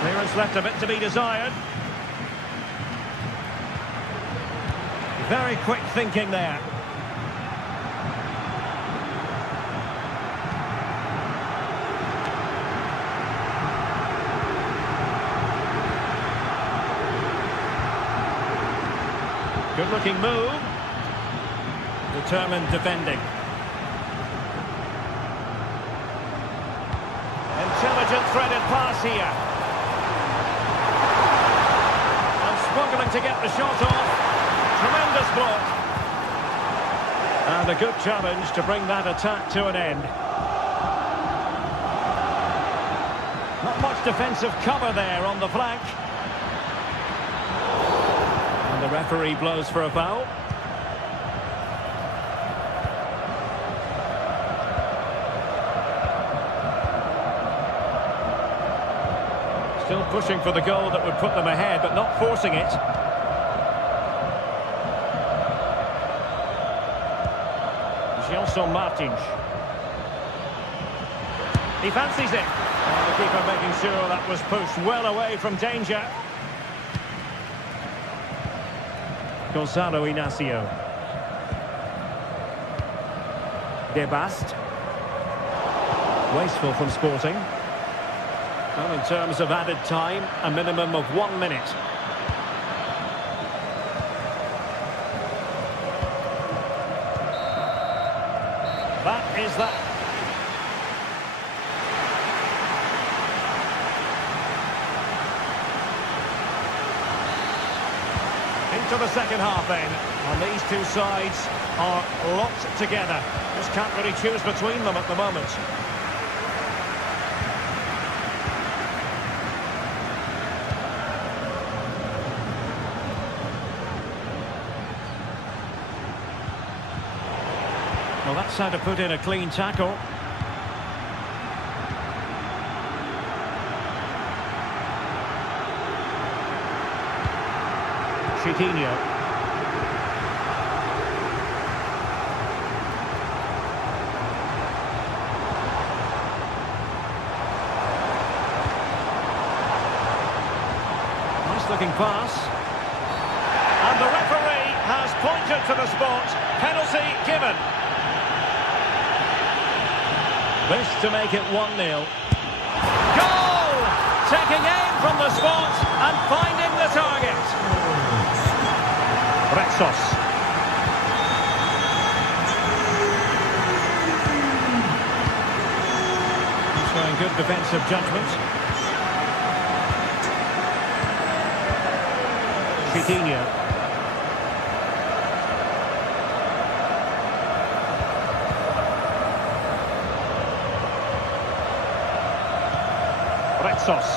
Clearance left a bit to be desired. Very quick thinking there. Good-looking move. Determined defending. Intelligent threaded pass here. And struggling to get the shot off. Tremendous block. And a good challenge to bring that attack to an end. Not much defensive cover there on the flank. And the referee blows for a foul. Still pushing for the goal that would put them ahead, but not forcing it. Gelson Martins. He fancies it. And the keeper making sure that was pushed well away from danger. Gonzalo Inacio. De Bast. Wasteful from Sporting. Well, in terms of added time, a minimum of 1 minute. That is that. Into the second half then. And these two sides are locked together. Just can't really choose between them at the moment. Well, that's how to put in a clean tackle. Chiquinho. Nice looking pass. And the referee has pointed to the spot. Penalty given. This to make it 1-0. Goal! Taking aim from the spot and finding the target. Retsos. He's showing good defensive judgment. Chiquinho. Retsos.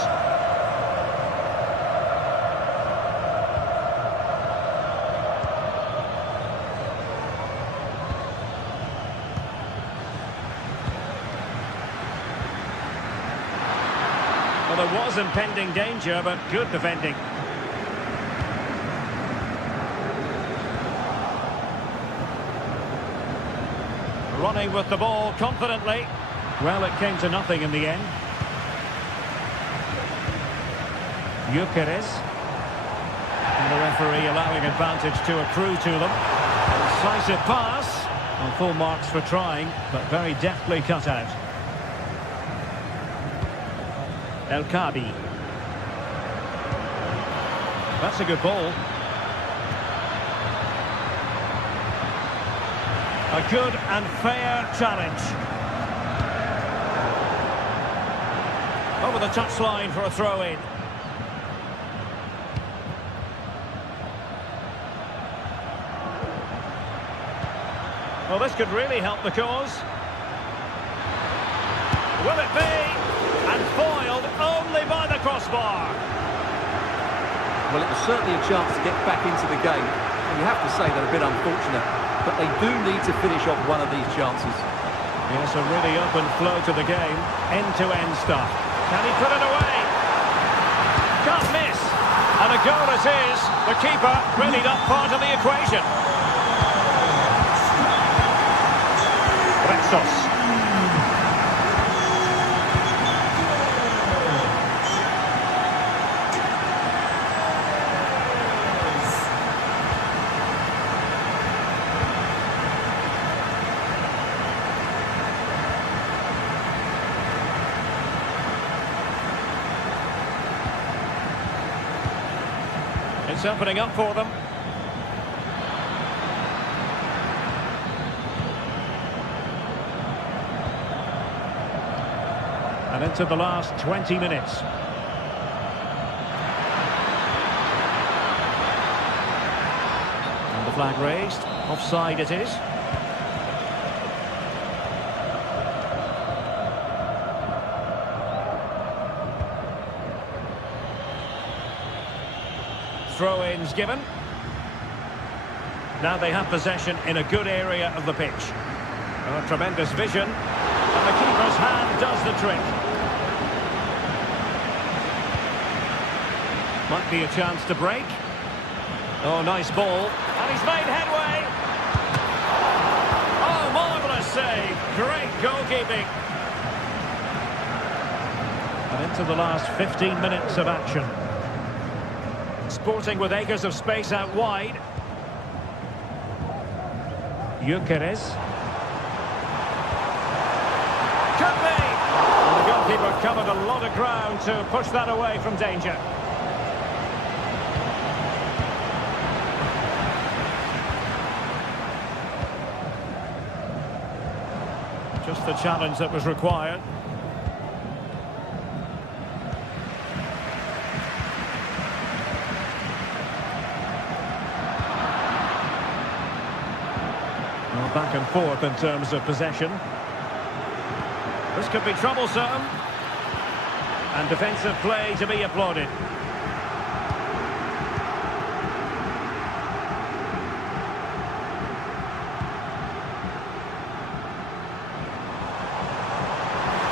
Well, there was impending danger, but good defending. Running with the ball confidently. Well, it came to nothing in the end. Gyökeres. And the referee allowing advantage to accrue to them. Decisive pass. And full marks for trying, but very deftly cut out. El Kadi. That's a good ball. A good and fair challenge. Over the touchline for a throw-in. Well, this could really help the cause. Will it be? And foiled only by the crossbar. Well, it was certainly a chance to get back into the game. And you have to say they're a bit unfortunate. But they do need to finish off one of these chances. Yes, a really open flow to the game. End-to-end stuff. Can he put it away? Can't miss. And a goal it is. The keeper really not part of the equation. Retsos. It's opening up for them. And into the last 20 minutes. And the flag raised. Offside it is. Throw-ins given. Now they have possession in a good area of the pitch. Oh, tremendous vision. And the keeper's hand does the trick. Might be a chance to break. Oh, nice ball. And he's made headway. Oh, marvellous save. Great goalkeeping. And into the last 15 minutes of action. Sporting with acres of space out wide. Gyökeres. Could be! And the goalkeeper covered a lot of ground to push that away from danger. Just the challenge that was required. Back and forth in terms of possession. This could be troublesome. And defensive play to be applauded.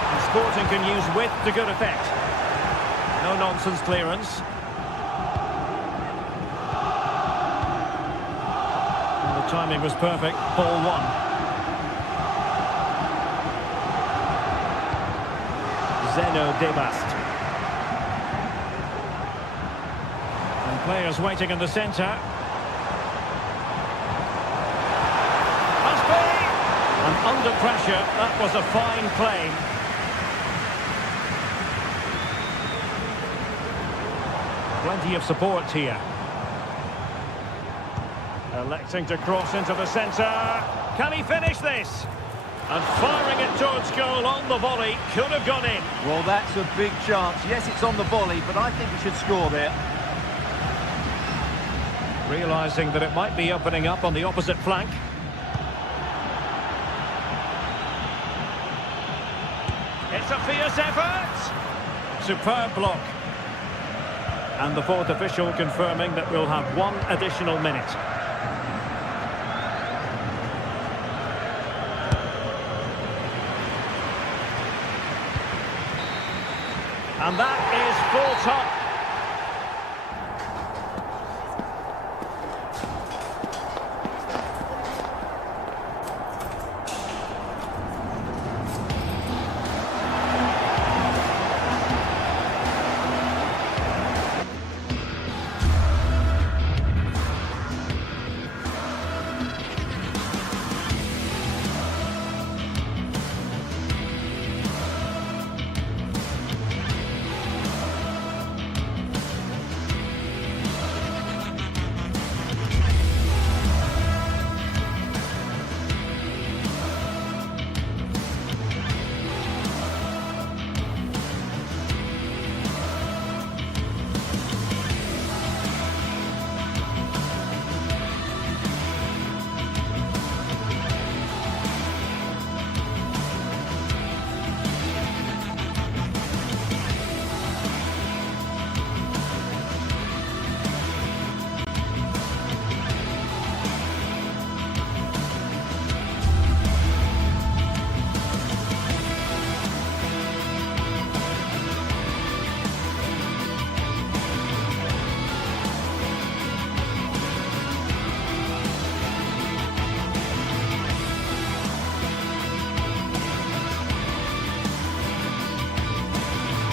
And Sporting can use width to good effect. No nonsense clearance. Timing was perfect. Ball one. Zeno Debast. And players waiting in the centre. Must be! And under pressure, that was a fine play. Plenty of support here. Electing to cross into the centre. Can he finish this? And firing it towards goal on the volley. Could have gone in. Well, that's a big chance. Yes, it's on the volley, but I think he should score there. Realising that it might be opening up on the opposite flank. It's a fierce effort. Superb block. And the fourth official confirming that we'll have one additional minute. And that is full top.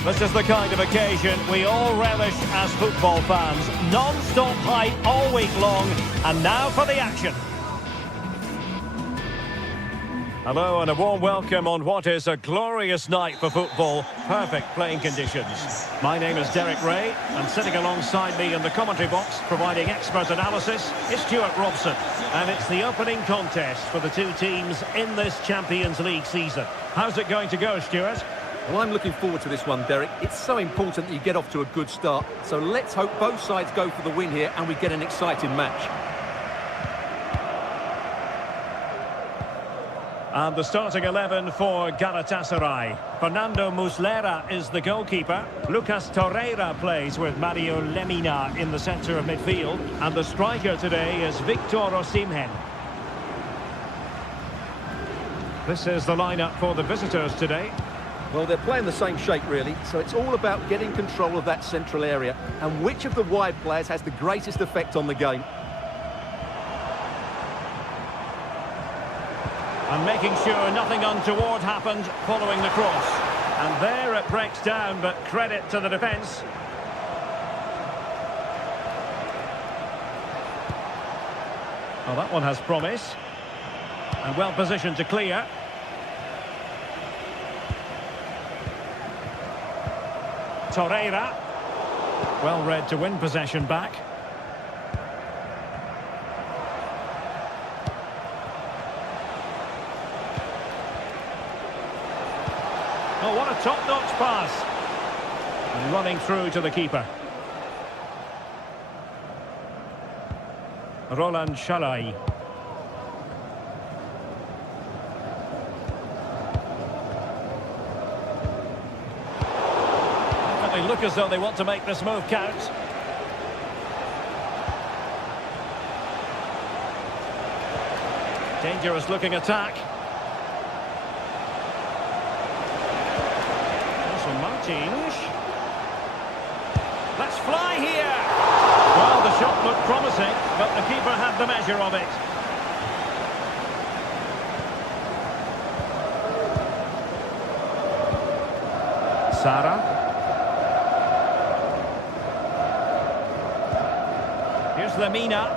This is the kind of occasion we all relish as football fans. Non-stop hype all week long, and now for the action. Hello and a warm welcome on what is a glorious night for football. Perfect playing conditions. My name is Derek Ray, and sitting alongside me in the commentary box, providing expert analysis, is Stuart Robson. And it's the opening contest for the two teams in this Champions League season. How's it going to go, Stuart? Well, I'm looking forward to this one, Derek. It's so important that you get off to a good start. So let's hope both sides go for the win here and we get an exciting match. And the starting 11 for Galatasaray. Fernando Muslera is the goalkeeper. Lucas Torreira plays with Mario Lemina in the centre of midfield. And the striker today is Victor Osimhen. This is the lineup for the visitors today. Well, they're playing the same shape, really, so it's all about getting control of that central area and which of the wide players has the greatest effect on the game. And making sure nothing untoward happened following the cross. And there it breaks down, but credit to the defence. Well, that one has promise. And well positioned to clear. Torreira. Well read to win possession back. Oh, what a top-notch pass. And running through to the keeper. Roland Shalai. They look as though they want to make this move count. Dangerous looking attack. Also Martins. Let's fly here. Well, the shot looked promising, but the keeper had the measure of it. Sara. Here's Lemina.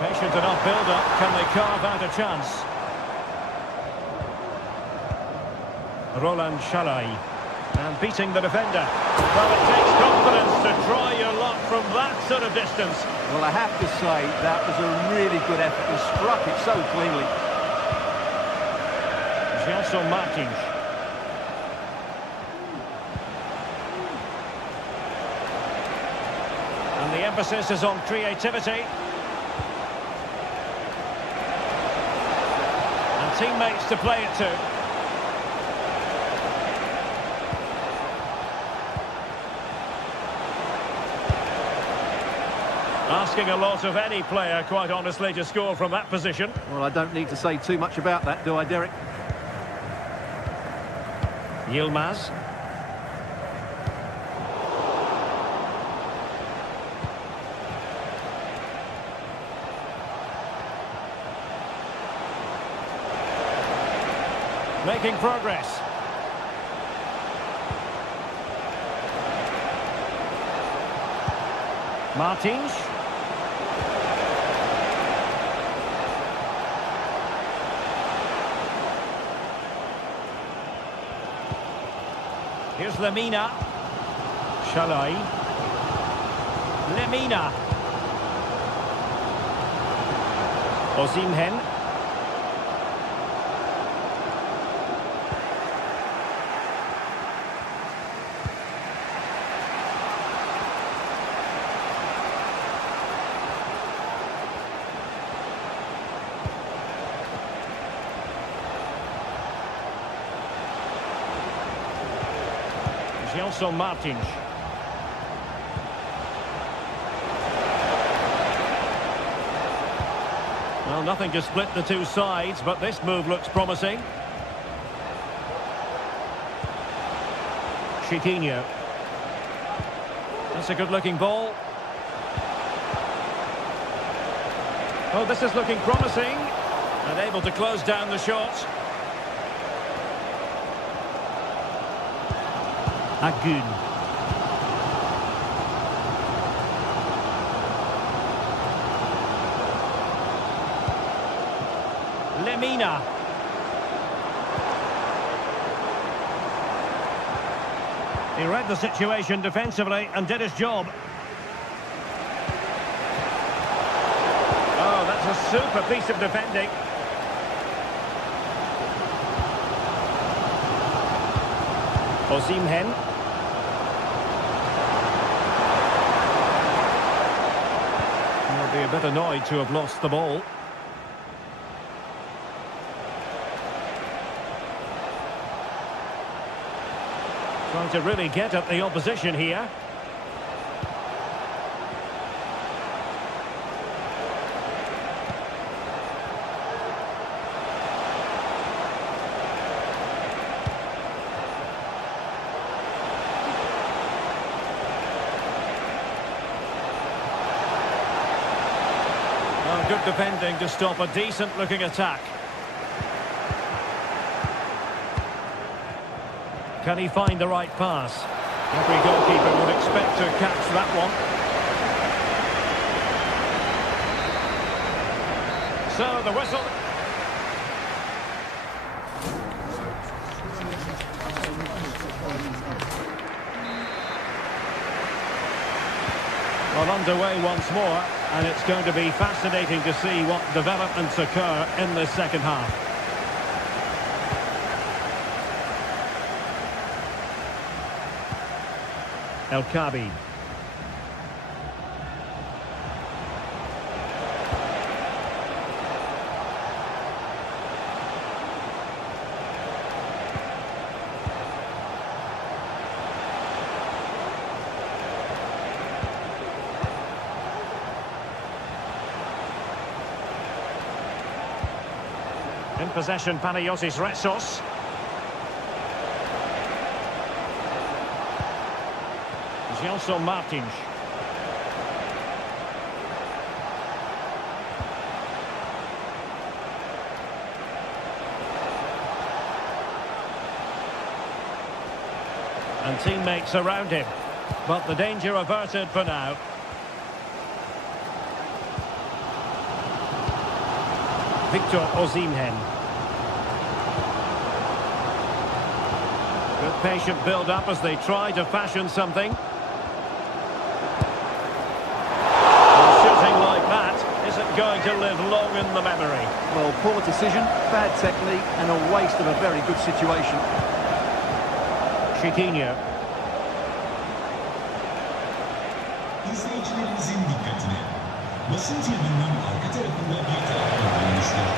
Patient enough build-up. Can they carve out a chance? Roland Shalai. And beating the defender. Well, it takes confidence to try your luck from that sort of distance. Well, I have to say, that was a really good effort and struck it so cleanly. Gelson Martins. And the emphasis is on creativity. And teammates to play it to. Asking a lot of any player, quite honestly, to score from that position. Well, I don't need to say too much about that, do I, Derek? Yilmaz. Making progress. Martins. Here's Lemina. Shalai. Lemina. Osimhen. Gelson Martins. Well, nothing to split the two sides, but this move looks promising. Chiquinho. That's a good-looking ball. Oh, this is looking promising. And able to close down the shot. Agun. Lemina. He read the situation defensively and did his job. Oh, that's a super piece of defending. Osimhen. He'll be a bit annoyed to have lost the ball. Trying to really get at the opposition here. Oh, good defending to stop a decent-looking attack. Can he find the right pass? Every goalkeeper would expect to catch that one. So the whistle. Well, underway once more, and it's going to be fascinating to see what developments occur in the second half. El Kabi. In possession, Panayotis Retsos. Gelson Martins. And teammates around him. But the danger averted for now. Victor Osimhen. Good patient build-up as they try to fashion something. Isn't going to live long in the memory. Well, poor decision, bad technique, and a waste of a very good situation. Chiquinho. İzleyicilerimizin dikkatine. Basın tribününün arka tarafında bir taraftan bulunmuştur.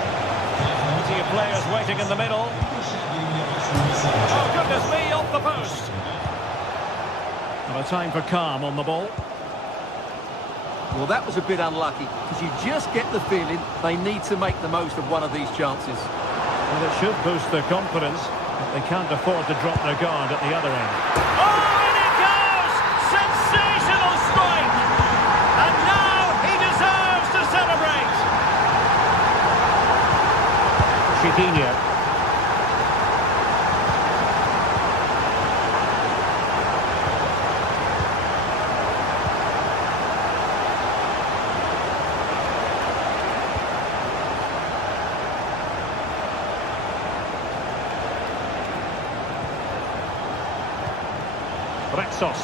Plenty of players waiting in the middle. Oh, goodness me, off the post. And a time for calm on the ball. Well, that was a bit unlucky, because you just get the feeling they need to make the most of one of these chances. Well, it should boost their confidence, but they can't afford to drop their guard at the other end. Oh, and it goes! Sensational strike! And now he deserves to celebrate! Chiquinho. Retsos.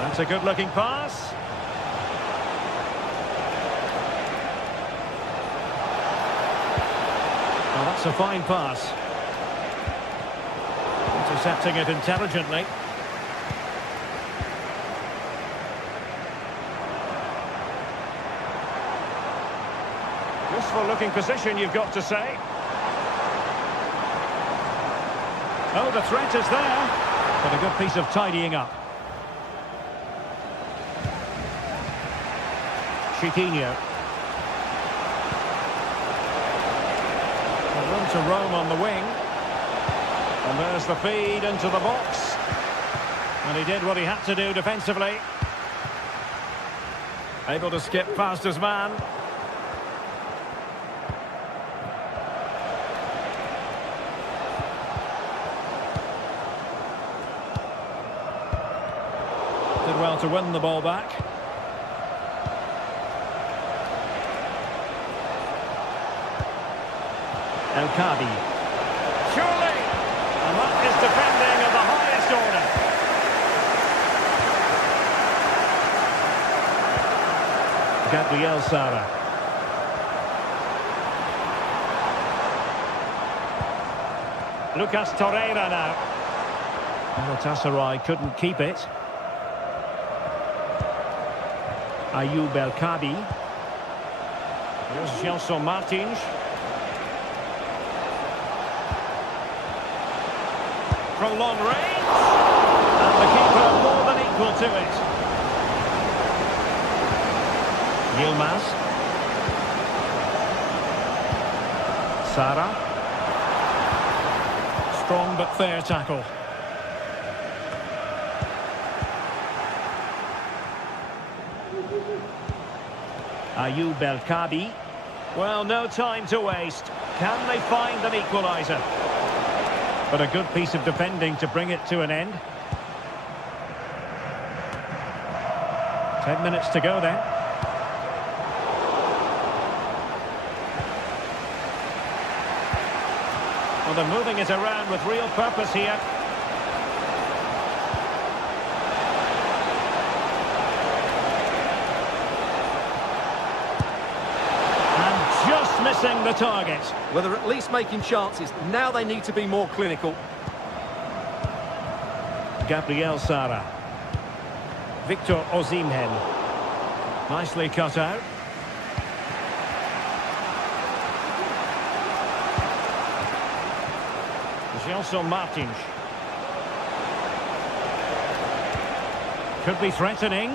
That's a good-looking pass. Well, that's a fine pass. Intercepting it intelligently. Useful looking position, you've got to say. Oh, the threat is there, but a good piece of tidying up. Chiquinho. Room to roam on the wing. And there's the feed into the box. And he did what he had to do defensively. Able to skip past his man. Did well to win the ball back. El Kabi. Surely! And that is defending of the highest order. Gabriel Sara. Lucas Torreira now. Galatasaray couldn't keep it. Ayoub El Kabi. Here's Gelson Martins. From long range. And the keeper more than equal to it. Yilmaz. Sara. Strong but fair tackle. Ayoub El Kabi. Well, no time to waste. Can they find an equaliser? But a good piece of defending to bring it to an end. 10 minutes to go then. Well, they're moving it around with real purpose here. And just missing the target. Well, they're at least making chances. Now they need to be more clinical. Gabriel Sara. Victor Osimhen. Nicely cut out. Gelson Martins. Could be threatening.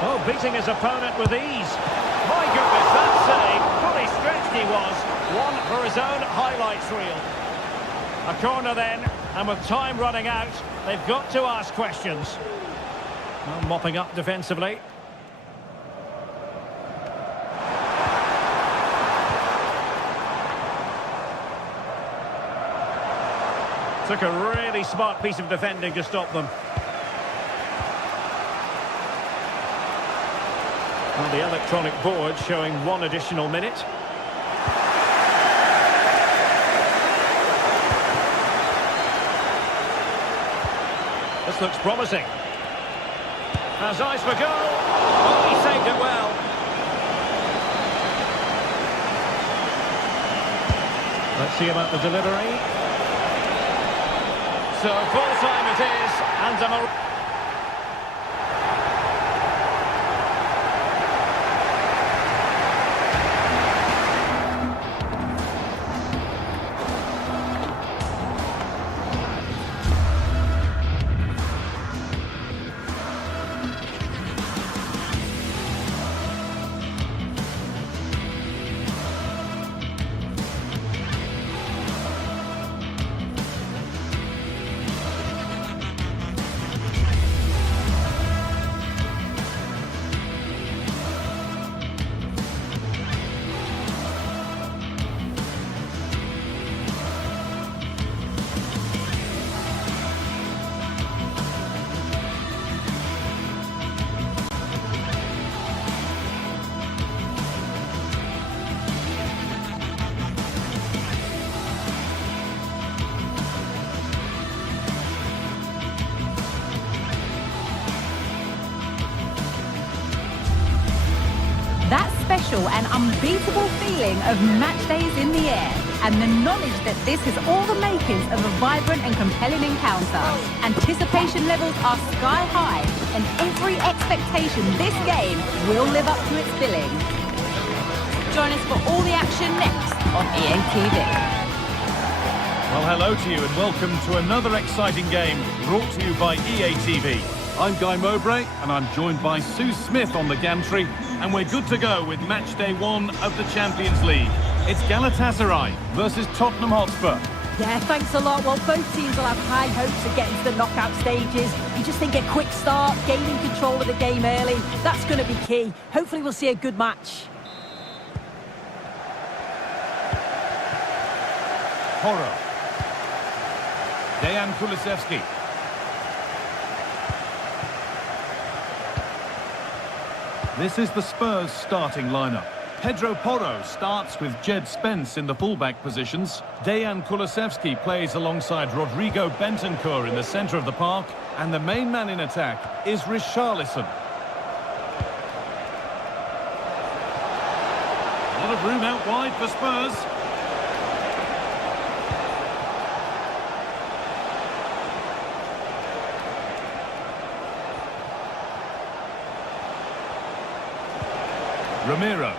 Oh, beating his opponent with ease. My goodness, that save. Fully stretched he was. One for his own highlights reel. A corner then, and with time running out, they've got to ask questions. Well, mopping up defensively. Took a really smart piece of defending to stop them. Well, the electronic board showing 1 additional minute. This looks promising. Has eyes for goal. Oh, he saved it well. Let's see about the delivery. So full time it is, and That special and unbeatable feeling of match days in the air, and the knowledge that this is all the makings of a vibrant and compelling encounter. Anticipation levels are sky high, and every expectation this game will live up to its billing. Join us for all the action next on EA TV. Well, hello to you and welcome to another exciting game brought to you by EA TV. I'm Guy Mowbray and I'm joined by Sue Smith on the gantry, and we're good to go with match day 1 of the Champions League. It's Galatasaray versus Tottenham Hotspur. Yeah, thanks a lot. Well, both teams will have high hopes of getting to the knockout stages. You just think a quick start, gaining control of the game early, that's going to be key. Hopefully we'll see a good match. Porro. Dejan Kulusevski. This is the Spurs starting lineup. Pedro Porro starts with Jed Spence in the fullback positions. Dejan Kulusevski plays alongside Rodrigo Bentancur in the centre of the park. And the main man in attack is Richarlison. lot of room out wide for Spurs. Ramiro.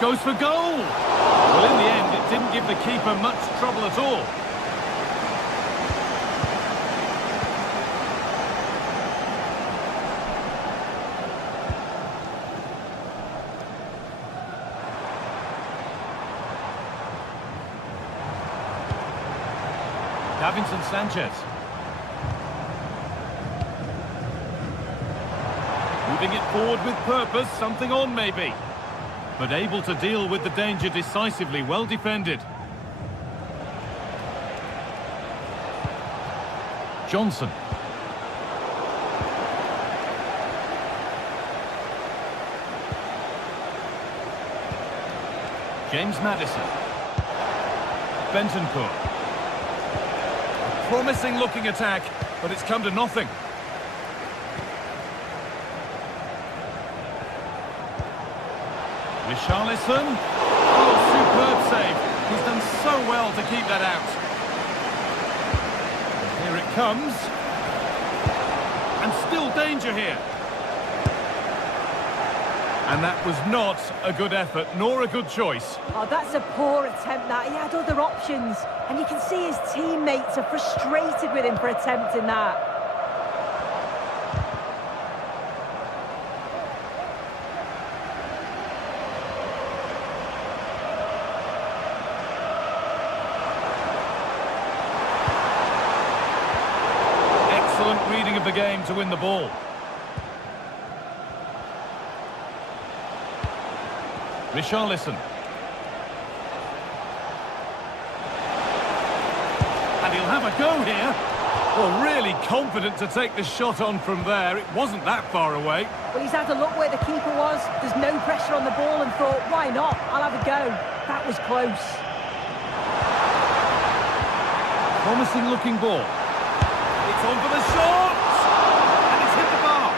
Goes for goal! Well, in the end, it didn't give the keeper much trouble at all. Davinson Sanchez. Moving it forward with purpose, something on maybe. But able to deal with the danger decisively, well defended. Johnson. James Maddison. Bentancur. Promising looking attack, but it's come to nothing. Richarlison. Oh, superb save. He's done so well to keep that out. Here it comes. And still danger here. And that was not a good effort, nor a good choice. Oh, that's a poor attempt, that. He had other options. And you can see his teammates are frustrated with him for attempting that. Excellent reading of the game to win the ball. Richarlison. And he'll have a go here. Well, really confident to take the shot on from there. It wasn't that far away. Well, he's had a look where the keeper was. There's no pressure on the ball and thought, why not? I'll have a go. That was close. Promising looking ball. It's on for the shot! And it's hit the bar.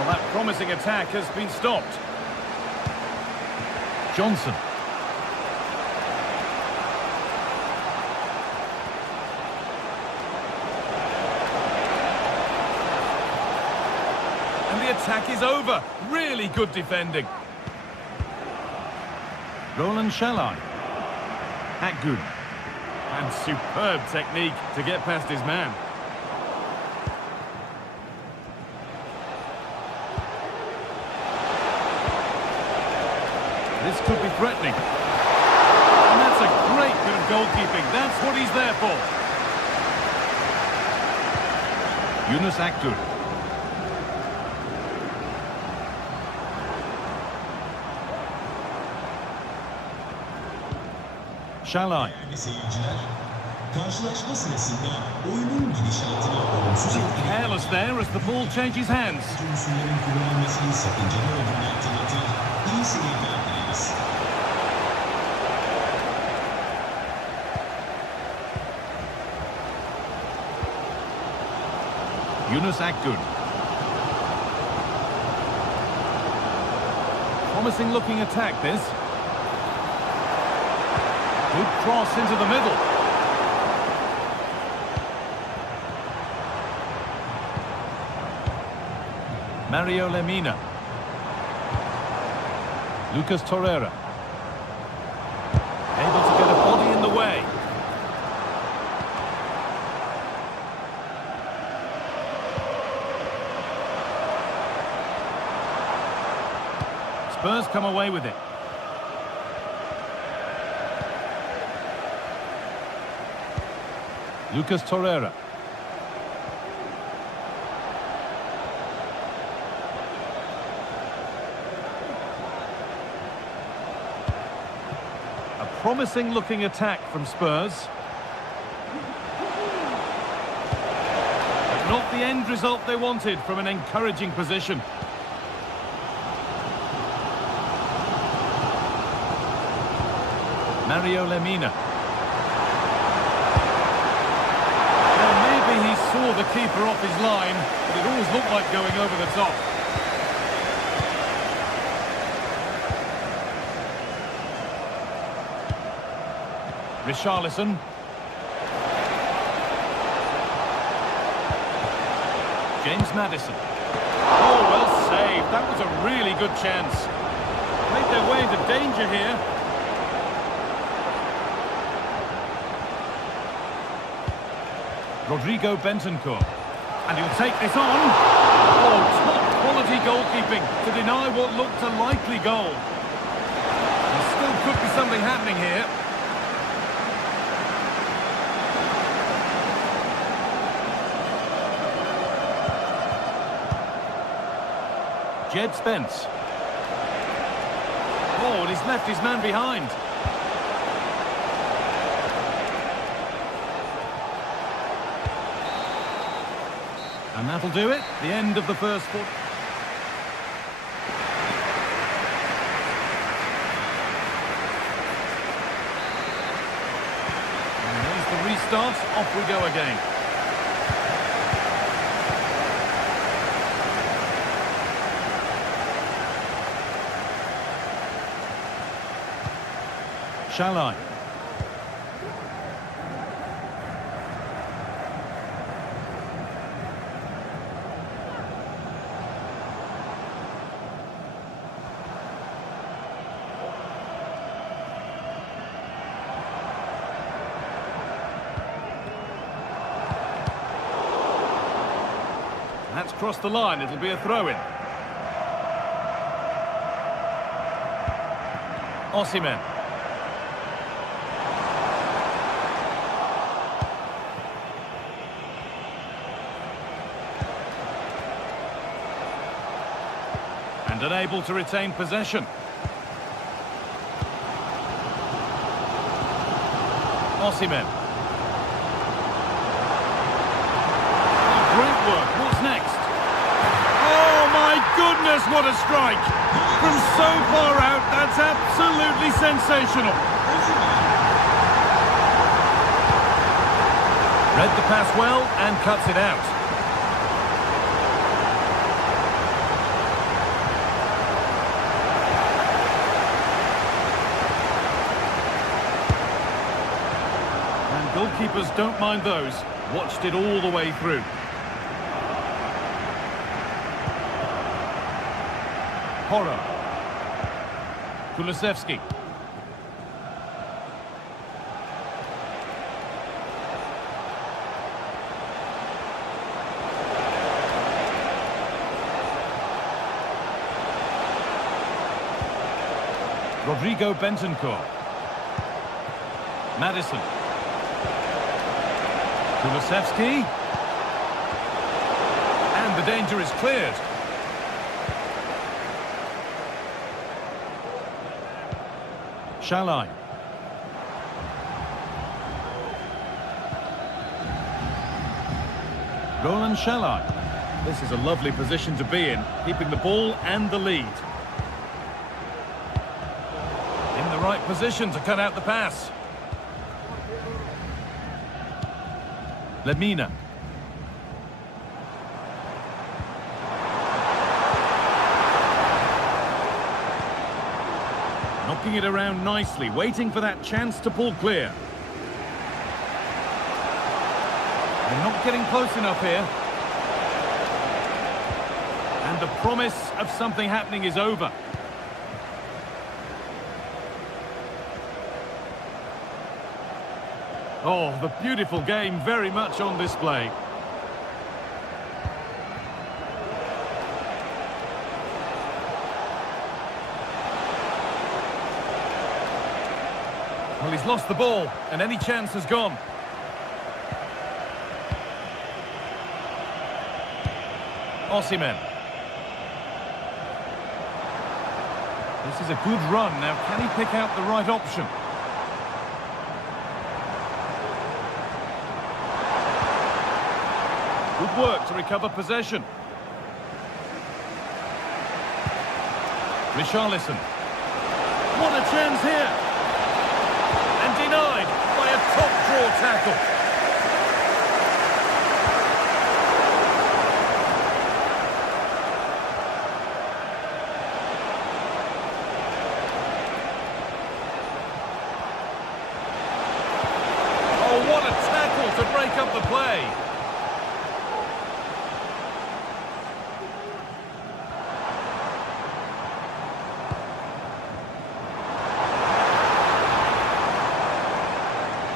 Well, that promising attack has been stopped. Johnson. And the attack is over. Really good defending. Roland Shalai. Akgün. And superb technique to get past his man. This could be threatening. And that's a great bit of goalkeeping. That's what he's there for. Yunus Akgün. Shalai. Karşılaşma sırasında oyunun gidişatına olumsuz etkili. Careless there as the ball changes hands. Unsurların kullanılmasının sakıncalı olduğunu hatırlatır. İyi seyirler dileriz. Yunus Akgün. Promising looking attack this. Good cross into the middle. Mario Lemina. Lucas Torreira. Able to get a body in the way. Spurs come away with it. Lucas Torreira. A promising looking attack from Spurs. But not the end result they wanted from an encouraging position. Mario Lemina. Well, maybe he saw the keeper off his line, but it always looked like going over the top. Richarlison. James Maddison. Oh, well saved. That was a really good chance. Made their way into danger here. Rodrigo Bentancur. And he'll take this on. Oh, top quality goalkeeping to deny what looked a likely goal. There still could be something happening here. Jed Spence. Oh, and he's left his man behind. And that'll do it. The end of the first quarter. And there's the restart. Off we go again. Shalai. That's crossed the line. It'll be a throw-in. Osimhen. And unable to retain possession. Osimhen. Oh, great work. What's next? Oh my goodness, what a strike! From so far out, that's absolutely sensational. Read the pass well and cuts it out. Goalkeepers don't mind those. Watched it all the way through. Porro. Kulusevski. Rodrigo Bentancur. Maddison. Kulusevski. And the danger is cleared. Shalai. Roland Shalai. This is a lovely position to be in, keeping the ball and the lead. In the right position to cut out the pass. Lemina. Knocking it around nicely, waiting for that chance to pull clear. They're not getting close enough here. And the promise of something happening is over. Oh, the beautiful game very much on display. Well, he's lost the ball, and any chance has gone. Osimhen. This is a good run. Now, can he pick out the right option? Good work to recover possession. Richarlison. What a chance here! And denied by a top-draw tackle.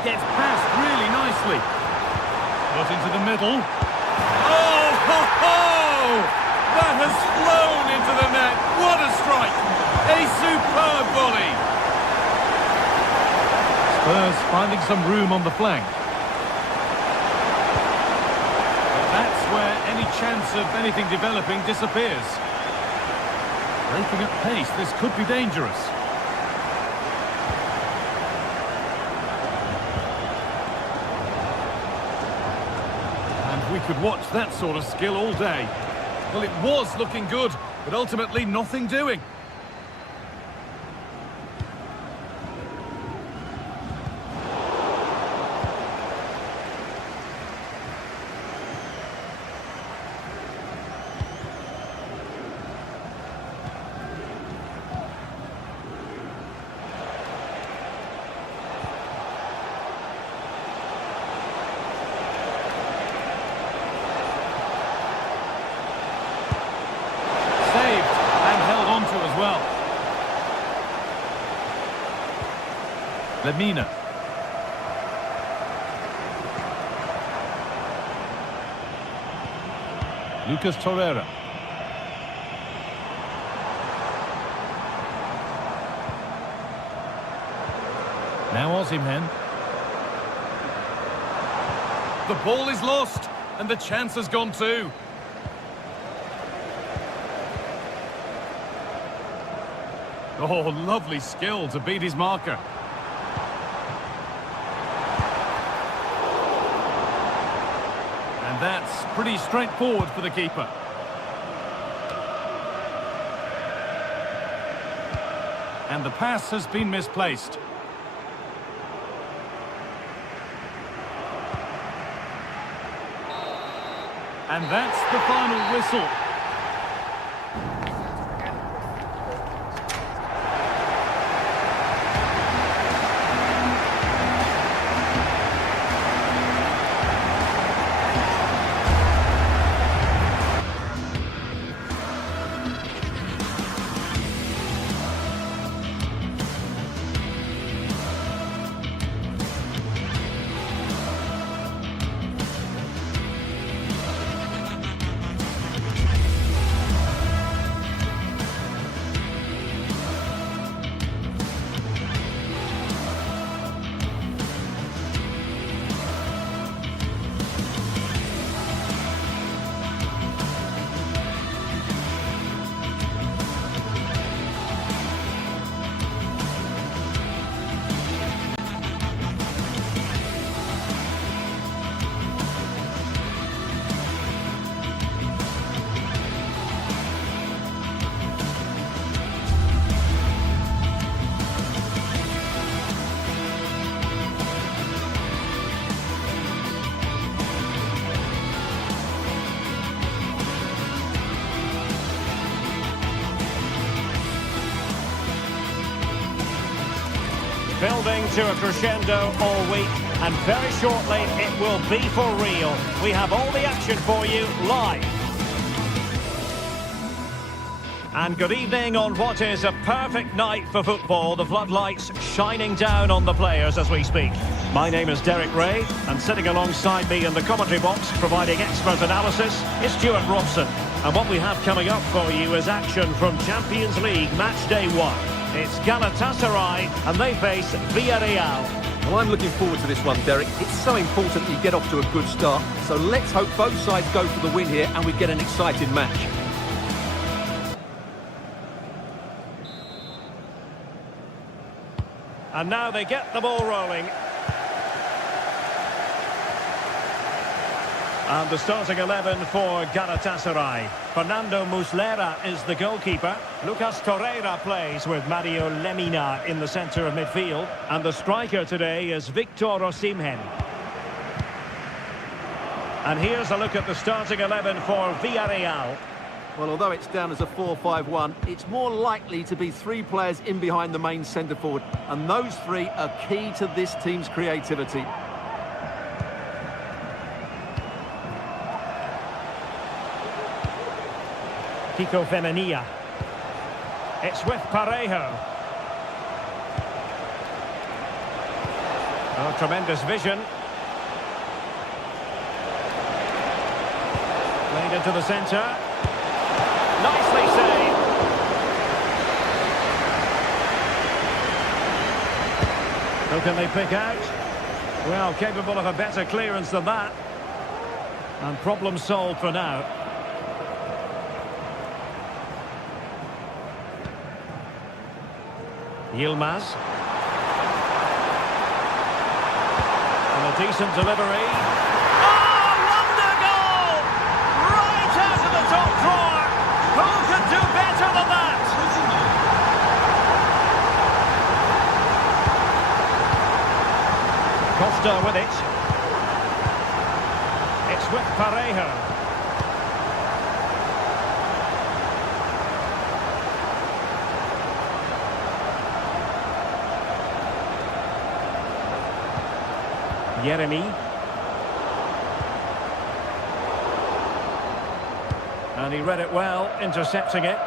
Gets past really nicely. Put into the middle. Oh, ho, ho! That has flown into the net. What a strike! A superb volley. Spurs finding some room on the flank. But that's where any chance of anything developing disappears. Breaking at pace, this could be dangerous. And we could watch that sort of skill all day. Well, it was looking good, but ultimately nothing doing. Lemina. Lucas Torreira. Now Osimhen. The ball is lost, and the chance has gone too. Oh, lovely skill to beat his marker. And that's pretty straightforward for the keeper. And the pass has been misplaced. And that's the final whistle. Building to a crescendo all week, and very shortly it will be for real. We have all the action for you live. And good evening on what is a perfect night for football. The floodlights shining down on the players as we speak. My name is Derek Ray, and sitting alongside me in the commentary box, providing expert analysis, is Stuart Robson. And what we have coming up for you is action from Champions League Match Day 1. It's Galatasaray, and they face Villarreal. Well, I'm looking forward to this one, Derek. It's so important you get off to a good start. So let's hope both sides go for the win here and we get an exciting match. And now they get the ball rolling. And the starting 11 for Galatasaray. Fernando Muslera is the goalkeeper. Lucas Torreira plays with Mario Lemina in the centre of midfield. And the striker today is Victor Osimhen. And here's a look at the starting 11 for Villarreal. Well, although it's down as a 4-5-1, it's more likely to be three players in behind the main centre-forward. And those three are key to this team's creativity. Kiko Femenia. It's with Parejo. Oh, tremendous vision. Played into the centre. Nicely saved. Who can they pick out? Well, capable of a better clearance than that. And problem solved for now. Yilmaz. And a decent delivery. Oh, wonder goal! Right out of the top drawer. Who could do better than that? Costa with it. It's with Parejo. Yeremy. And he read it well, intercepting it.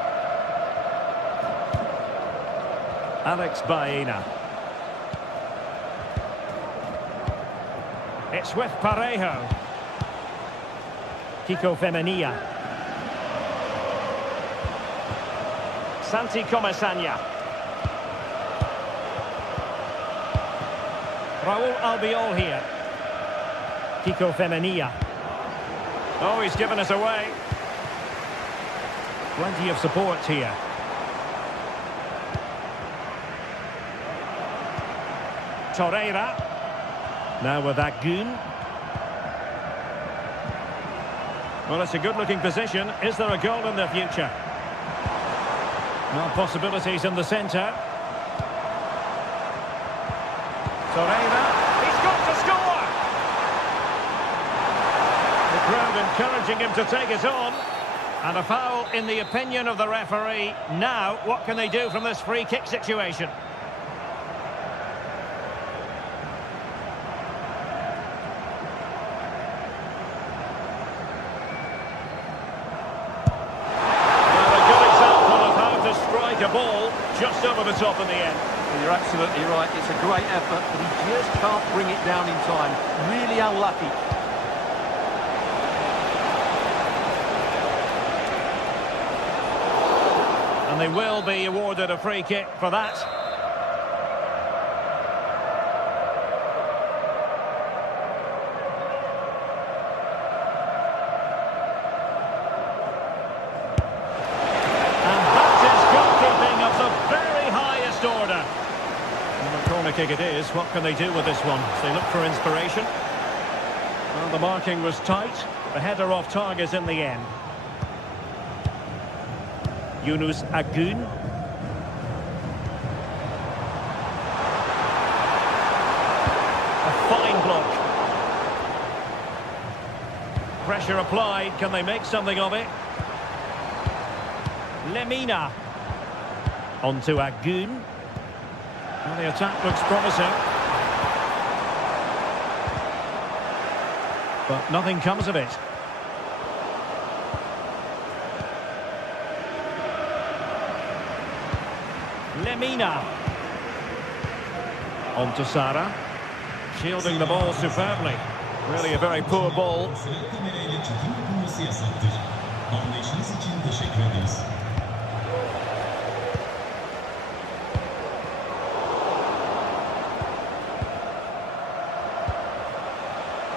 Alex Baena. It's with Parejo. Kiko Femenia. Santi Comesaña. Raúl Albiol here. Kiko Femenia. Oh, he's given us away. Plenty of support here. Torreira. Now with Agun. Well, it's a good-looking position. Is there a goal in the future? Well, possibilities in the centre. Torreira. He's got to score! The crowd encouraging him to take it on. And a foul in the opinion of the referee. Now, what can they do from this free kick situation? A ball just over the top in the end. Well, you're absolutely right. It's a great effort, but he just can't bring it down in time. Really unlucky. And they will be awarded a free kick for that. Kick it is. What can they do with this one? They look for inspiration. Well, the marking was tight. The header off target in the end. Yunus Agun. A fine block. Pressure applied. Can they make something of it? Lemina. On to Agun. Well, the attack looks promising. But nothing comes of it. Lemina. On to Sara. Shielding the ball superbly. Really a very poor ball.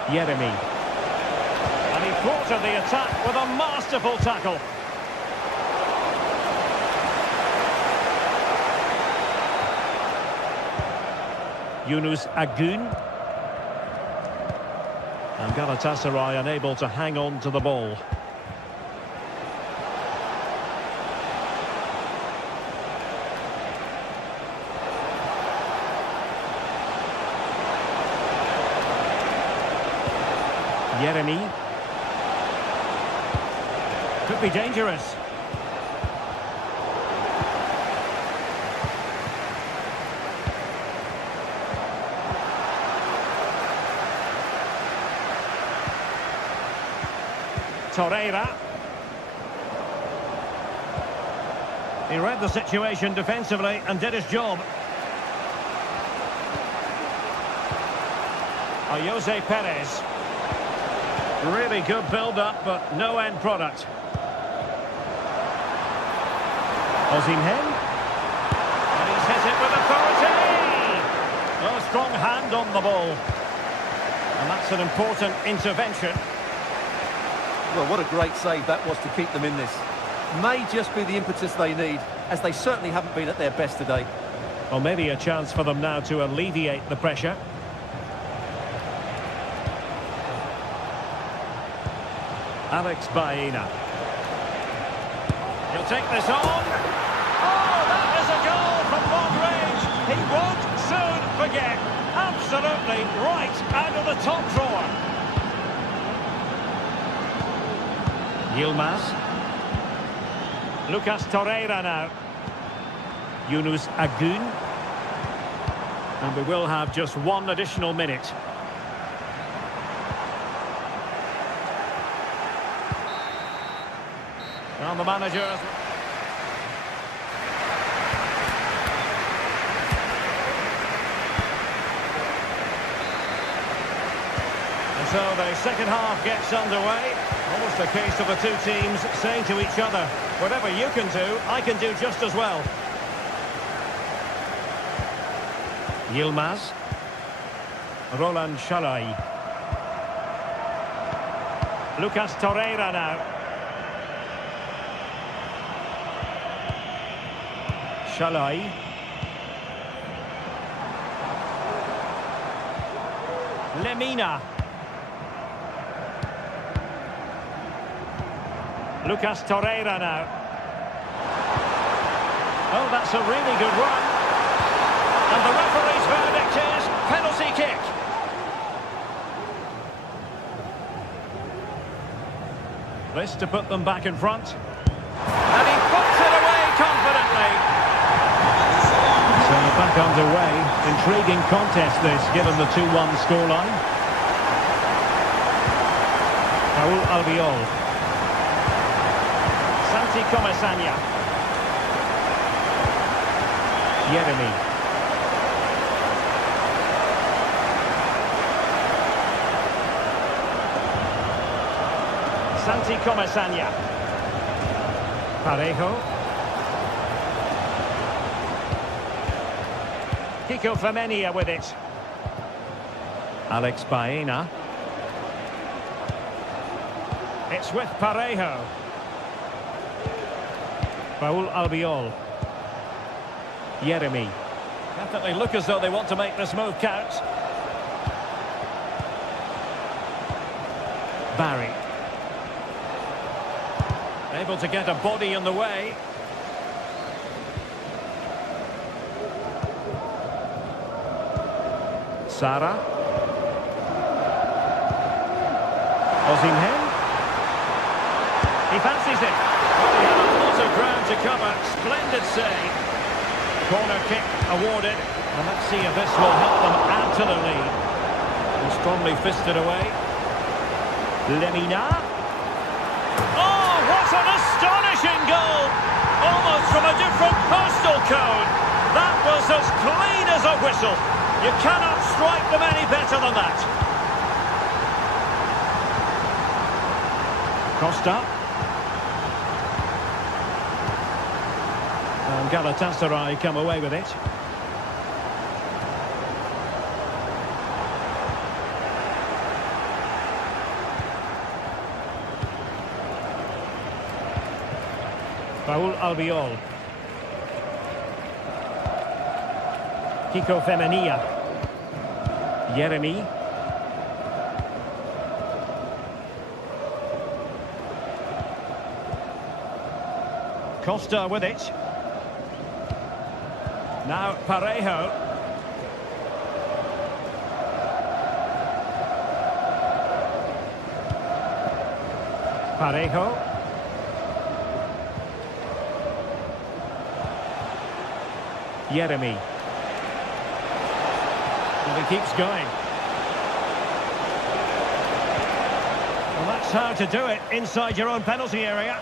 Yeremy. And he thwarted the attack with a masterful tackle. Yunus Agun. And Galatasaray unable to hang on to the ball. Yeremy. Could be dangerous. Torreira. He read the situation defensively and did his job. Jose Perez. Really good build-up, but no end product. Osimhen. And he's hit it with authority! A strong hand on the ball. And that's an important intervention. Well, what a great save that was to keep them in this. May just be the impetus they need, as they certainly haven't been at their best today. Well, maybe a chance for them now to alleviate the pressure. Alex Baena. He'll take this on. Oh, that is a goal from long range. He won't soon forget. Absolutely right out of the top drawer. Yilmaz. Lucas Torreira now. Yunus Agun. And we will have just one additional minute. And the manager... And so the second half gets underway. Almost a case of the two teams saying to each other, whatever you can do, I can do just as well. Yilmaz. Roland Shalai. Lucas Torreira now. Shalai. Lemina. Lucas Torreira now. Oh, that's a really good run. And the referee's verdict is penalty kick. This to put them back in front. And he puts it away confidently. So back underway. Intriguing contest this, given the 2-1 scoreline. Raul Albiol. Santi Comesaña. Yeremy. Santi Comesaña. Parejo. Kiko Femenia with it. Alex Baena. It's with Parejo. Raul Albiol. Yeremy. Definitely look as though they want to make this move count. Barry. Able to get a body in the way. Sara. Osimhen. He fancies it. He had a lot of ground to cover. Splendid save. Corner kick awarded. And let's see if this will help them add to the lead. And strongly fisted away. Lemina. Oh, what an astonishing goal! Almost from a different postal code. That was as clean as a whistle. You cannot strike them any better than that. Costa. And Galatasaray come away with it. Raul Albiol. Kiko Femenia. Yeremy. Costa with it. Now Parejo. Parejo. Yeremy. And he keeps going. Well, that's how to do it inside your own penalty area.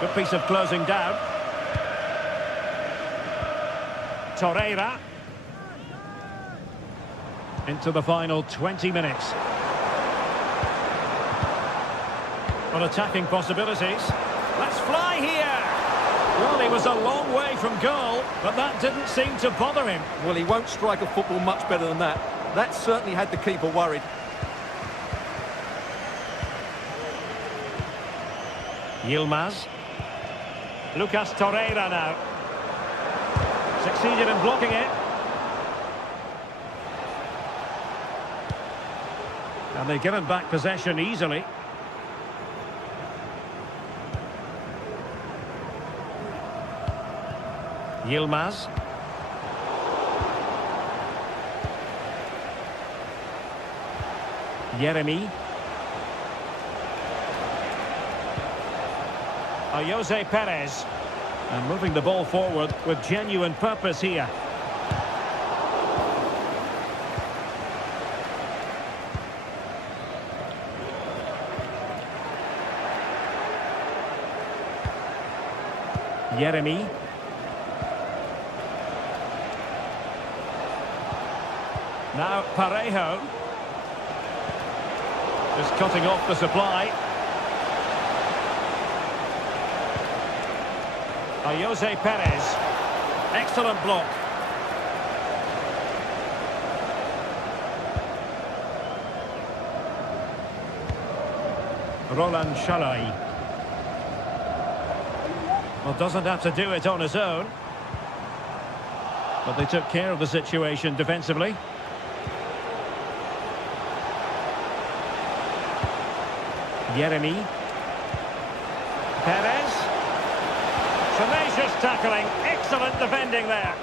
Good piece of closing down. Torreira. into the final 20 minutes. On attacking possibilities. Let's fly here! Well, he was a long way from goal, but that didn't seem to bother him. Well, he won't strike a football much better than that. That certainly had the keeper worried. Yilmaz. Lucas Torreira now. Succeeded in blocking it. And they've given back possession easily. Yilmaz. Yeremi. Jose Perez. And moving the ball forward with genuine purpose here. Yeremi. Now Parejo. Just cutting off the supply. Jose Perez. Excellent block. Roland Shalai. Well, doesn't have to do it on his own. But they took care of the situation defensively. Yeremi. Perez. Tenacious tackling. Excellent defending there.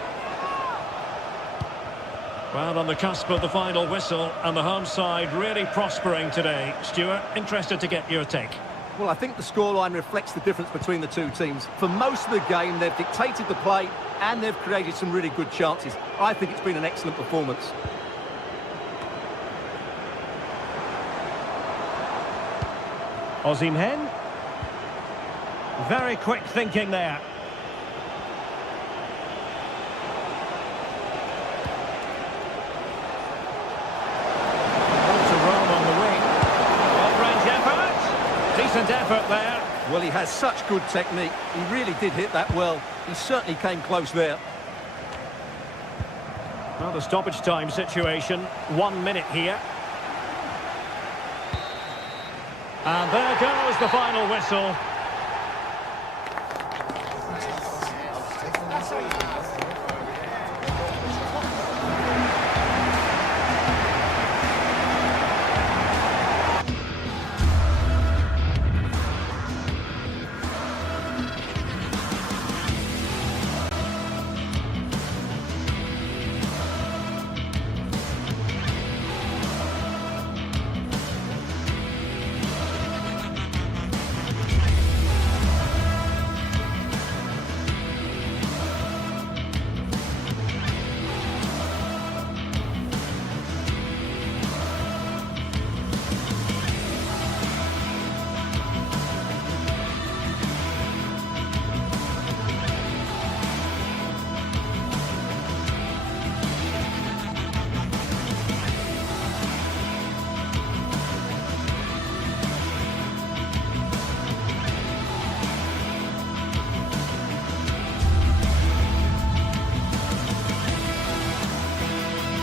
Well, on the cusp of the final whistle, and the home side really prospering today. Stuart, interested to get your take. Well, I think the scoreline reflects the difference between the two teams. For most of the game, they've dictated the play and they've created some really good chances. I think it's been an excellent performance. Osimhen. Very quick thinking there. To roam on the wing. Long-range effort. Decent effort there. Well, he has such good technique. He really did hit that well. He certainly came close there. Well, the stoppage time situation. 1 minute here. And there goes the final whistle.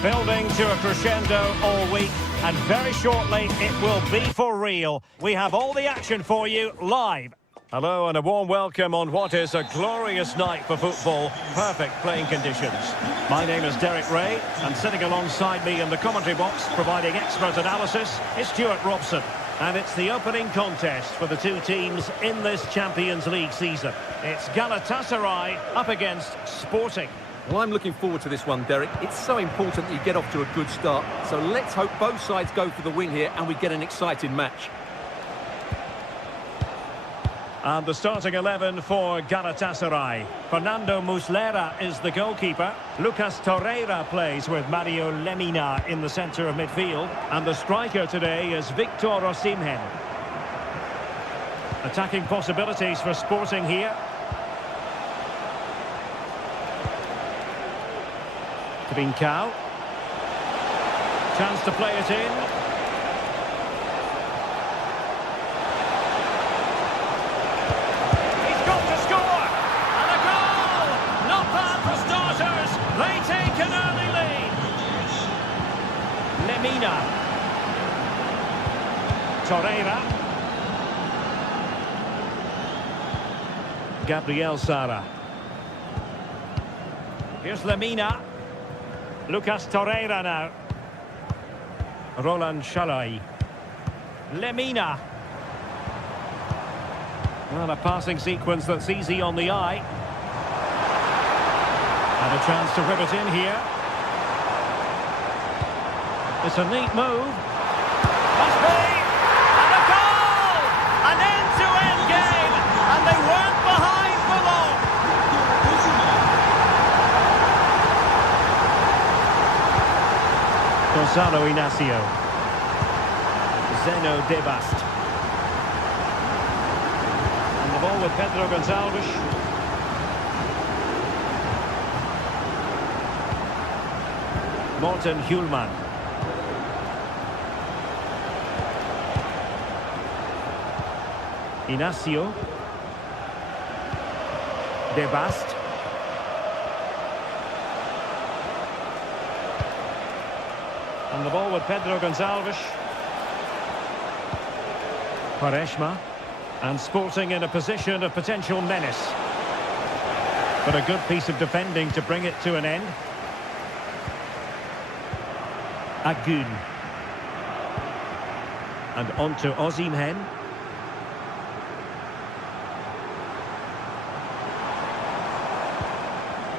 Building to a crescendo all week, and very shortly it will be for real. We have all the action for you live. Hello and a warm welcome on what is a glorious night for football. Perfect playing conditions. My name is Derek Ray, and sitting alongside me in the commentary box, providing expert analysis, is Stuart Robson. And it's the opening contest for the two teams in this Champions League season. It's Galatasaray up against Sporting. Well, I'm looking forward to this one, Derek. It's so important that you get off to a good start. So let's hope both sides go for the win here and we get an exciting match. And the starting 11 for Galatasaray. Fernando Muslera is the goalkeeper. Lucas Torreira plays with Mario Lemina in the centre of midfield. And the striker today is Victor Osimhen. Attacking possibilities for Sporting here. Trincao. chance to play it in. He's got to score! And a goal! Not bad for starters. They take an early lead. Lemina. Torreira. Gabriel Sara. Here's Lemina. Lucas Torreira now. Roland Shalai. Lemina. Well, a passing sequence that's easy on the eye. And a chance to rip it in here. It's a neat move. Must be! And a goal! An end-to-end game! And they weren't behind for long! Gonzalo Inacio. Zeno Debast. And the ball with Pedro Gonçalves. Morten Hjulman. Inacio. Debast. And the ball with Pedro Gonçalves. Quaresma. And Sporting in a position of potential menace. But a good piece of defending to bring it to an end. Agun. And on to Osimhen.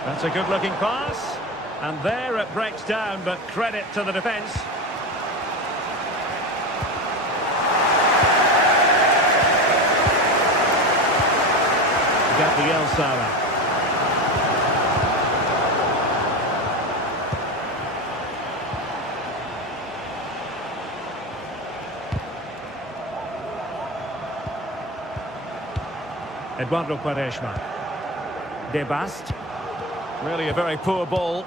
That's a good-looking pass. And there it breaks down, but credit to the defence. Gabriel Sara. Eduardo Quaresma. Debast. Really a very poor ball.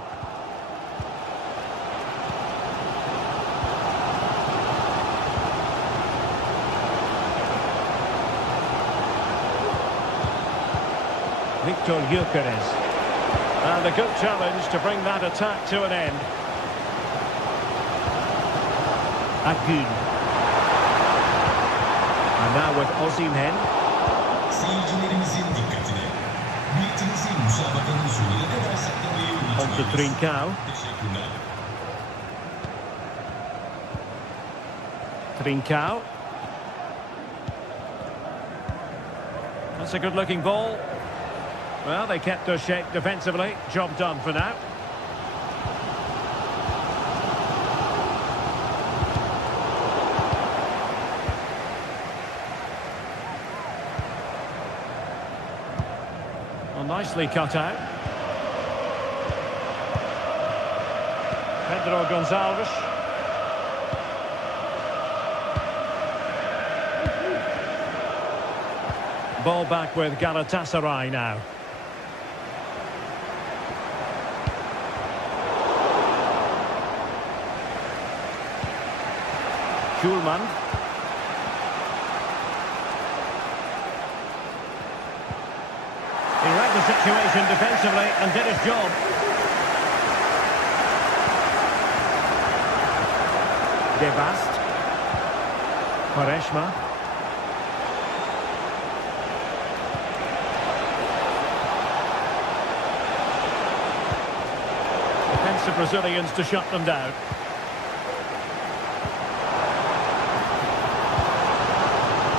Victor Gyökeres. And a good challenge to bring that attack to an end. Agun. And now with Osimhen. Seyircilerimizin dikkatine. Birliktenizi müsabakanın sonuna kadar saklamayı On to unutmayınız. Trincao. Teşekkürler. Trincao. That's a good-looking ball. Well, they kept their shape defensively. Job done for now. Well, nicely cut out. Pedro Gonçalves. Ball back with Galatasaray now. Hjulman. He read the situation defensively and did his job. Debast. Quaresma. Defensive Brazilians to shut them down.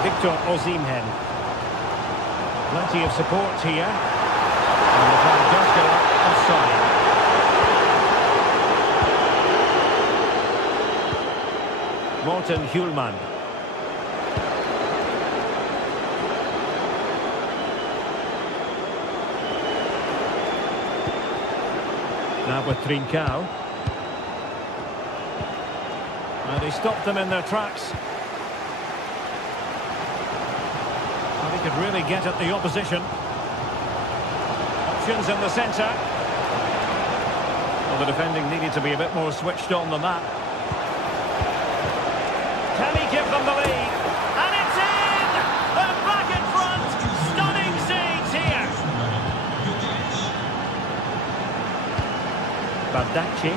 Victor Osimhen. Plenty of support here. And the ball does go up offside. Morten Hjulman. Now with Trincao. And he stopped them in their tracks. And he could really get at the opposition. Options in the centre. Well, the defending needed to be a bit more switched on than that. Baldacci.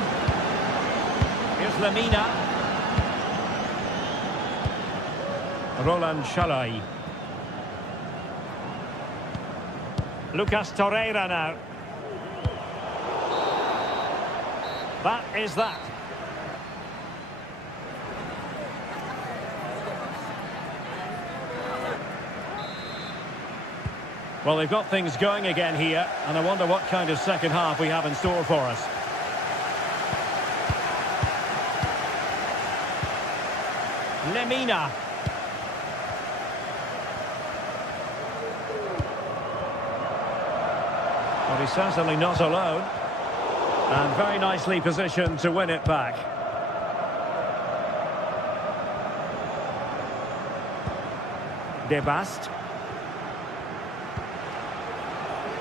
Here's Lemina. Roland Shalai. Lucas Torreira now. That is that. Well, they've got things going again here, and I wonder what kind of second half we have in store for us. Lemina. Well, he's certainly not alone. And very nicely positioned to win it back. Debast.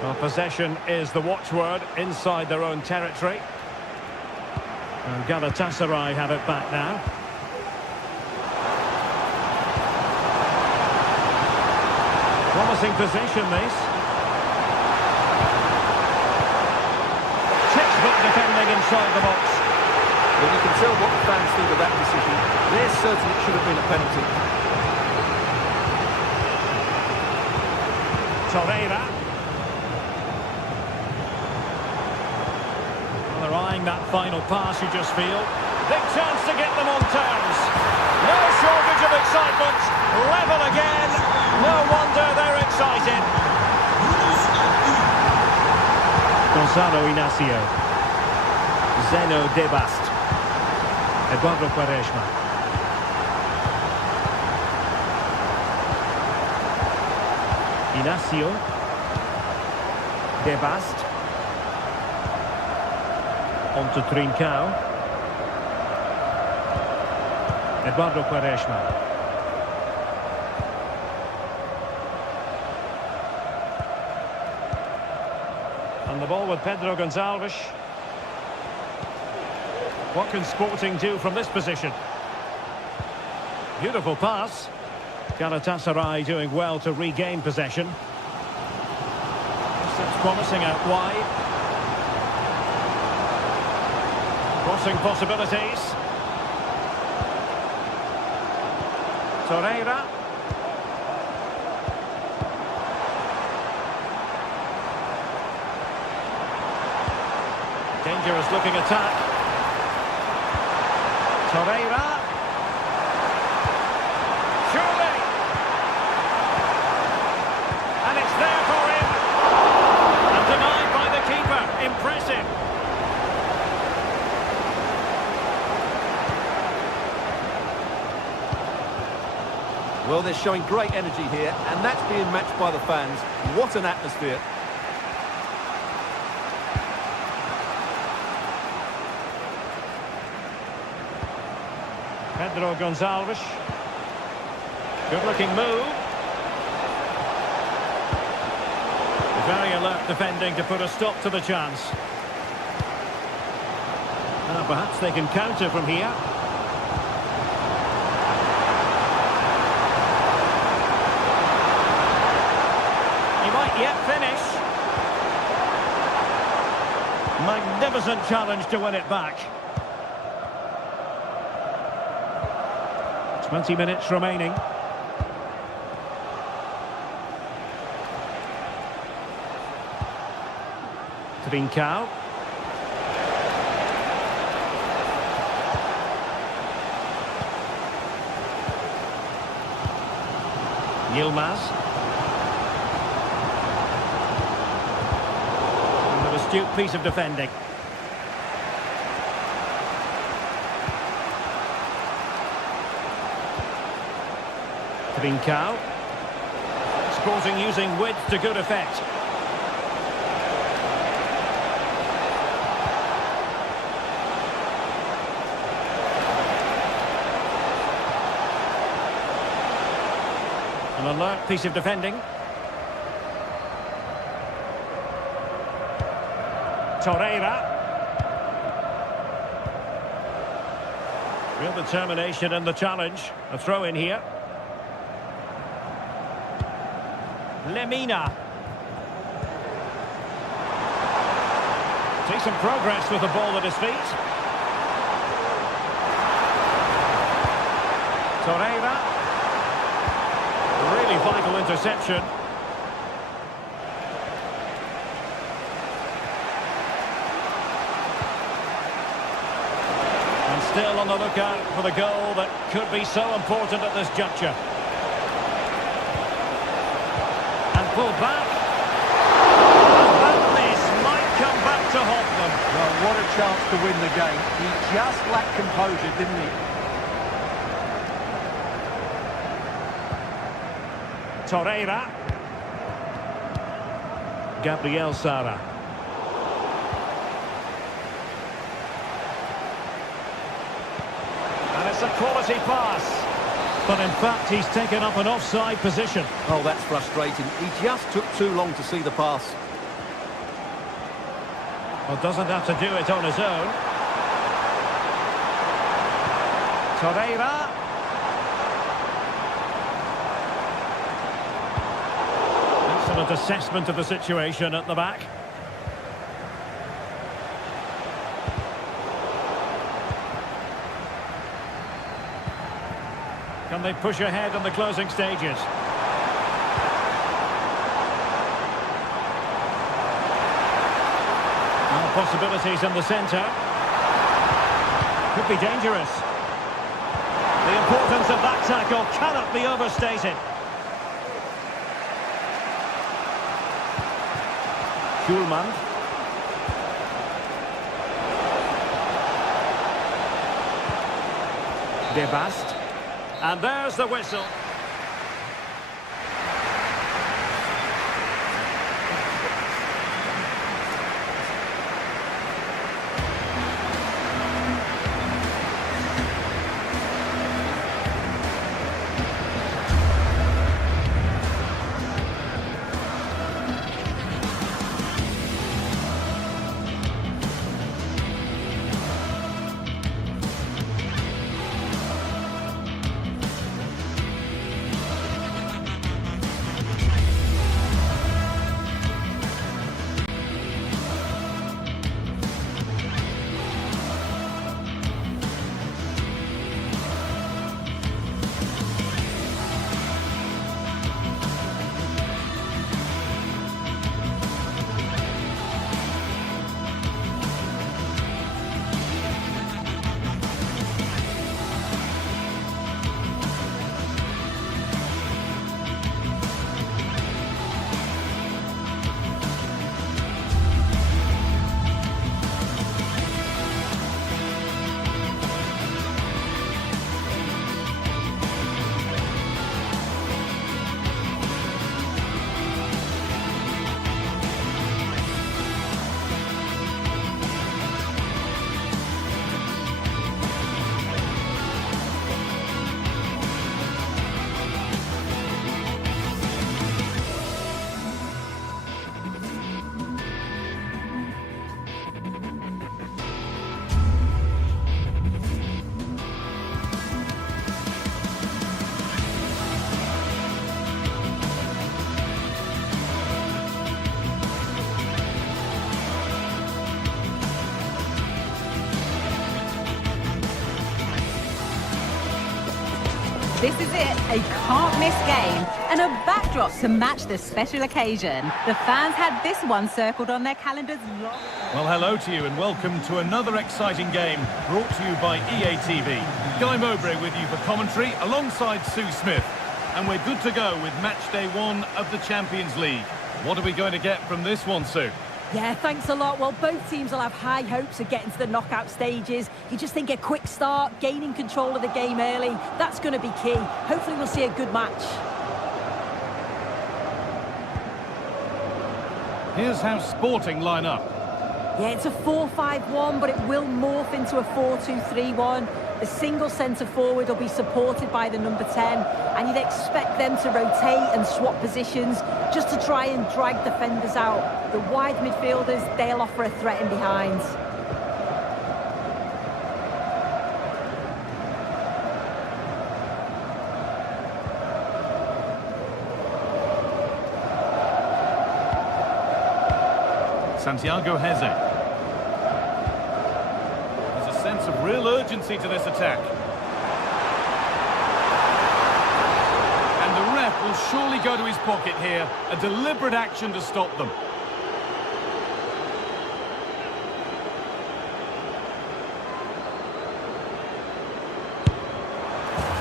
Well, possession is the watchword inside their own territory. And Galatasaray have it back now. Promising position, this. Textbook defending inside the box. Well, you can tell what the fans think of that decision. They're certain it should have been a penalty. Torreira. Well, they're eyeing that final pass, you just feel. Big chance to get them on terms. No shortage of excitement. Level again. No wonder they're excited. Gonzalo Inacio. Zeno Debast. Eduardo Quaresma. Inacio. Debast. On to Trincao. Eduardo Quaresma. And the ball with Pedro Gonçalves. What can Sporting do from this position? Beautiful pass. Galatasaray doing well to regain possession. It's promising out wide. Crossing possibilities. Torreira. Dangerous looking attack. Torreira. Surely. And it's there for him. And denied by the keeper. Impressive. Well, they're showing great energy here, and that's being matched by the fans. What an atmosphere. Pedro Gonçalves. Good-looking move. Very alert defending to put a stop to the chance. Perhaps they can counter from here. He might yet finish. Magnificent challenge to win it back. 20 minutes remaining. Trincao. Yilmaz. An astute piece of defending. Trincao. Sporting using width to good effect. An alert piece of defending. Torreira. Real determination in the challenge. A throw in here. Lemina. Decent progress with the ball at his feet. Torreira. Really vital interception. And still on the lookout for the goal that could be so important at this juncture. And pulled back. Come back to haunt them. Well, what a chance to win the game. He just lacked composure, didn't he? Torreira. Gabriel Sara. And it's a quality pass. But in fact, he's taken up an offside position. Oh, that's frustrating. He just took too long to see the pass. Well, doesn't have to do it on his own. Torreira. Excellent assessment of the situation at the back. Can they push ahead in the closing stages? Possibilities in the centre. Could be dangerous. The importance of that tackle cannot be overstated. Schulman. De Bast. And there's the whistle. This is it, a can't-miss game and a backdrop to match the special occasion. The fans had this one circled on their calendars long. Well, hello to you and welcome to another exciting game brought to you by EA TV. Guy Mowbray with you for commentary alongside Sue Smith. And we're good to go with match day 1 of the Champions League. What are we going to get from this one, Sue? Yeah, thanks a lot. Well, both teams will have high hopes of getting to the knockout stages. You just think a quick start, gaining control of the game early, that's going to be key. Hopefully we'll see a good match. Here's how Sporting line up. Yeah, it's a 4-5-1, but it will morph into a 4-2-3-1. The single centre-forward will be supported by the number 10, and you'd expect them to rotate and swap positions just to try and drag defenders out. The wide midfielders, they'll offer a threat in behind. Santiago Heze. of real urgency to this attack. And the ref will surely go to his pocket here. A deliberate action to stop them.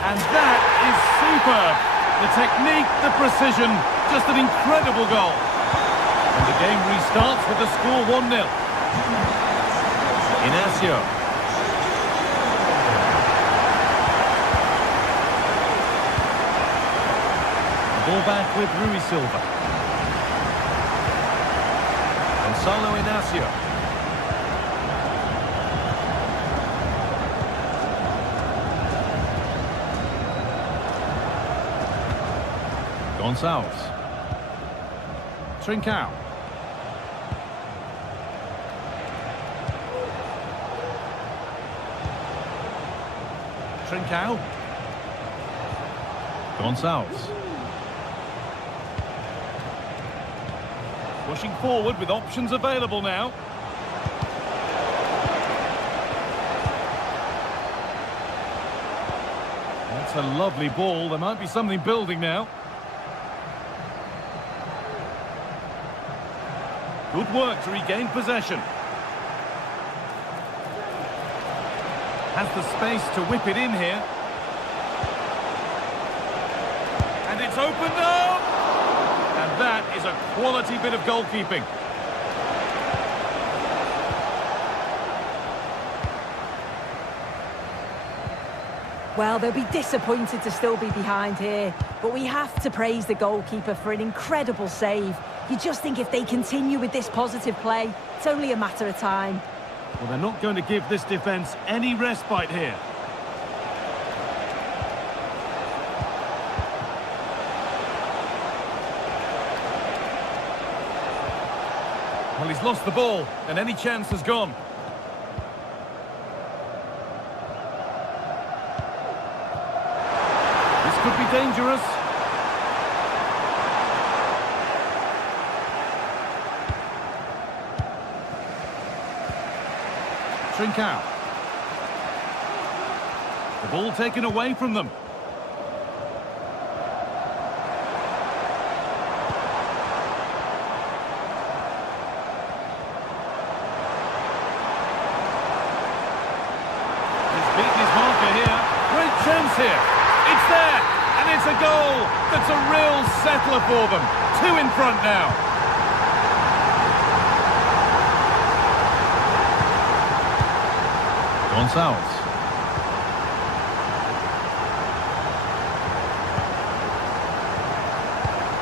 And that is superb. The technique, the precision, just an incredible goal. And the game restarts with the score 1-0. Inacio. The ball back with Rui Silva. Gonzalo Inacio. Gonçalves. Trincao. Trincao. Gonçalves. Pushing forward with options available now. That's a lovely ball. There might be something building now. Good work to regain possession. Has the space to whip it in here. And it's opened up! And that is a quality bit of goalkeeping. Well, they'll be disappointed to still be behind here, but we have to praise the goalkeeper for an incredible save. You just think if they continue with this positive play, it's only a matter of time. Well, they're not going to give this defence any respite here. Well, he's lost the ball, and any chance has gone. This could be dangerous. Trincao. The ball taken away from them. He's beaten his marker here. Great chance here. It's there, and it's a goal. That's a real settler for them. 2 in front now. Gonçalves.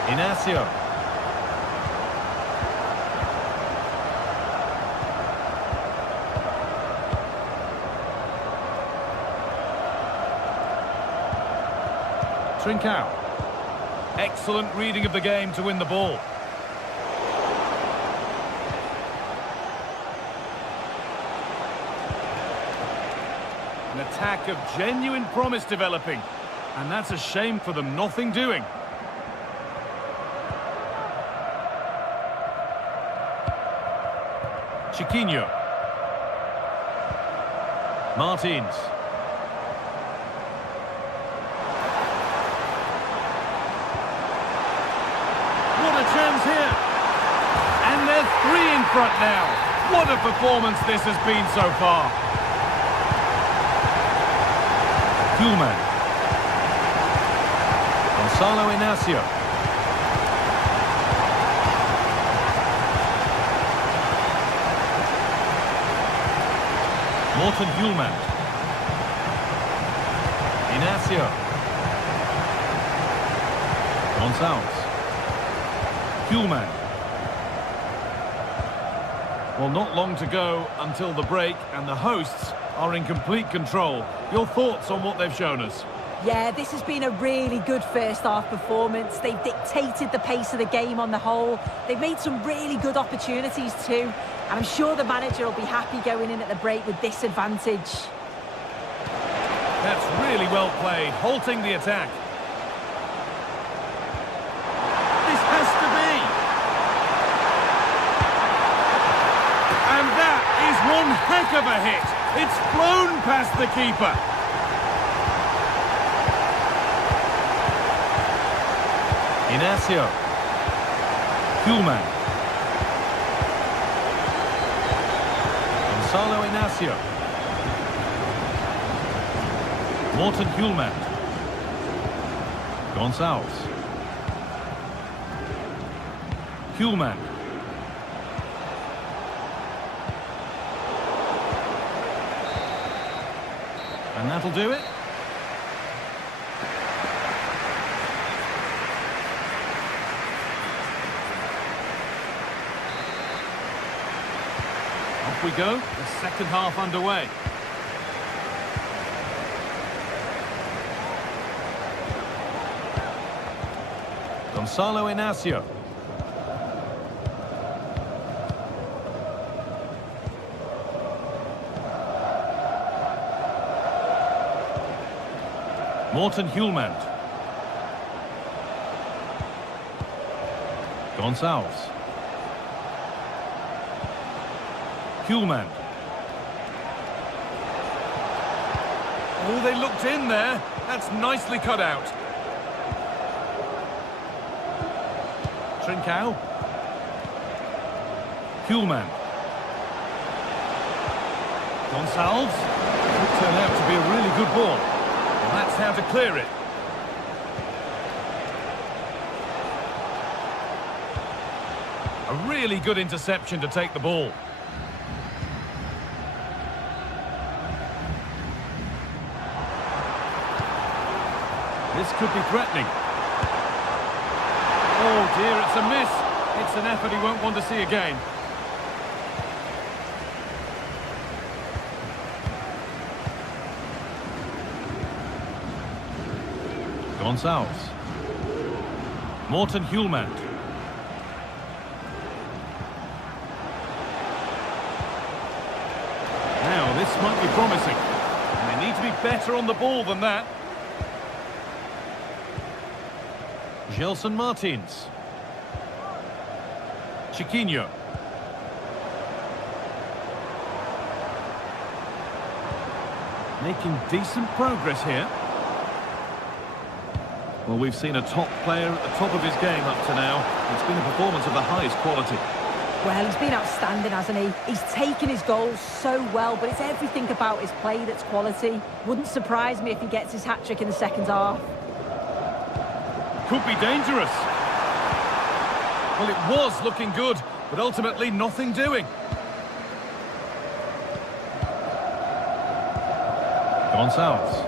Inacio. Trincao. Excellent reading of the game to win the ball. An attack of genuine promise developing. And that's a shame for them, nothing doing. Chiquinho. Martins. What a chance here. And they're 3 in front now. What a performance this has been so far. Kuhlman. Gonzalo Inacio. Morten Kuhlman. Inacio. Gonçalves. Kuhlman. Well, not long to go until the break, and the hosts are in complete control. Your thoughts on what they've shown us? Yeah, this has been a really good first-half performance. They've dictated the pace of the game on the whole. They've made some really good opportunities too. And I'm sure the manager will be happy going in at the break with this advantage. That's really well played, halting the attack. This has to be. And that is one heck of a hit. It's flown past the keeper. Inacio. Kuhlman. Gonzalo Inacio. Morten Kuhlman. Gonçalves. Kuhlman. And that'll do it. Off we go, the second half underway. Gonzalo Inacio. Morten Kuhlman. Gonçalves. Kuhlman. Oh, they looked in there. That's nicely cut out. Trincao. Kuhlman. Gonçalves. Could turn out to be a really good ball. And that's how to clear it. A really good interception to take the ball. This could be threatening. Oh dear, it's a miss. It's an effort he won't want to see again. Gonçalves. Morten Kuhlman. Now, this might be promising. And they need to be better on the ball than that. Gelson Martins. Chiquinho. Making decent progress here. Well, we've seen a top player at the top of his game up to now. It's been a performance of the highest quality. Well, he's been outstanding, hasn't he? He's taken his goals so well, but it's everything about his play that's quality. Wouldn't surprise me if he gets his hat-trick in the second half. Could be dangerous. Well, it was looking good, but ultimately nothing doing. Gonçalves.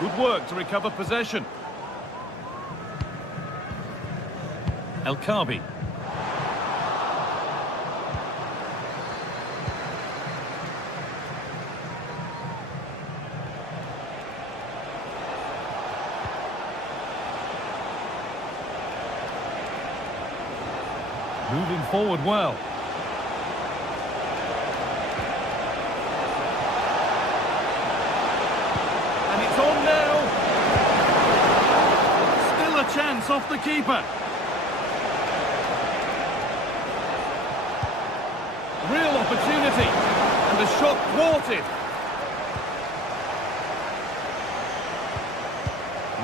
Good work to recover possession. El Kaabi. Moving forward well. And it's on now. Still a chance off the keeper. Real opportunity. And the shot thwarted.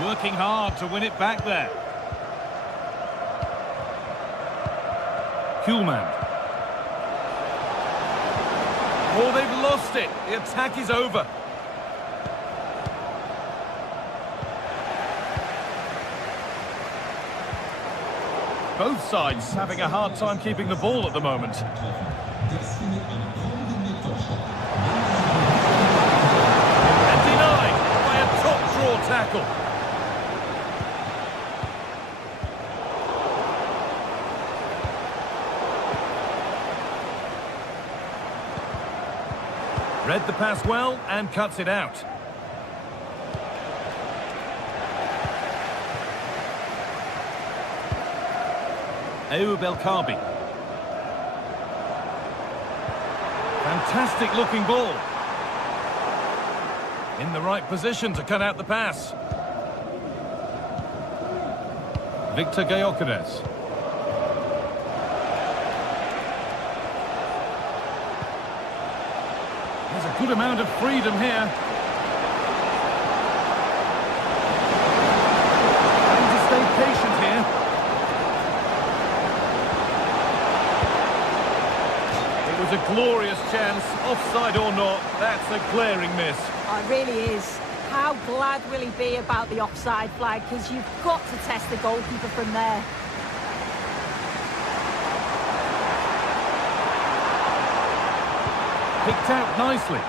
Working hard to win it back there. Kuhlman. Oh, they've lost it. The attack is over. Both sides having a hard time keeping the ball at the moment. And denied by a top draw tackle. Read the pass well and cuts it out. Ayoub El Kaabi. Fantastic looking ball. In the right position to cut out the pass. Victor Gyökeres. There's a good amount of freedom here. Having to stay patient here. It was a glorious chance, offside or not, that's a glaring miss. Oh, it really is. How glad will he be about the offside flag, because you've got to test the goalkeeper from there. Picked out nicely.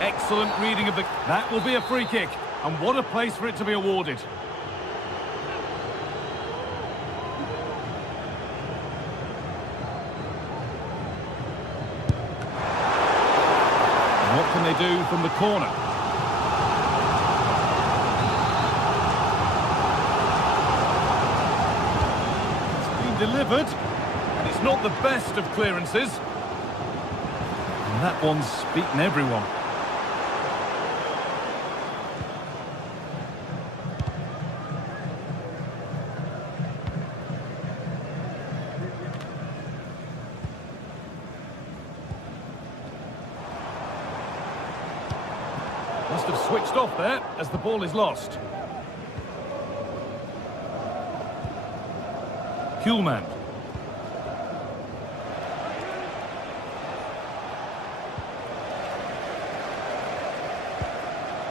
Excellent reading of the... That will be a free kick. And what a place for it to be awarded. And what can they do from the corner? It's been delivered. It's not the best of clearances. And that one's beaten everyone. Must have switched off there as the ball is lost. Kuhlmann.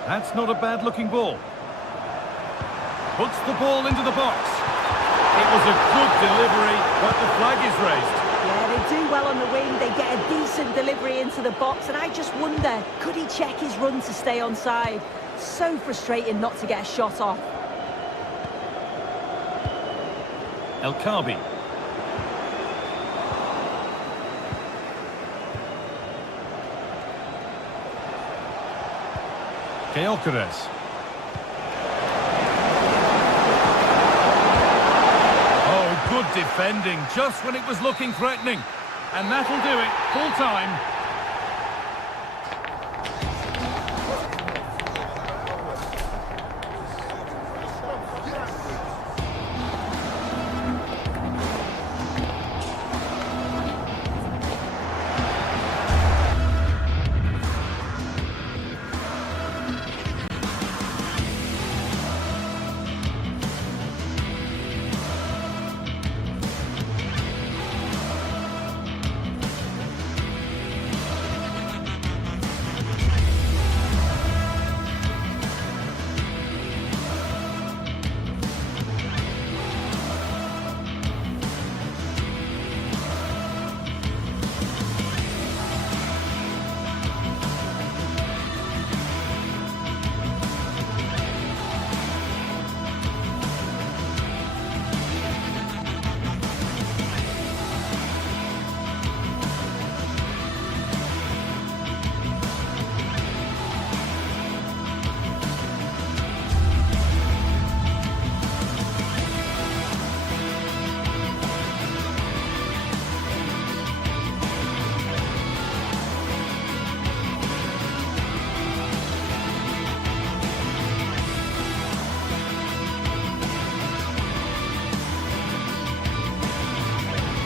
That's not a bad-looking ball. Puts the ball into the box. It was a good delivery, but the flag is raised. Yeah, they do well on the wing. They get a decent delivery into the box, and I just wonder, could he check his run to stay onside? So frustrating not to get a shot off. El Kaabi. Gyökeres. Oh, good defending, just when it was looking threatening. And that'll do it, full time.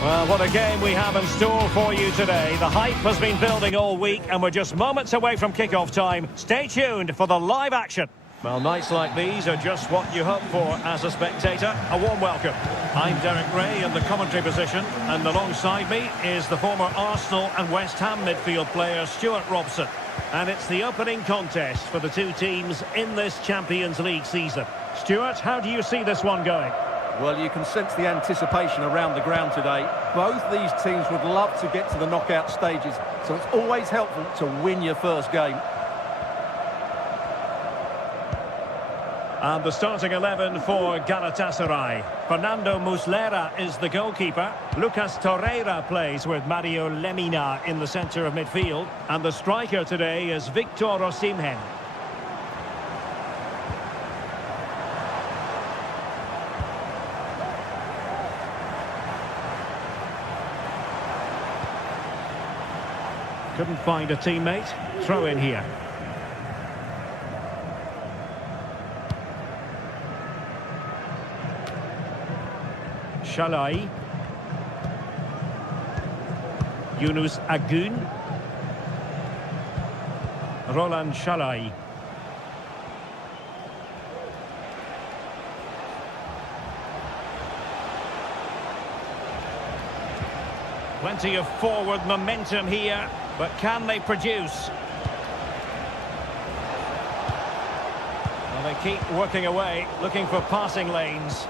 Well, what a game we have in store for you today. The hype has been building all week, and we're just moments away from kick-off time. Stay tuned for the live action. Well, nights like these are just what you hope for as a spectator. A warm welcome. I'm Derek Ray in the commentary position, and alongside me is the former Arsenal and West Ham midfield player Stuart Robson. And it's the opening contest for the two teams in this Champions League season. Stuart, how do you see this one going? Well, you can sense the anticipation around the ground today. Both these teams would love to get to the knockout stages, so it's always helpful to win your first game. And the starting 11 for Galatasaray. Fernando Muslera is the goalkeeper. Lucas Torreira plays with Mario Lemina in the centre of midfield. And the striker today is Victor Osimhen. Couldn't find a teammate. Throw in here. Shalai. Yunus Agun. Roland Shalai. Plenty of forward momentum here, but can they produce? Well, they keep working away, looking for passing lanes.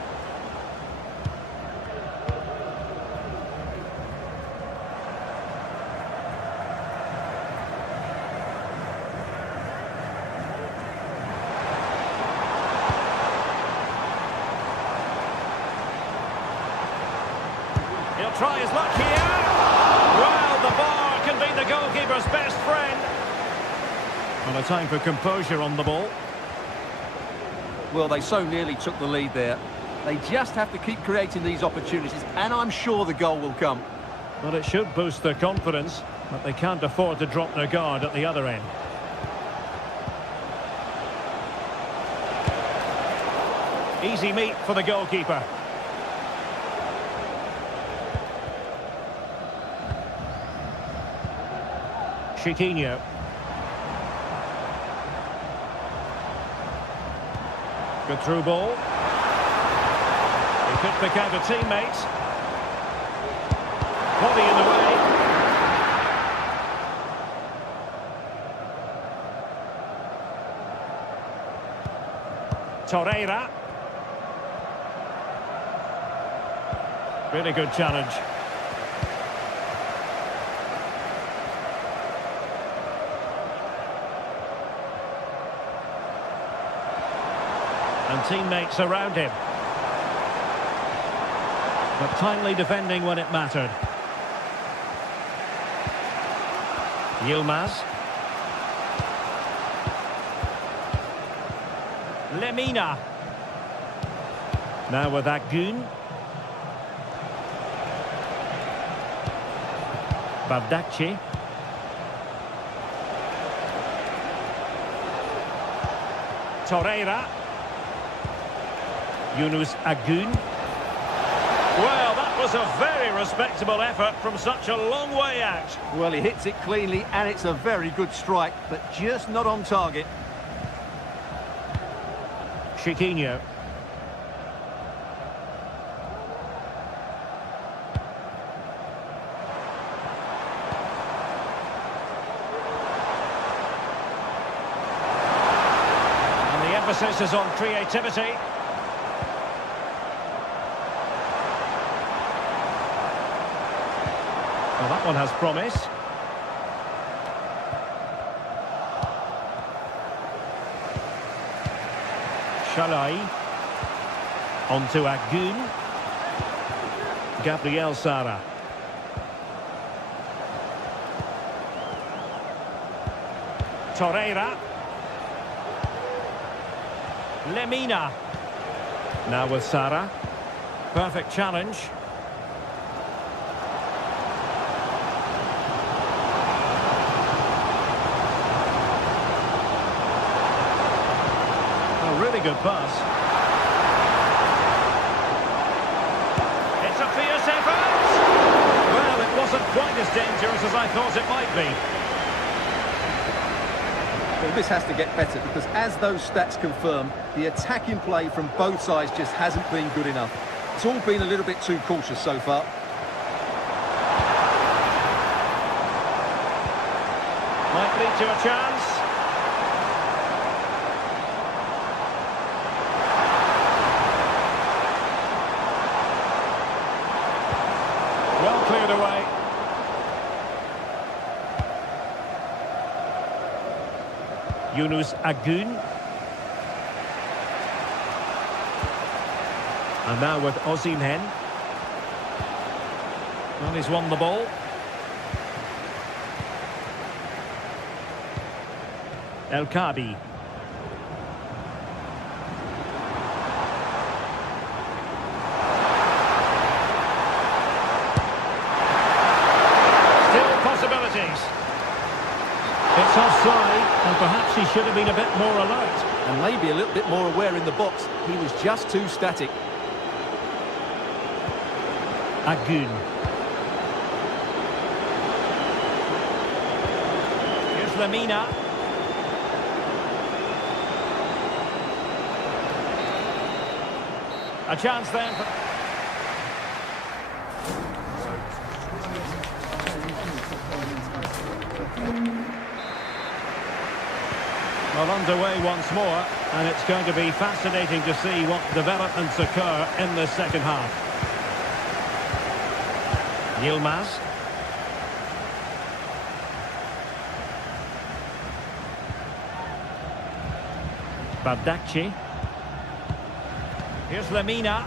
He'll try his luck here. Well, the bar can be the goalkeeper's best friend. Well, a time for composure on the ball. Well, they so nearly took the lead there. They just have to keep creating these opportunities, and I'm sure the goal will come. Well, it should boost their confidence, but they can't afford to drop their guard at the other end. Easy meet for the goalkeeper. Chiquinho. Good through ball. He could pick out a teammate. Body in the way. Torreira. Really good challenge. And teammates around him. But timely defending when it mattered. Yilmaz. Lemina. Now with Agun. Bardacci. Torreira. Yunus Agun. Well, that was a very respectable effort from such a long way out. Well, he hits it cleanly, and it's a very good strike, but just not on target. Chiquinho. And the emphasis is on creativity. Well, that one has promise. Shalai. On to Agun. Gabriel Sara. Torreira. Lemina. Now with Sara. Perfect challenge. Really good pass. It's a fierce effort. Well, it wasn't quite as dangerous as I thought it might be. Well, this has to get better, because as those stats confirm, the attacking play from both sides just hasn't been good enough. It's all been a little bit too cautious so far. Might lead to a chance. Well cleared away. Yunus Agun. And now with Osimhen. Well, he's won the ball. El Kabi. Still possibilities. offside, and perhaps he should have been a bit more alert. And maybe a little bit more aware in the box. He was just too static. Agun. Here's Lemina. A chance then for... Well, underway once more, and it's going to be fascinating to see what developments occur in the second half. Yilmaz. Bardakci. Here's Lemina.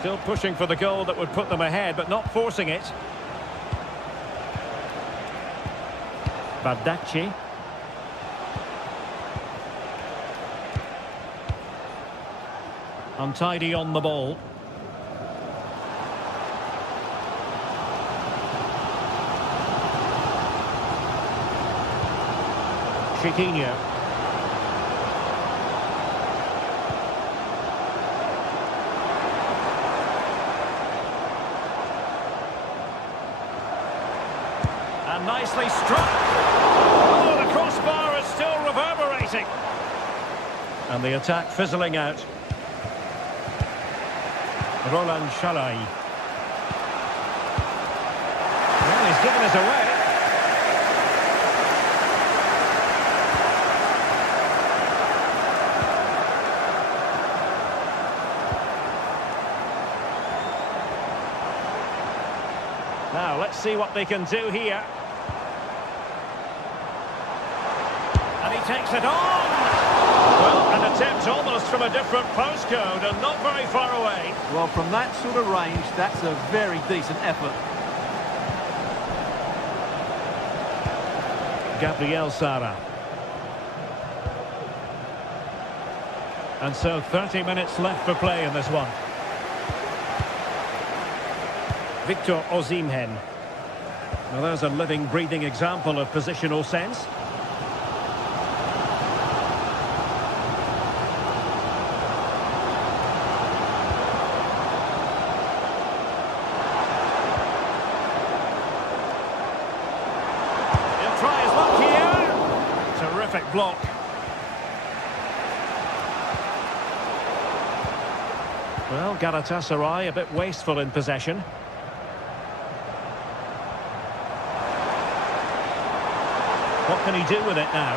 Still pushing for the goal that would put them ahead, but not forcing it. Bardakci. Untidy on the ball. Chiquinho. And nicely struck. Oh, the crossbar is still reverberating. And the attack fizzling out. Roland Shalai. Well, he's given us away. Now, let's see what they can do here. And he takes it on! Well, an attempt almost from a different postcode and not very far away. Well, from that sort of range, that's a very decent effort. Gabriel Sara. And so 30 minutes left for play in this one. Victor Osimhen. Now there's a living, breathing example of positional sense. He'll try his luck here. Terrific block. Well, Galatasaray a bit wasteful in possession. What can he do with it now?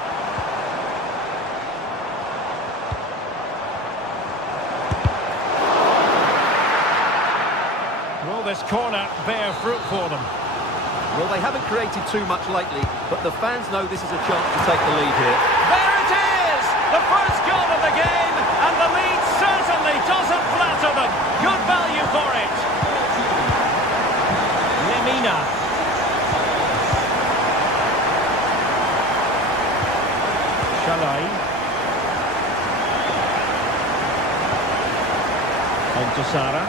Will this corner bear fruit for them? Well, they haven't created too much lately, but the fans know this is a chance to take the lead here. There it is! The first goal of the game, and the lead certainly doesn't flatter them. Good value for it. Lemina. Shalai. On to Sara.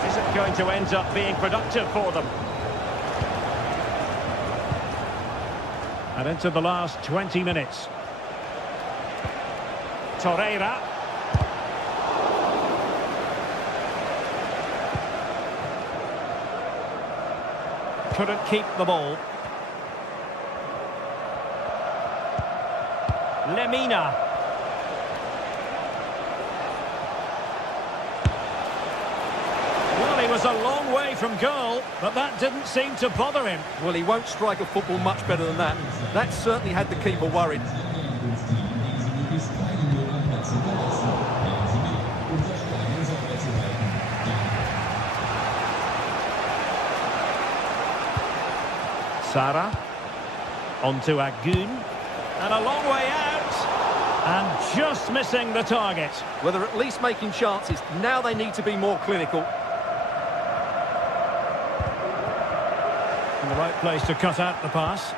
This isn't going to end up being productive for them. And into the last 20 minutes. Torreira. Couldn't keep the ball. Lemina. Well, he was a long way from goal, but that didn't seem to bother him. Well, he won't strike a football much better than that. That certainly had the keeper worried. Sara. On to Agun. And a long way out. And just missing the target. Well, they're at least making chances. Now they need to be more clinical. Right place to cut out the pass.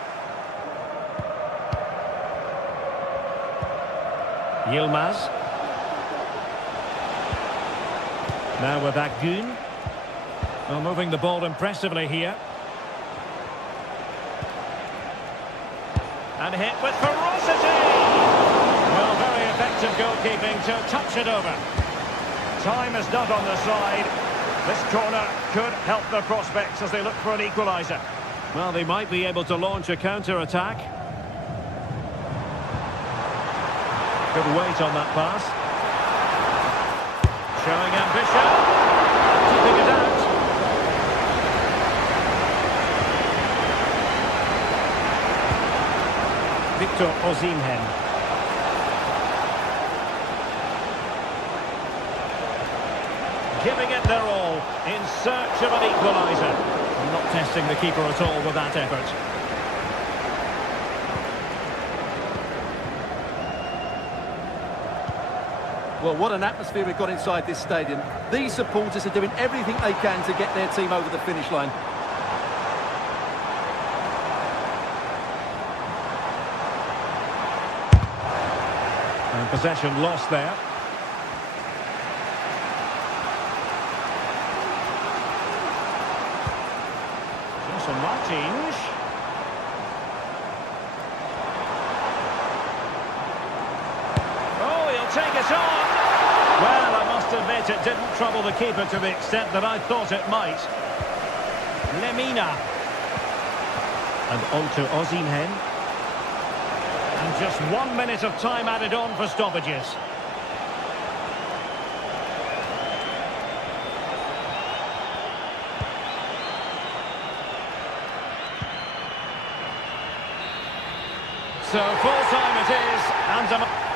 Yilmaz. Now with Akgün. Well, moving the ball impressively here. And hit with ferocity! Well, very effective goalkeeping to touch it over. Time is not on the side. This corner could help their prospects as they look for an equaliser. Well, they might be able to launch a counter-attack. Good weight on that pass. Showing ambition. Keeping it out. Victor Osimhen. Giving it their all in search of an equaliser. Not testing the keeper at all with that effort. Well, what an atmosphere we've got inside this stadium. These supporters are doing everything they can to get their team over the finish line. And possession lost there. Martins. Oh, he'll take it on. Well, I must admit it didn't trouble the keeper to the extent that I thought it might. Lemina. And on to Osimhen. And just 1 minute of time added on for stoppages. So full time it is, and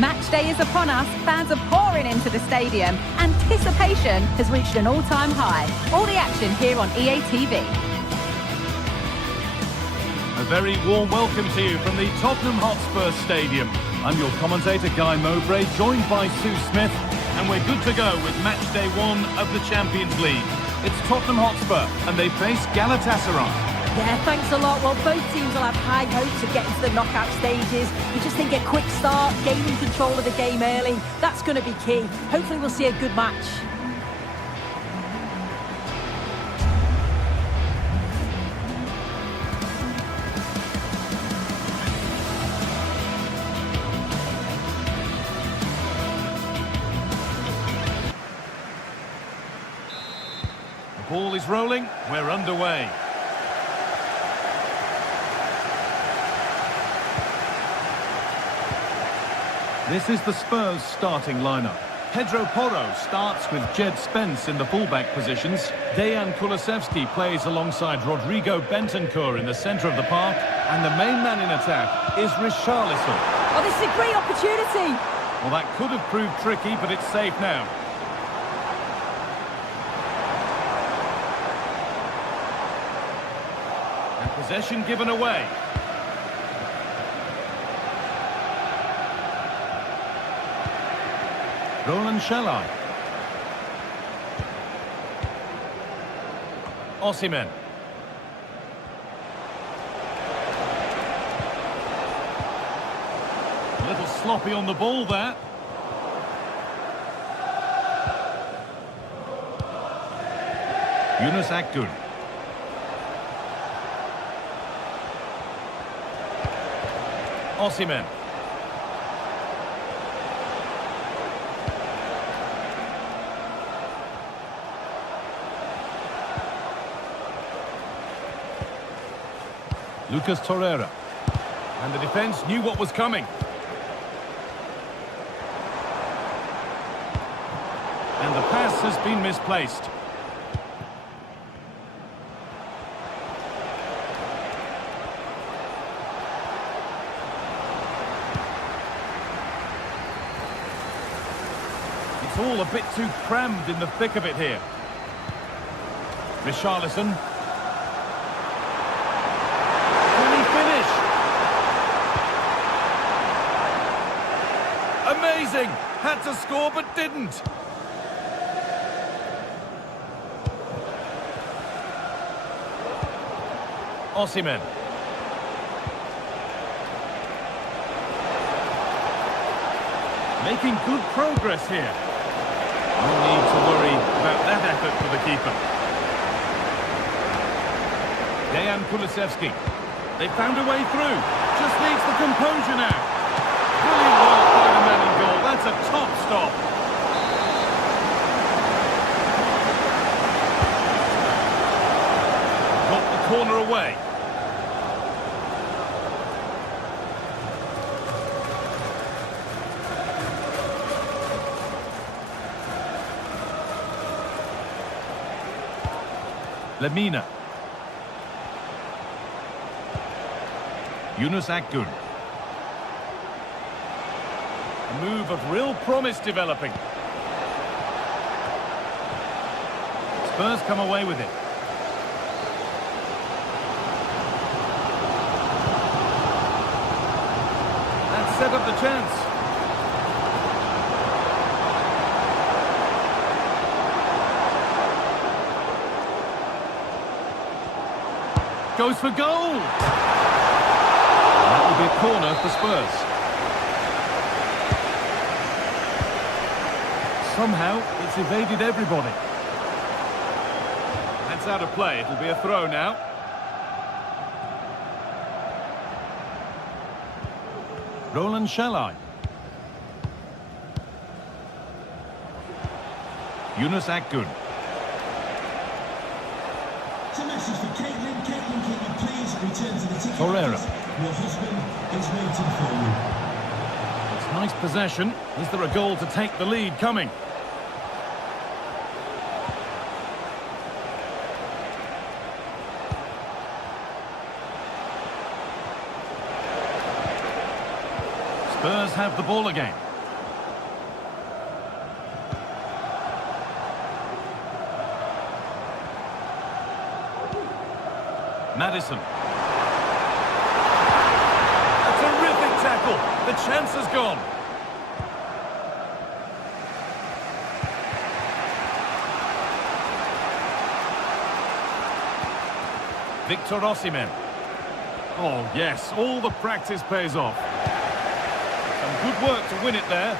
Match day is upon us, fans are pouring into the stadium. Anticipation has reached an all-time high. All the action here on EA TV. A very warm welcome to you from the Tottenham Hotspur Stadium. I'm your commentator Guy Mowbray, joined by Sue Smith, and we're good to go with match day 1 of the Champions League. It's Tottenham Hotspur and they face Galatasaray. Yeah, thanks a lot. Well, both teams will have high hopes of getting to the knockout stages. You just think a quick start, gaining control of the game early, that's going to be key. Hopefully we'll see a good match. The ball is rolling, we're underway. This is the Spurs starting lineup. Pedro Porro starts with Jed Spence in the fullback positions. Dejan Kulusevski plays alongside Rodrigo Bentancur in the centre of the park. And the main man in attack is Richarlison. Oh, this is a great opportunity. Well, that could have proved tricky, but it's safe now. And possession given away. Roland Shalai. Osimhen. A little sloppy on the ball there. Yunus Akgün. Osimhen. Lucas Torreira. And the defence knew what was coming. And the pass has been misplaced. It's all a bit too crammed in the thick of it here. Richarlison. Can he finish? Amazing! Had to score but didn't. Osimhen. Making good progress here. No need to worry about that effort for the keeper. Dejan Kulusevski. They found a way through. Just needs the composure now. Brilliant work by the man in goal. That's a top stop. Got the corner away. Lemina. Yunus Akgün. A move of real promise developing. Spurs come away with it. That set up the chance. Goes for goal! And that will be a corner for Spurs. Somehow, it's evaded everybody. That's out of play. It'll be a throw now. Roland Shalai. Yunus Akgün. It's a message for Caitlin. Caitlin, can you please return to the ticket? Torreira. Your husband is waiting for you. It's nice possession. Is there a goal to take the lead coming? Spurs have the ball again. Madison. A terrific tackle. The chance has gone. Victor Osimhen. Oh, yes, all the practice pays off. Some good work to win it there.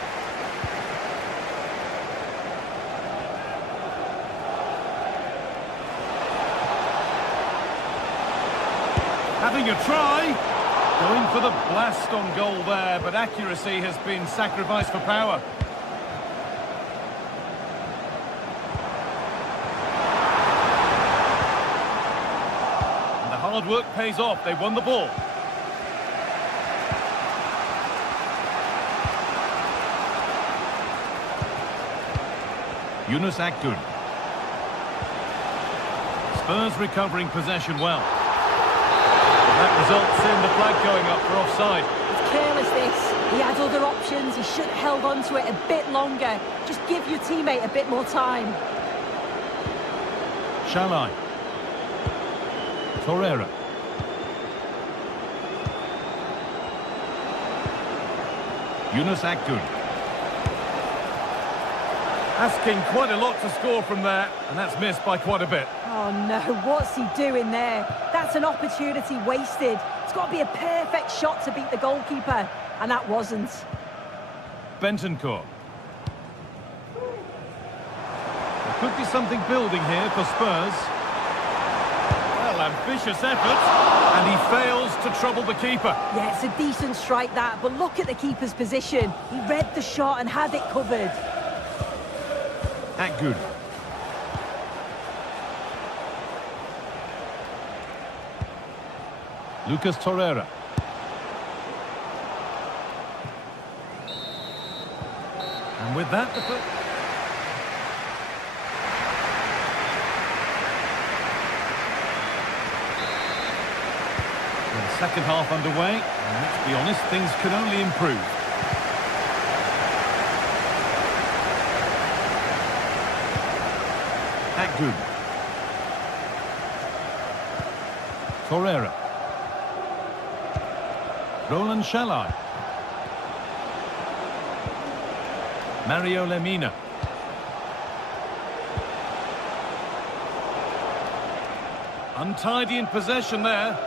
Having a try. Going for the blast on goal there, but accuracy has been sacrificed for power. And the hard work pays off. They won the ball. Yunus Akgün. Spurs recovering possession well. That results in the flag going up for offside. It's careless, this. He had other options. He should have held on to it a bit longer. Just give your teammate a bit more time. Shalai. Torreira. Yunus Akgün. Asking quite a lot to score from there, and that's missed by quite a bit. Oh no, what's he doing there? That's an opportunity wasted. It's got to be a perfect shot to beat the goalkeeper, and that wasn't. Bentancur. Could be something building here for Spurs. Well, ambitious effort, and he fails to trouble the keeper. Yeah, it's a decent strike that, but look at the keeper's position. He read the shot and had it covered. Good. Lucas Torreira. And with that, the second half underway, and let's be honest, things can only improve. Good. Torreira. Roland Shalai. Mario Lemina. Untidy in possession there.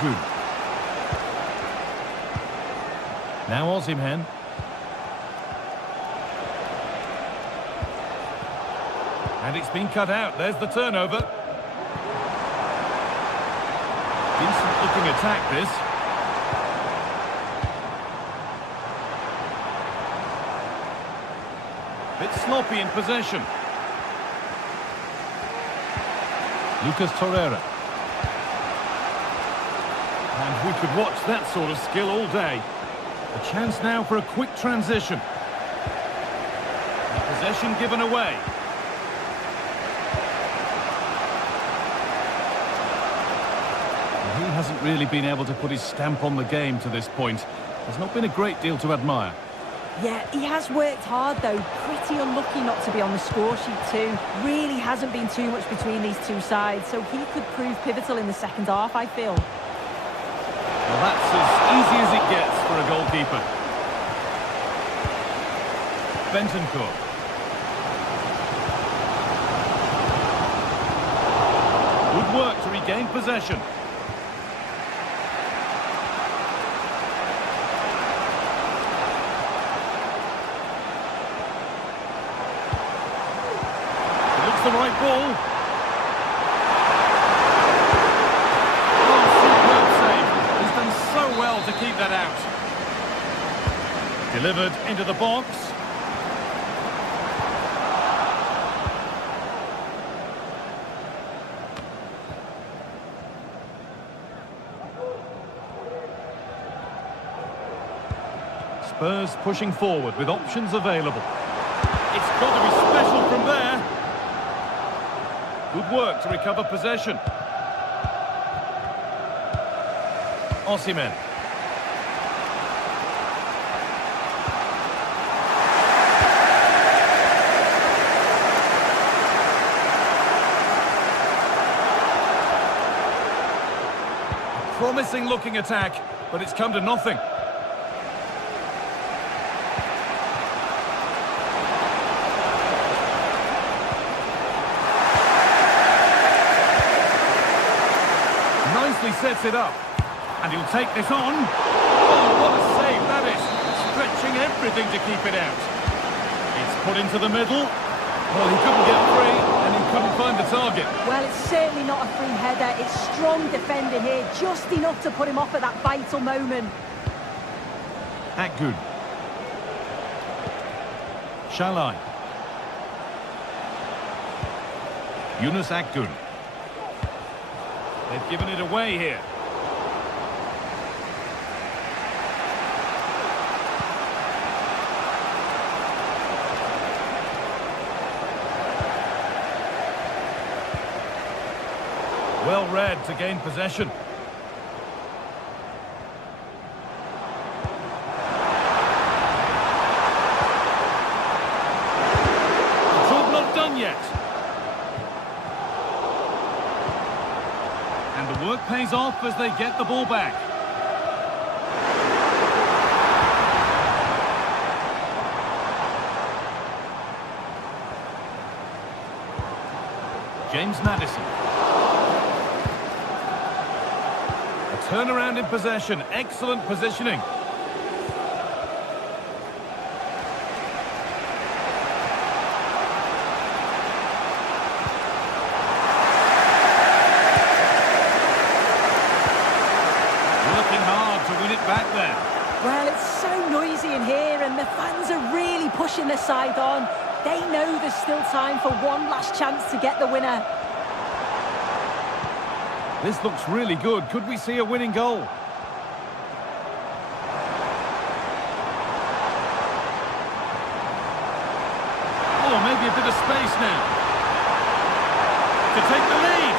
Good. Now Osimhen. And it's been cut out. There's the turnover. Decent looking attack, this. Bit sloppy in possession. Lucas Torreira. And we could watch that sort of skill all day. A chance now for a quick transition. And possession given away. And he hasn't really been able to put his stamp on the game to this point. There's not been a great deal to admire. Yeah, he has worked hard though. Pretty unlucky not to be on the score sheet too. Really hasn't been too much between these two sides, so he could prove pivotal in the second half, I feel. Well, that's as easy as it gets for a goalkeeper. Bentancur. Good work to regain possession. It looks the right ball. To keep that out. Delivered into the box. Spurs pushing forward with options available. It's got to be special from there. Good work to recover possession. Osimhen. Promising looking attack, but it's come to nothing. Nicely sets it up. And he'll take this on. Oh, what a save that is. Stretching everything to keep it out. It's put into the middle. Well, he couldn't get free, and he couldn't find the target. Well, it's certainly not a free header. It's strong defending here, just enough to put him off at that vital moment. Good. Shalai. Yunus Akgün. They've given it away here. Well read to gain possession. The job not done yet. And the work pays off as they get the ball back. James Maddison. turn around in possession. Excellent positioning. Working hard to win it back there. Well, it's so noisy in here and the fans are really pushing their side on. They know there's still time for one last chance to get the winner. This looks really good. Could we see a winning goal? Oh, maybe a bit of space now to take the lead.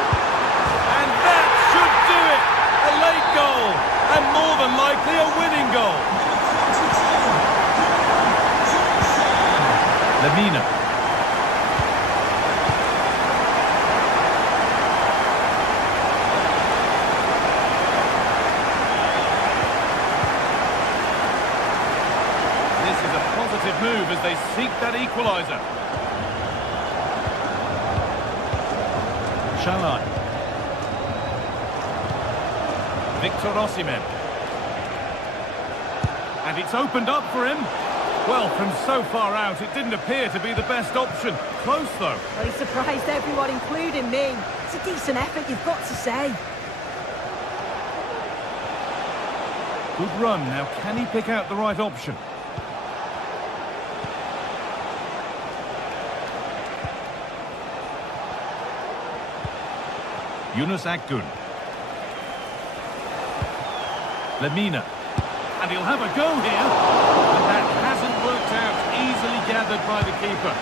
And that should do it. A late goal. And more than likely a winning goal. Lemina. This is a positive move as they seek that equaliser. Shalai. Victor Osimhen. And it's opened up for him. Well, from so far out, it didn't appear to be the best option. Close, though. Well, he surprised everyone, including me. It's a decent effort, you've got to say. Good run. Now, can he pick out the right option? Yunus Akgün. Lemina. And he'll have a go here. But that hasn't worked out. Easily gathered by the keeper.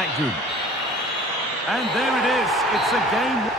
Akgün. And there it is. It's a game.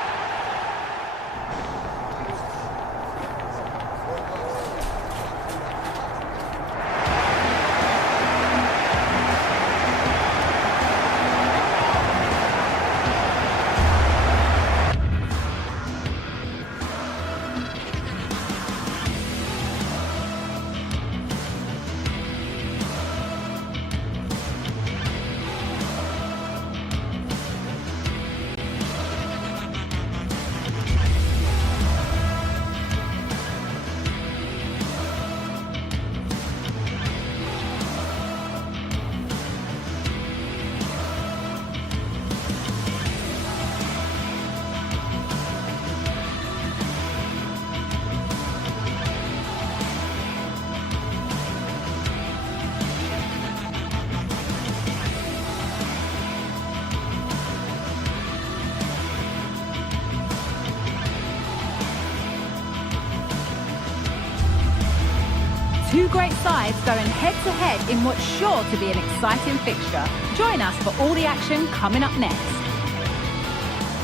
Two great sides going head-to-head in what's sure to be an exciting fixture. Join us for all the action coming up next.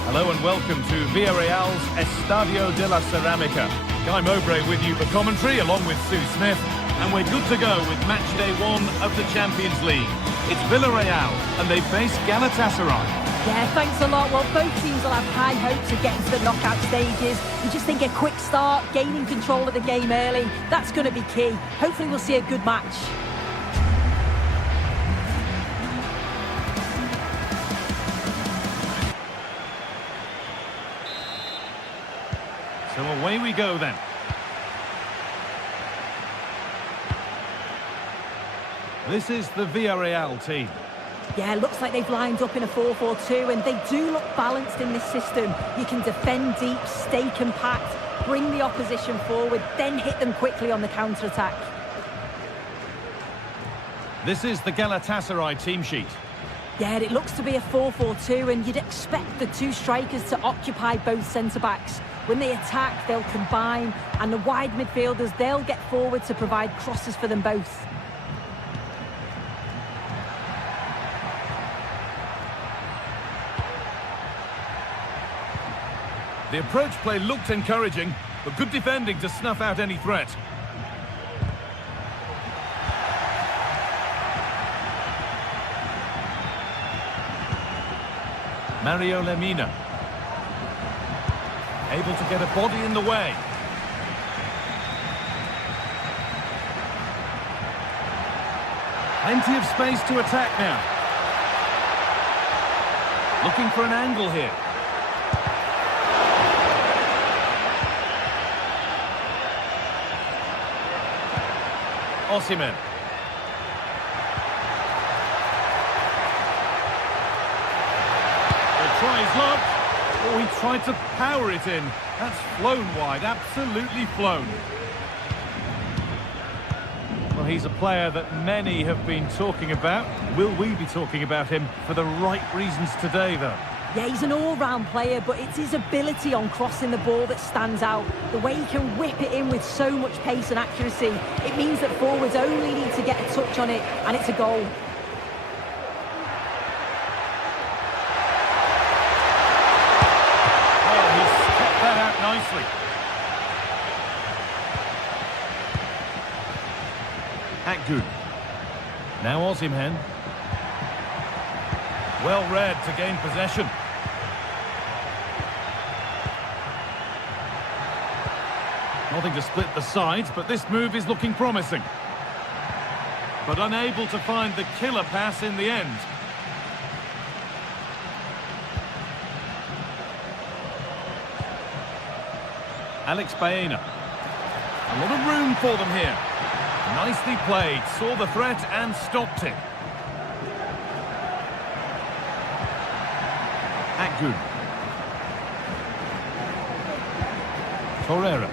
Hello and welcome to Villarreal's Estadio de la Ceramica. Guy Mowbray with you for commentary along with Sue Smith. And we're good to go with match day 1 of the Champions League. It's Villarreal and they face Galatasaray. Yeah, thanks a lot. Well, both teams will have high hopes of getting to the knockout stages. We just think a quick start, gaining control of the game early, that's going to be key. Hopefully we'll see a good match. So away we go then. This is the Villarreal team. Yeah, looks like they've lined up in a 4-4-2 and they do look balanced in this system. You can defend deep, stay compact, bring the opposition forward, then hit them quickly on the counter-attack. This is the Galatasaray team sheet. Yeah, it looks to be a 4-4-2 and you'd expect the two strikers to occupy both centre-backs. When they attack, they'll combine, and the wide midfielders, they'll get forward to provide crosses for them both. The approach play looked encouraging, but good defending to snuff out any threat. Mario Lemina. Able to get a body in the way. Plenty of space to attack now. Looking for an angle here. Osimhen. He'll try his luck. Oh, he tried to power it in. That's flown wide, absolutely flown. Well, he's a player that many have been talking about. Will we be talking about him for the right reasons today, though? Yeah, he's an all-round player, but it's his ability on crossing the ball that stands out. The way he can whip it in with so much pace and accuracy. It means that forwards only need to get a touch on it, and it's a goal. Oh, he's stepped that out nicely. Good. Now Osimhen. Well read to gain possession. Nothing to split the sides, but this move is looking promising. But unable to find the killer pass in the end. Alex Baena. A lot of room for them here. Nicely played, saw the threat and stopped it. Good. Torreira.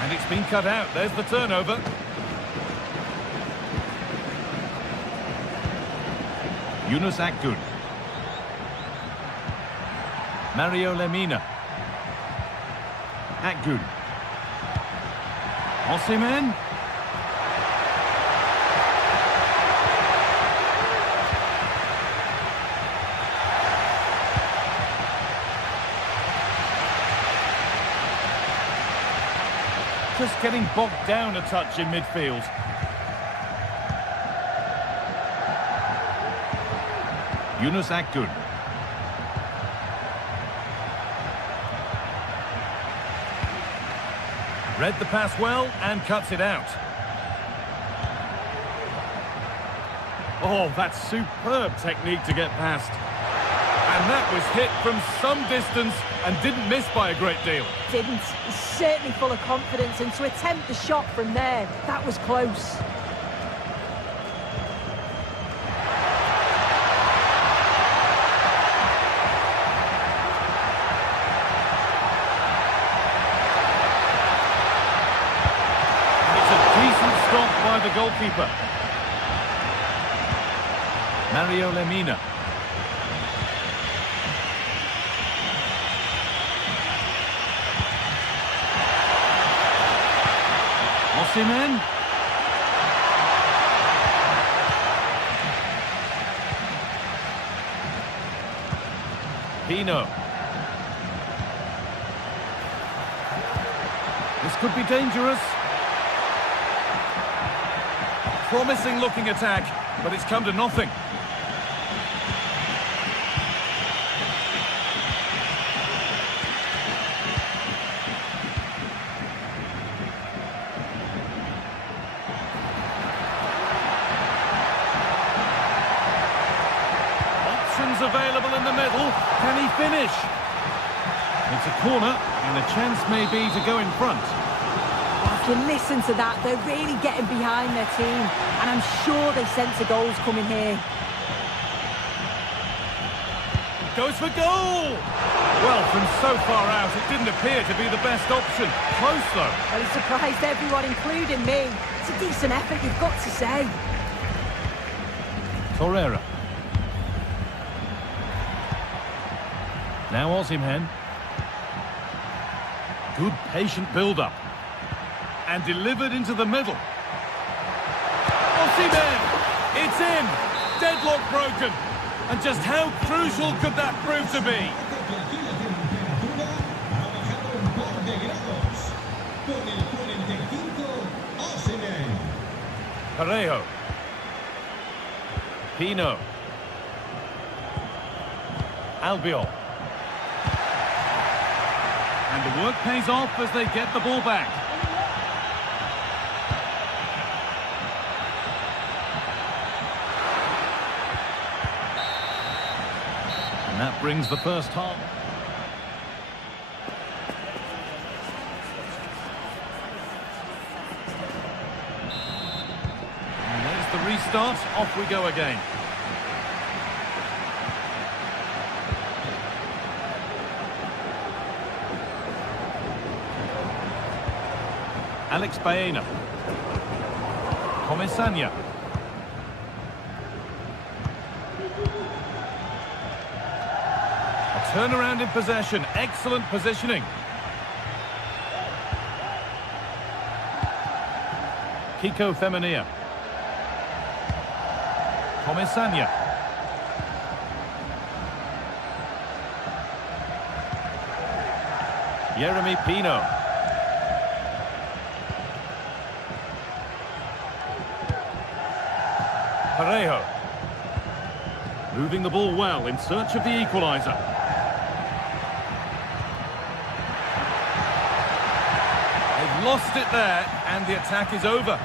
And it's been cut out. There's the turnover. Yunus Akgün. Mario Lemina. Akgün. Osimhen. Just getting bogged down a touch in midfield. Yunus Akgün. Read the pass well and cuts it out. Oh, that's superb technique to get past. And that was hit from some distance and didn't miss by a great deal. Didn't. He's certainly full of confidence, and to attempt the shot from there, that was close. By the goalkeeper. Mario Lemina. Osimhen. Pino. This could be dangerous. Promising looking attack, but it's come to nothing. Options available in the middle. Can he finish? It's a corner, and the chance may be to go in front. You listen to that, they're really getting behind their team, and I'm sure they sense the goals coming here. Goes for goal! Well, from so far out, it didn't appear to be the best option. Close, though. Well, it surprised everyone, including me. It's a decent effort, you've got to say. Torreira. Now Osimhen. Good patient build-up. And delivered into the middle. Osimhen! It's in! Deadlock broken! And just how crucial could that prove to be? Parejo. Pino. Albiol. And the work pays off as they get the ball back. And that brings the first half. And there's the restart. Off we go again. Alex Baena. Comisania. A turnaround in possession. Excellent positioning. Kiko Femenia. Comisania. Jeremy Pino. Parejo. Moving the ball well in search of the equaliser. They've lost it there and the attack is over.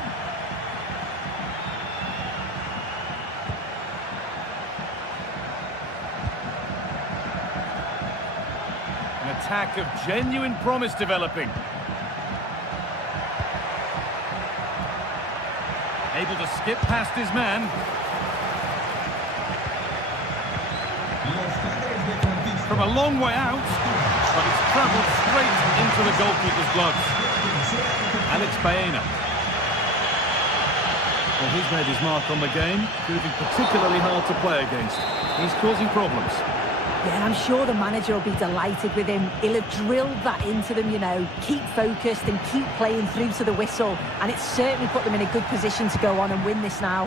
An attack of genuine promise developing. Able to skip past his man. From a long way out, but it's travelled straight into the goalkeeper's gloves. Alex Baena. Well, he's made his mark on the game, proving particularly hard to play against. He's causing problems. Yeah, I'm sure the manager will be delighted with him. He'll have drilled that into them, you know. Keep focused and keep playing through to the whistle. And it's certainly put them in a good position to go on and win this now.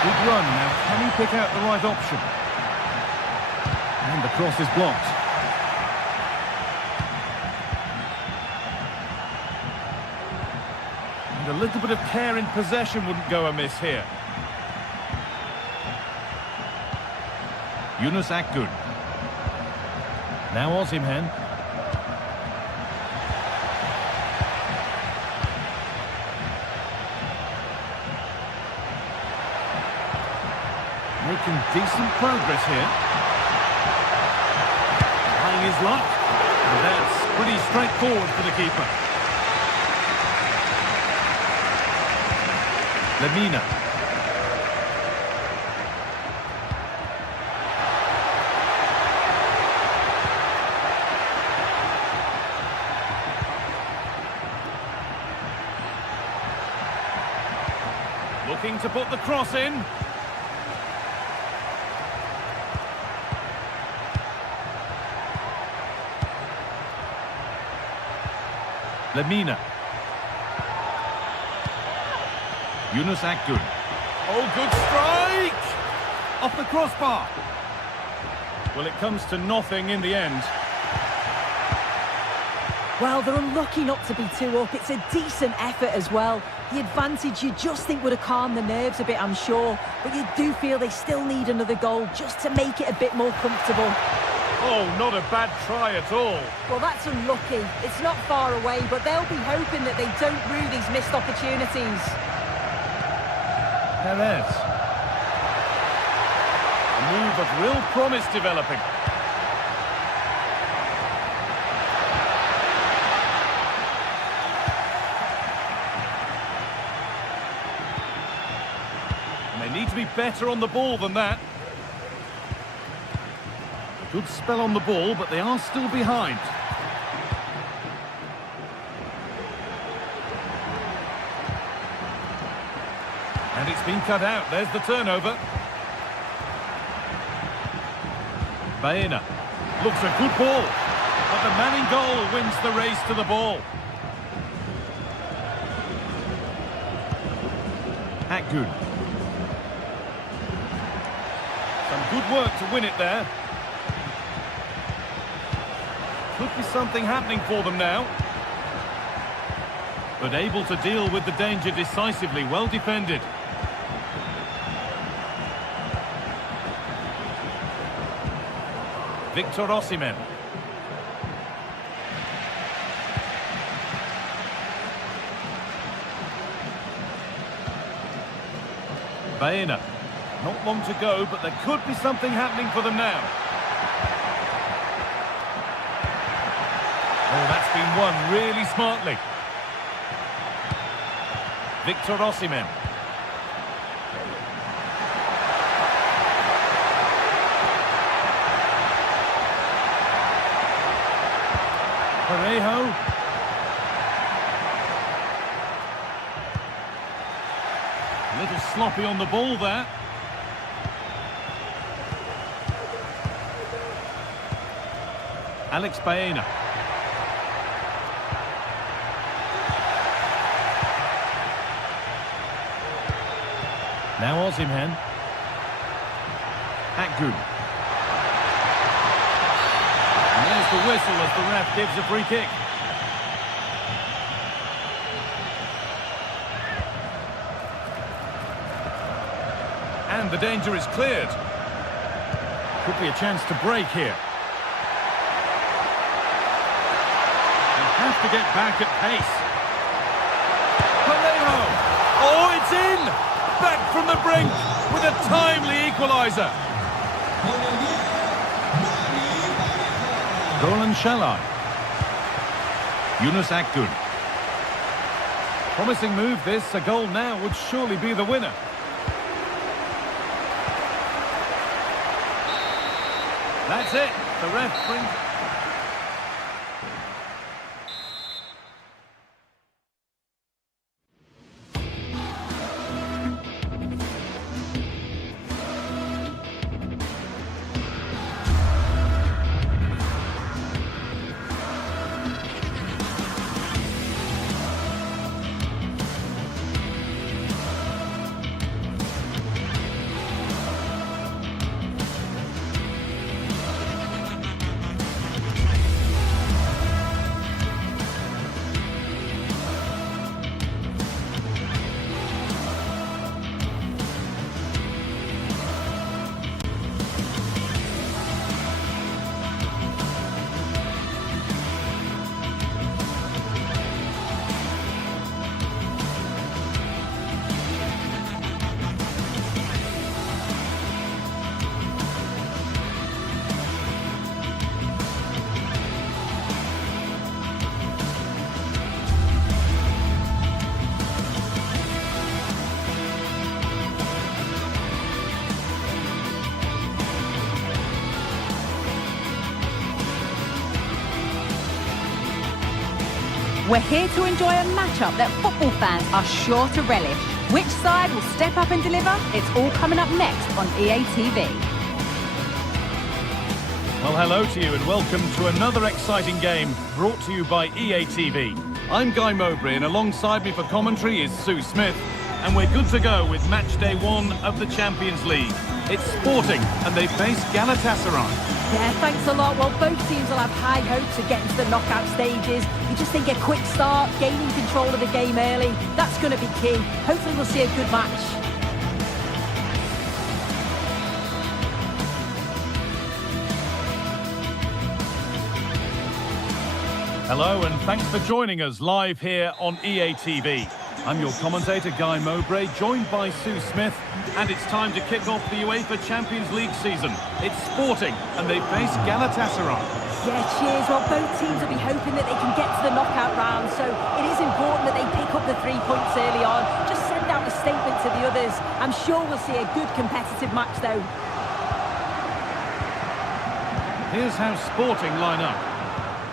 Good run. Now, can he pick out the right option? And the cross is blocked. A little bit of care in possession wouldn't go amiss here. Yunus Akgün. Now Osimhen. Making decent progress here. Trying his luck. And that's pretty straightforward for the keeper. Lemina. Looking to put the cross in. Lemina. Yunus Akgün. Oh, good strike! Off the crossbar. Well, it comes to nothing in the end. Well, they're unlucky not to be 2 up. It's a decent effort as well. The advantage you just think would have calmed the nerves a bit, I'm sure. But you do feel they still need another goal just to make it a bit more comfortable. Oh, not a bad try at all. Well, that's unlucky. It's not far away, but they'll be hoping that they don't rue these missed opportunities. Perez. A move of real promise developing. And they need to be better on the ball than that. Good spell on the ball, but they are still behind. And it's been cut out. There's the turnover. Baena. Looks a good ball. But the man in goal wins the race to the ball. Akgün. Some good work to win it there. Could be something happening for them now. But able to deal with the danger decisively. Well defended. Victor Osimhen. Baena. Not long to go, but there could be something happening for them now. Oh, that's been won really smartly. Victor Osimhen. Parejo. A little sloppy on the ball there. Alex Baena. Now Osimhen. Akgün. And there's the whistle as the ref gives a free kick. And the danger is cleared. Could be a chance to break here. They have to get back at pace. Parejo! Oh, it's in! Back from the brink with a timely equaliser. Roland Shalai. Yunus Akgün. Promising move this. A goal now would surely be the winner. That's it. The ref brings... We're here to enjoy a matchup that football fans are sure to relish. Which side will step up and deliver? It's all coming up next on EA TV. Well, hello to you and welcome to another exciting game brought to you by EA TV. I'm Guy Mowbray and alongside me for commentary is Sue Smith, and we're good to go with match day 1 of the Champions League. It's Sporting and they face Galatasaray. Yeah, thanks a lot. Well, both teams will have high hopes of getting to the knockout stages. You just think a quick start, gaining control of the game early, that's going to be key. Hopefully we'll see a good match. Hello and thanks for joining us live here on EA TV. I'm your commentator Guy Mowbray, joined by Sue Smith, and it's time to kick off the UEFA Champions League season. It's Sporting and they face Galatasaray. Yeah, cheers. Well, both teams will be hoping that they can get to the knockout round, so it is important that they pick up the 3 points early on. Just send out a statement to the others. I'm sure we'll see a good competitive match though. Here's how Sporting line up.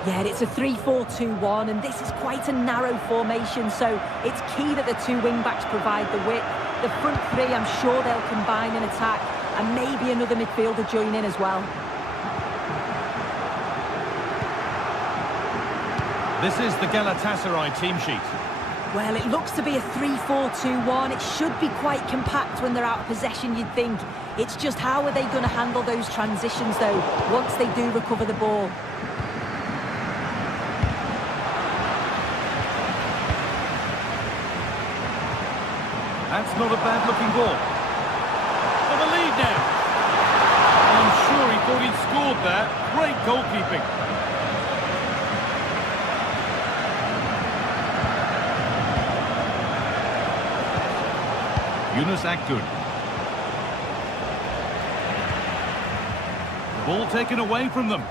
Yeah, it's a 3-4-2-1, and this is quite a narrow formation, so it's key that the 2 wing-backs provide the width. The front 3, I'm sure they'll combine in attack, and maybe another midfielder join in as well. This is the Galatasaray team sheet. Well, it looks to be a 3-4-2-1. It should be quite compact when they're out of possession, you'd think. It's just how are they going to handle those transitions, though, once they do recover the ball. That's not a bad-looking ball. For the lead now. I'm sure he thought he'd scored there. Great goalkeeping. Yunus Akgün. The ball taken away from them.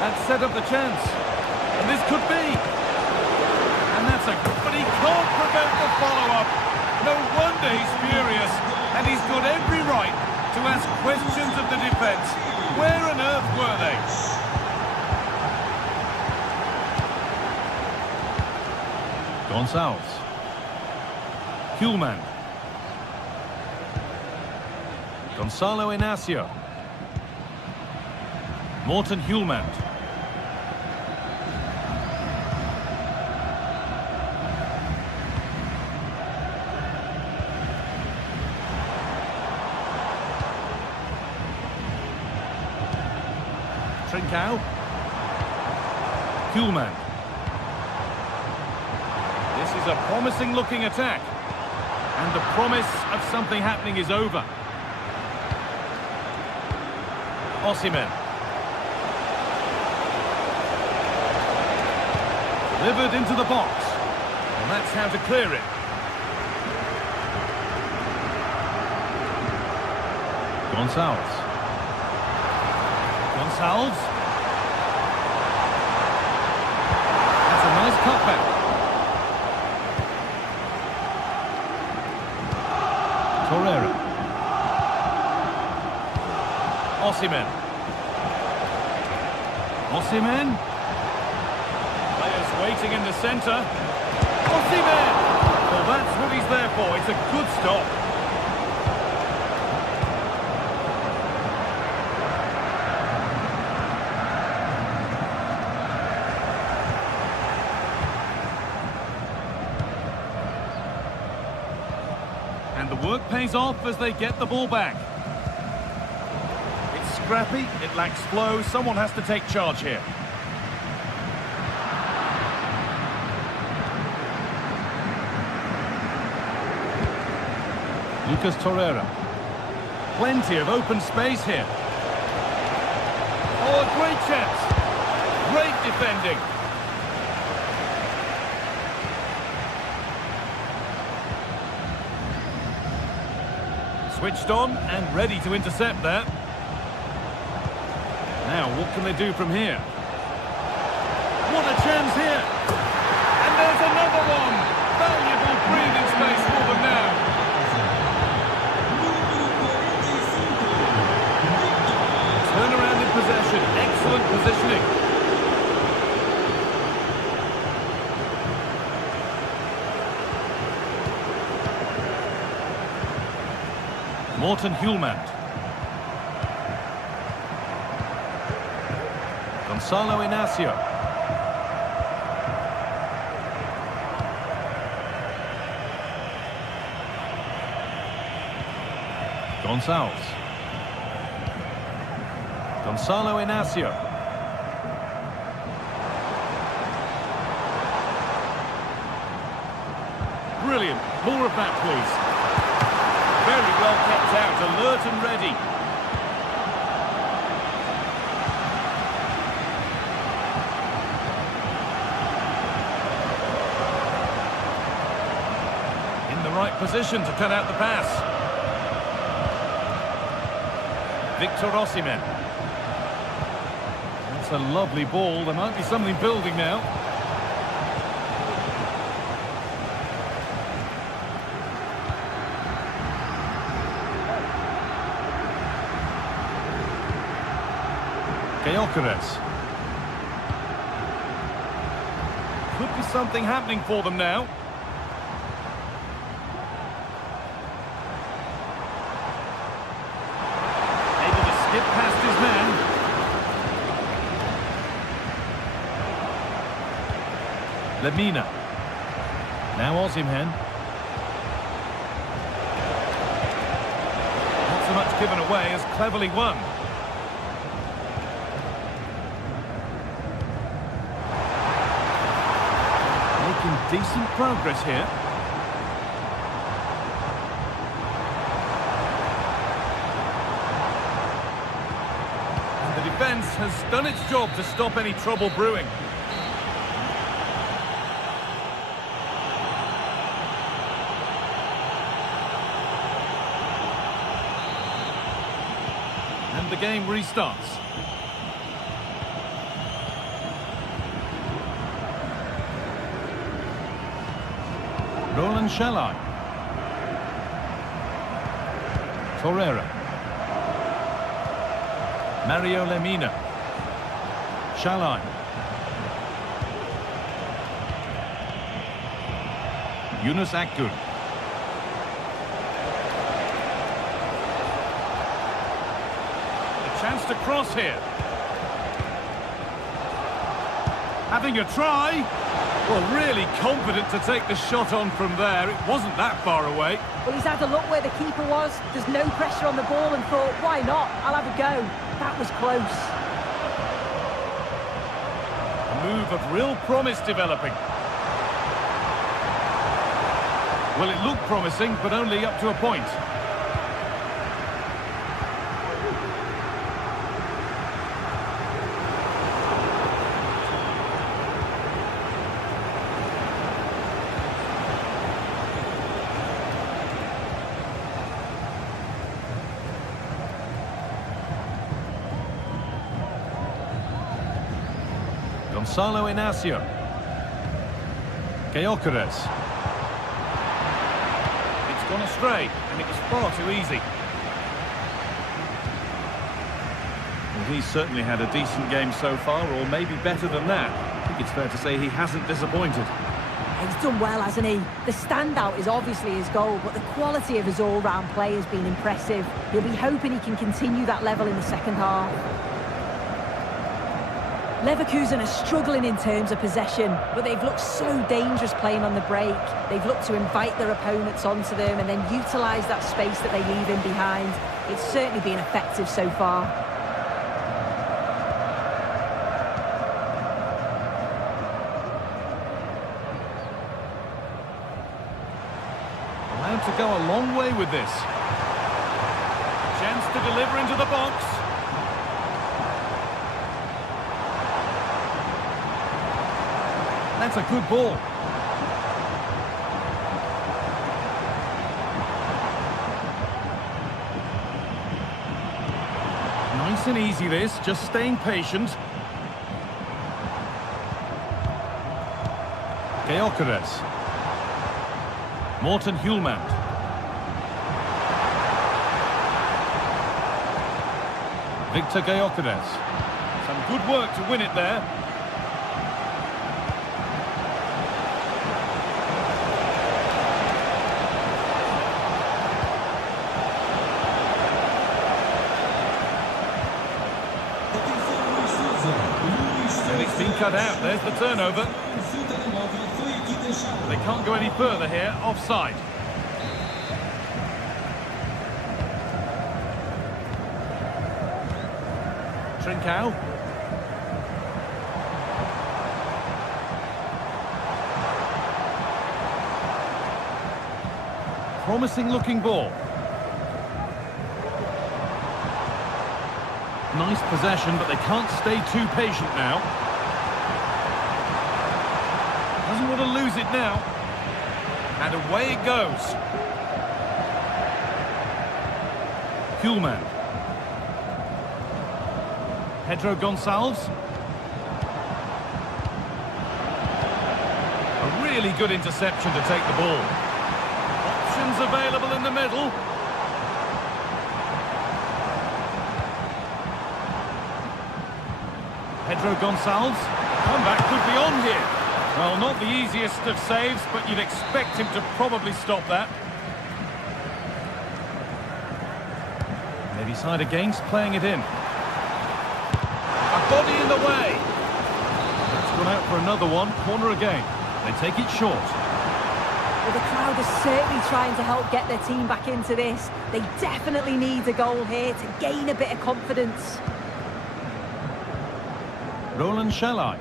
That set up the chance. And this could be. And that's but he can't prevent the follow-up. No wonder he's furious. And he's got every right to ask questions of the defence. Where on earth were they? Gonçalves. Hjulmand. Gonçalo Inacio. Morten Hjulmand. Trincao. Hjulmand. This is a promising looking attack. And the promise of something happening is over. Osimhen. Delivered into the box. And that's how to clear it. Gonçalves. Gonçalves. That's a nice cutback. Torreira. Osimhen. Osimhen. Players waiting in the centre. Osimhen! Well, that's what he's there for. It's a good stop. And the work pays off as they get the ball back. It's scrappy, it lacks flow, someone has to take charge here. Lucas Torreira. Plenty of open space here. Oh, a great chance. Great defending. Switched on and ready to intercept that. Now, what can they do from here? What a chance here! And there's another one! Valuable breathing space for them now. Turnaround in possession. Excellent positioning. Morten Hjulmand. Gonçalo Inacio. Gonçalves. Gonçalo Inacio. Brilliant. More of that, please. Very well kept out, alert and ready. In the right position to cut out the pass. Victor Osimhen. That's a lovely ball. There might be something building now. Gyökeres. Could be something happening for them now. Able to skip past his man. Lemina. Now Osimhen. Not so much given away as cleverly won. making decent progress here. And the defence has done its job to stop any trouble brewing. And the game restarts. Roland Shalai. Torreira. Mario Lemina. Shalai. Yunus Akgün. A chance to cross here. Having a try. Well, really confident to take the shot on from there. It wasn't that far away. Well, he's had a look where the keeper was. There's no pressure on the ball and thought, why not? I'll have a go. That was close. A move of real promise developing. Well, it looked promising, but only up to a point. Gonzalo Inacio. Gyökeres. It's gone astray, and it was far too easy. Well, he's certainly had a decent game so far, or maybe better than that. I think it's fair to say he hasn't disappointed. He's done well, hasn't he? The standout is obviously his goal, but the quality of his all-round play has been impressive. He'll be hoping he can continue that level in the second half. Leverkusen are struggling in terms of possession, but they've looked so dangerous playing on the break. They've looked to invite their opponents onto them and then utilise that space that they leave in behind. It's certainly been effective so far. Allowed to go a long way with this. Chance to deliver into the box. That's a good ball. Nice and easy this, just staying patient. Gyökeres. Morten Hjulmand. Victor Gyökeres. Some good work to win it there. And it's been cut out. There's the turnover. They can't go any further here. Offside. Trincao. Promising looking ball. Nice possession, but they can't stay too patient now. Doesn't want to lose it now. And away it goes. Hjulmand. Pedro Gonçalves. A really good interception to take the ball. Options available in the middle. Pedro Gonçalves. Comeback could be on here. Well, not the easiest of saves, but you'd expect him to probably stop that. They decide against playing it in. A body in the way. That's gone out for another one. Corner again. They take it short. Well, the crowd are certainly trying to help get their team back into this. They definitely need a goal here to gain a bit of confidence. Roland Shalai.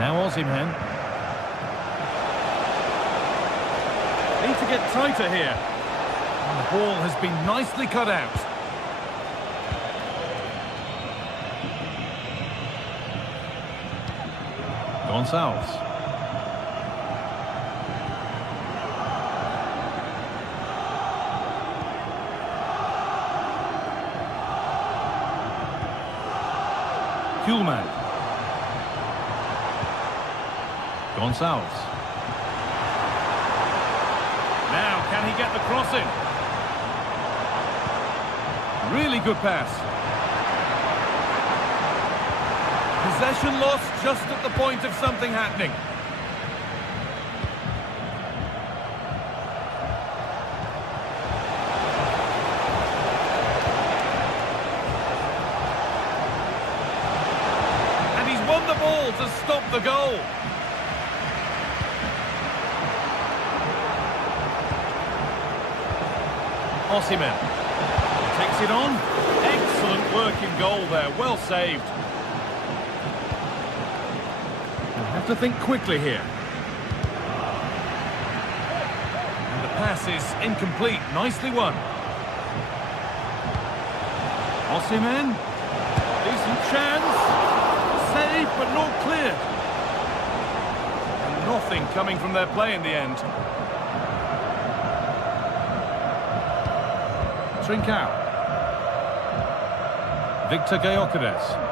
Now Osimhen. Need to get tighter here. And the ball has been nicely cut out. Gonçalves. Kuhlman. Gonçalves. Now, can he get the cross in? Really good pass. Possession lost just at the point of something happening. And he's won the ball to stop the goal. Osimhen takes it on. Excellent work in goal there. Well saved. We'll have to think quickly here. And the pass is incomplete. Nicely won. Osimhen. Decent chance. Save, but not clear. And nothing coming from their play in the end. Trincao. Victor Gyökeres.